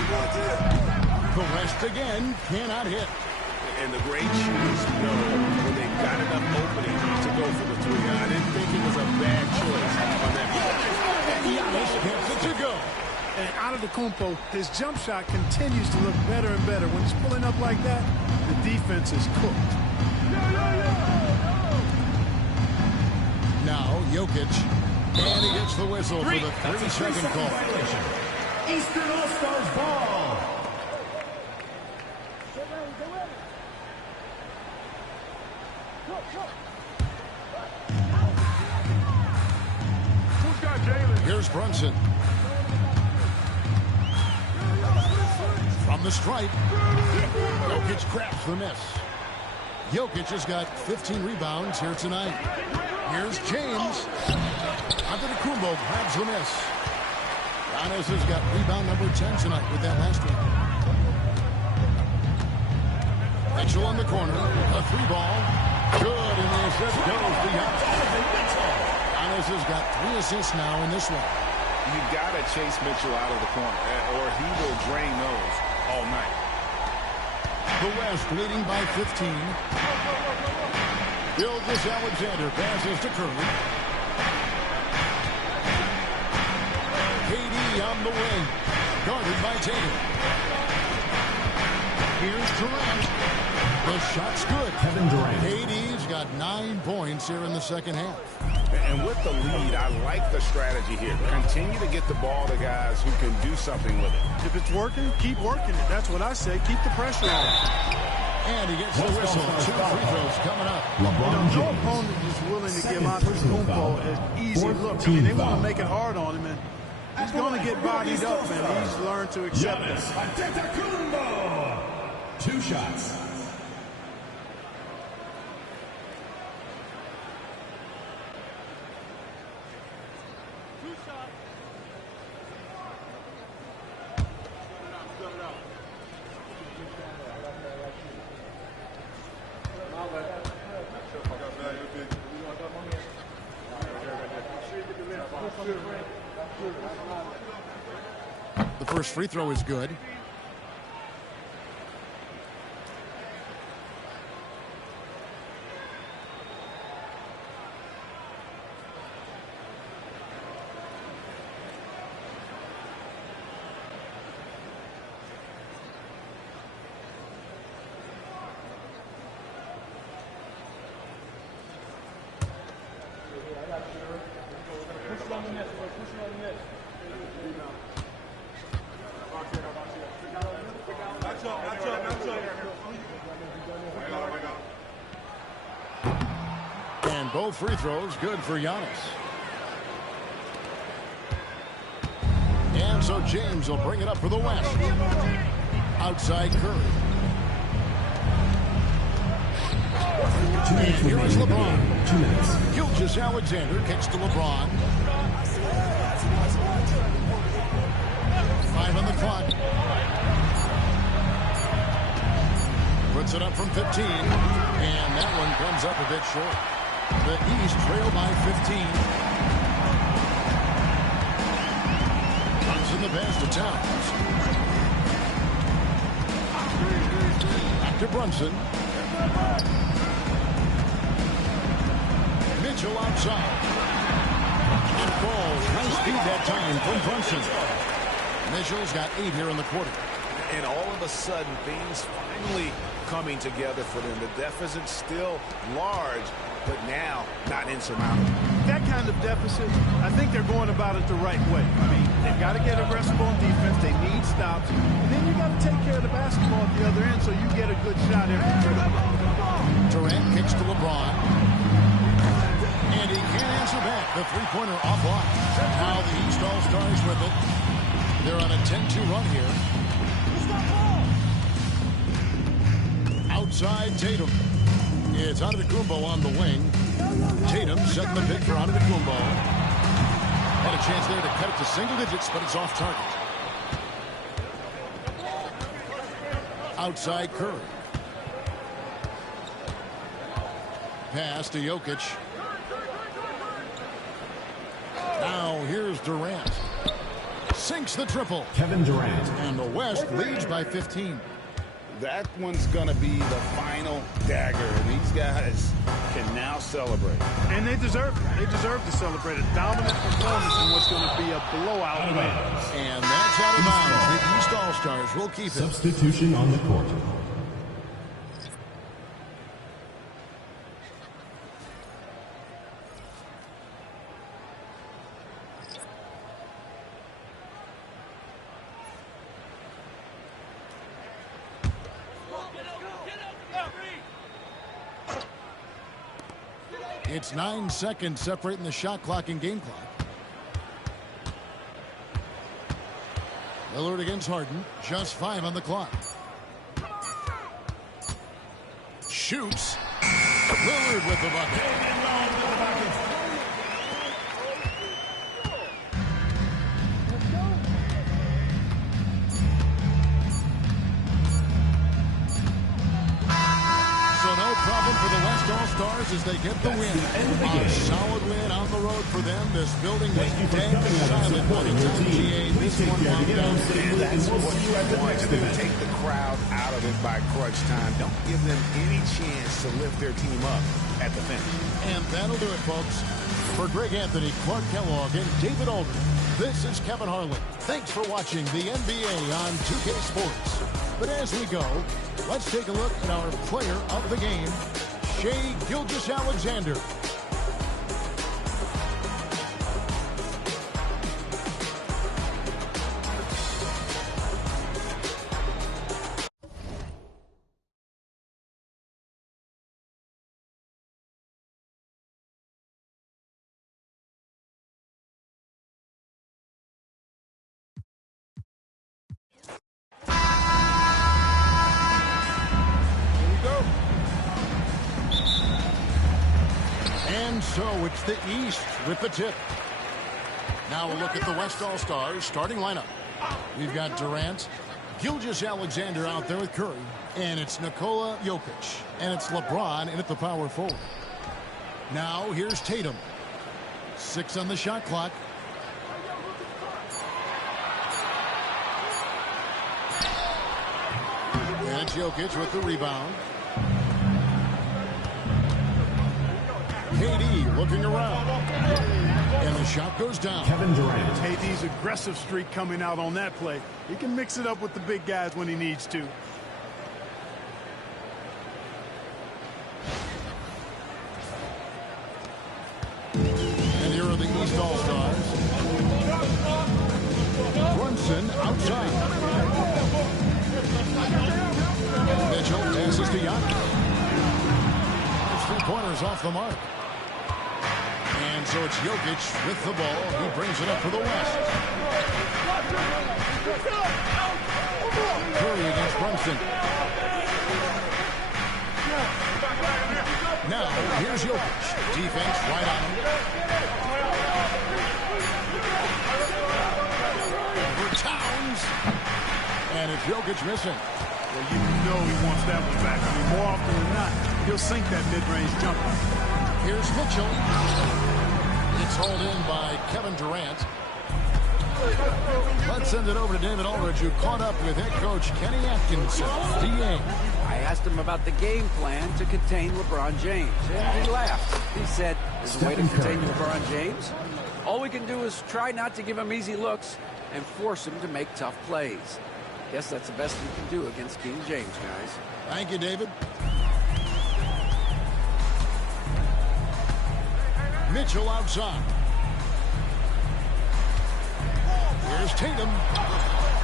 The West again cannot hit. And the great shooters know when they've got enough opening to go for the three. I didn't think it was a bad choice on that. Giannis gets it to go. And Antetokounmpo, his jump shot continues to look better and better. When he's pulling up like that, the defense is cooked. Now Jokic, and he gets the whistle for the 3-second call. Eastern All-Stars ball. Here's Brunson. From the stripe, Jokic crafts the miss. Jokic has got 15 rebounds here tonight. Here's James. Antetokounmpo grabs the miss. Giannis has got rebound number 10 tonight with that last one. Mitchell on the corner. A 3-ball. Good, and the assist goes to Giannis. Giannis has got 3 assists now in this one. You got to chase Mitchell out of the corner, or he will drain those all night. The West leading by 15. Gilgeous-Alexander passes to Curry. KD on the wing. Guarded by Tatum. Here's Durant. The shot's good. Kevin Durant. KD's got 9 points here in the second half. And with the lead, I like the strategy here. Continue to get the ball to guys who can do something with it. If it's working, keep working it. That's what I say. Keep the pressure on. And he gets the whistle. 2 free throws coming up. No opponent is willing to give Antetokounmpo an easy look. I mean, they want to make it hard on him, and he's going to get bodied up, and he's learned to accept it. Antetokounmpo. 2 shots. The first free throw is good. And both free throws good for Giannis. And so James will bring it up for the West. Outside Curry. 2 minutes Here is remaining. LeBron. 2 minutes. Gilgeous-Alexander kicks to LeBron. 5 on the clock. Puts it up from 15. And that one comes up a bit short. The East trail by 15. Runs in the pass to Towns. Back to Brunson. Mitchell outside. It falls. Nice speed that time from Brunson. Mitchell's got 8 here in the quarter. And all of a sudden, things finally coming together for them. The deficit's still large, but now not insurmountable. That kind of deficit, I think they're going about it the right way. I mean, they've got to get aggressive on defense. They need stops. And then you got to take care of the basketball at the other end so you get a good shot every trip. Durant kicks to LeBron. And he can't answer back. The three-pointer offline. Now the East All-Stars with it. They're on a 10-2 run here. Outside Tatum. It's Antetokounmpo on the wing. Tatum setting the pick for Antetokounmpo. Had a chance there to cut it to single digits, but it's off target. Outside Curry. Pass to Jokic. Now here's Durant. Sinks the triple. Kevin Durant. And the West leads by 15. That one's going to be the final dagger, and these guys can now celebrate. And they deserve it. They deserve to celebrate a dominant performance in what's going to be a blowout win. And that's out of bounds. The East All-Stars will keep it. Substitution on the court. It's 9 seconds separating the shot clock and game clock. Lillard against Harden. Just 5 on the clock. Shoots. Lillard with the bucket. For the West All-Stars as they get the win. A solid win on the road for them. This building was dead silent by the time GA this one wound down. And that's what you want to do. Take the crowd out of it by crunch time. Don't give them any chance to lift their team up at the finish. And that'll do it, folks. For Greg Anthony, Clark Kellogg, and David Aldridge, this is Kevin Harlan. Thanks for watching the NBA on 2K Sports. But as we go, let's take a look at our player of the game, Shai Gilgeous-Alexander. So it's the East with the tip. Now a look at the West All-Stars starting lineup. We've got Durant, Gilgeous-Alexander out there with Curry, and it's Nikola Jokic, and it's LeBron in at the power forward. Now here's Tatum. 6 on the shot clock. And it's Jokic with the rebound. KD looking around. And the shot goes down. Kevin Durant. KD's aggressive streak coming out on that play. He can mix it up with the big guys when he needs to. And here are the East All-Stars. Brunson outside. Mitchell passes to Giannis. 3-pointers off the mark. And so it's Jokic with the ball. He brings it up for the West. Curry against Brunson. Now, here's Jokic. Defense right on him. For Towns. And it's Jokic missing. Well, you know he wants that one back. I mean, more often than not, he'll sink that mid-range jumper. Here's Mitchell. It's hauled in by Kevin Durant. Let's send it over to David Aldridge, who caught up with head coach Kenny Atkinson. DA. I asked him about the game plan to contain LeBron James, and he laughed. He said, there's a way to contain LeBron James. All we can do is try not to give him easy looks and force him to make tough plays. Guess that's the best you can do against King James, guys. Thank you, David. Mitchell outside. Here's Tatum.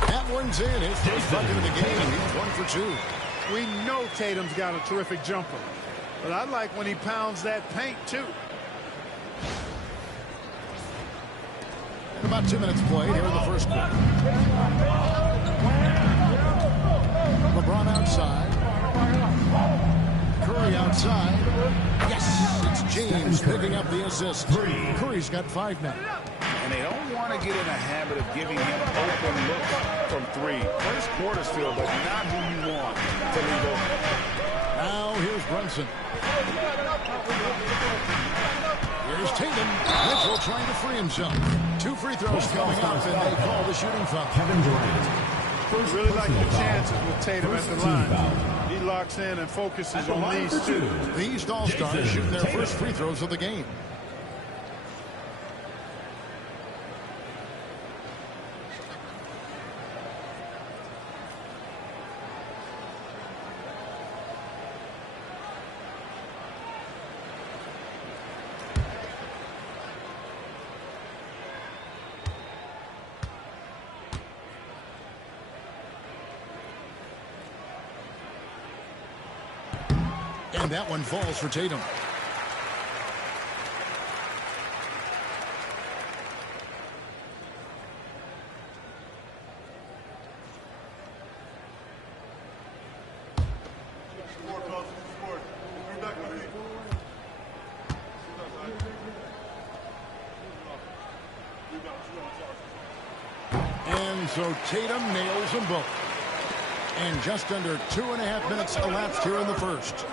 That one's in. His first bucket of the game. He's 1 for 2. We know Tatum's got a terrific jumper, but I like when he pounds that paint, too. And about 2 minutes played here in the first quarter. LeBron outside. Curry outside. Yes, it's James picking up the assist. Curry's got 5 now. And they don't want to get in a habit of giving him open look from 3. First quarter's field, but not who you want to leave open. Now here's Brunson. Here's Tatum. Mitchell trying to free himself. 2 free throws coming up, and they call the shooting foul. Kevin Durant. I really like the chances with Tatum at the line. He locks in and focuses on these two. The East All-Stars shooting their first free throws of the game. And that one falls for Tatum. And so Tatum nails them both. And just under 2.5 minutes elapsed here in the first.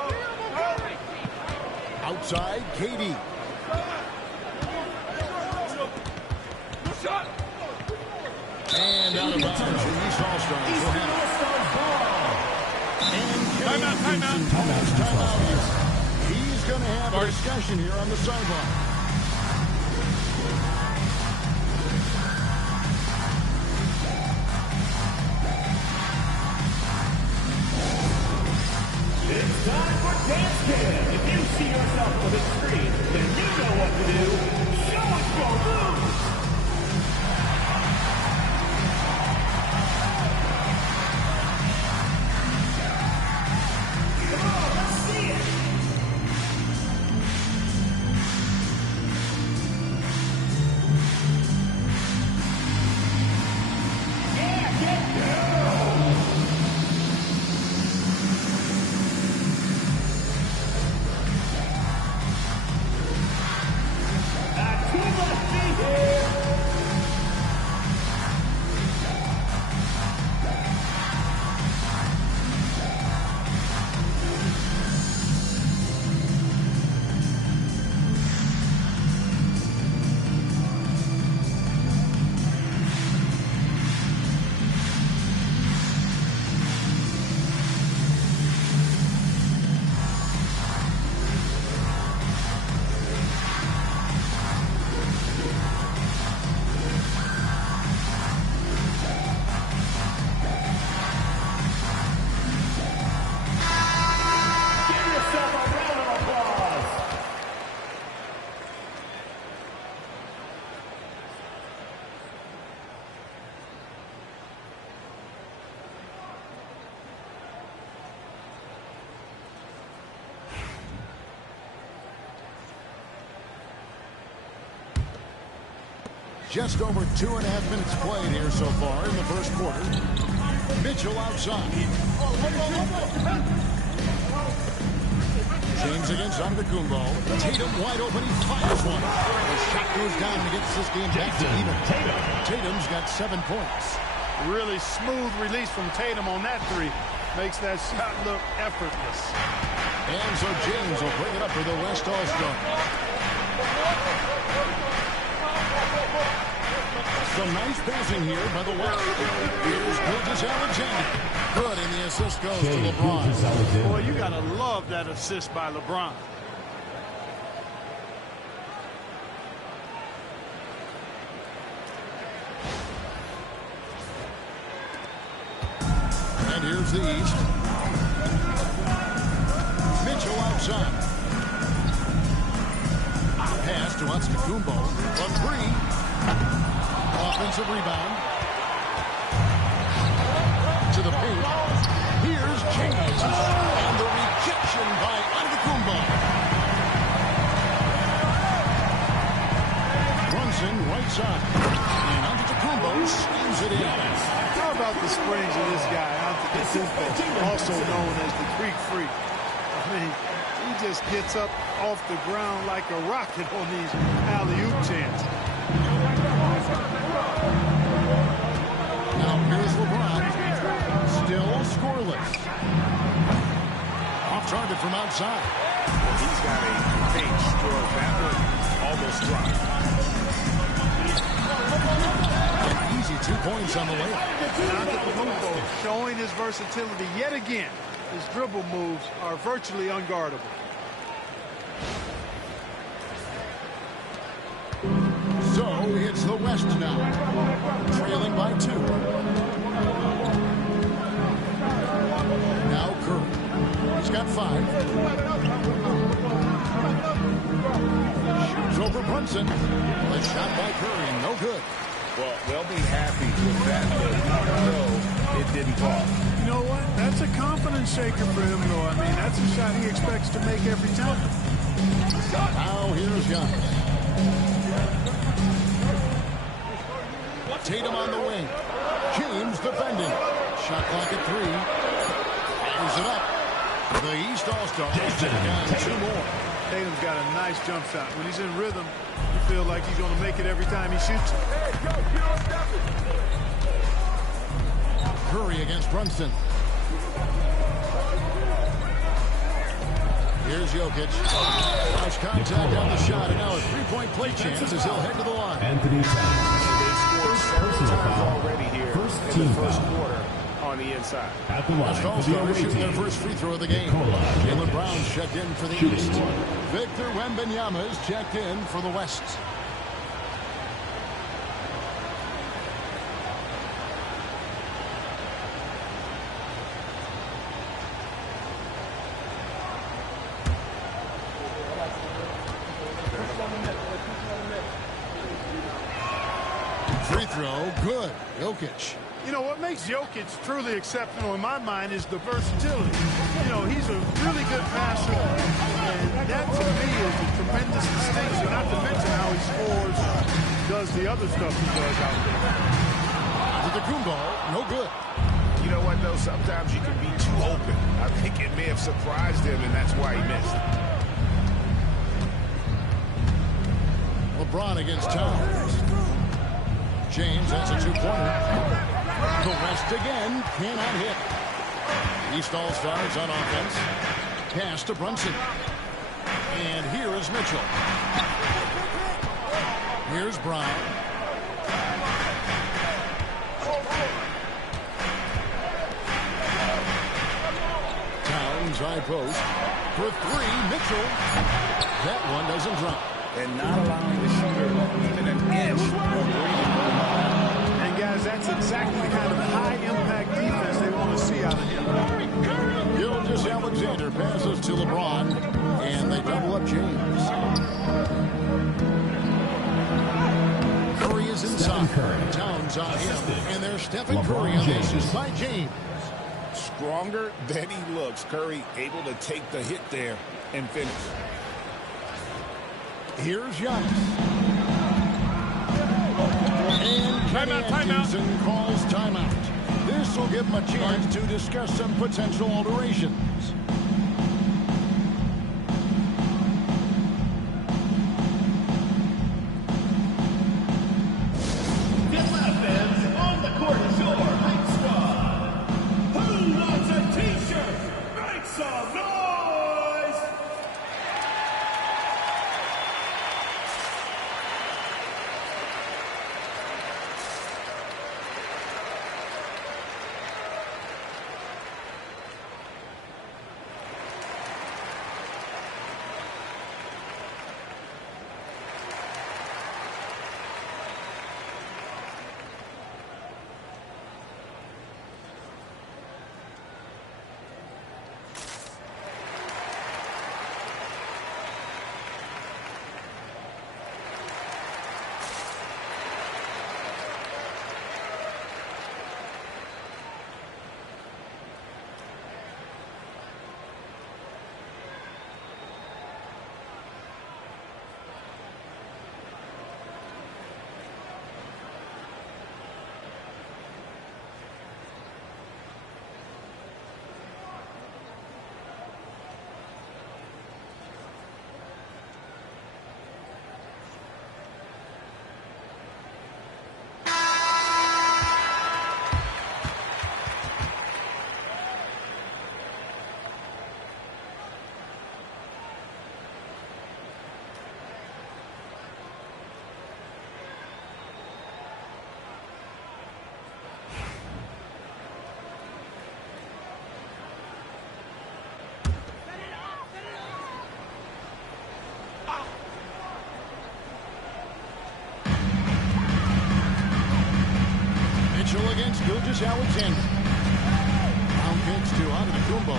Outside, KD. And out of bounds. The East All-Stars will have it. And Timeout. Timeout here. He's going to have a discussion here on the sideline. It's time for Dance Cam. If you see yourself on the screen, then you know what to do. Show us your moves. Come on, let's see it. Yeah, get down. Just over 2.5 minutes played here so far in the first quarter. Mitchell outside. James against Antetokounmpo. Tatum wide open. He fires one. The shot goes down and gets this game back to even. Tatum's got 7 points. Really smooth release from Tatum on that 3. Makes that shot look effortless. And so James will bring it up for the West All-Stars. Some nice passing here by the West. Here's Gilgeous-Alexander. Good, and the assist goes to LeBron. Boy, you got to love that assist by LeBron. moves the East. Mitchell outside. Pass to Antetokounmpo from 3. Offensive rebound. To the paint. Here's James. And the rejection by Antetokounmpo. Brunson right side. And Antetokounmpo slams it in. How about the springs of this guy, Antetokounmpo, also known as the Greek Freak? I mean, he just gets up off the ground like a rocket on these alley-oop chances. Now here's LeBron. Still scoreless. Off target from outside. Well, he's got a paint stroke. That one almost dropped. An easy 2 points on the layup. Antetokounmpo showing his versatility yet again. His dribble moves are virtually unguardable. So it's the West now. Trailing by 2. Now Curry. He's got 5. Shoots over Brunson. The shot by Curry. No good. Well, they'll be happy with that look, though it didn't fall. You know what? That's a confidence shaker for him, though. I mean, that's a shot he expects to make every time. Now here's Giannis. Tatum on the wing. James defending. Shot clock at 3. Fires it up. The East All-Stars take down 2 more. Tatum's got a nice jump shot. When he's in rhythm, you feel like he's going to make it every time he shoots it. Curry against Brunson. Here's Jokic. Nice contact on the shot, and now a 3-point play chance as he'll head to the line. Anthony Simons. They've scored several times already here in the first quarter on the inside. At the line West for the All-Stars away shooting their team. first free throw of the game. Jaylen Brown's checked in for the East. Victor Wembanyama's checked in for the West. Free throw, good. Jokic. You know, what makes Jokic truly exceptional in my mind is the versatility. You know, he's a really good passer, and that to me is a tremendous distinction, not to mention how he scores, does the other stuff he does out there. Antetokounmpo, no good. You know what, though? Sometimes you can be too open. I think it may have surprised him, and that's why he missed. LeBron against Towns. James has a 2-pointer. The West again cannot hit. East All-Stars on offense. Pass to Brunson. And here is Mitchell. Here's Brown. Towns high post. For 3, Mitchell. That one doesn't drop. And not allowing the shooter even an inch of breathing. And guys, that's exactly the kind of high-impact defense they want to see out of him. Gilgeous-Alexander passes to LeBron, and they double up James. Curry is inside. Towns on him, and there's Stephen Curry on the assist by James. Stronger than he looks. Curry able to take the hit there and finish. Here's Giannis. And Kenny Atkinson calls timeout. This will give him a chance to discuss some potential alterations. Atlanta fans, on the court is your Hype Squad. Who wants a t-shirt? Make some noise! Gilgeous-Alexander. Brown kicks to Antetokounmpo.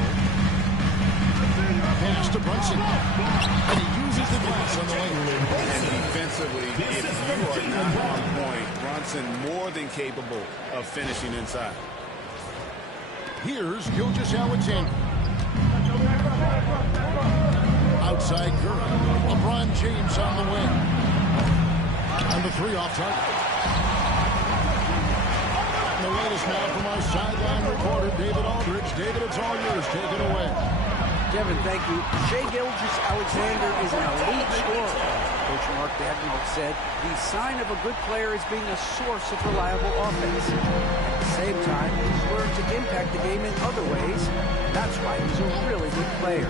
Pass to Brunson. And he uses the glass on the lane. And defensively, if you are not on point, Brunson more than capable of finishing inside. Here's Gilgeous-Alexander. Outside Curry. LeBron James on the wing. And the three off target. And the latest now from our sideline reporter, David Aldridge. David, it's all yours. Take it away. Kevin, thank you. Shai Gilgeous-Alexander is an elite scorer. Coach Mark Daigneault said the sign of a good player is being a source of reliable offense. At the same time, he's learned to impact the game in other ways. That's why he's a really good player.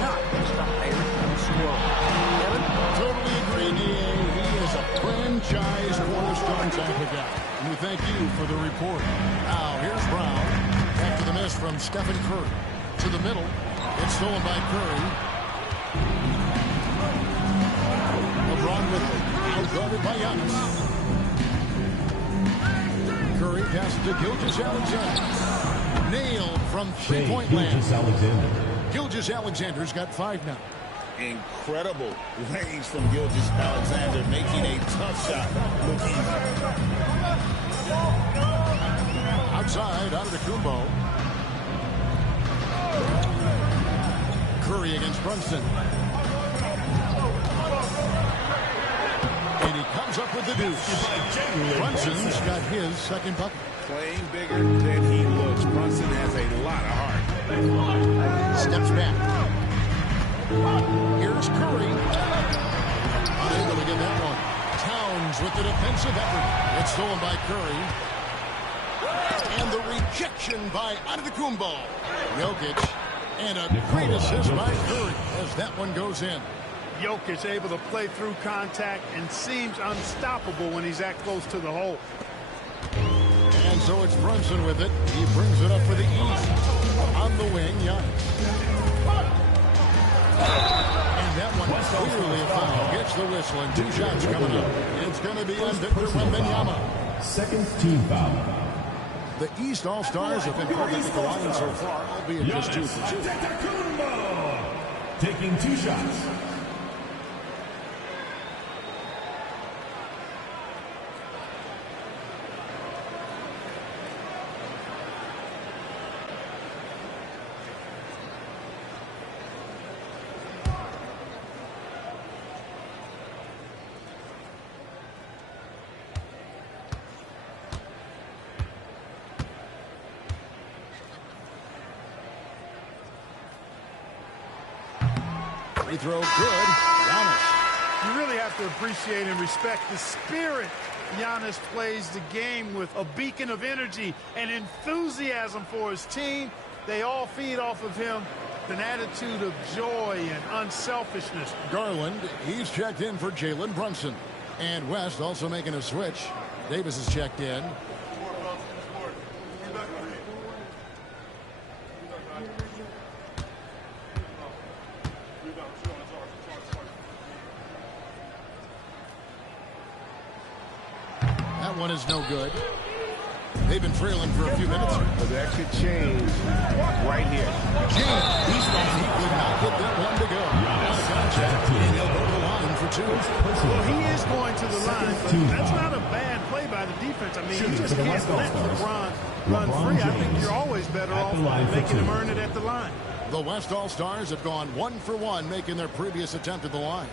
Not just a hired scorer. Kevin? Totally agree, D.A. He is a franchise cornerstone type of guy. And we thank you for the report. Now, here's Brown. After the miss from Stephen Curry. To the middle. It's stolen by Curry. LeBron with it. Outguarded by Giannis. Curry passes to Gilgeous-Alexander. Nailed from three-point land. Gilgeous-Alexander's got 5 now. Incredible range from Gilgeous-Alexander, making a tough shot look easy. Outside, Antetokounmpo. Curry against Brunson. And he comes up with the deuce. Brunson's got his second bucket. Playing bigger than he looks. Brunson has a lot of heart. Steps back. Here's Curry. Unable to get that one. Towns with the defensive effort. It's stolen by Curry. And the rejection by Antetokounmpo. Jokic. And a great assist by Curry as that one goes in. Jokic able to play through contact and seems unstoppable when he's that close to the hole. And so it's Brunson with it. He brings it up for the East. On the wing, Giannis. And that one is clearly a foul. Gets the whistle and 2 shots coming up. It's going to be on Victor Wembanyama. Second team foul. The East All-Stars have been perfect at the line so far, albeit just 2 for 2. Taking 2 shots. Free throw good. Giannis. You really have to appreciate and respect the spirit Giannis plays the game with. A beacon of energy and enthusiasm for his team. They all feed off of him. An attitude of joy and unselfishness. Garland, he's checked in for Jalen Brunson. And West also making a switch. Davis is checked in. That one is no good. They've been trailing for a few minutes. But that could change right here. James, he could not get that one to go. On a contact, and he'll go to the line for 2. Well, he is going to the line, but that's not a bad play by the defense. I mean, you just can't let LeBron run free. I think you're always better off making him earn it at the line. The West All-Stars have gone 1 for 1, making their previous attempt at the line.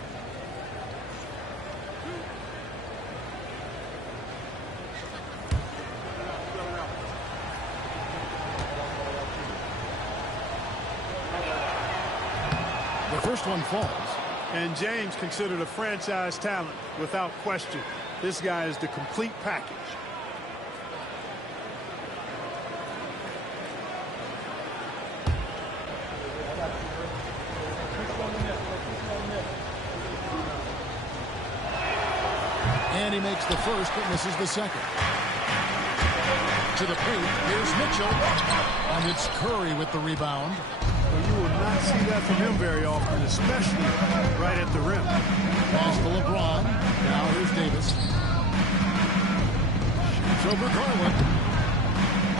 The first one falls. And James considered a franchise talent without question. This guy is the complete package. And he makes the first but misses the second. To the paint, here's Mitchell. And it's Curry with the rebound. Well, you will not see that from him very often, especially right at the rim. Pass to LeBron. Now here's Davis. Shoots over Garland.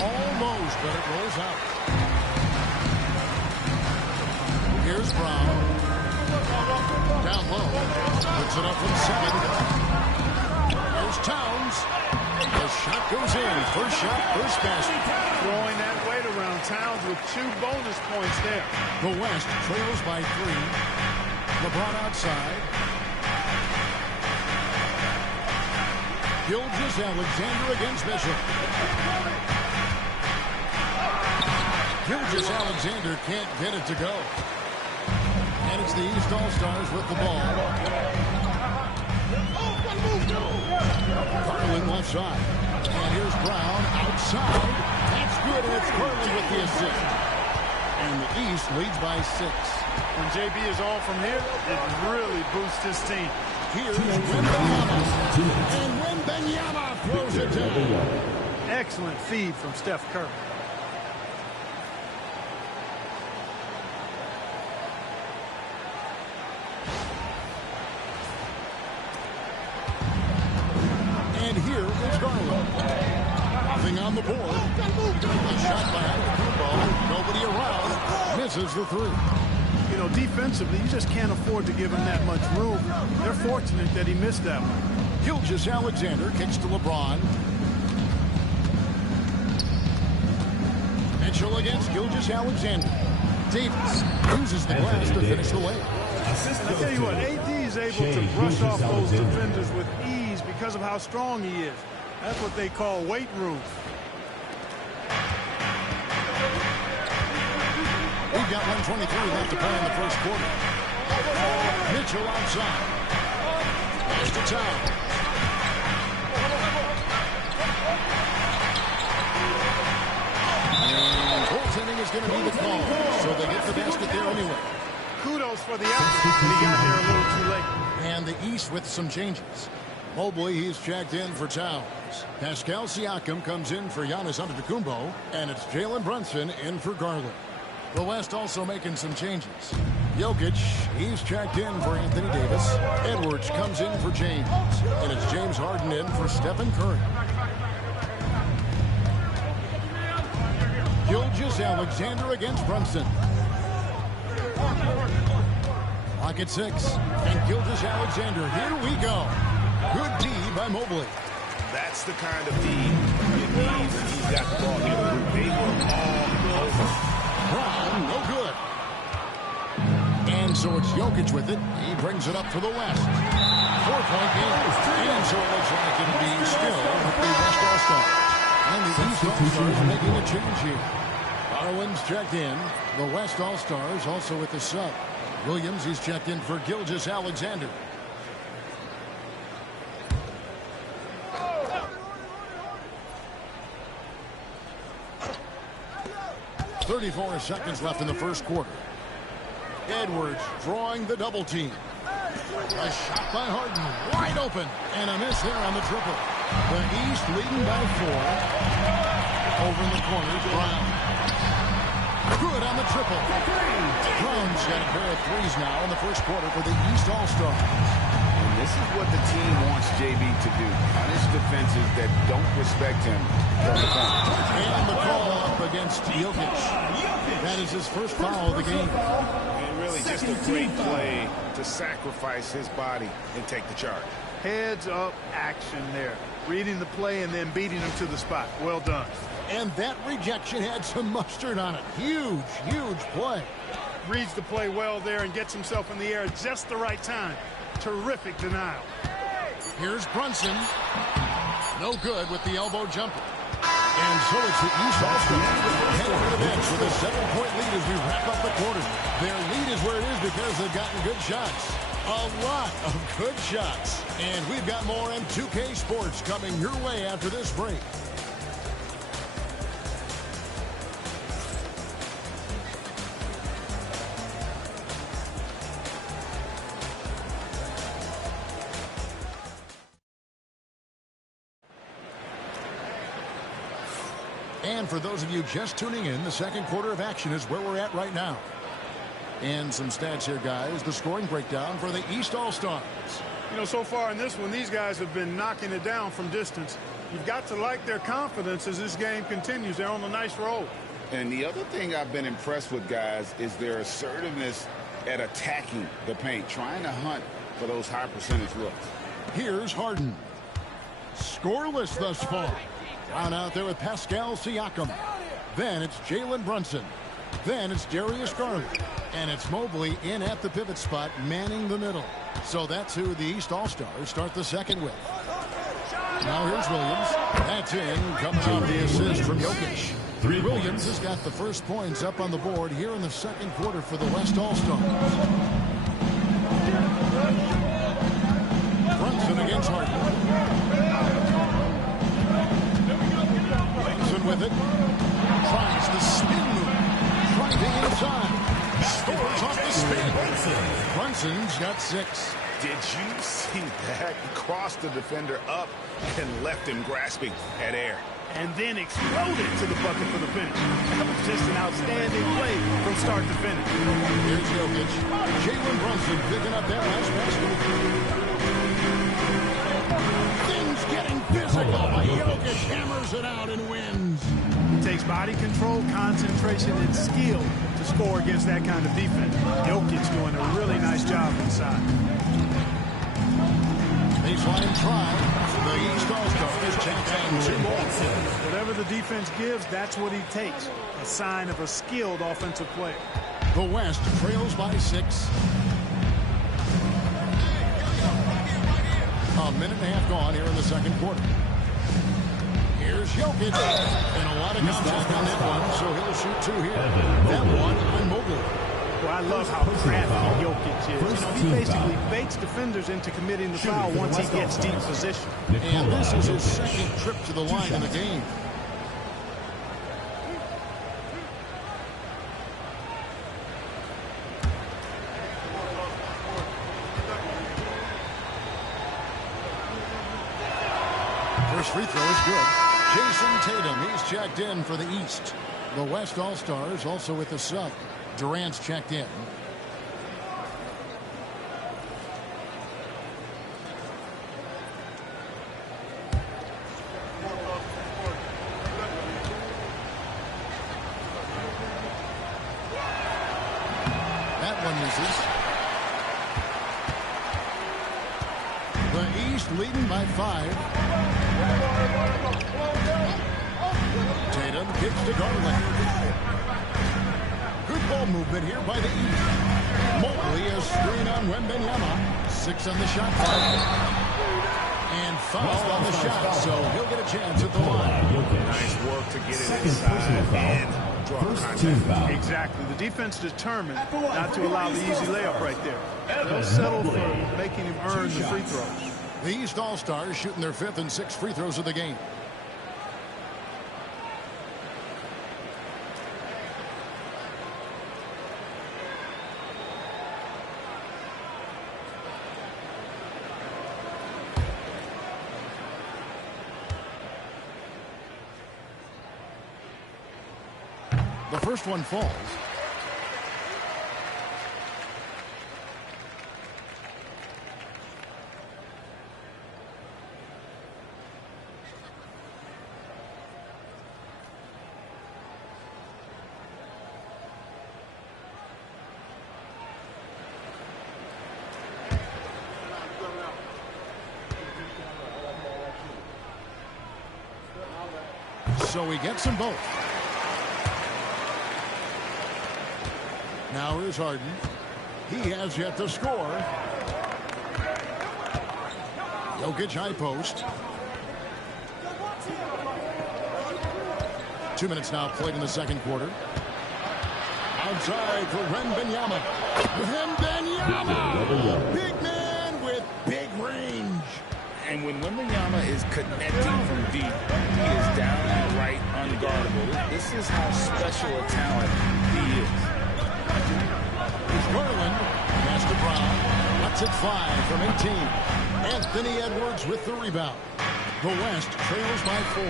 Almost, but it rolls out. Here's Brown. Down low. Puts it up from 7. Here's Towns. The shot goes in. First shot, first basket. Throwing that weight around. Towns with 2 bonus points there. The West trails by 3. LeBron outside. Gilgeous-Alexander against Bishop. Gilgeous-Alexander can't get it to go. And it's the East All-Stars with the ball. Garland left side. And here's Brown outside. That's good, and it's Garland with the assist. And the East leads by 6. When JB is on from here, it really boosts his team. Here's Wembanyama. And Wembanyama throws it down. Excellent feed from Steph Curry. And here is Garland. Nothing on the board. A shot by Antetokounmpo. Nobody around. Misses the 3. You know, defensively, you just can't afford to give him that much room. They're fortunate that he missed that one. Gilgeous-Alexander kicks to LeBron. Mitchell against Gilgeous-Alexander. Davis uses the glass to finish the way. And I tell you what, AD is able to brush off those defenders with ease because of how strong he is. That's what they call weight room. We've got 1:23 left to play in the first quarter. Mitchell outside. Pass to Towns. And goaltending is going to be the call, so they get the basket there anyway. Kudos for the effort, but he got there a little too late. And the East with some changes. Mobley, he's checked in for Towns. Pascal Siakam comes in for Giannis Antetokounmpo, and it's Jalen Brunson in for Garland. The West also making some changes. Jokic, he's checked in for Anthony Davis. Edwards comes in for James. And it's James Harden in for Stephen Curry. Gilgeous-Alexander against Brunson. Clock at 6. And Gilgeous-Alexander, here we go. Good D by Mobley. That's the kind of D you need when he's got the ball near the hoop. They were all over. Brown, no good. And so it's Jokic with it. He brings it up for the West. 4-point game. And so it looks like it'll be still with the West All-Stars. And the East All-Stars are making a change here. Garland's checked in. The West All-Stars also with the sub. Williams, he's checked in for Gilgeous-Alexander. .34 seconds left in the first quarter. Edwards drawing the double team. A shot by Harden, wide open, and a miss there on the triple. The East leading by 4. Over in the corner, Brown. Good on the triple. Brown's got a pair of threes now in the first quarter for the East All-Stars. And this is what the team wants JB to do. Punish defenses that don't respect him from the corner. And the call up against Jokic. That is his first foul of the game. And really just a great play to sacrifice his body and take the charge. Heads up action there. Reading the play and then beating him to the spot. Well done. And that rejection had some mustard on it. Huge, huge play. Reads the play well there and gets himself in the air at just the right time. Terrific denial. Here's Brunson. No good with the elbow jumper. And so it's the East All-Stars heading to the bench with a 7-point lead as we wrap up the quarter. Their lead is where it is because they've gotten good shots. A lot of good shots. And we've got more M2K Sports coming your way after this break. And for those of you just tuning in, the second quarter of action is where we're at right now. And some stats here, guys. The scoring breakdown for the East All-Stars. You know, so far in this one, these guys have been knocking it down from distance. You've got to like their confidence as this game continues. They're on a nice roll. And the other thing I've been impressed with, guys, is their assertiveness at attacking the paint, trying to hunt for those high percentage looks. Here's Harden. Scoreless thus far. Down out there with Pascal Siakam. Then it's Jalen Brunson. Then it's Darius Garland. And it's Mobley in at the pivot spot, manning the middle. So that's who the East All-Stars start the second with. Now here's Williams. That's in. Comes on the assist from Jokic. Williams has got the first points up on the board here in the second quarter for the West All-Stars. Brunson against Harden. Brunson with it. Tries the spin move. Driving inside. Scores off the spin. Brunson's got 6. Did you see that? Crossed the defender up and left him grasping at air. And then exploded to the bucket for the finish. That was just an outstanding play from start to finish. Here's Jokic. Jalen Brunson picking up that last basket. Things getting physical. Jokic hammers it out and wins. It takes body control, concentration, and skill to score against that kind of defense. Jokic doing a really nice job inside. Baseline try. The East All-Stars check down 2 more. Whatever the defense gives, that's what he takes. A sign of a skilled offensive player. The West trails by 6. A minute and a half gone here in the second quarter. Here's Jokic. And a lot of contact on that one, so he'll shoot 2 here. That one on Mobley. Well, I love how crafty Jokic is. You know, he basically baits defenders into committing the foul once he gets deep position. And this is his second trip to the line in the game. First free throw is good. Jason Tatum, he's checked in for the East. The West All-Stars also with the sub. Durant's checked in. That one misses. The East leading by 5. Tatum kicks to Garland. Good ball movement here by the East. Mobley a screen on Wembanyama. 6 on the shot clock. And foul on the shot, so he'll get a chance at the line. Nice work to get it inside and draw contact. Exactly. The defense determined not to allow the easy layup right there. They'll settle for making him earn the free throws. The East All-Stars shooting their 5th and 6th free throws of the game. The first one falls. So he gets them both. Now here's Harden. He has yet to score. Jokic high post. 2 minutes now played in the second quarter. Outside for Wembanyama. Wembanyama! Big man with big range. And when Wembanyama is connecting from deep, he is down and right, unguardable. This is how special a talent he is. Garland, pass to Brown, lets it fly from 18. Anthony Edwards with the rebound. The West trails by 4.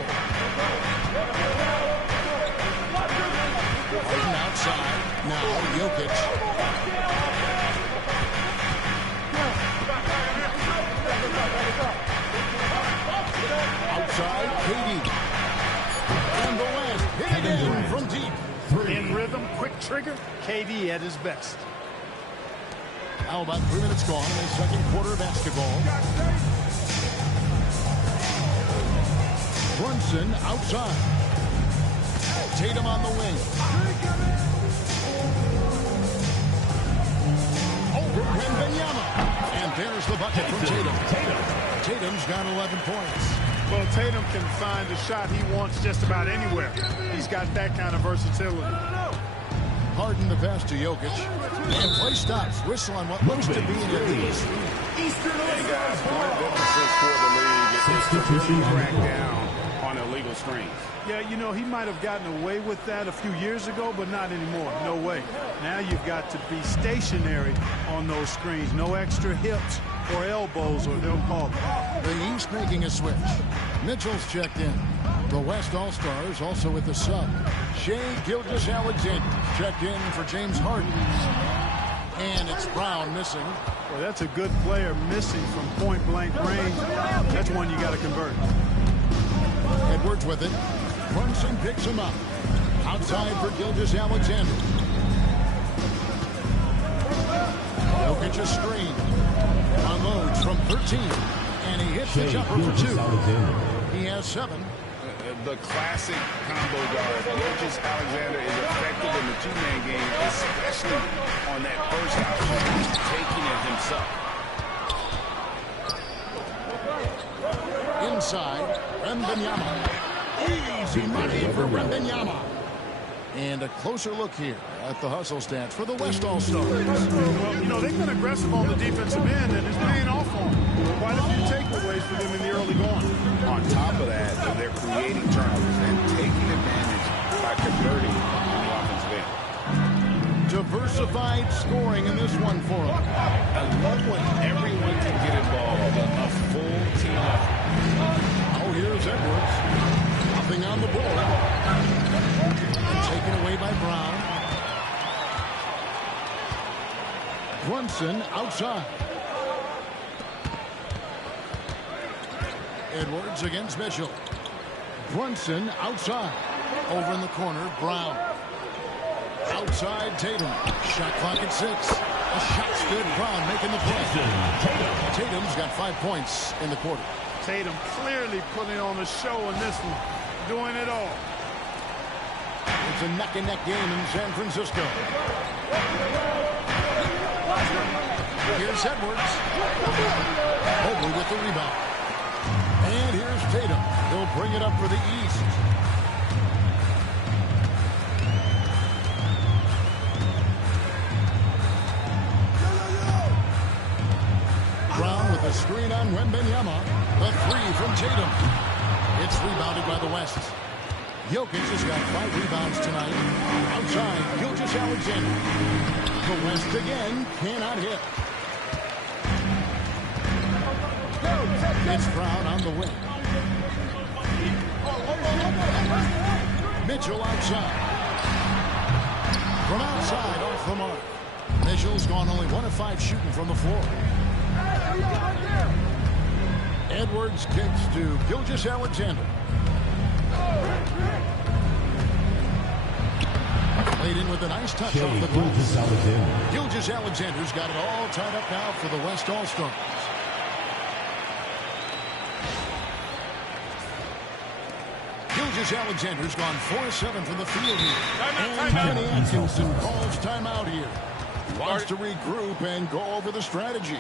Harden outside. Now Jokic. Outside, KD. And the West hit again from deep. In rhythm, quick trigger, KD at his best. Now about 3 minutes gone in the second quarter of basketball. Brunson outside. Tatum on the wing. Over Wembanyama. And there's the bucket from Tatum. Tatum's got 11 points. Well, Tatum can find the shot he wants just about anywhere. He's got that kind of versatility. Harden the pass to Jokic. And play stops. Whistle on what looks to be an elite. Hey guys, one of the emphasis for the league is to really crack down on illegal screens. Yeah, you know, he might have gotten away with that a few years ago, but not anymore. No way. Now you've got to be stationary on those screens. No extra hips or elbows, or they'll call it. The East making a switch. Mitchell's checked in. The West All-Stars also with the sub. Shai Gilgeous-Alexander checked in for James Harden. And it's Brown missing. Well, that's a good player missing from point-blank range. That's one you got to convert. Edwards with it. Brunson picks him up. Outside for Gilgeous-Alexander. Jokic a screen. Unloads from 13. And he hits the jumper for 2. He has 7. The classic combo guard. Gilgeous-Alexander is effective in the two-man game, especially on that first option. He's taking it himself. Inside, Wembanyama. Easy money for Wembanyama. And a closer look here at the hustle stats for the West All-Stars. Well, you know, they've been aggressive on the defensive end, and it's paying off for them. Quite a few takeaways for them in the early going. On top of that, they're creating turnovers and taking advantage by converting on the offensive end. Diversified scoring in this one for them. I love when everyone can get involved, a full team effort. Oh, here's Edwards. Nothing on the board. And taken away by Brown. Brunson outside. Edwards against Mitchell. Brunson outside. Over in the corner, Brown. Outside, Tatum. Shot clock at 6. A shot stood. Brown making the play. Tatum's got 5 points in the quarter. Tatum clearly putting on a show in this one. Doing it all. It's a neck-and-neck game in San Francisco. Here's Edwards. Mobley with the rebound. And here's Tatum. He'll bring it up for the East. Brown with a screen on Wembanyama. The 3 from Tatum. It's rebounded by the West. Jokic has got 5 rebounds tonight. Outside, Gilgeous-Alexander. The West again cannot hit. It's Brown on the wing. Mitchell outside. From outside, off the mark. Mitchell's gone only 1 of 5 shooting from the floor. Edwards kicks to Gilgeous-Alexander. Played in with a nice touch off the glass. Gilgeous-Alexander's got it all tied up now for the West All-Stars. Gilgeous-Alexander's gone 4-7 from the field here. And Kenny Atkinson calls timeout here. Wants to regroup and go over the strategy.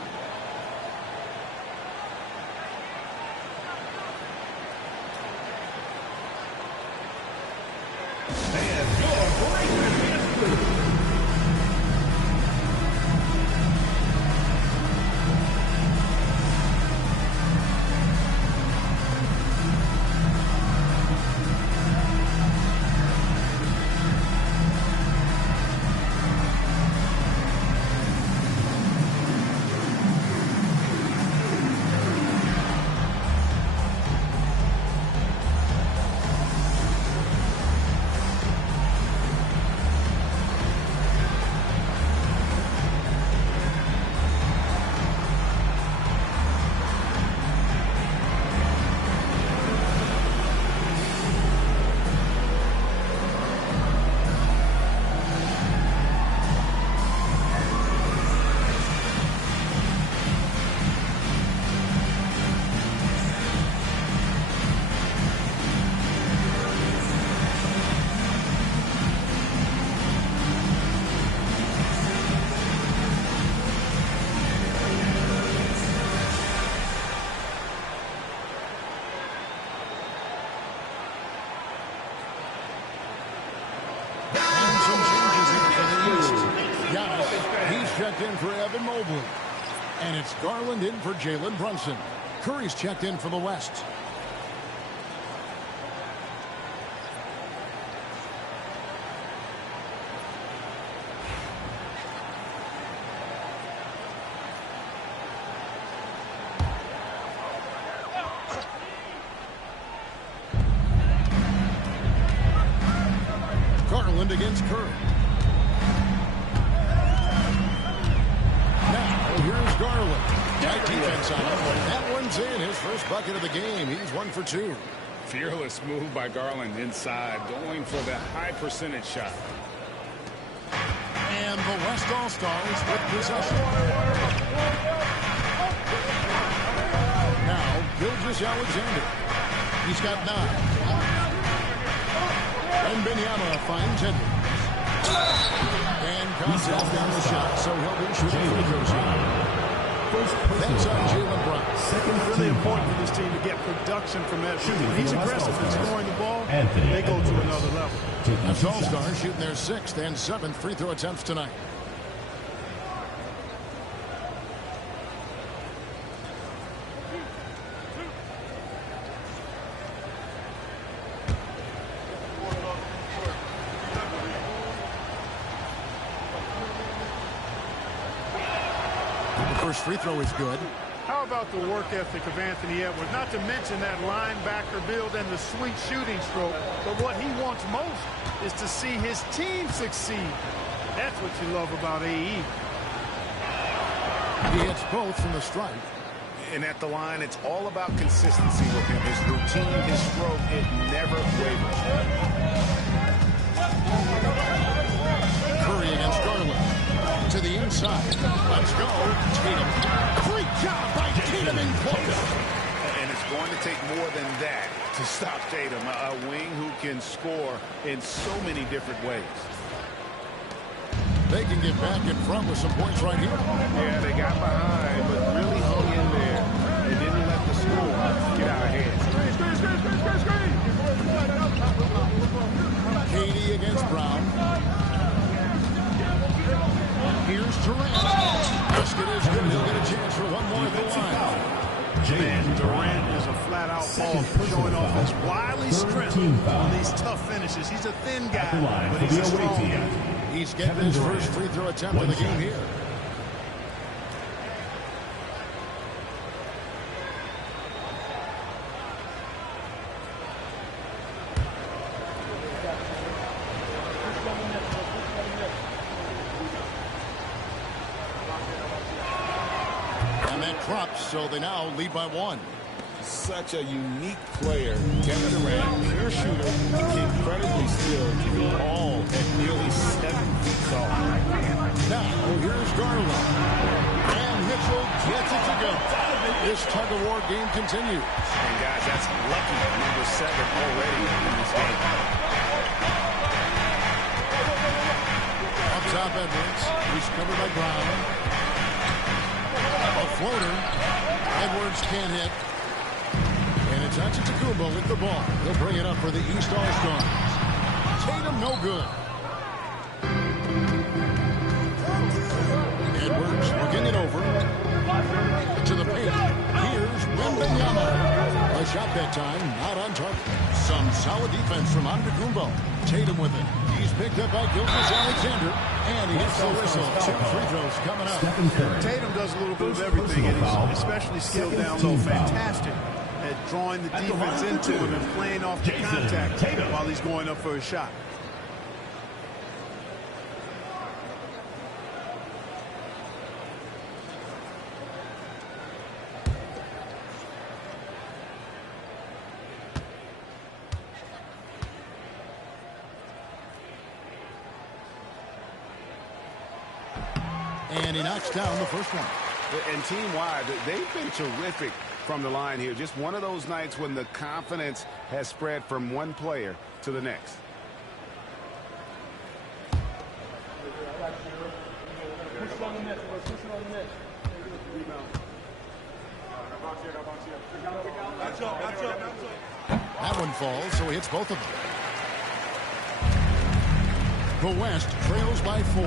checked in for Evan Mobley. And it's Garland in for Jalen Brunson. Curry's checked in for the West. Garland against Curry. Now, here's Garland. Tight defense on him. That one's in. His first bucket of the game. He's 1 for 2. Fearless move by Garland inside, going for the high percentage shot. And the West All-Stars with possession. Now, Gilgeous-Alexander. He's got 9. And Benyama finds Edwards. And contact down the shot, so he'll be shooting free throws here. That's on Jalen Brown. It's really important for this team to get production from Edwards. He's aggressive in scoring the ball. They go to another level. The All-Stars shooting their 6th and 7th free throw attempts tonight. First free throw is good. How about the work ethic of Anthony Edwards? Not to mention that linebacker build and the sweet shooting stroke. But what he wants most is to see his team succeed. That's what you love about AE. He hits both from the stripe. And at the line, it's all about consistency with him. His routine, his stroke, it never wavers. Curry against Garland. To the inside. Let's go. Tatum. Great job by Tatum in close. And it's going to take more than that to stop Tatum. A wing who can score in so many different ways. They can get back in front with some points right here. Yeah, they got behind, but really hung in there. They didn't let the score get out of hand. Katie against Brown. Here's Durant. Basket is good. He'll get a chance for one more at the line. Man, Durant is a flat-out ball, showing off his wily strength on these tough finishes. He's a thin guy, but he's a strong guy. He's getting his first free throw attempt of the game here. So they now lead by 1. Such a unique player. Kevin Durant, pure shooter, incredibly skilled, all at nearly 7 feet tall. Now, here's Garland. And Mitchell gets it to go. This tug-of-war game continues. And guys, that's lucky. Number 7 already in this game. Up top, Edwards. He's covered by Brown. A floater. Edwards can't hit. And it's Antetokounmpo with the ball. He'll bring it up for the East All-Stars. Tatum no good. Edwards looking it over. To the paint. Here's Wembanyama. A shot that time, not on target. Some solid defense from Antetokounmpo. Tatum with it. He's picked up by Gilgeous-Alexander. And he hits the whistle. 2 free throws coming up. Tatum does a little bit of everything, and he's especially skilled down low. Fantastic at drawing the defense into him and playing off the contact while he's going up for a shot. And he knocks down the first one. And team-wide, they've been terrific from the line here. Just one of those nights when the confidence has spread from one player to the next. That one falls, so he hits both of them. The West trails by 4.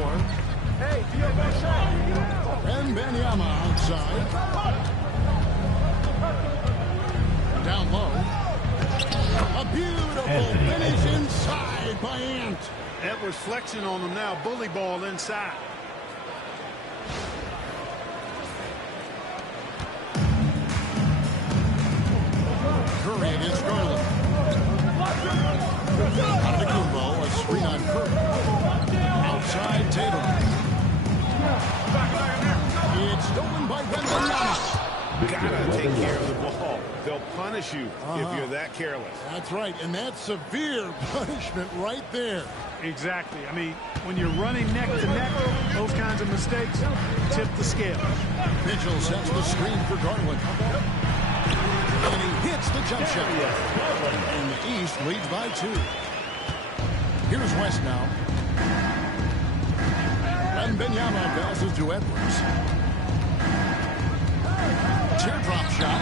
Wembanyama outside. Down low. A beautiful finish inside by Ant. Edwards flexing on him now. Bully ball inside. Curry against Garland. Antetokounmpo, a screen on Curry. Outside Tatum. It's stolen by Wembanyama. Gotta take care of the ball. They'll punish you if you're that careless. That's right, and that's severe punishment right there. Exactly. I mean, when you're running neck to neck, those kinds of mistakes tip the scale. Mitchell sets the screen for Garland. And he hits the jump shot. And the East leads by 2. Here's West now. And Wembanyama passes to Edwards. Teardrop shot.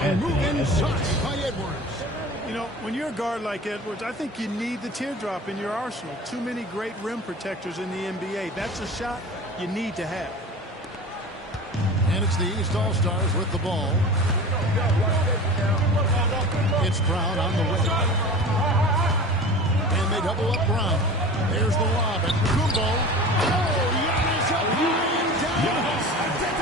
And move inside by Edwards. You know, when you're a guard like Edwards, I think you need the teardrop in your arsenal. Too many great rim protectors in the NBA. That's a shot you need to have. And it's the East All-Stars with the ball. It's Brown on the wing. And they double up Brown. There's the lob at Kumbo. Giannis up and down.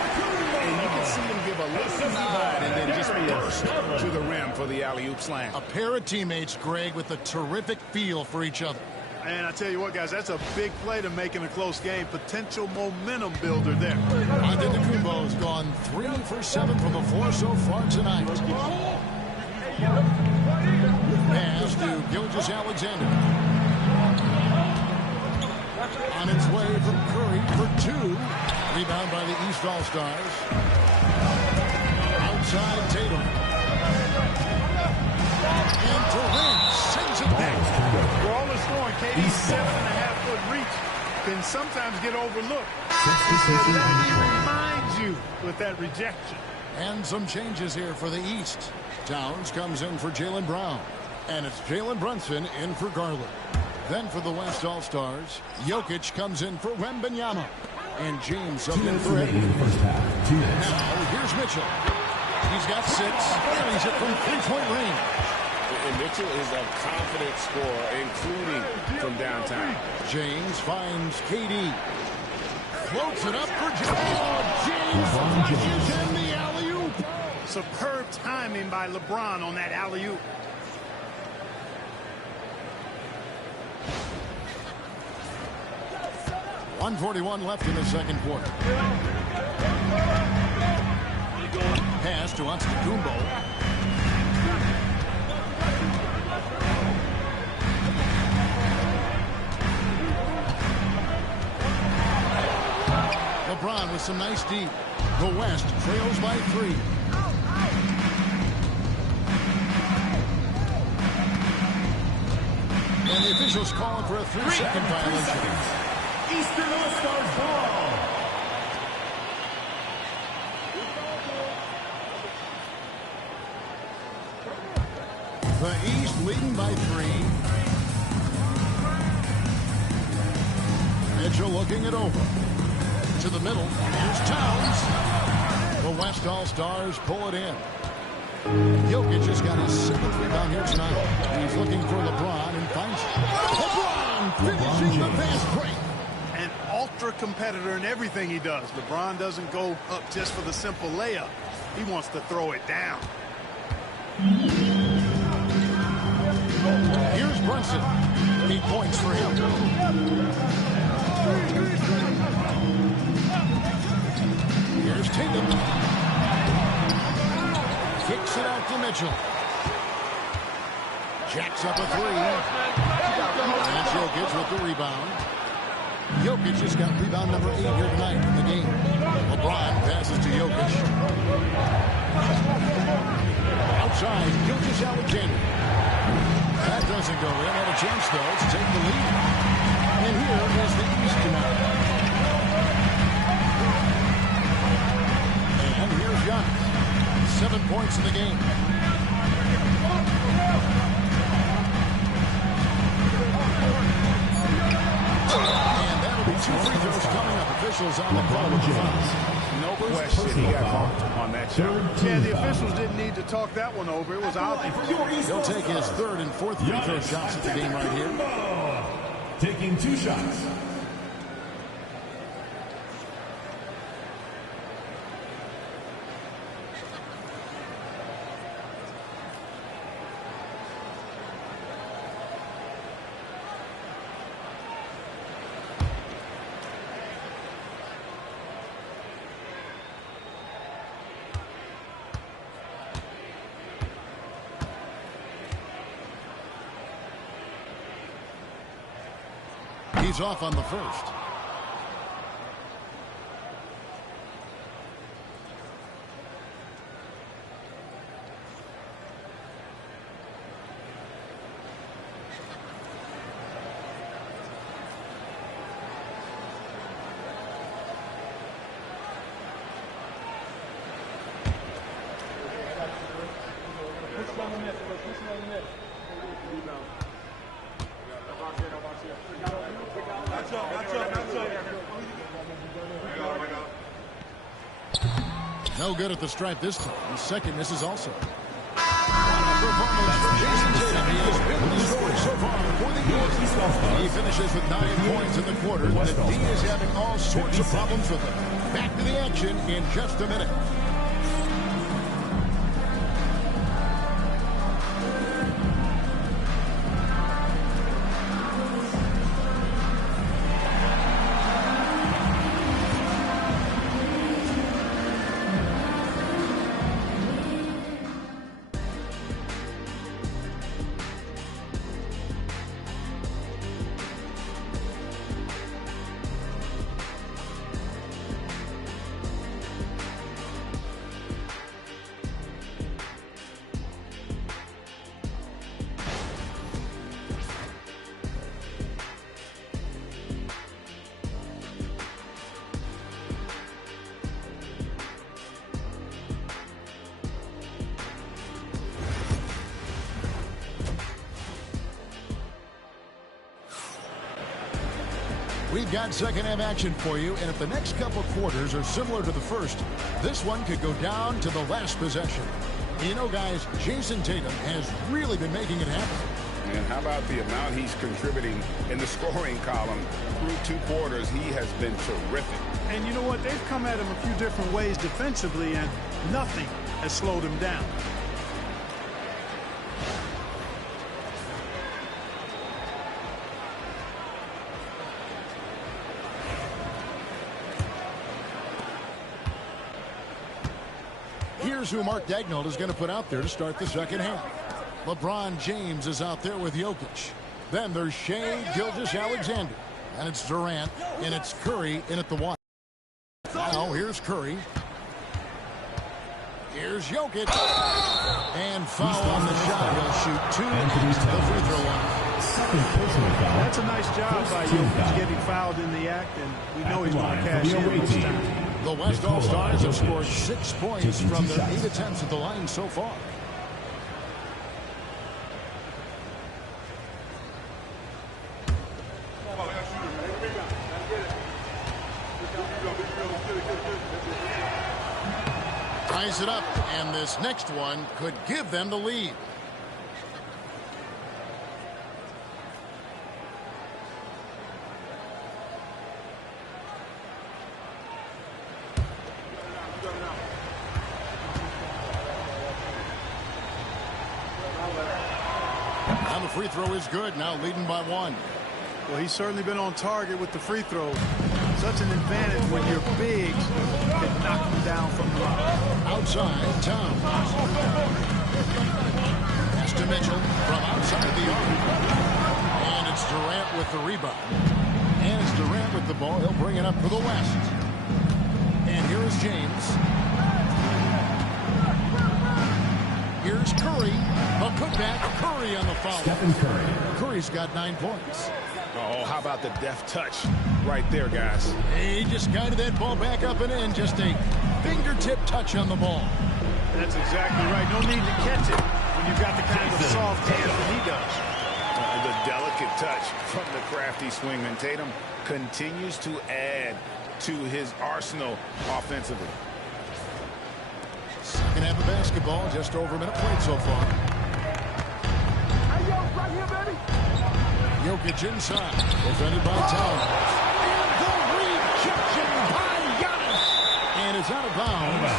And you can see him give a little slide and then just burst to the rim for the alley-oop slam. A pair of teammates, Greg, with a terrific feel for each other. And I tell you what, guys, that's a big play to make in a close game. Potential momentum builder there. Antetokounmpo's gone 3 for 7 from the floor so far tonight. Pass to Gilgeous-Alexander. On its way from Curry for 2. Rebound by the East All-Stars. Outside Tatum. And Durant sends it back. For all the scoring, KD's 7.5-foot reach can sometimes get overlooked. Let me remind you with that rejection. And some changes here for the East. Towns comes in for Jaylen Brown. And it's Jalen Brunson in for Garland. Then for the West All-Stars, Jokic comes in for Wembanyama. And James up in for Edwards. Now here's Mitchell. He's got 6. Carries it from three-point range. And Mitchell is a confident scorer, including from downtown. James finds KD. Floats it up for James. Oh, James punches in the alley-oop. Superb timing by LeBron on that alley-oop. .141 left in the second quarter. Pass to Antetokounmpo. LeBron with some nice deep. The West trails by 3. And the officials calling for a 3-second violation. Eastern All-Stars ball. The East leading by 3. Mitchell looking it over. To the middle. Here's Towns. The West All-Stars pull it in. Jokic has got his 7th rebound here tonight. He's looking for LeBron and finds it. LeBron finishing the fast break. An ultra competitor in everything he does. LeBron doesn't go up just for the simple layup. He wants to throw it down. Here's Brunson. 8 points for him. Here's Tatum. Kicks it out to Mitchell. Jacks up a 3. And Jokic with the rebound. Jokic has got rebound number 8 here tonight in the game. LeBron passes to Jokic. Outside, Gilgeous-Alexander. That doesn't go in. Had a chance, though, to take the lead. And here is the East tonight. And here's Giannis. 7 points in the game. And that'll be 2 free throws coming up. Officials on the call with the foul. No question he got caught on that shot. Yeah, the officials didn't need to talk that one over. It was obvious. He'll take his 3rd and 4th free throw shots at the game right here. Taking 2 shots. He's off on the first. No good at the stripe this time. His second misses also. Performance for Jason Tatum. He has been the story so far for the Eagles. He finishes with 9 points in the quarter. The D is having all sorts of problems with him. Back to the action in just a minute. We've got second half action for you, and if the next couple quarters are similar to the first, this one could go down to the last possession. You know, guys, Jason Tatum has really been making it happen. And how about the amount he's contributing in the scoring column through 2 quarters? He has been terrific. And you know what? They've come at him a few different ways defensively, and nothing has slowed him down. Here's who Mark Daigneault is going to put out there to start the second half. LeBron James is out there with Jokic. Then there's Shai Gilgeous-Alexander. And it's Durant. And it's Curry in at the 1. Now here's Curry. Here's Jokic. And foul on the shot. He'll shoot 2 at the free throw line. That's a nice job by Jokic getting fouled in the act, and we know he's going to cash in this time. The West All-Stars have scored 6 points from their 8 attempts at the line so far. Ties it up, and this next one could give them the lead. Now the free throw is good, now leading by 1. Well, he's certainly been on target with the free throws. Such an advantage when your bigs can knock them down from the line. Outside, Towns. Pass to Mitchell from outside the arc. And it's Durant with the rebound. And it's Durant with the ball. He'll bring it up for the West. And here is James. Here's Curry. A putback. Curry on the foul. Stephen Curry. Curry's got 9 points. Oh, how about the deft touch right there, guys? He just guided that ball back up and in. Just a fingertip touch on the ball. That's exactly right. No need to catch it when you've got the kind of soft hands that he does. The delicate touch from the crafty swingman. Tatum continues to add to his arsenal offensively. Second half of basketball, just over a minute played so far. Right here, baby. Jokic inside, defended by Towns. And the rejection by Giannis. And it's out of bounds.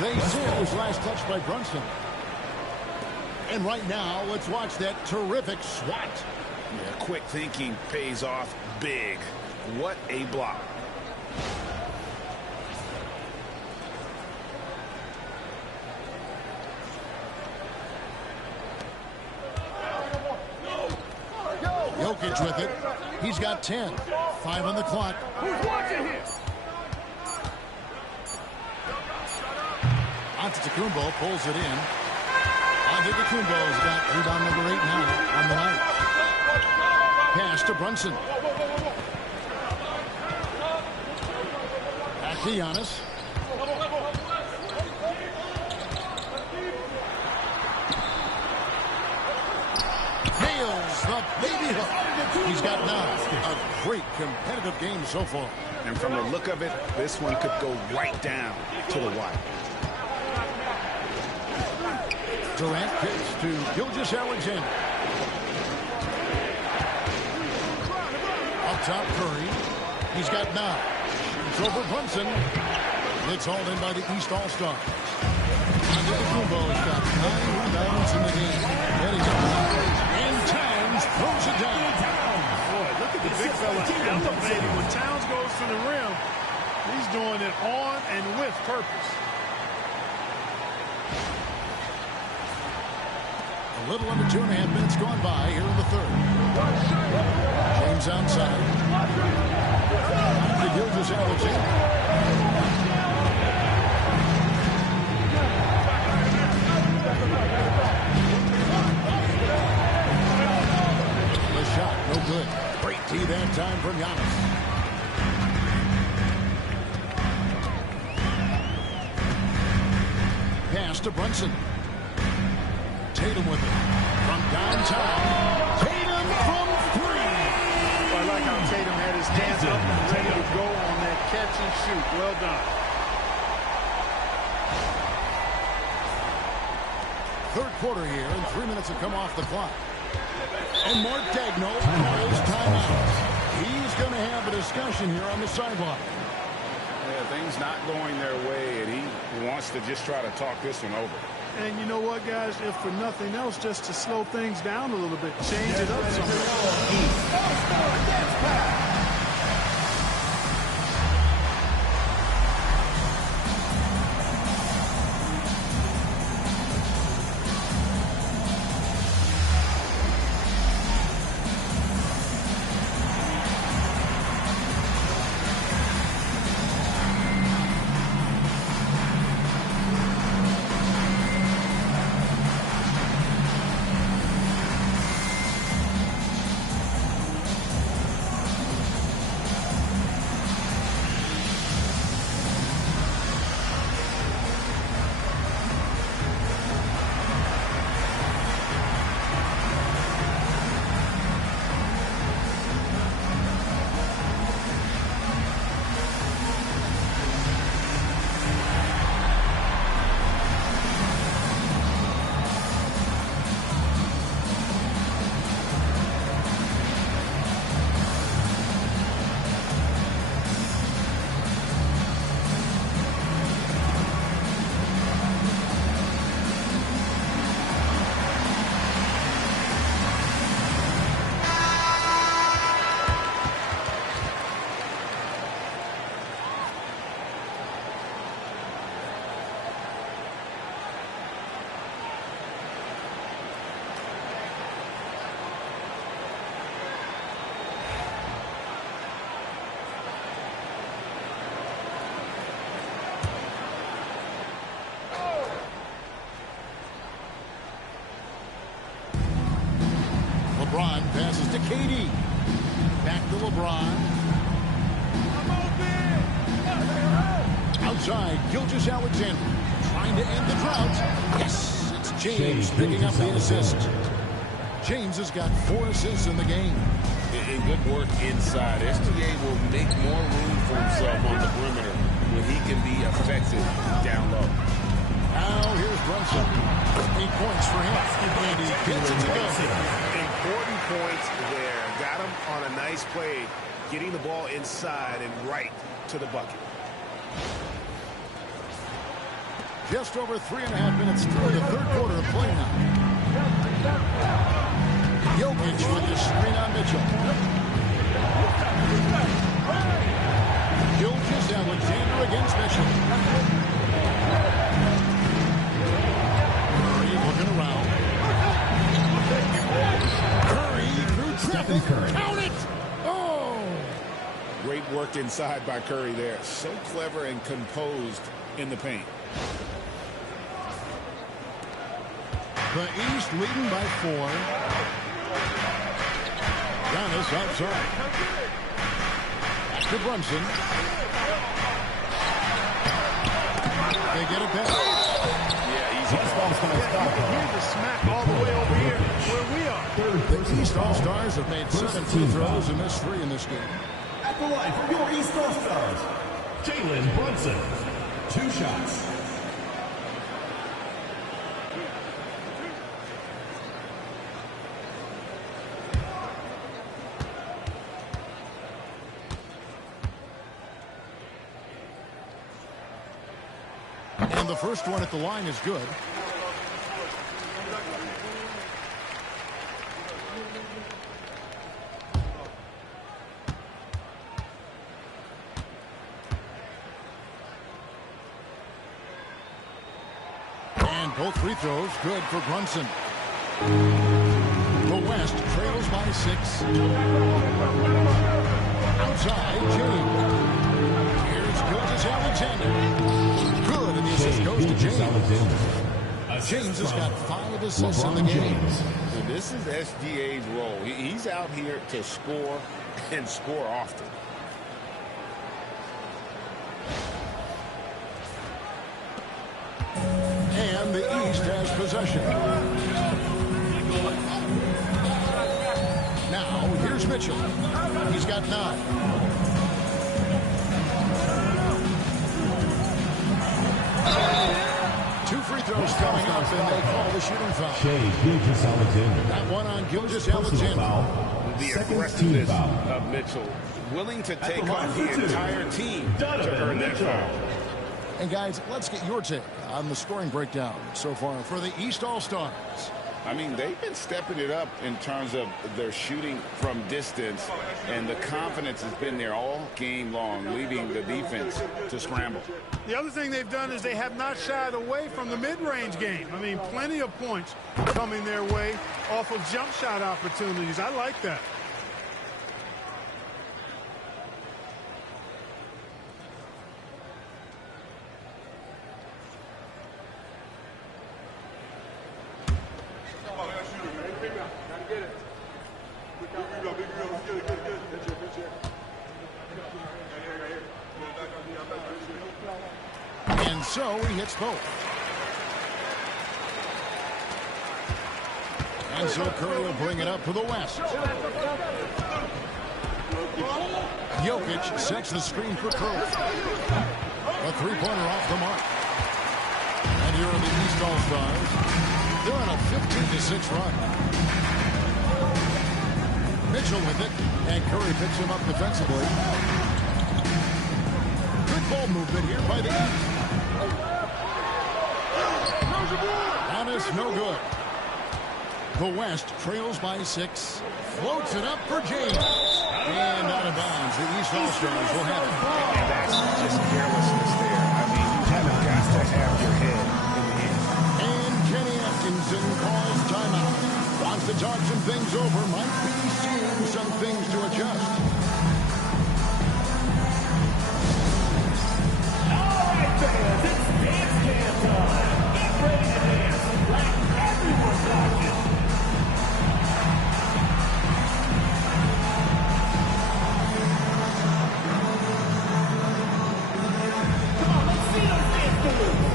They say it was last touched by Brunson. And right now, let's watch that terrific swat. Yeah, quick thinking pays off big. What a block. Jokic with it. He's got 10. 5 on the clock. Who's watching here? Antetokounmpo pulls it in. Antetokounmpo's got rebound number 8 now on the night. Pass to Brunson. Back to Giannis. Nails the baby hook. He's got now a great competitive game so far. And from the look of it, this one could go right down to the wire. Durant kicks to Gilgeous-Alexander. Up top, Curry. He's got 9. It's over Brunson. It's hauled in by the East All-Star. Antetokounmpo's got 9 rebounds in the game. Heading up and Towns throws it down. Boy, look at the big fella elevating. When Towns goes to the rim, he's doing it on and with purpose. A little under 2.5 minutes gone by here in the third. James outside. To Gilgeous-Alexander. The shot, no good. Great tee that time from Giannis. Pass to Brunson. Tatum with it. From downtown. Tatum from 3. I like how Tatum had his hands up and ready to go on that catch and shoot. Well done. Third quarter here, and 3 minutes have come off the clock. And Mark Daigneault calls timeout. He's going to have a discussion here on the sideline. Yeah, things not going their way, and he wants to just try to talk this one over. And you know what, guys? If for nothing else, just to slow things down a little bit. Change it up somewhere. LeBron passes to KD. Back to LeBron. Outside, Gilgeous-Alexander trying to end the drought. Yes, it's James picking up the assist. James has got 4 assists in the game. And good work inside. SGA will make more room for himself on the perimeter when he can be effective down low. Now here's Brunson. 8 points for him. And he gets it to go. Important points there. Got him on a nice play, getting the ball inside and right to the bucket. Just over 3.5 minutes through the third quarter of play now. Jokic with the screen on Mitchell. Gilgeous-Alexander against Mitchell. Curry looking around. Curry through traffic. Count it! Oh! Great work inside by Curry there. So clever and composed in the paint. The East leading by 4. Giannis outside. Back to Brunson. They get it back. Yeah, easy ball. You can hear the smack all the way over here where we are. The East All-Stars have made 7 free throws and missed 3 in this game. At the line for your East All-Stars, Jalen Brunson. 2 shots. And the first one at the line is good. And both free throws good for Brunson. The West trails by 6. Outside, James. Here's Gilgeous-Alexander. Good, and the assist goes to James. James has got 5 assists in the game. So this is SGA's role. He's out here to score and score often. And the East has possession. Now, here's Mitchell. He's got 9. Two free throws coming up, and they call the shooting foul. Gilgeous-Alexander. That one on Gilgeous-Alexander. The aggressiveness of Mitchell, willing to take on the entire team to earn that foul. And guys, let's get your take on the scoring breakdown so far for the East All-Stars. I mean, they've been stepping it up in terms of their shooting from distance, and the confidence has been there all game long, leaving the defense to scramble. The other thing they've done is they have not shied away from the mid-range game. I mean, plenty of points coming their way off of jump shot opportunities. I like that. And so he hits both. And so Curry will bring it up for the West. Jokic sets the screen for Curry. A three-pointer off the mark. And here are the East All-Stars. They're on a 15-6 run. Mitchell with it, and Curry picks him up defensively. Good ball movement here by the East. Giannis, no good. The West trails by 6. Floats it up for James. And out of bounds. The East All-Stars will have it. And that's just carelessness there. I mean, you have got to have your head in the game. And Kenny Atkinson calls timeout. Wants to talk some things over. Might be seeing some things to adjust. All right, fans, it's dance jam time. Get ready to dance like everyone's watching. Come on, let's see those dance moves.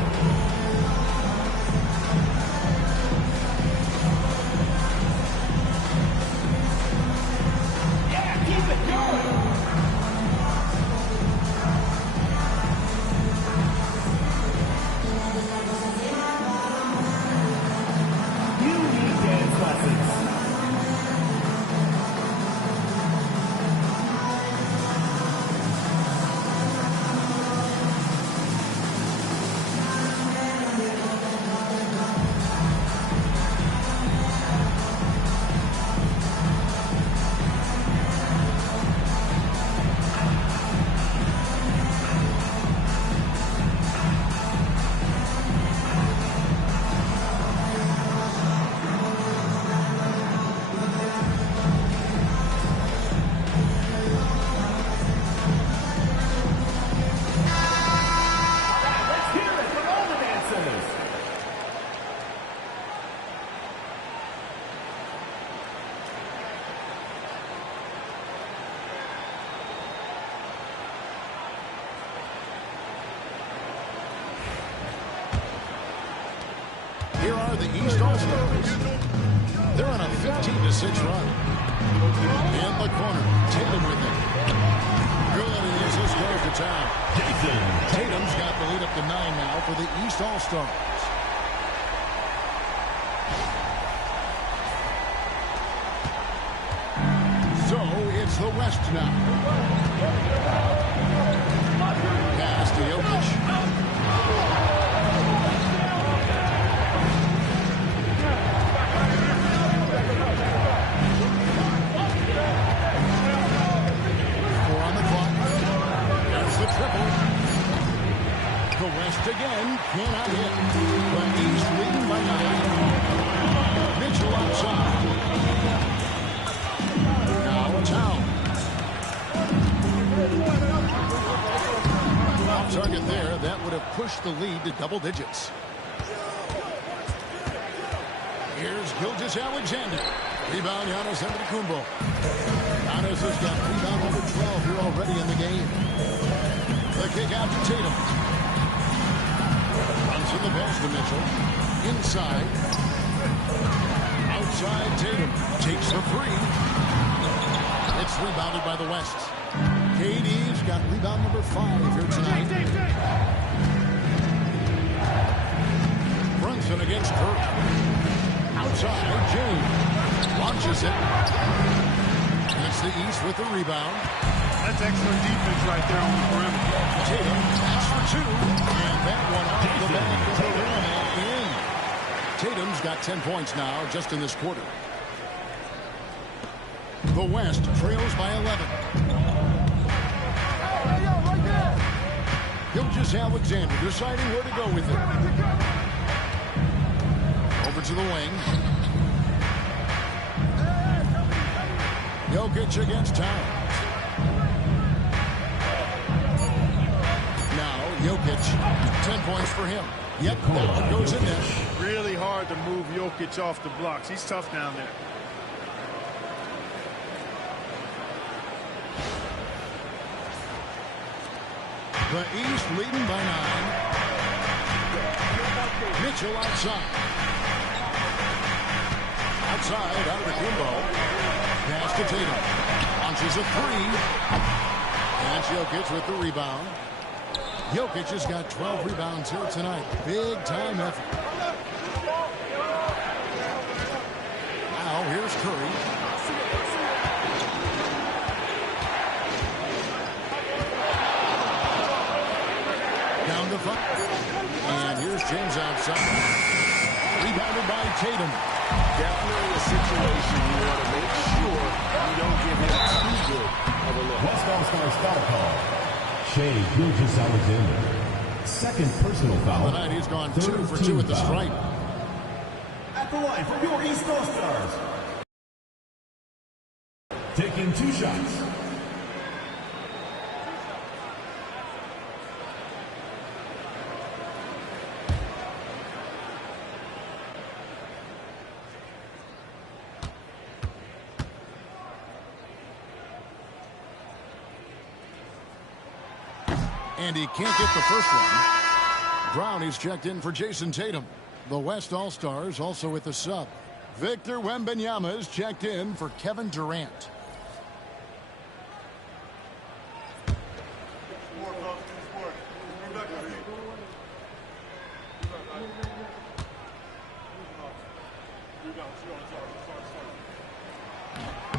Here are the East All-Stars. They're on a 15-6 run. In the corner, Tatum with it. Good as this goes to town. Tatum's got the lead up to 9 now for the East All-Stars. So it's the West now. Pass to Jokic. Triple. The West again cannot hit. The East leading by 9. Mitchell outside. Now Town. Off target there. That would have pushed the lead to double digits. Here's Gilgeous-Alexander. Rebound Giannis Antetokounmpo. Giannis has got rebound number 12 here already in the game. The kick out to Tatum. Runs in the pass to Mitchell. Inside. Outside Tatum. Takes the three. It's rebounded by the West. KD's got rebound number 5 here tonight. Brunson against Kirk. Outside James. Launches it. It's the East with the rebound. That's excellent defense right there on the perimeter. Tatum, pass for 2. And that one off the back of the rim and in. Tatum's got 10 points now just in this quarter. The West trails by 11. Gilgeous-Alexander deciding where to go with it. Over to the wing. Jokic against Towns. Jokic, 10 points for him. Yep, that one goes in there. Really hard to move Jokic off the blocks. He's tough down there. The East leading by 9. Mitchell outside. Outside, out of the Kumbo. Pass to Tatum. Launches a 3. And Jokic with the rebound. Jokic has got 12 rebounds here tonight. Big time effort. Now here's Curry. Down to 5. And here's James outside. Rebounded by Tatum. Definitely a situation you want to make sure you don't give him too good of a look. West All-Stars foul call. Shai Gilgeous-Alexander. Second personal foul. Tonight he's gone 2 for 2 at the stripe. At the line for your East All-Stars. Taking 2 shots. And he can't get the first one. Brownie's checked in for Jason Tatum. The West All-Stars also with the sub. Victor Wembanyama is checked in for Kevin Durant.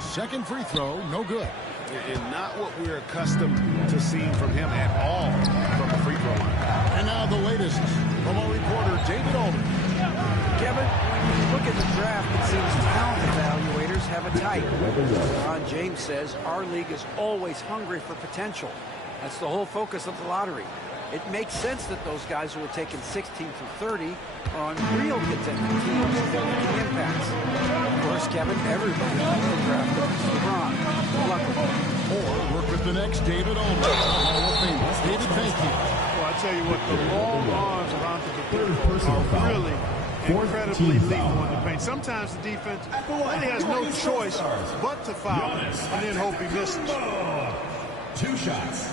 Second free throw, no good. And not what we're accustomed to seeing from him at all from the free throw line. And now the latest from our reporter, David Olden. Kevin, when you look at the draft, it seems talent evaluators have a type. Ron James says our league is always hungry for potential. That's the whole focus of the lottery. It makes sense that those guys who were taken 16 through 30 are on real contending teams that are making impacts. Of course, Kevin, everybody wants to draft LeBron. Luckily. Or work with the next David Olden. David, thank you. Well, I tell you what, the long arms of Antetokounmpo are really incredibly lethal in the paint. Sometimes the defense really has no choice but to foul and then hope he misses. 2 shots.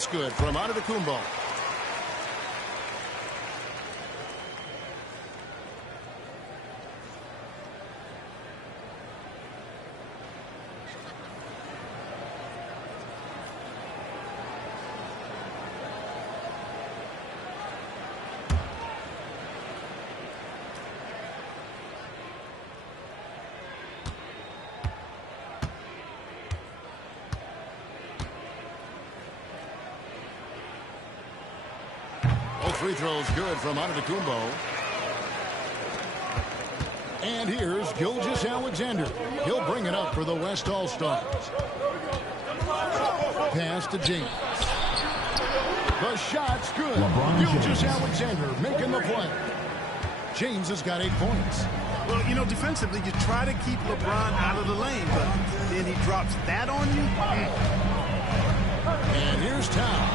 That's good from Antetokounmpo. Free throws good from Antetokounmpo. And here's Gilgeous-Alexander. He'll bring it up for the West All-Stars. Pass to James. The shot's good. Gilgeous-Alexander making the play. James has got 8 points. Well, you know, defensively, you try to keep LeBron out of the lane, but then he drops that on you. And here's Towns.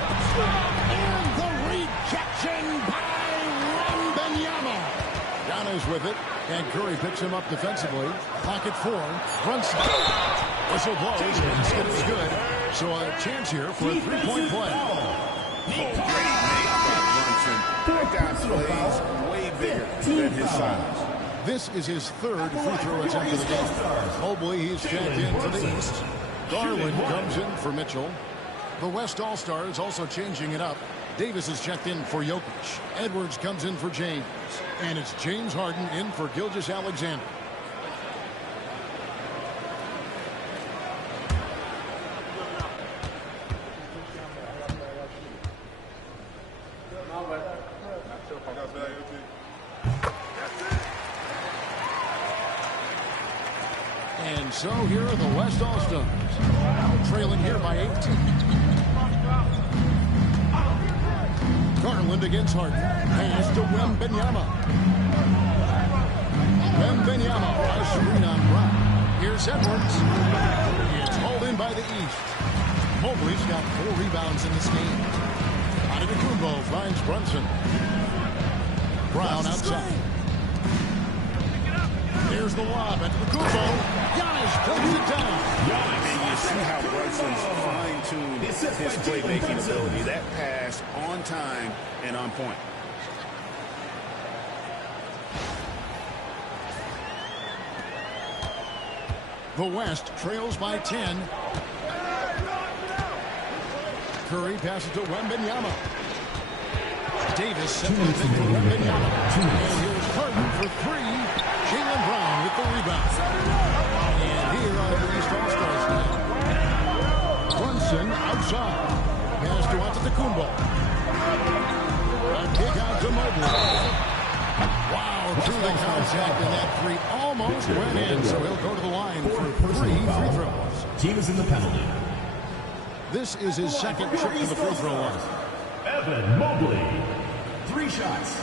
And the rejection by Wembanyama. Giannis with it, and Curry picks him up defensively. Clock at 4. Brunson. Whistle blows, and basket is good. So a chance here for a three-point play. Great make by Brunson. That guy plays way bigger than his size. This is his 3rd free throw attempt of the game. Mobley, he's checked in to the east. Garland comes in for Mitchell. The West All-Stars also changing it up. Davis is checked in for Jokic. Edwards comes in for James. And it's James Harden in for Gilgeous-Alexander. And so here are the West All-Stars, trailing here by 18. Garland against Harden. Pass to Wembanyama. Wembanyama, a screen on Brown. Here's Edwards. It's hauled in by the East. Mobley's got 4 rebounds in this game. Antetokounmpo finds Brunson. Brown outside. Here's the lob at Antetokounmpo. Giannis takes it down. And you see how Brunson's fine-tuned his playmaking ability. That pass on time and on point. The West trails by 10. Curry passes to Wembanyama. Davis sends it for Wembanyama. And here's Harden for 3. Jaylen Brown with the rebound. And here are the East All-Stars now. Brunson outside. Pass to Antetokounmpo. A kick out to Mobley. Wow, through the contact, and that 3 almost went in. So he'll go to the line for 3 free throws. Team is in the penalty. This is his 2nd trip to the free throw line. Evan Mobley. 3 shots.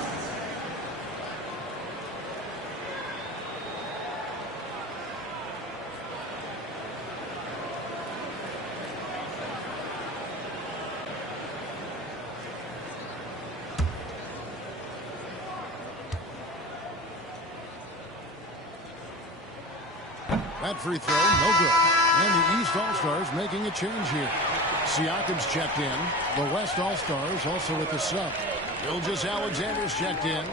That free throw, no good. And the East All-Stars making a change here. Siakam's checked in. The West All-Stars also with the sub. Gilgeous-Alexander's checked in.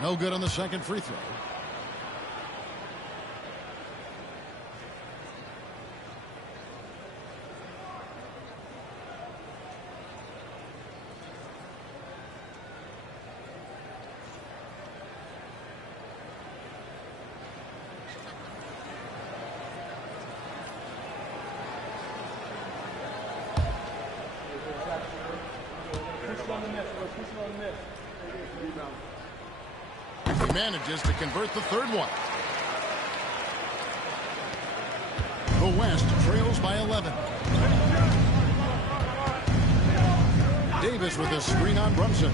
No good on the 2nd free throw. He manages to convert the 3rd one. The West trails by 11. Davis with a screen on Brunson.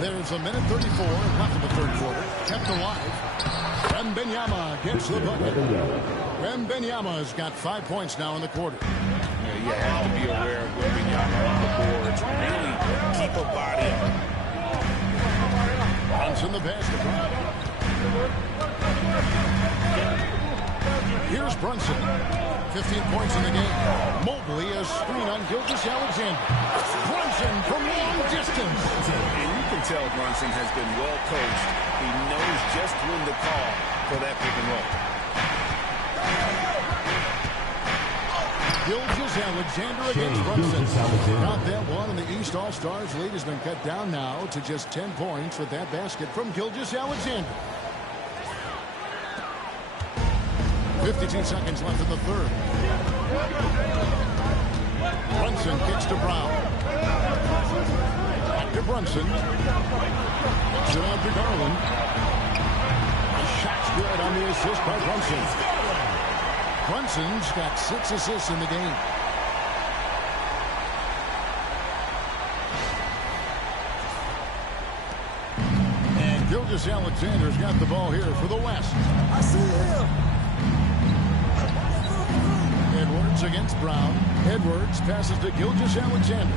There's a minute 34 left of the third quarter. Kept alive. Wembanyama gets the bucket. Wembanyama's got 5 points now in the quarter. Yeah, you have to be aware of Wembanyama on the boards. Really keep a body up. Brunson the pass to Brown. Here's Brunson. 15 points in the game. Mobley a screen on Gilgeous-Alexander. Brunson from long distance. And you can tell Brunson has been well coached. He knows just when to call for that pick and roll. Gilgeous-Alexander against Brunson. Got that one, and the East All-Stars lead has been cut down now to just 10 points with that basket from Gilgeous-Alexander. 52 seconds left in the third. Brunson kicks to Brown. Back to Brunson. Kicks it out to Garland. The shot's good on the assist by Brunson. Brunson's got 6 assists in the game. And Gilgeous-Alexander's got the ball here for the West. I see him. Edwards against Brown. Edwards passes to Gilgeous-Alexander.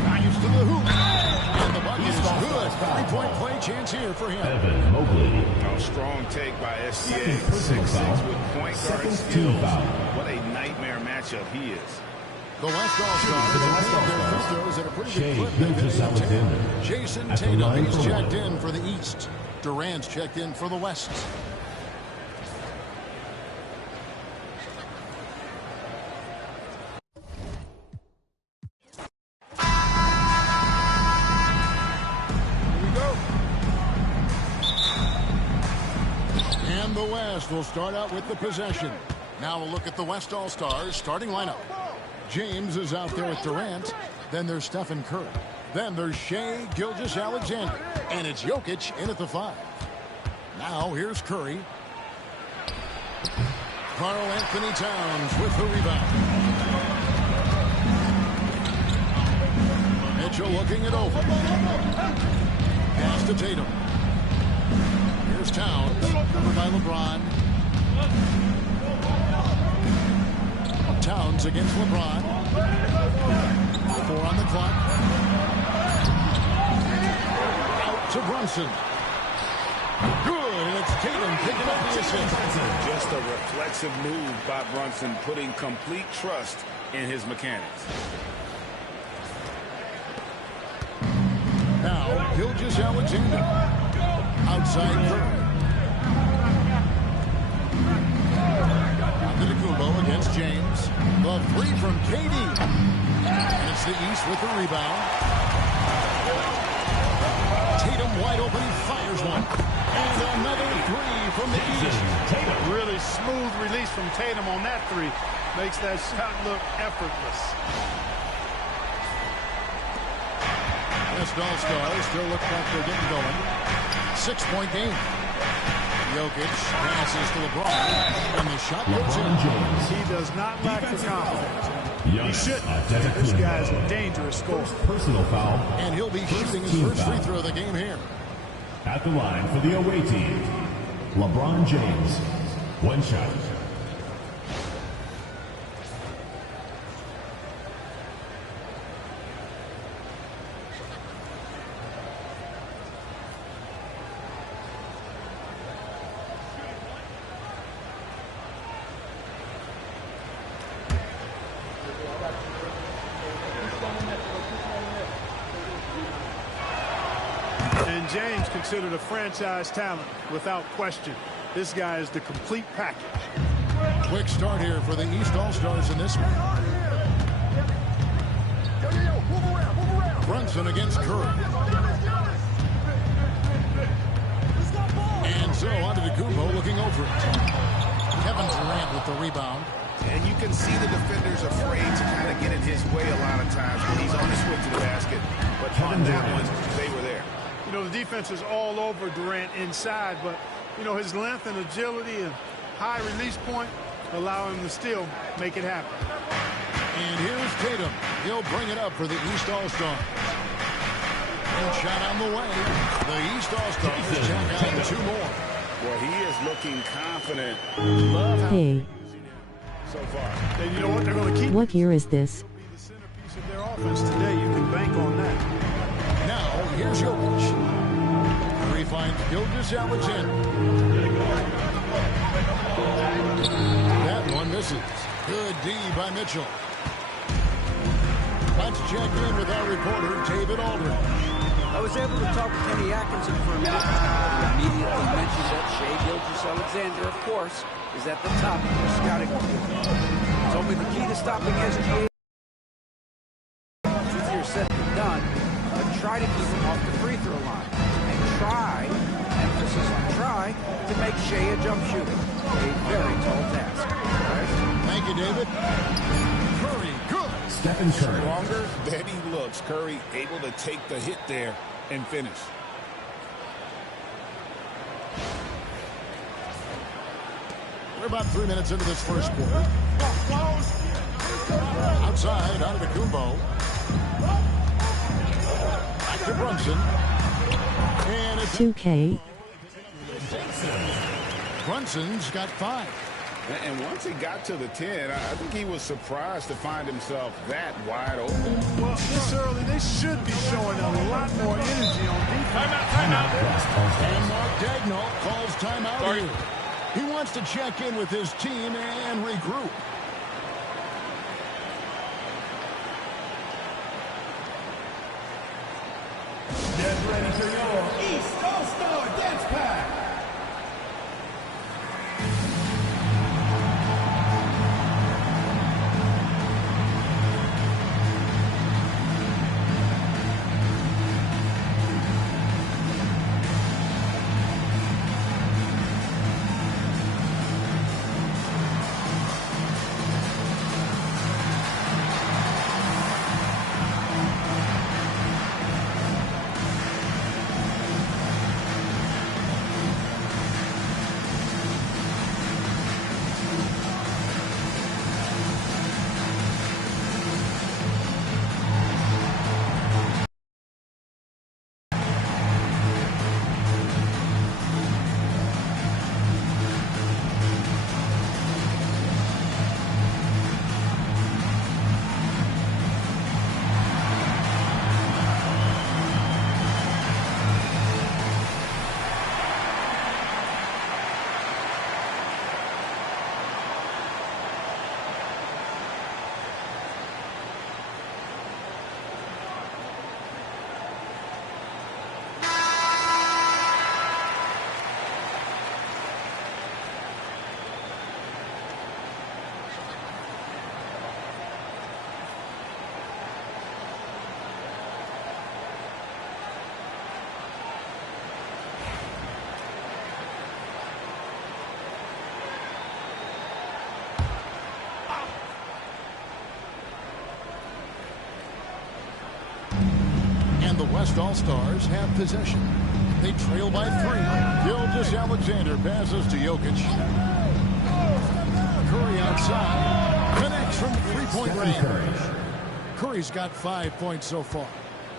Drives to the hoop. And the bucket is good. 3-point play chance here for him. Evan Mobley. Strong take by SGA. Personal 6'6" foul. with point guard Second skills. team foul. What a nightmare matchup he is. The West All-Stars For the have West made their All-Stars, free throws at a pretty Shea good clip. They've been Gilgeous-Alexander. Jason At the Tatum, line he's for checked one. in for the East. Durant's checked in for the West. And the West will start out with the possession. Now we'll look at the West All-Stars starting lineup. James is out there with Durant. Then there's Stephen Curry. Then there's Shea Gilgeous-Alexander. And it's Jokic in at the 5. Now here's Curry. Karl Anthony Towns with the rebound. Mitchell looking it over. Pass to Tatum. Here's Towns, covered by LeBron. Towns against LeBron. 4 on the clock. Out to Brunson. Good, and it's Tatum picking up the assist. Just a reflexive move by Brunson, putting complete trust in his mechanics. Now, Gilgeous-Alexander. Outside Curry. Antetokounmpo against James. The 3 from KD. And it's the East with the rebound. Tatum wide open. He fires one. And another 3 from the East. Really smooth release from Tatum on that 3. Makes that shot look effortless. West All-Stars still look like they're getting going. 6-point game. Jokic passes to LeBron, and the shot goes in. He does not lack the confidence. He shouldn't. This guy's a dangerous scorer. Personal foul. And he'll be shooting his first free throw of the game here. At the line for the away team, LeBron James. 1 shot. And James considered a franchise talent without question. This guy is the complete package. Quick start here for the East All-Stars in this one. Brunson against Curry. And so Antetokounmpo looking over it. Kevin Durant with the rebound. And you can see the defenders afraid to kind of get in his way a lot of times when he's on his way to the basket. But on that one, they were there. You know, the defense is all over Durant inside, but, you know, his length and agility and high release point allow him to still make it happen. And here's Tatum. He'll bring it up for the East All-Stars. Second shot on the way. The East All-Stars check on 2 more. Well, he is looking confident. Hey, So far. And you know what? They're going to keep what year is this? be the centerpiece of their offense today. You can bank on that. Now, here's Jokic. Curry finds Gilgeous-Alexander. That one misses. Good D by Mitchell. Let's check in with our reporter, David Aldridge. I was able to talk to Kenny Atkinson for a minute. He immediately mentioned that Shai Gilgeous-Alexander, of course, is at the top of the scouting report. He told me the key to stopping SGA is easier said than done, but try to keep him off the free throw line. And try, emphasis on try, to make Shai a jump shooter. A very tall task. Thank you, David. Curry, good. Stephen Curry. Stronger than he looks. Curry able to take the hit there and finish. We're about 3 minutes into this first quarter. Outside, Antetokounmpo. Back to Brunson. And it's 2K. Brunson's got 5. And once he got to the 10, I think he was surprised to find himself that wide open. Well, this early, they should be showing a lot more energy on defense. Timeout. And Mark Daigneault calls timeout here. He wants to check in with his team and regroup. Get ready for your East All-Star Dance Pack. And the West All-Stars have possession. They trail by 3. Gilgeous-Alexander passes to Jokic. Curry outside. Connects from three-point range. Curry's got 5 points so far.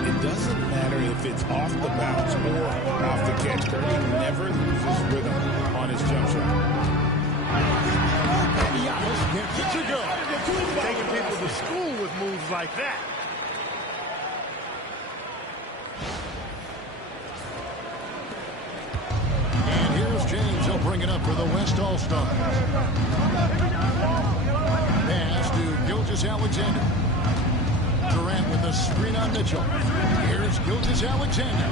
It doesn't matter if it's off the bounce or off the catch. Curry never loses rhythm on his jump shot. Giannis gets it to go. Taking people to school with moves like that. And here's James. He'll bring it up for the West All-Stars. Pass to Gilgeous-Alexander. Durant with a screen on Mitchell. Here's Gilgeous-Alexander.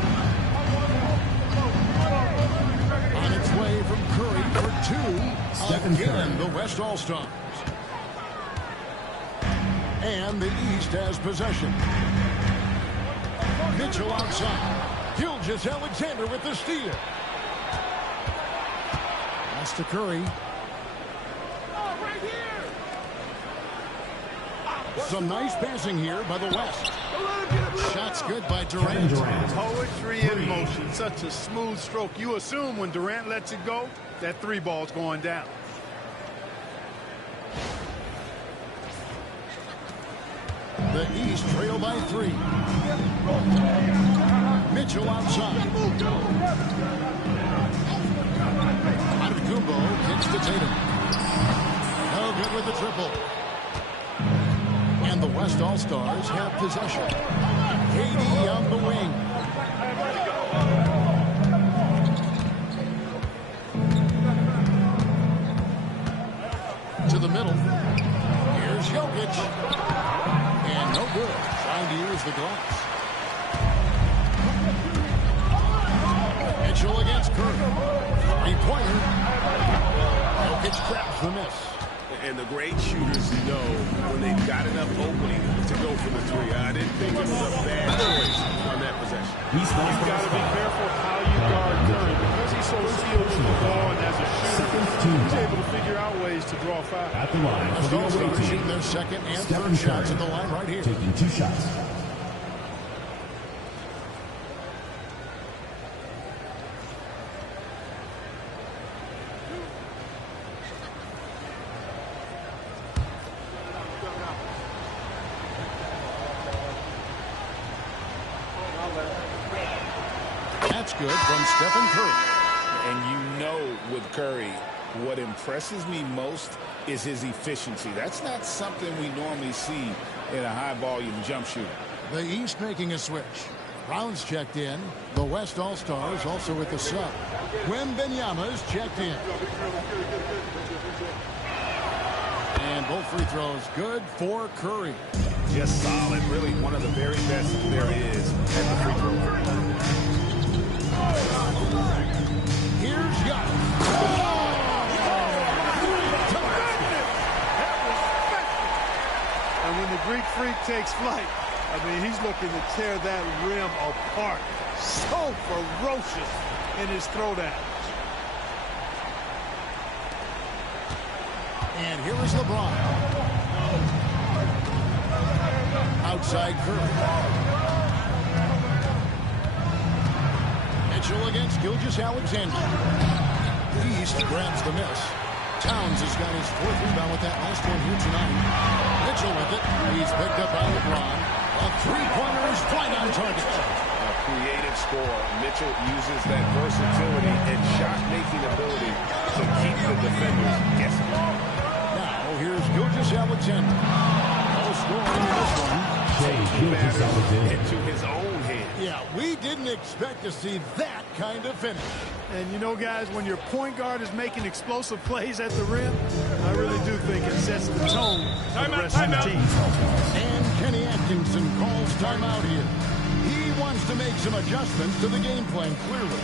On its way from Curry for 2. Again, the West All-Stars. And the East has possession. Mitchell outside. Gilgeous-Alexander with the steal. Pass to Curry. Some nice passing here by the West. Shots good by Durant. Poetry in motion. Such a smooth stroke. You assume when Durant lets it go, that 3 ball's going down. The East trail by 3. Mitchell outside. Antetokounmpo kicks to Tatum. No good with the triple. And the West All-Stars have possession. KD on the wing. To the middle. Here's Jokic. And no good. Trying to use the glass. Mitchell against Curry. Three-pointer. Jokic grabs the miss. And the great shooters know when they've got enough opening to go for the three. I didn't think it was a bad choice on that possession. You've got to be careful how you guard Curry because he's so skilled with the ball and as a shooter, he's able to figure out ways to draw fouls. At the line for the away team, shooting their second and Stephen third shots Curry, at the line right here. taking 2 shots. That's good from Stephen Curry. And you know with Curry, what impresses me most is his efficiency. That's not something we normally see in a high-volume jump shooter. The East making a switch. Brown's checked in. The West All-Stars also with the sub. Wembanyama's checked in. And both free throws good for Curry. Just solid. Really one of the very best there is at the free throw line. Here's Giannis. And when the Greek Freak takes flight, I mean, he's looking to tear that rim apart. So ferocious in his throwdown. And here is LeBron. Outside Curry. Mitchell against Gilgeous-Alexander. East grabs the miss. Towns has got his 4th rebound with that last one here tonight. Mitchell with it. He's picked up by LeBron. A three-pointer is right on target. A creative score. Mitchell uses that versatility and shot-making ability to keep the defenders guessing. Now here's Gilgeous-Alexander. No scoring in this one. Into his own hand. Yeah, we didn't expect to see that kind of finish. And you know, guys, when your point guard is making explosive plays at the rim, I really do think it sets the tone for the rest of the team. And Kenny Atkinson calls timeout here. He wants to make some adjustments to the game plan, clearly.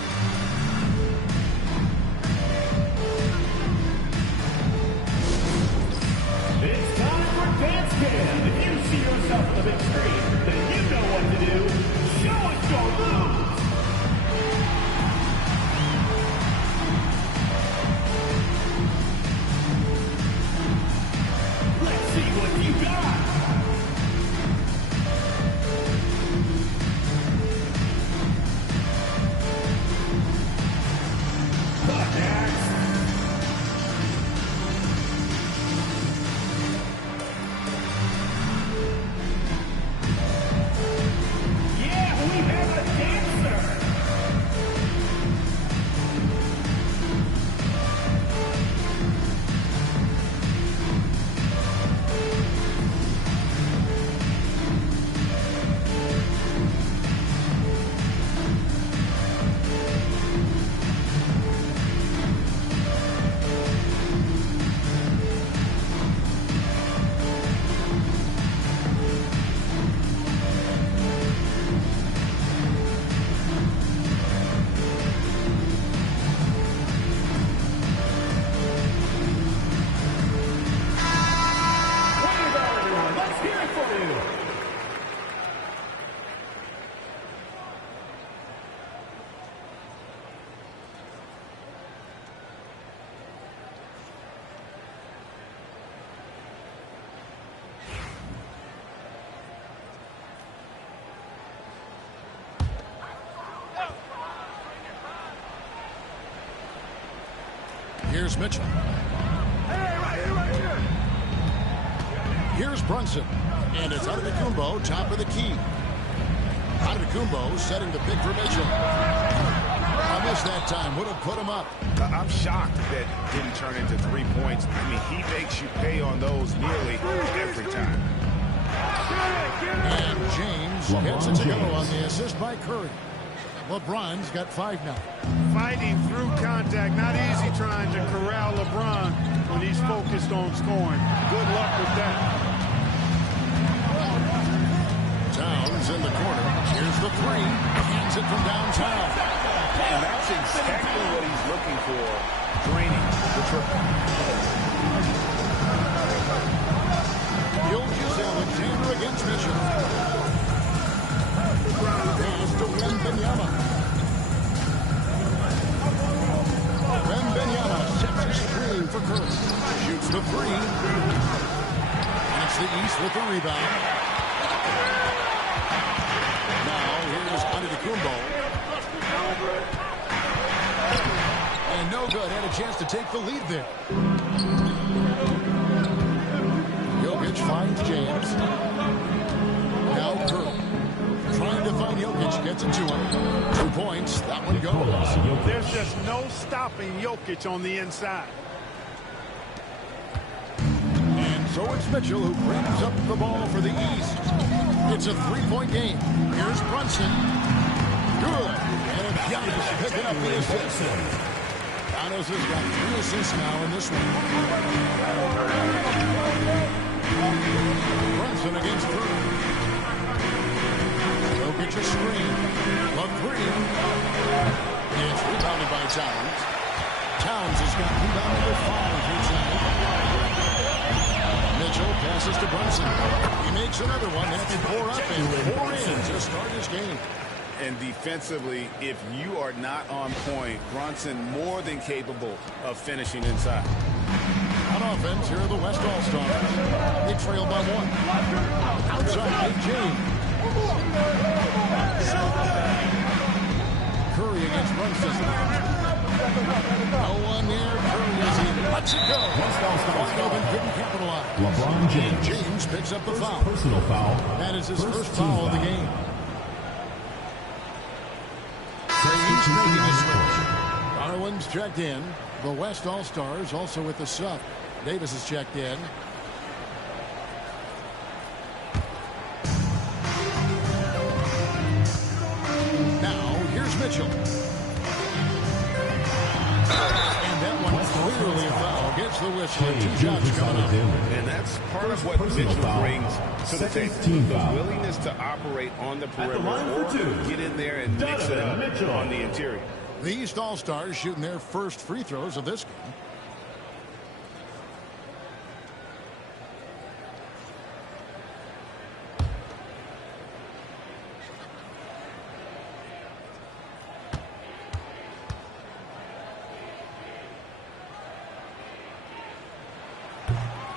It's time for Dance Cam. If you see yourself on the big screen, then you know what to do. Show us your moves. Let's see what you got. Here's Mitchell. Here's Brunson. And it's Antetokounmpo, top of the key. Antetokounmpo setting the pick for Mitchell. I missed that time. Would have put him up. I'm shocked that didn't turn into 3 points. I mean, he makes you pay on those nearly every time. And James gets it to go on the assist by Curry. LeBron's got 5 now. Fighting through contact. Not easy trying to corral LeBron when he's focused on scoring. Good luck with that. Towns in the corner. Here's the 3. Hands it from downtown. And that's exactly what he's looking for, draining the triple. Gilgeous-Alexander against Mitchell. Pass to Wembanyama. Wembanyama sets a screen for Curry. Shoots the 3. And it's the East with the rebound. Now here's Antetokounmpo. And no good. Had a chance to take the lead there. Jokic finds James. Now Curry. Trying to find Jokic. Gets it to him. 2 points. That one goes. There's just no stopping Jokic on the inside. And so it's Mitchell who brings up the ball for the East. It's a 3-point game. Here's Brunson. Good. And Giannis picking up the assist. Giannis has got 3 assists now in this one. Brunson against Curry. Jokic a screen. The 3. It's rebounded by Towns. Towns has got rebound number 5 here tonight. Mitchell passes to Brunson. He makes another one. That's 4 up and 4 in to start his game. And defensively, if you are not on point, Brunson more than capable of finishing inside. On offense, here are the West All-Stars. They trail by 1. Outside, James. Curry against Brunson. No one there. Curry is in. Lets it go. West All-Stars Open, couldn't capitalize. LeBron James. James picks up the foul. Personal foul. That is his first team foul of the game. Each making the switch. Darwin's checked in. The West All-Stars also with the sub. Davis is checked in. Now, here's Mitchell. And that one clearly a foul. Gets the whistle. 2 shots coming up. And that's part of what Mitchell brings to the table. The willingness to operate on the perimeter or get in there and mix it up on the interior. The East All-Stars shooting their first free throws of this game.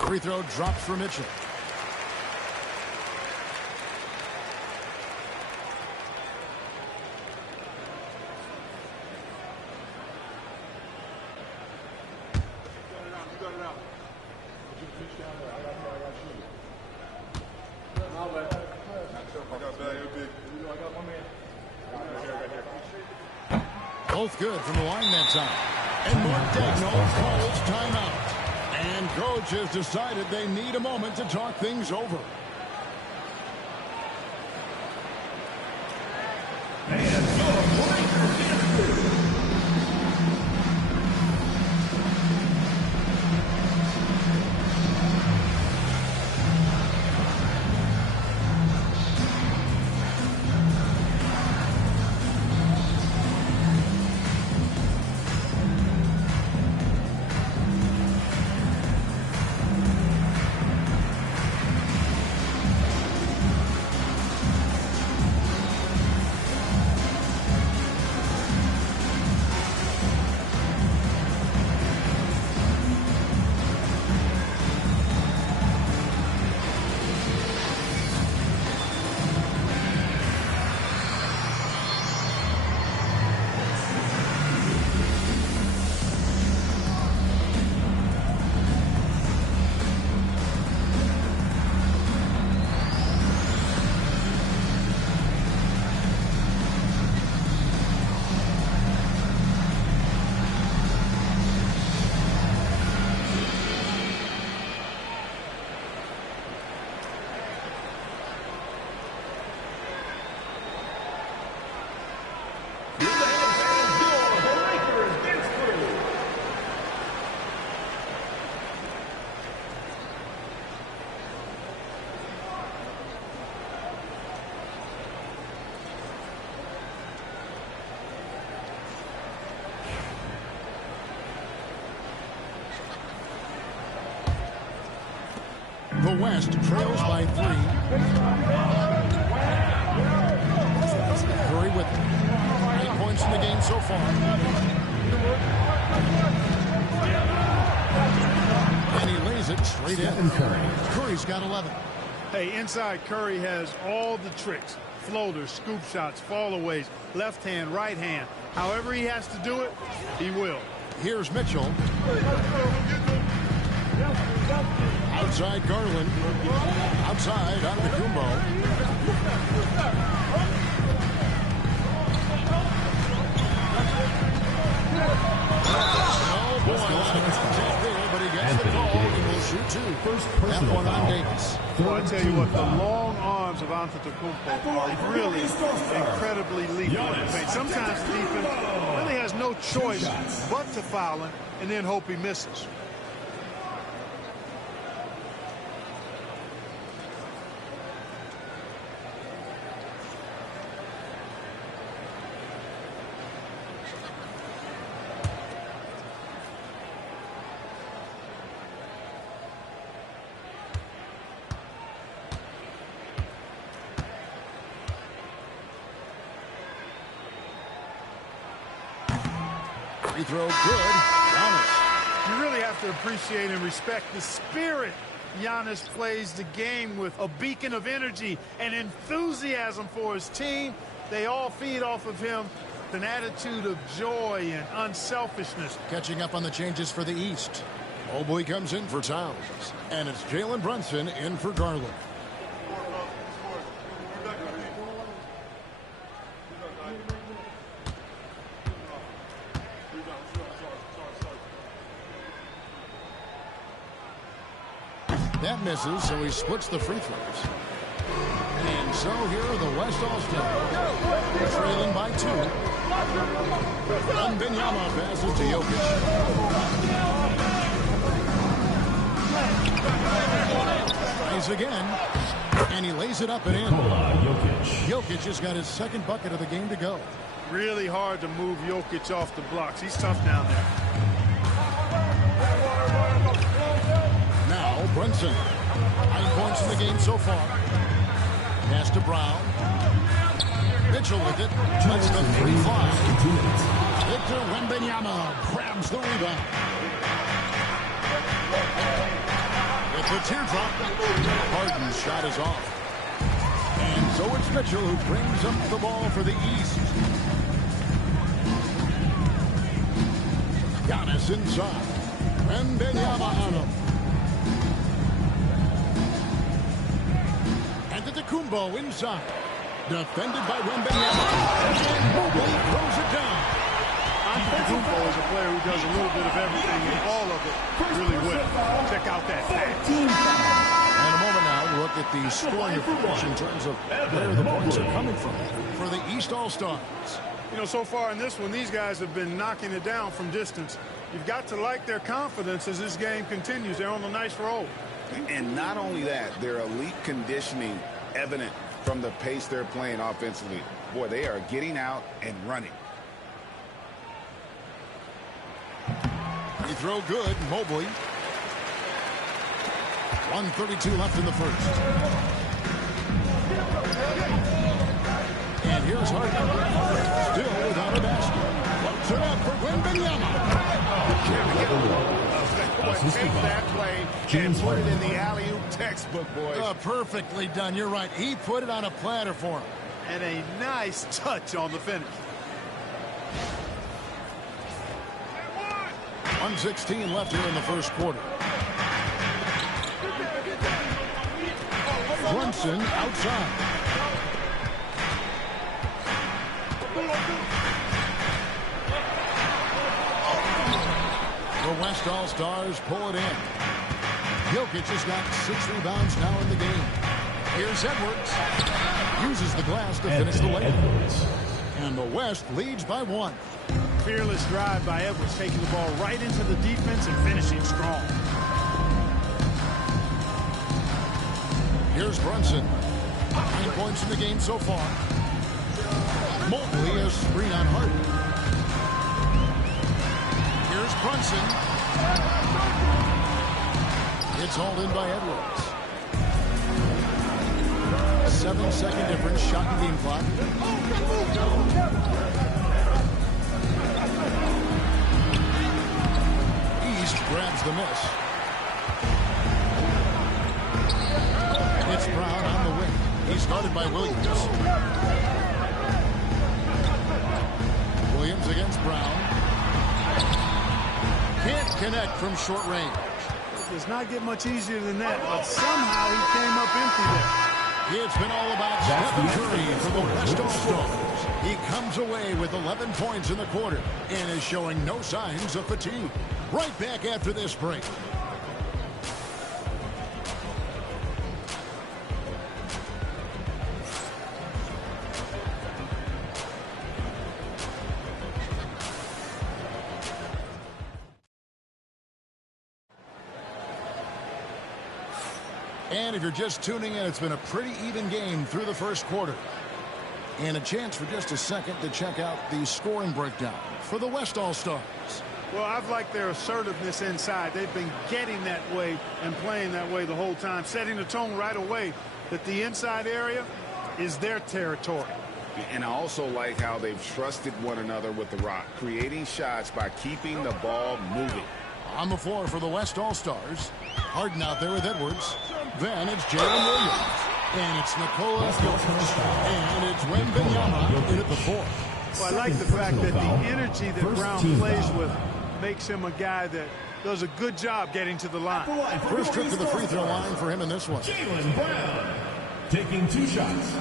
Free throw drops for Mitchell. Both good from the line that time. And Mark calls timeout. And coach has decided they need a moment to talk things over. the West trails by 3. Curry with it. 8 points in the game so far. And he lays it straight in. Curry's got 11. Hey, inside Curry has all the tricks. Floaters, scoop shots, fallaways, left hand, right hand. However he has to do it, he will. Here's Mitchell. Outside Garland. Outside Antetokounmpo. Oh boy, a lot of contact there, but he gets the call and will shoot 2. That one on Davis. Well, I tell you what, the long arms of Antetokounmpo are really incredibly lethal in the paint. Sometimes the defense really has no choice but to foul him and then hope he misses. Free throw good. Giannis. You really have to appreciate and respect the spirit Giannis plays the game with. A beacon of energy and enthusiasm for his team. They all feed off of him. An attitude of joy and unselfishness. Catching up on the changes for the East. Mobley comes in for Towns. And it's Jalen Brunson in for Garland. That misses, so he splits the free throws. And so here are the West All-Stars. Trailing by 2. Wembanyama passes to Jokic. Tries again. And he lays it up and in. Jokic has got his second bucket of the game to go. Really hard to move Jokic off the blocks. He's tough down there. Now Brunson. 9 points in the game so far. Pass to Brown. Mitchell with it. That's the 3-5. Victor Wembanyama grabs the rebound. With the teardrop. Harden's shot is off. And so it's Mitchell who brings up the ball for the East. Giannis inside. Wembanyama on him. Antetokounmpo inside. Defended by Wembanyama. And Mobley throws it down. Antetokounmpo is a player who does a little bit of everything, and all of it really well. Check out that pass. And a moment now to look at the scoring approach in terms of where the points are coming from for the East All-Stars. You know, so far in this one, these guys have been knocking it down from distance. You've got to like their confidence as this game continues. They're on a nice roll. And not only that, their elite conditioning evident from the pace they're playing offensively. Boy, they are getting out and running. Free throw good. Mobley. 1:32 left in the first. And here's Harden. Still without a basket. Floats it up for Wembanyama. Take that play and put it in the alley-oop textbook, boys. Perfectly done. You're right. He put it on a platter for him. And a nice touch on the finish. 1:16 left here in the first quarter. Brunson outside. The West All-Stars pull it in. Jokic has got 6 rebounds now in the game. Here's Edwards. Uses the glass to finish the layup. And the West leads by 1. Fearless drive by Edwards, taking the ball right into the defense and finishing strong. Here's Brunson. 9 points in the game so far. Mobley has screen on Harden. Here's Brunson. It's hauled in by Edwards. 7-second difference, shot and game clock. East grabs the miss. It's Brown on the wing. He's started by Williams. Williams against Brown. Can't connect from short range. It does not get much easier than that, but somehow he came up empty there. It's been all about Stephen Curry for the West All-Stars. He comes away with 11 points in the quarter and is showing no signs of fatigue. Right back after this break. And if you're just tuning in, it's been a pretty even game through the first quarter. And a chance for just a second to check out the scoring breakdown for the West All-Stars. Well, I've liked their assertiveness inside. They've been getting that way and playing that way the whole time, setting the tone right away that the inside area is their territory. And I also like how they've trusted one another with the rock, creating shots by keeping the ball moving. On the floor for the West All-Stars, Harden out there with Edwards. Then it's Jalen Williams. And it's Nikola Jokic. And it's Wembanyama in at the fourth. Well, I like the fact that the energy that Brown plays with makes him a guy that does a good job getting to the line. First trip to the free throw line for him in this one. Jalen Brown taking 2 shots.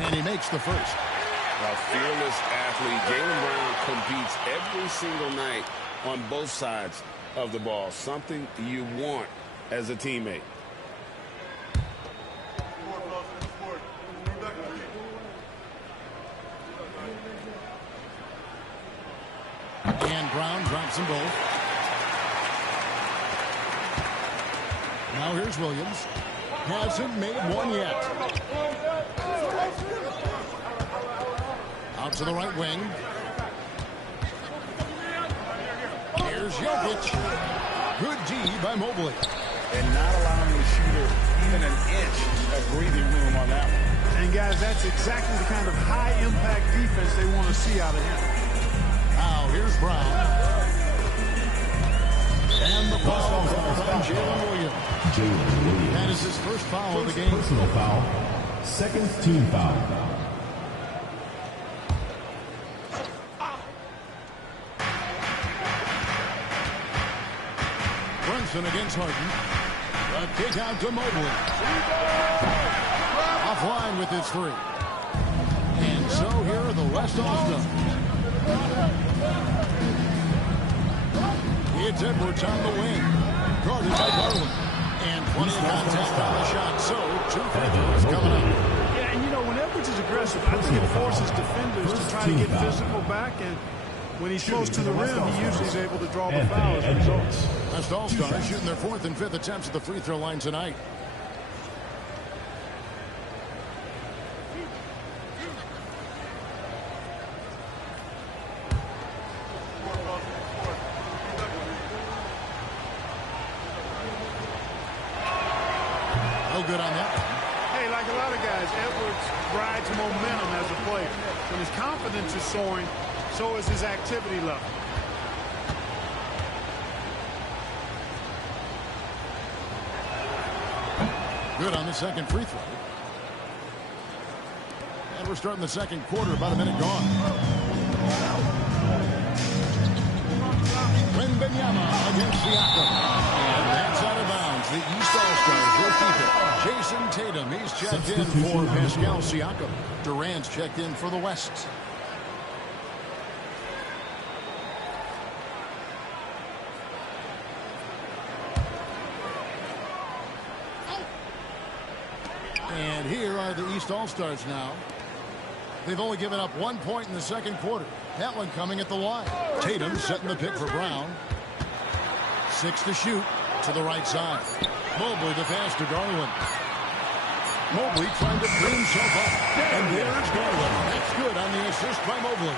And he makes the first. A fearless athlete. Jalen Brown competes every single night on both sides of the ball. Something you want as a teammate. And Brown drops them both. Now here's Williams. Hasn't made one yet. Out to the right wing. Here's Jokic. Good D by Mobley. And not allowing the shooter even an inch of breathing room on that one. And, guys, that's exactly the kind of high-impact defense they want to see out of him. Now here's Brown. And the foul from Jalen Williams. That is his first foul of the game. Personal foul. Second team foul. Brunson against Harden. A kick out to Mobley. Offline with his 3. And so here are the West All-Stars. It's Edwards on the wing. Guarded by Garland. And plenty of contact on the shot. So 2 free throws coming up. Yeah, and you know, when Edwards is aggressive, I think it forces defenders to try to get physical back, and when he's close to the rim, he usually is able to draw the foul as a result. West All-Stars shooting their 4th and 5th attempts at the free throw line tonight. No good on that one. Hey, like a lot of guys, Edwards rides momentum as a player. When his confidence is soaring, so is his activity level. Good on the second free throw. And we're starting the second quarter, about a minute gone. Wembanyama against Siakam. And that's out of bounds. The East All-Stars will keep it. Jason Tatum, he's checked in for Pascal Siakam. Durant's checked in for the West. And here are the East All-Stars now. They've only given up 1 point in the second quarter. That one coming at the line. Tatum setting the pick for Brown. 6 to shoot to the right side. Mobley the pass to Garland. Mobley trying to free himself up. And there's Garland. That's good on the assist by Mobley.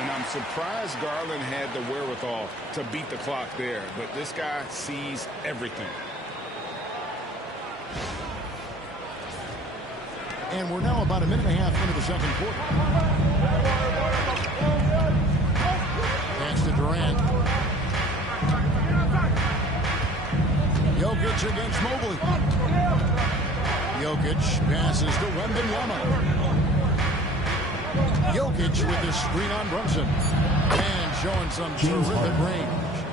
And I'm surprised Garland had the wherewithal to beat the clock there. But this guy sees everything. And we're now about a minute and a half into the second quarter. Pass to Durant. Jokic against Mobley. Jokic passes to Wembanyama. Jokic with the screen on Brunson. And showing some terrific range.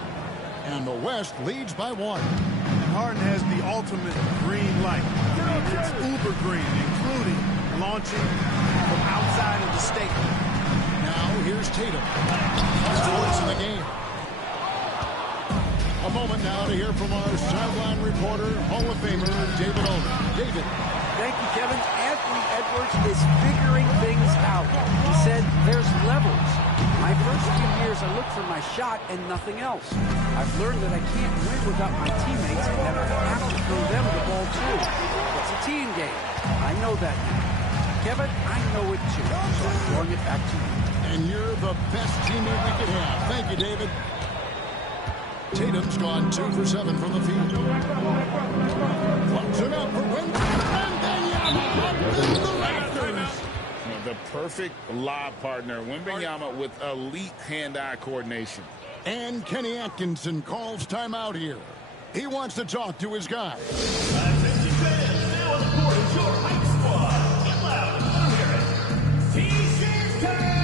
And the West leads by 1. And Harden has the ultimate green light. It's uber green, including launching from outside of the state. Now here's Tatum. First points in the game. A moment now to hear from our sideline reporter, Hall of Famer David Olden. David. Thank you, Kevin. Anthony Edwards is figuring things out. He said there's levels. My first few years, I looked for my shot and nothing else. I've learned that I can't win without my teammates and that I have to throw them the ball too. It's a team game. I know that now. Kevin, I know it too. So I'm throwing it back to you. And you're the best teammate we could have. Thank you, David. Tatum's gone 2 for 7 from the field. Floats it up for Wembanyama. The rafters. The perfect lob partner. Wembanyama with elite hand-eye coordination. And Kenny Atkinson calls timeout here. He wants to talk to his guys. Attention fans, now on the court is your hype squad. Get loud and let them hear it. T-shirts time!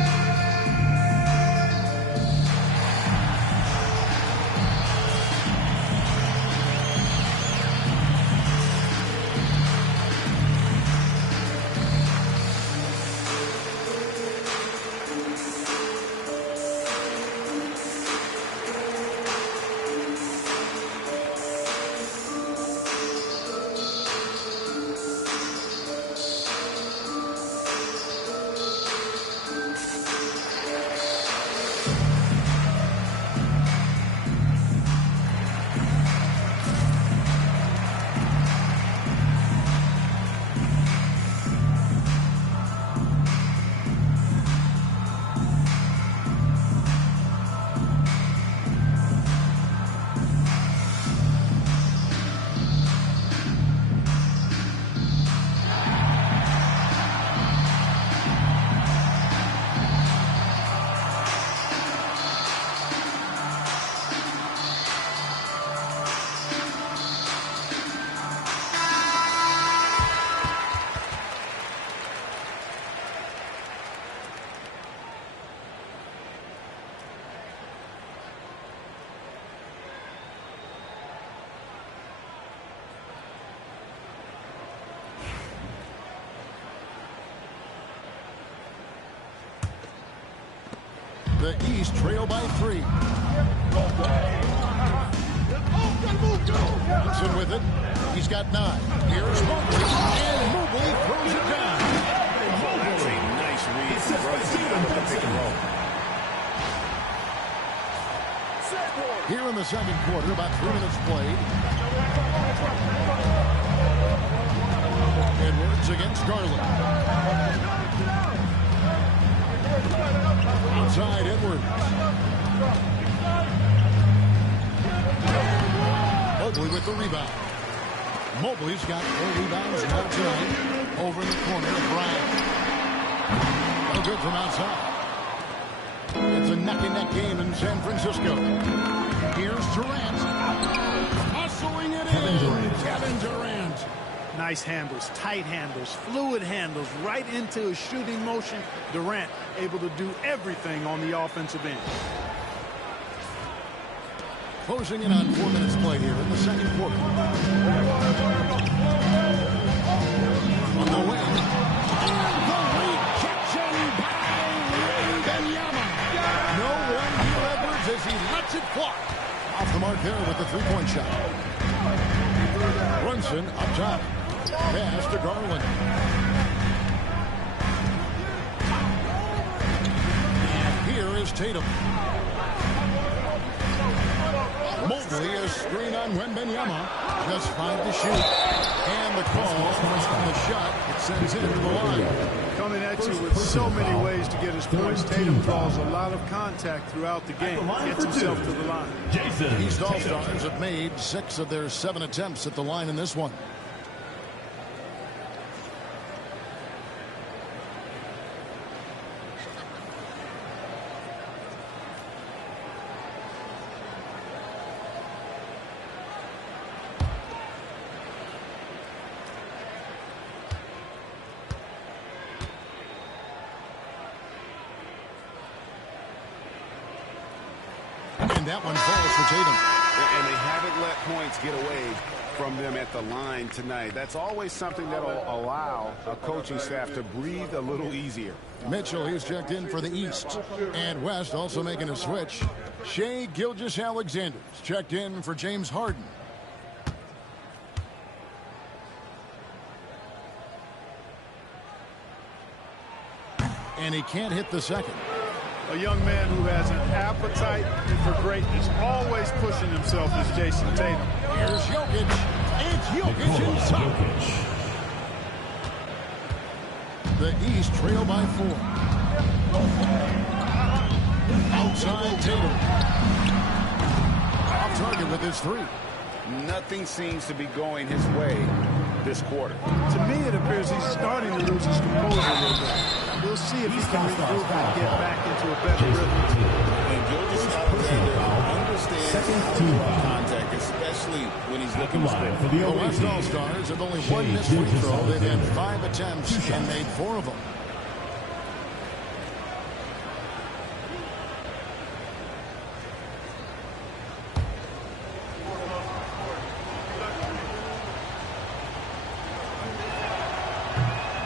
The East trail by 3. Johnson with it. He's got 9. Here's Mobley. And Mobley throws it down. That's a nice read from Brunson on the pick and roll. Here in the second quarter, about 3 minutes played. Edwards against Garland. Outside Edwards. Mobley with the rebound. Mobley's got 4 rebounds now tonight. Over in the corner of Bryant. No good from outside. It's a neck-and-neck game in San Francisco. Here's Durant. Hustling it in. Kevin Durant. Nice handles, tight handles, fluid handles, right into his shooting motion. Durant able to do everything on the offensive end. Closing in on 4 minutes played here in the second quarter. On the wing. And the rejection by Wembanyama. No one here, Edwards, as he lets it fly. Off the mark there with the three-point shot. Brunson up top. Pass to Garland. And here is Tatum. Mobley is screen on Wembanyama. Just 5 to shoot. And the call on the shot. It sends him to the line. Coming at you with so many ways to get his points. Tatum draws a lot of contact throughout the game. Gets himself to the line. The East All-Stars have made 6 of their 7 attempts at the line in this one. And that one falls for Tatum. And they haven't let points get away from them at the line tonight. That's always something that will allow a coaching staff to breathe a little easier. Mitchell, he's checked in for the East. And West also making a switch. Shai Gilgeous-Alexander's checked in for James Harden. And he can't hit the second. A young man who has an appetite for greatness, always pushing himself, is Jason Tatum. Here's Jokic. It's Jokic inside. The East trail by 4. Outside Tatum. Off target with his 3. Nothing seems to be going his way this quarter. To me, it appears he's starting to lose his composure a little bit. We'll see if he can regroup and get back into a better rhythm. And Gilgeous-Alexander understands contact, especially when he's looking to score. The West All-Stars have only 1 missed free throw. They've had 5 attempts and made 4 of them.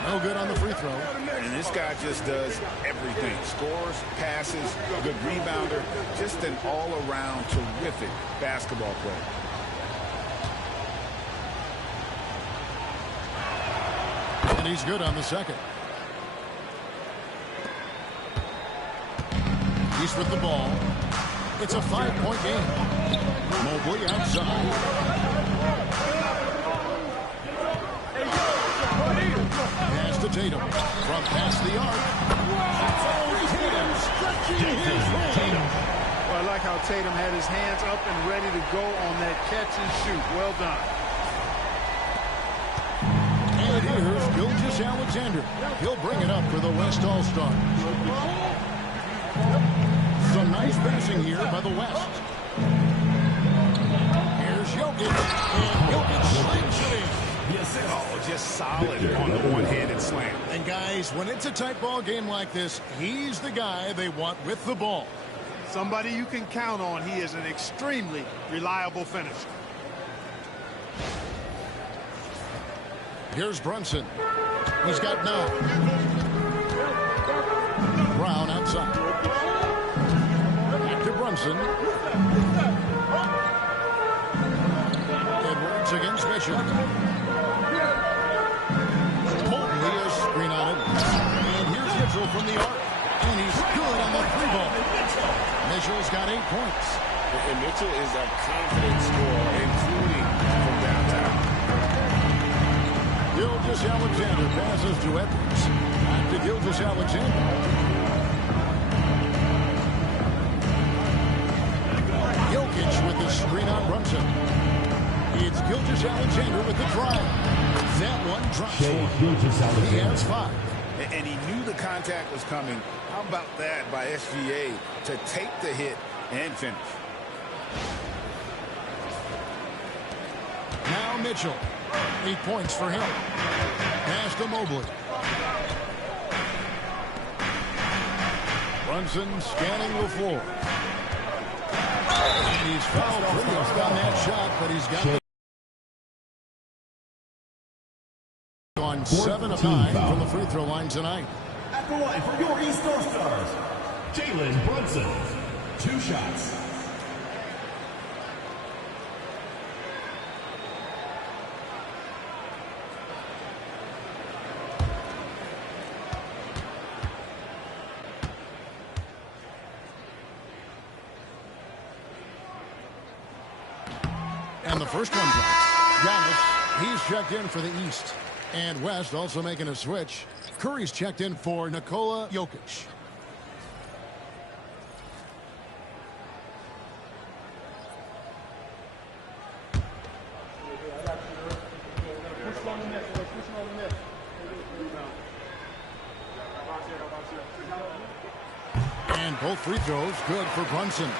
No good on the free throw. And this guy just does everything. Scores, passes, good rebounder, just an all-around terrific basketball player. And he's good on the second. He's with the ball. It's a 5-point game. Mobley outside. Pass to Tatum. From past the arc. Tatum stretching his legs. Well, I like how Tatum had his hands up and ready to go on that catch and shoot. Well done. And here's Gilgeous-Alexander. He'll bring it up for the West All-Stars. Some nice passing here by the West. Here's Jokic. And Jokic slings it in. Oh, just solid on the one-handed slam. And guys, when it's a tight ball game like this, he's the guy they want with the ball. Somebody you can count on. He is an extremely reliable finisher. Here's Brunson. He's got 9. Brown outside. Back to Brunson. Edwards against Mitchell. Screen on it. And here's Mitchell from the arc. And he's good on the 3-ball. Mitchell's got 8 points. And Mitchell is a confident scorer, including from downtown. Gilgeous-Alexander passes to Edwards. Back to Gilgeous-Alexander. Jokic with the screen on Brunson. It's Gilgeous-Alexander with the drive. That one drops one. He has 5. And he knew the contact was coming. How about that by SGA to take the hit and finish? Now Mitchell. 8 points for him. Pass to Mobley. Brunson scanning the floor. And he's fouled pretty on that shot, but he's got the on 7 of 9 from the free throw line tonight. At the line for your East All-Stars, Jalen Brunson. 2 shots. And the first one drops. Giannis, he's checked in for the East. And West also making a switch. Curry's checked in for Nikola Jokic. And both free throws good for Brunson.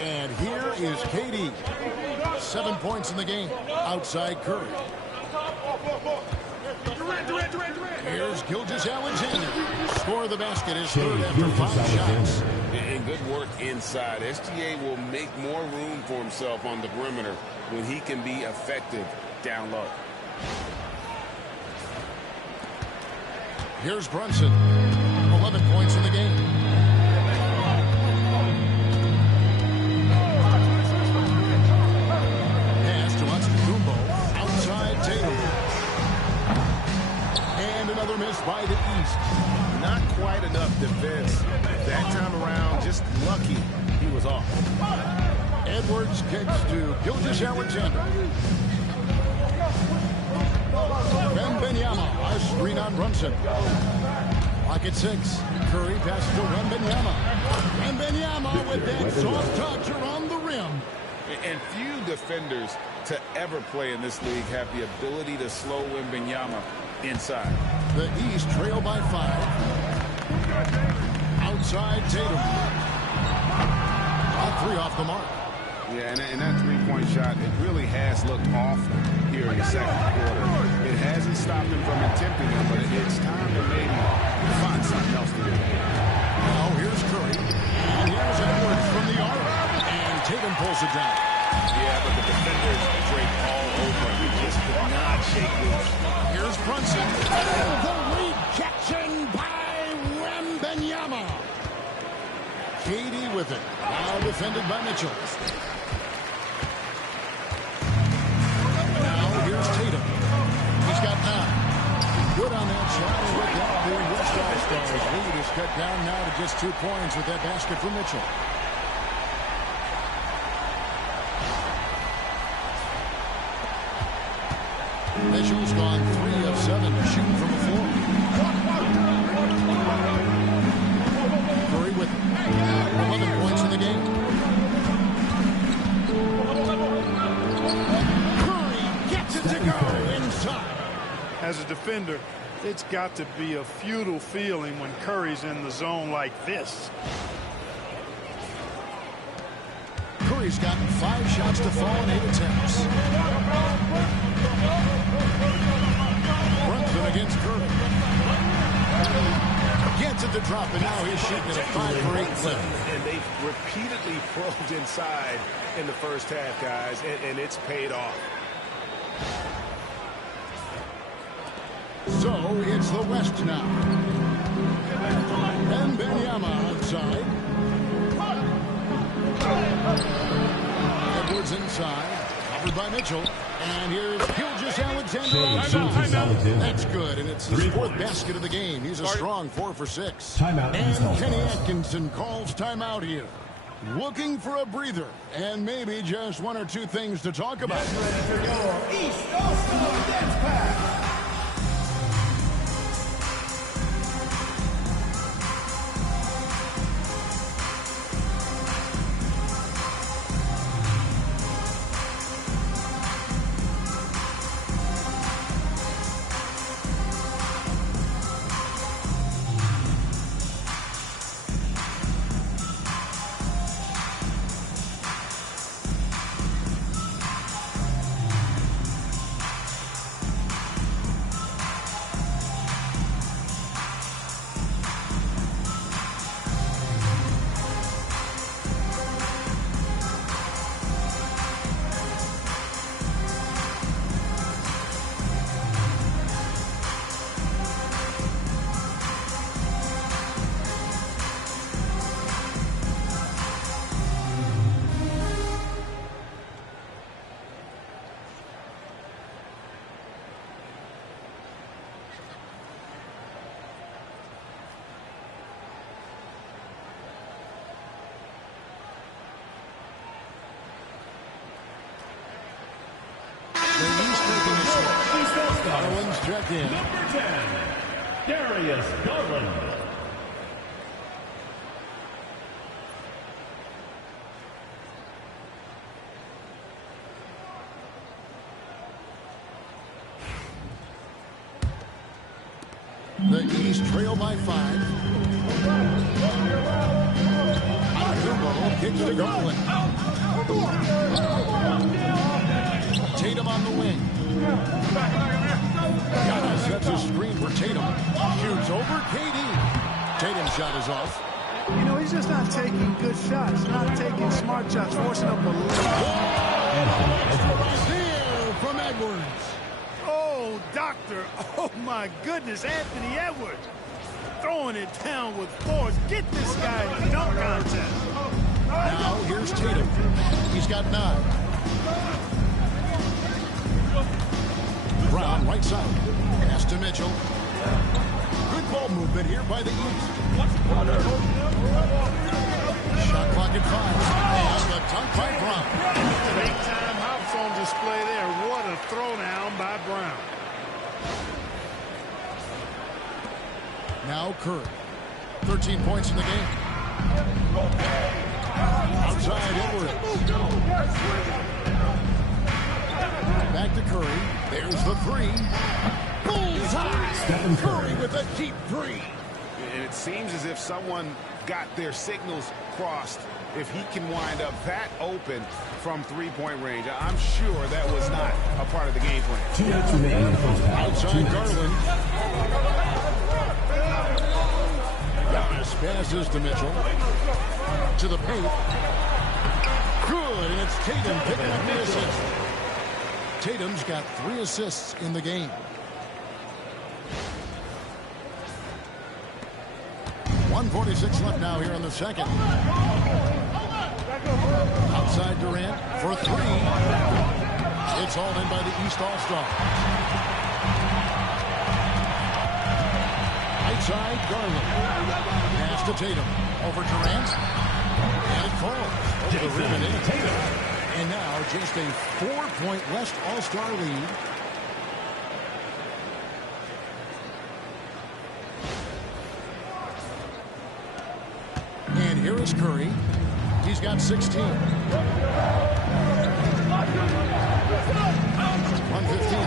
And here is KD. 7 points in the game. Outside Curry. Here's Gilgeous-Alexander. Score of the basket is third after 5 shots. And good work inside. SGA will make more room for himself on the perimeter when he can be effective down low. Here's Brunson. 11 points in the game. Pass to Antetokounmpo. Outside Tatum. And another miss by the East. Not quite enough defense. That time around, just lucky he was off. Edwards kicks to Gilgeous-Alexander. Wembanyama, a screen on Brunson. Lock at 6. Curry passes to Wembanyama. Wembanyama with that soft touch around the rim. And few defenders to ever play in this league have the ability to slow Wembanyama inside. The East trail by 5. Outside Tatum. All 3 off the mark. Yeah, and that three-point shot, it really has looked off here in the second quarter. It hasn't stopped him from attempting them, but it's time to maybe find something else to do. Now here's Curry. And here's Edwards from the arc. And Tatum pulls it down. Yeah, but the defenders draped all over him. He just could not shake loose. Here's Brunson. And the rejection by Wembanyama. KD with it. Now defended by Mitchell. Here's Tatum. He's got 9. Good on that shot. And with that, the West All-Stars lead is cut down now to just 2 points with that basket from Mitchell. Mitchell's gone 3 of 7 shooting from the floor. Curry with 11 points in the game. To go inside. As a defender, it's got to be a futile feeling when Curry's in the zone like this. Curry's gotten 5 shots to fall in 8 attempts. Brunson against Curry. Gets it to drop, and now he's shooting at a 5 for 8 clip. And they've repeatedly probed inside in the first half, guys, and it's paid off. So it's the West now. Wembanyama outside. Edwards inside. Covered by Mitchell. And here's Gilgeous-Alexander outside. That's good, and it's his 4th basket of the game. He's a strong 4 for 6. Timeout. And Kenny Atkinson calls timeout here. Looking for a breather and maybe just 1 or 2 things to talk about. Get ready for your East All-Star Dance Pack. Garland's checked in. Number 10, Darius Garland. The East trail by 5. Antetokounmpo kicks to Garland. Tatum on the wing. Giannis sets a screen for Tatum. Shoots over KD. Tatum's shot is off. You know, he's just not taking good shots, not taking smart shots, forcing up a Here from Edwards. Oh, doctor. Oh, my goodness. Anthony Edwards throwing it down with force. Get this guy in the dunk contest. Now here's Tatum. He's got 9. Brown right side. Pass to Mitchell. Good ball movement here by the East. Shot clock at 5. And the dunk by Brown. Big-time hops on display there. What a throwdown by Brown. Now Curry. 13 points in the game. Outside Edwards. Back to Curry. There's the 3. Bullseye. Stephen Curry with a deep 3. And it seems as if someone got their signals crossed. If he can wind up that open from three-point range, I'm sure that was not a part of the game plan. 2 minutes remaining in the first half. Outside Garland. Giannis passes to Mitchell. To the paint. Good, and it's Tatum picking up the assist. Tatum's got 3 assists in the game. .146 left now here in the second. Outside Durant for 3. It's all in by the East All-Star. Outside Garland. Pass to Tatum. Over Durant. And it falls. Over the rim and in. And now just a 4-point West All-Star lead. And here is Curry. He's got 16. 1:15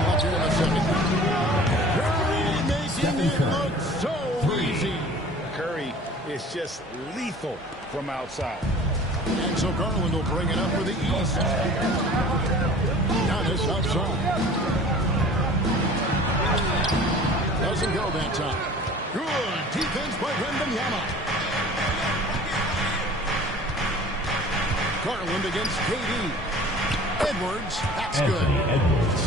left here in the second. Curry making it look so easy. Curry is just lethal from outside. And so Garland will bring it up for the East. Giannis outside. Doesn't go that time. Good defense by Wembanyama. Garland against KD. Edwards, that's good. Edwards.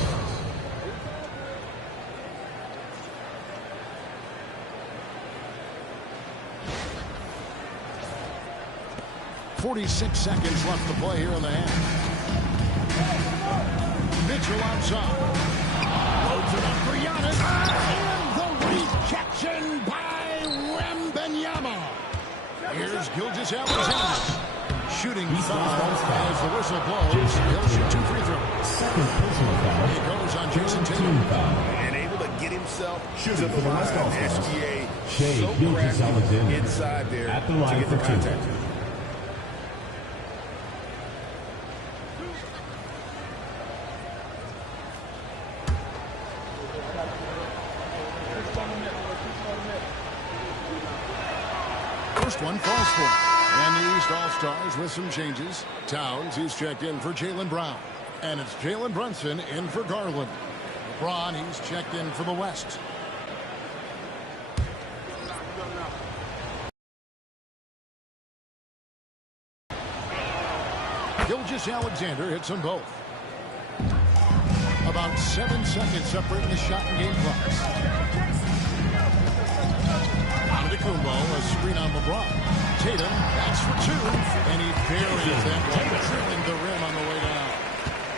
.46 seconds left to play here in the half. Mitchell outside. Loads it up for Giannis. And the rejection by Wembanyama. Here's Gilgeous-Alexander. Shooting foul as the whistle blows. He'll shoot 2 free throws. Second personal foul. He goes on Jason Tatum. And able to get himself Shooting to for the the West line. All-Stars. SGA Shea so Gilgeous-Alexander crafty inside there at the to line get the for 2. contact. First one falls for him. And the East All-Stars with some changes. Towns, he's checked in for Jaylen Brown. And it's Jalen Brunson in for Garland. LeBron, he's checked in for the West. Gilgeous-Alexander hits them both. About 7 seconds separating the shot and game clocks. Antetokounmpo, a screen on LeBron. Tatum, that's for 2. And he buries that one, tripping the rim on the way down.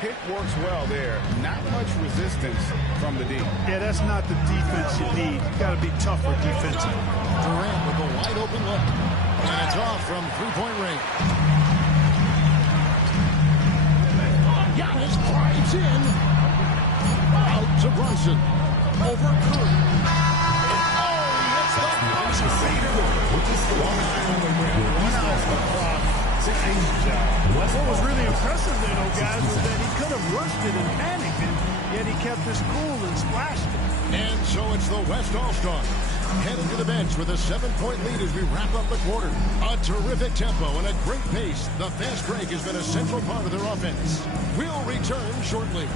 Pick works well there. Not much resistance from the D. Yeah, that's not the defense you need. You got to be tougher defensively. Durant with a wide open look. And it's off from 3-point range. Giannis drives in. Out to Brunson. over Curry. What was really impressive there, though, guys, was that he could have rushed it and panicked, and yet he kept his cool and splashed it. And so it's the West All-Stars heading to the bench with a 7-point lead as we wrap up the quarter. A terrific tempo and a great pace. The fast break has been a central part of their offense. We'll return shortly.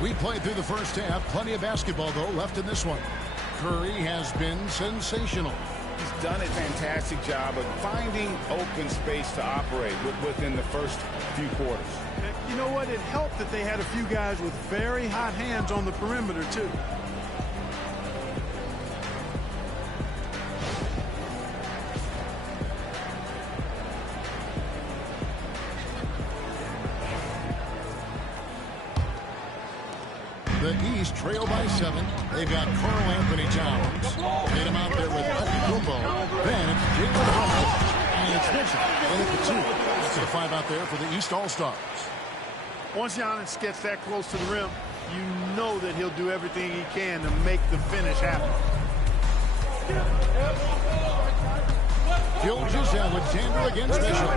We played through the first half. Plenty of basketball, though, left in this one. Curry has been sensational. He's done a fantastic job of finding open space to operate within the first few quarters. You know what? It helped that they had a few guys with very hot hands on the perimeter, too. The East trail by 7. They've got Karl Anthony Towns. Get him out there with Antetokounmpo. Then it's Jalen Brunson. And it's Mitchell in at the 2. That's the 5 out there for the East All-Stars. Once Giannis gets that close to the rim, you know that he'll do everything he can to make the finish happen. Gilgeous-Alexander against Mitchell.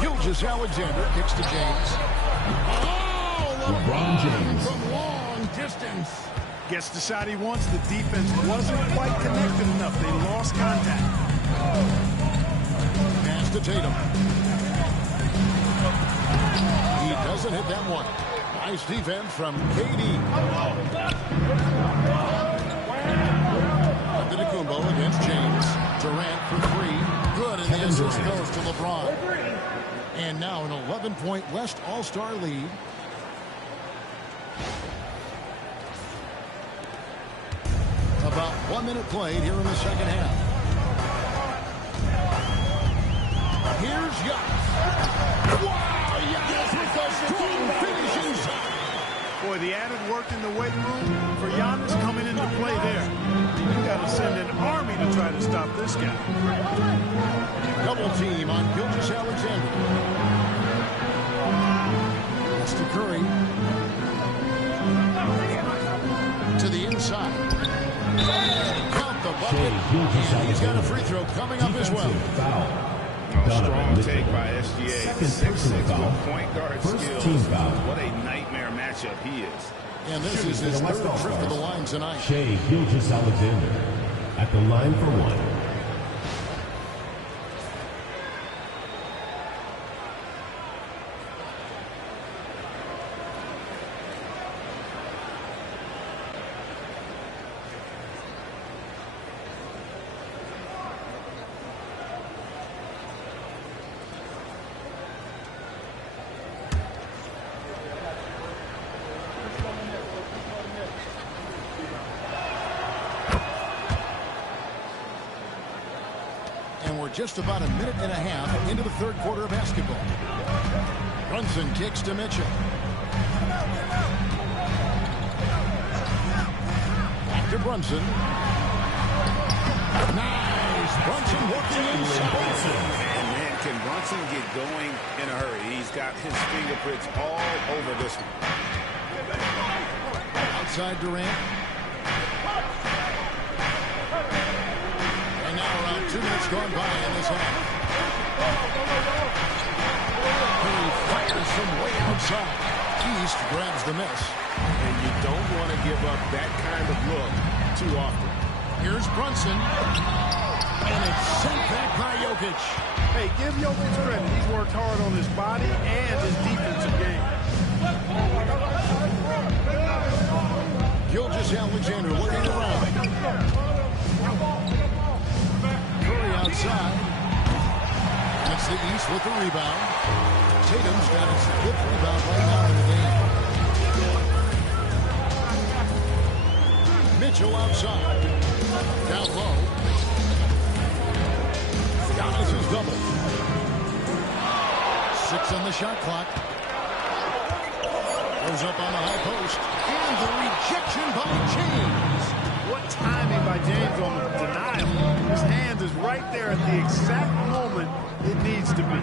Gilgeous-Alexander kicks to James. LeBron James. From long distance. Gets the shot he wants. The defense wasn't quite connected enough. They lost contact. Pass to Tatum. He doesn't hit that one. Nice defense from KD. Antetokounmpo against James. Durant for 3. Good, and the assist goes to LeBron. And now an 11-point West All-Star lead. About 1 minute played here in the second half. Here's Giannis. Wow, Giannis with a strong finishing shot. Boy, the added work in the weight room for Giannis coming into play there. You got to send an army to try to stop this guy. Double team on Gilgeous-Alexander. That's to Curry. To the inside. Count the bucket. And he's got a free throw coming up as well. Strong take by SGA. Second personal foul. Point guard First skills. team foul. What a nightmare matchup he is. And this is his third trip to the line tonight. Shai Gilgeous-Alexander at the line for 1. Just about a minute and a half into the third quarter of basketball. Brunson kicks to Mitchell. Back to Brunson. Nice. Brunson working inside. Man, can Brunson get going in a hurry? He's got his fingerprints all over this one. Outside Durant. And now around 2 minutes gone by in this half. Curry fires from way outside. East grabs the miss. And you don't want give up that kind of look too often. Here's Brunson. And it's sent back by Jokic. Hey, give Jokic credit. He's worked hard on his body and his defensive game. Gilgeous-Alexander looking around. Curry outside. That's the East with the rebound. Tatum's got his 5th rebound right now in the game. Mitchell outside. Down low. Giannis is double. 6 on the shot clock. Goes up on the high post. And the rejection by James. What timing by James on the denial. His hand is right there at the exact moment it needs to be.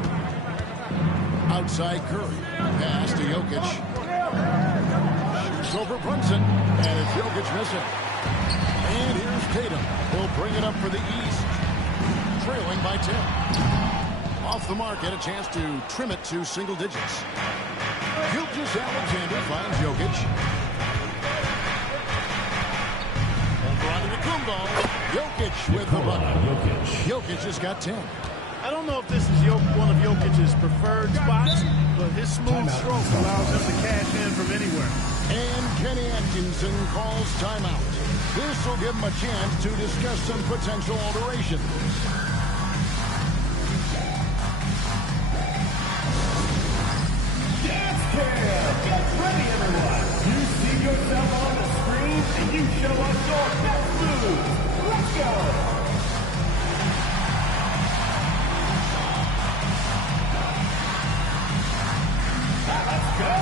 Outside Curry. Pass to Jokic. Shoots over Brunson. And it's Jokic missing. And here's Tatum. He'll bring it up for the East. Trailing by 10. Off the mark, get a chance to trim it to single digits. Gilgeous-Alexander finds Jokic. Over onto the Kumbo. Jokic with the bucket. Jokic has got 10. I don't know if this is one of Jokic's preferred spots, but his smooth stroke allows him to cash in from anywhere. And Kenny Atkinson calls timeout. This will give him a chance to discuss some potential alterations. Dance Cam! Get ready, everyone! You see yourself on the screen, and you show us your best moves. Let's go! Let's go!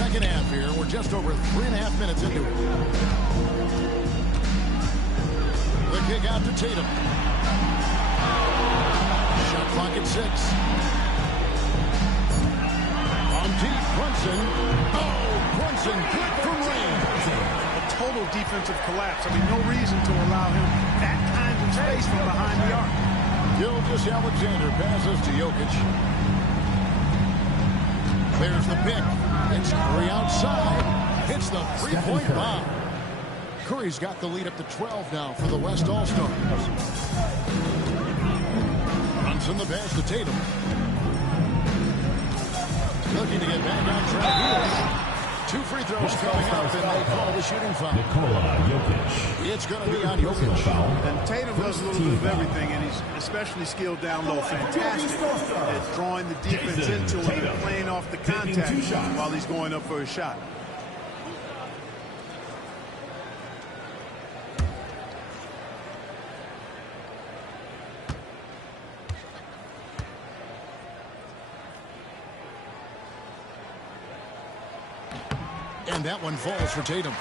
Second half here. We're just over 3.5 minutes into it. The kick out to Tatum. Shot clock at 6. On deep, Brunson. Oh, Brunson, good from range. A total defensive collapse. I mean, no reason to allow him that kind of space from behind the arc. Gilgeous-Alexander passes to Jokic. There's the pick. It's Curry outside. Hits the three-point bomb. Curry's got the lead up to 12 now for the West All-Stars. Brunson the pass to Tatum. Looking to get back on track here. 2 free throws coming up, and they call the shooting foul. Nikola Jokic. It's going to be on Jokic. And Tatum does a little bit of everything, and he's especially skilled down low. Fantastic at drawing the defense into him and playing off the contact while he's going up for a shot. And that one falls for Tatum.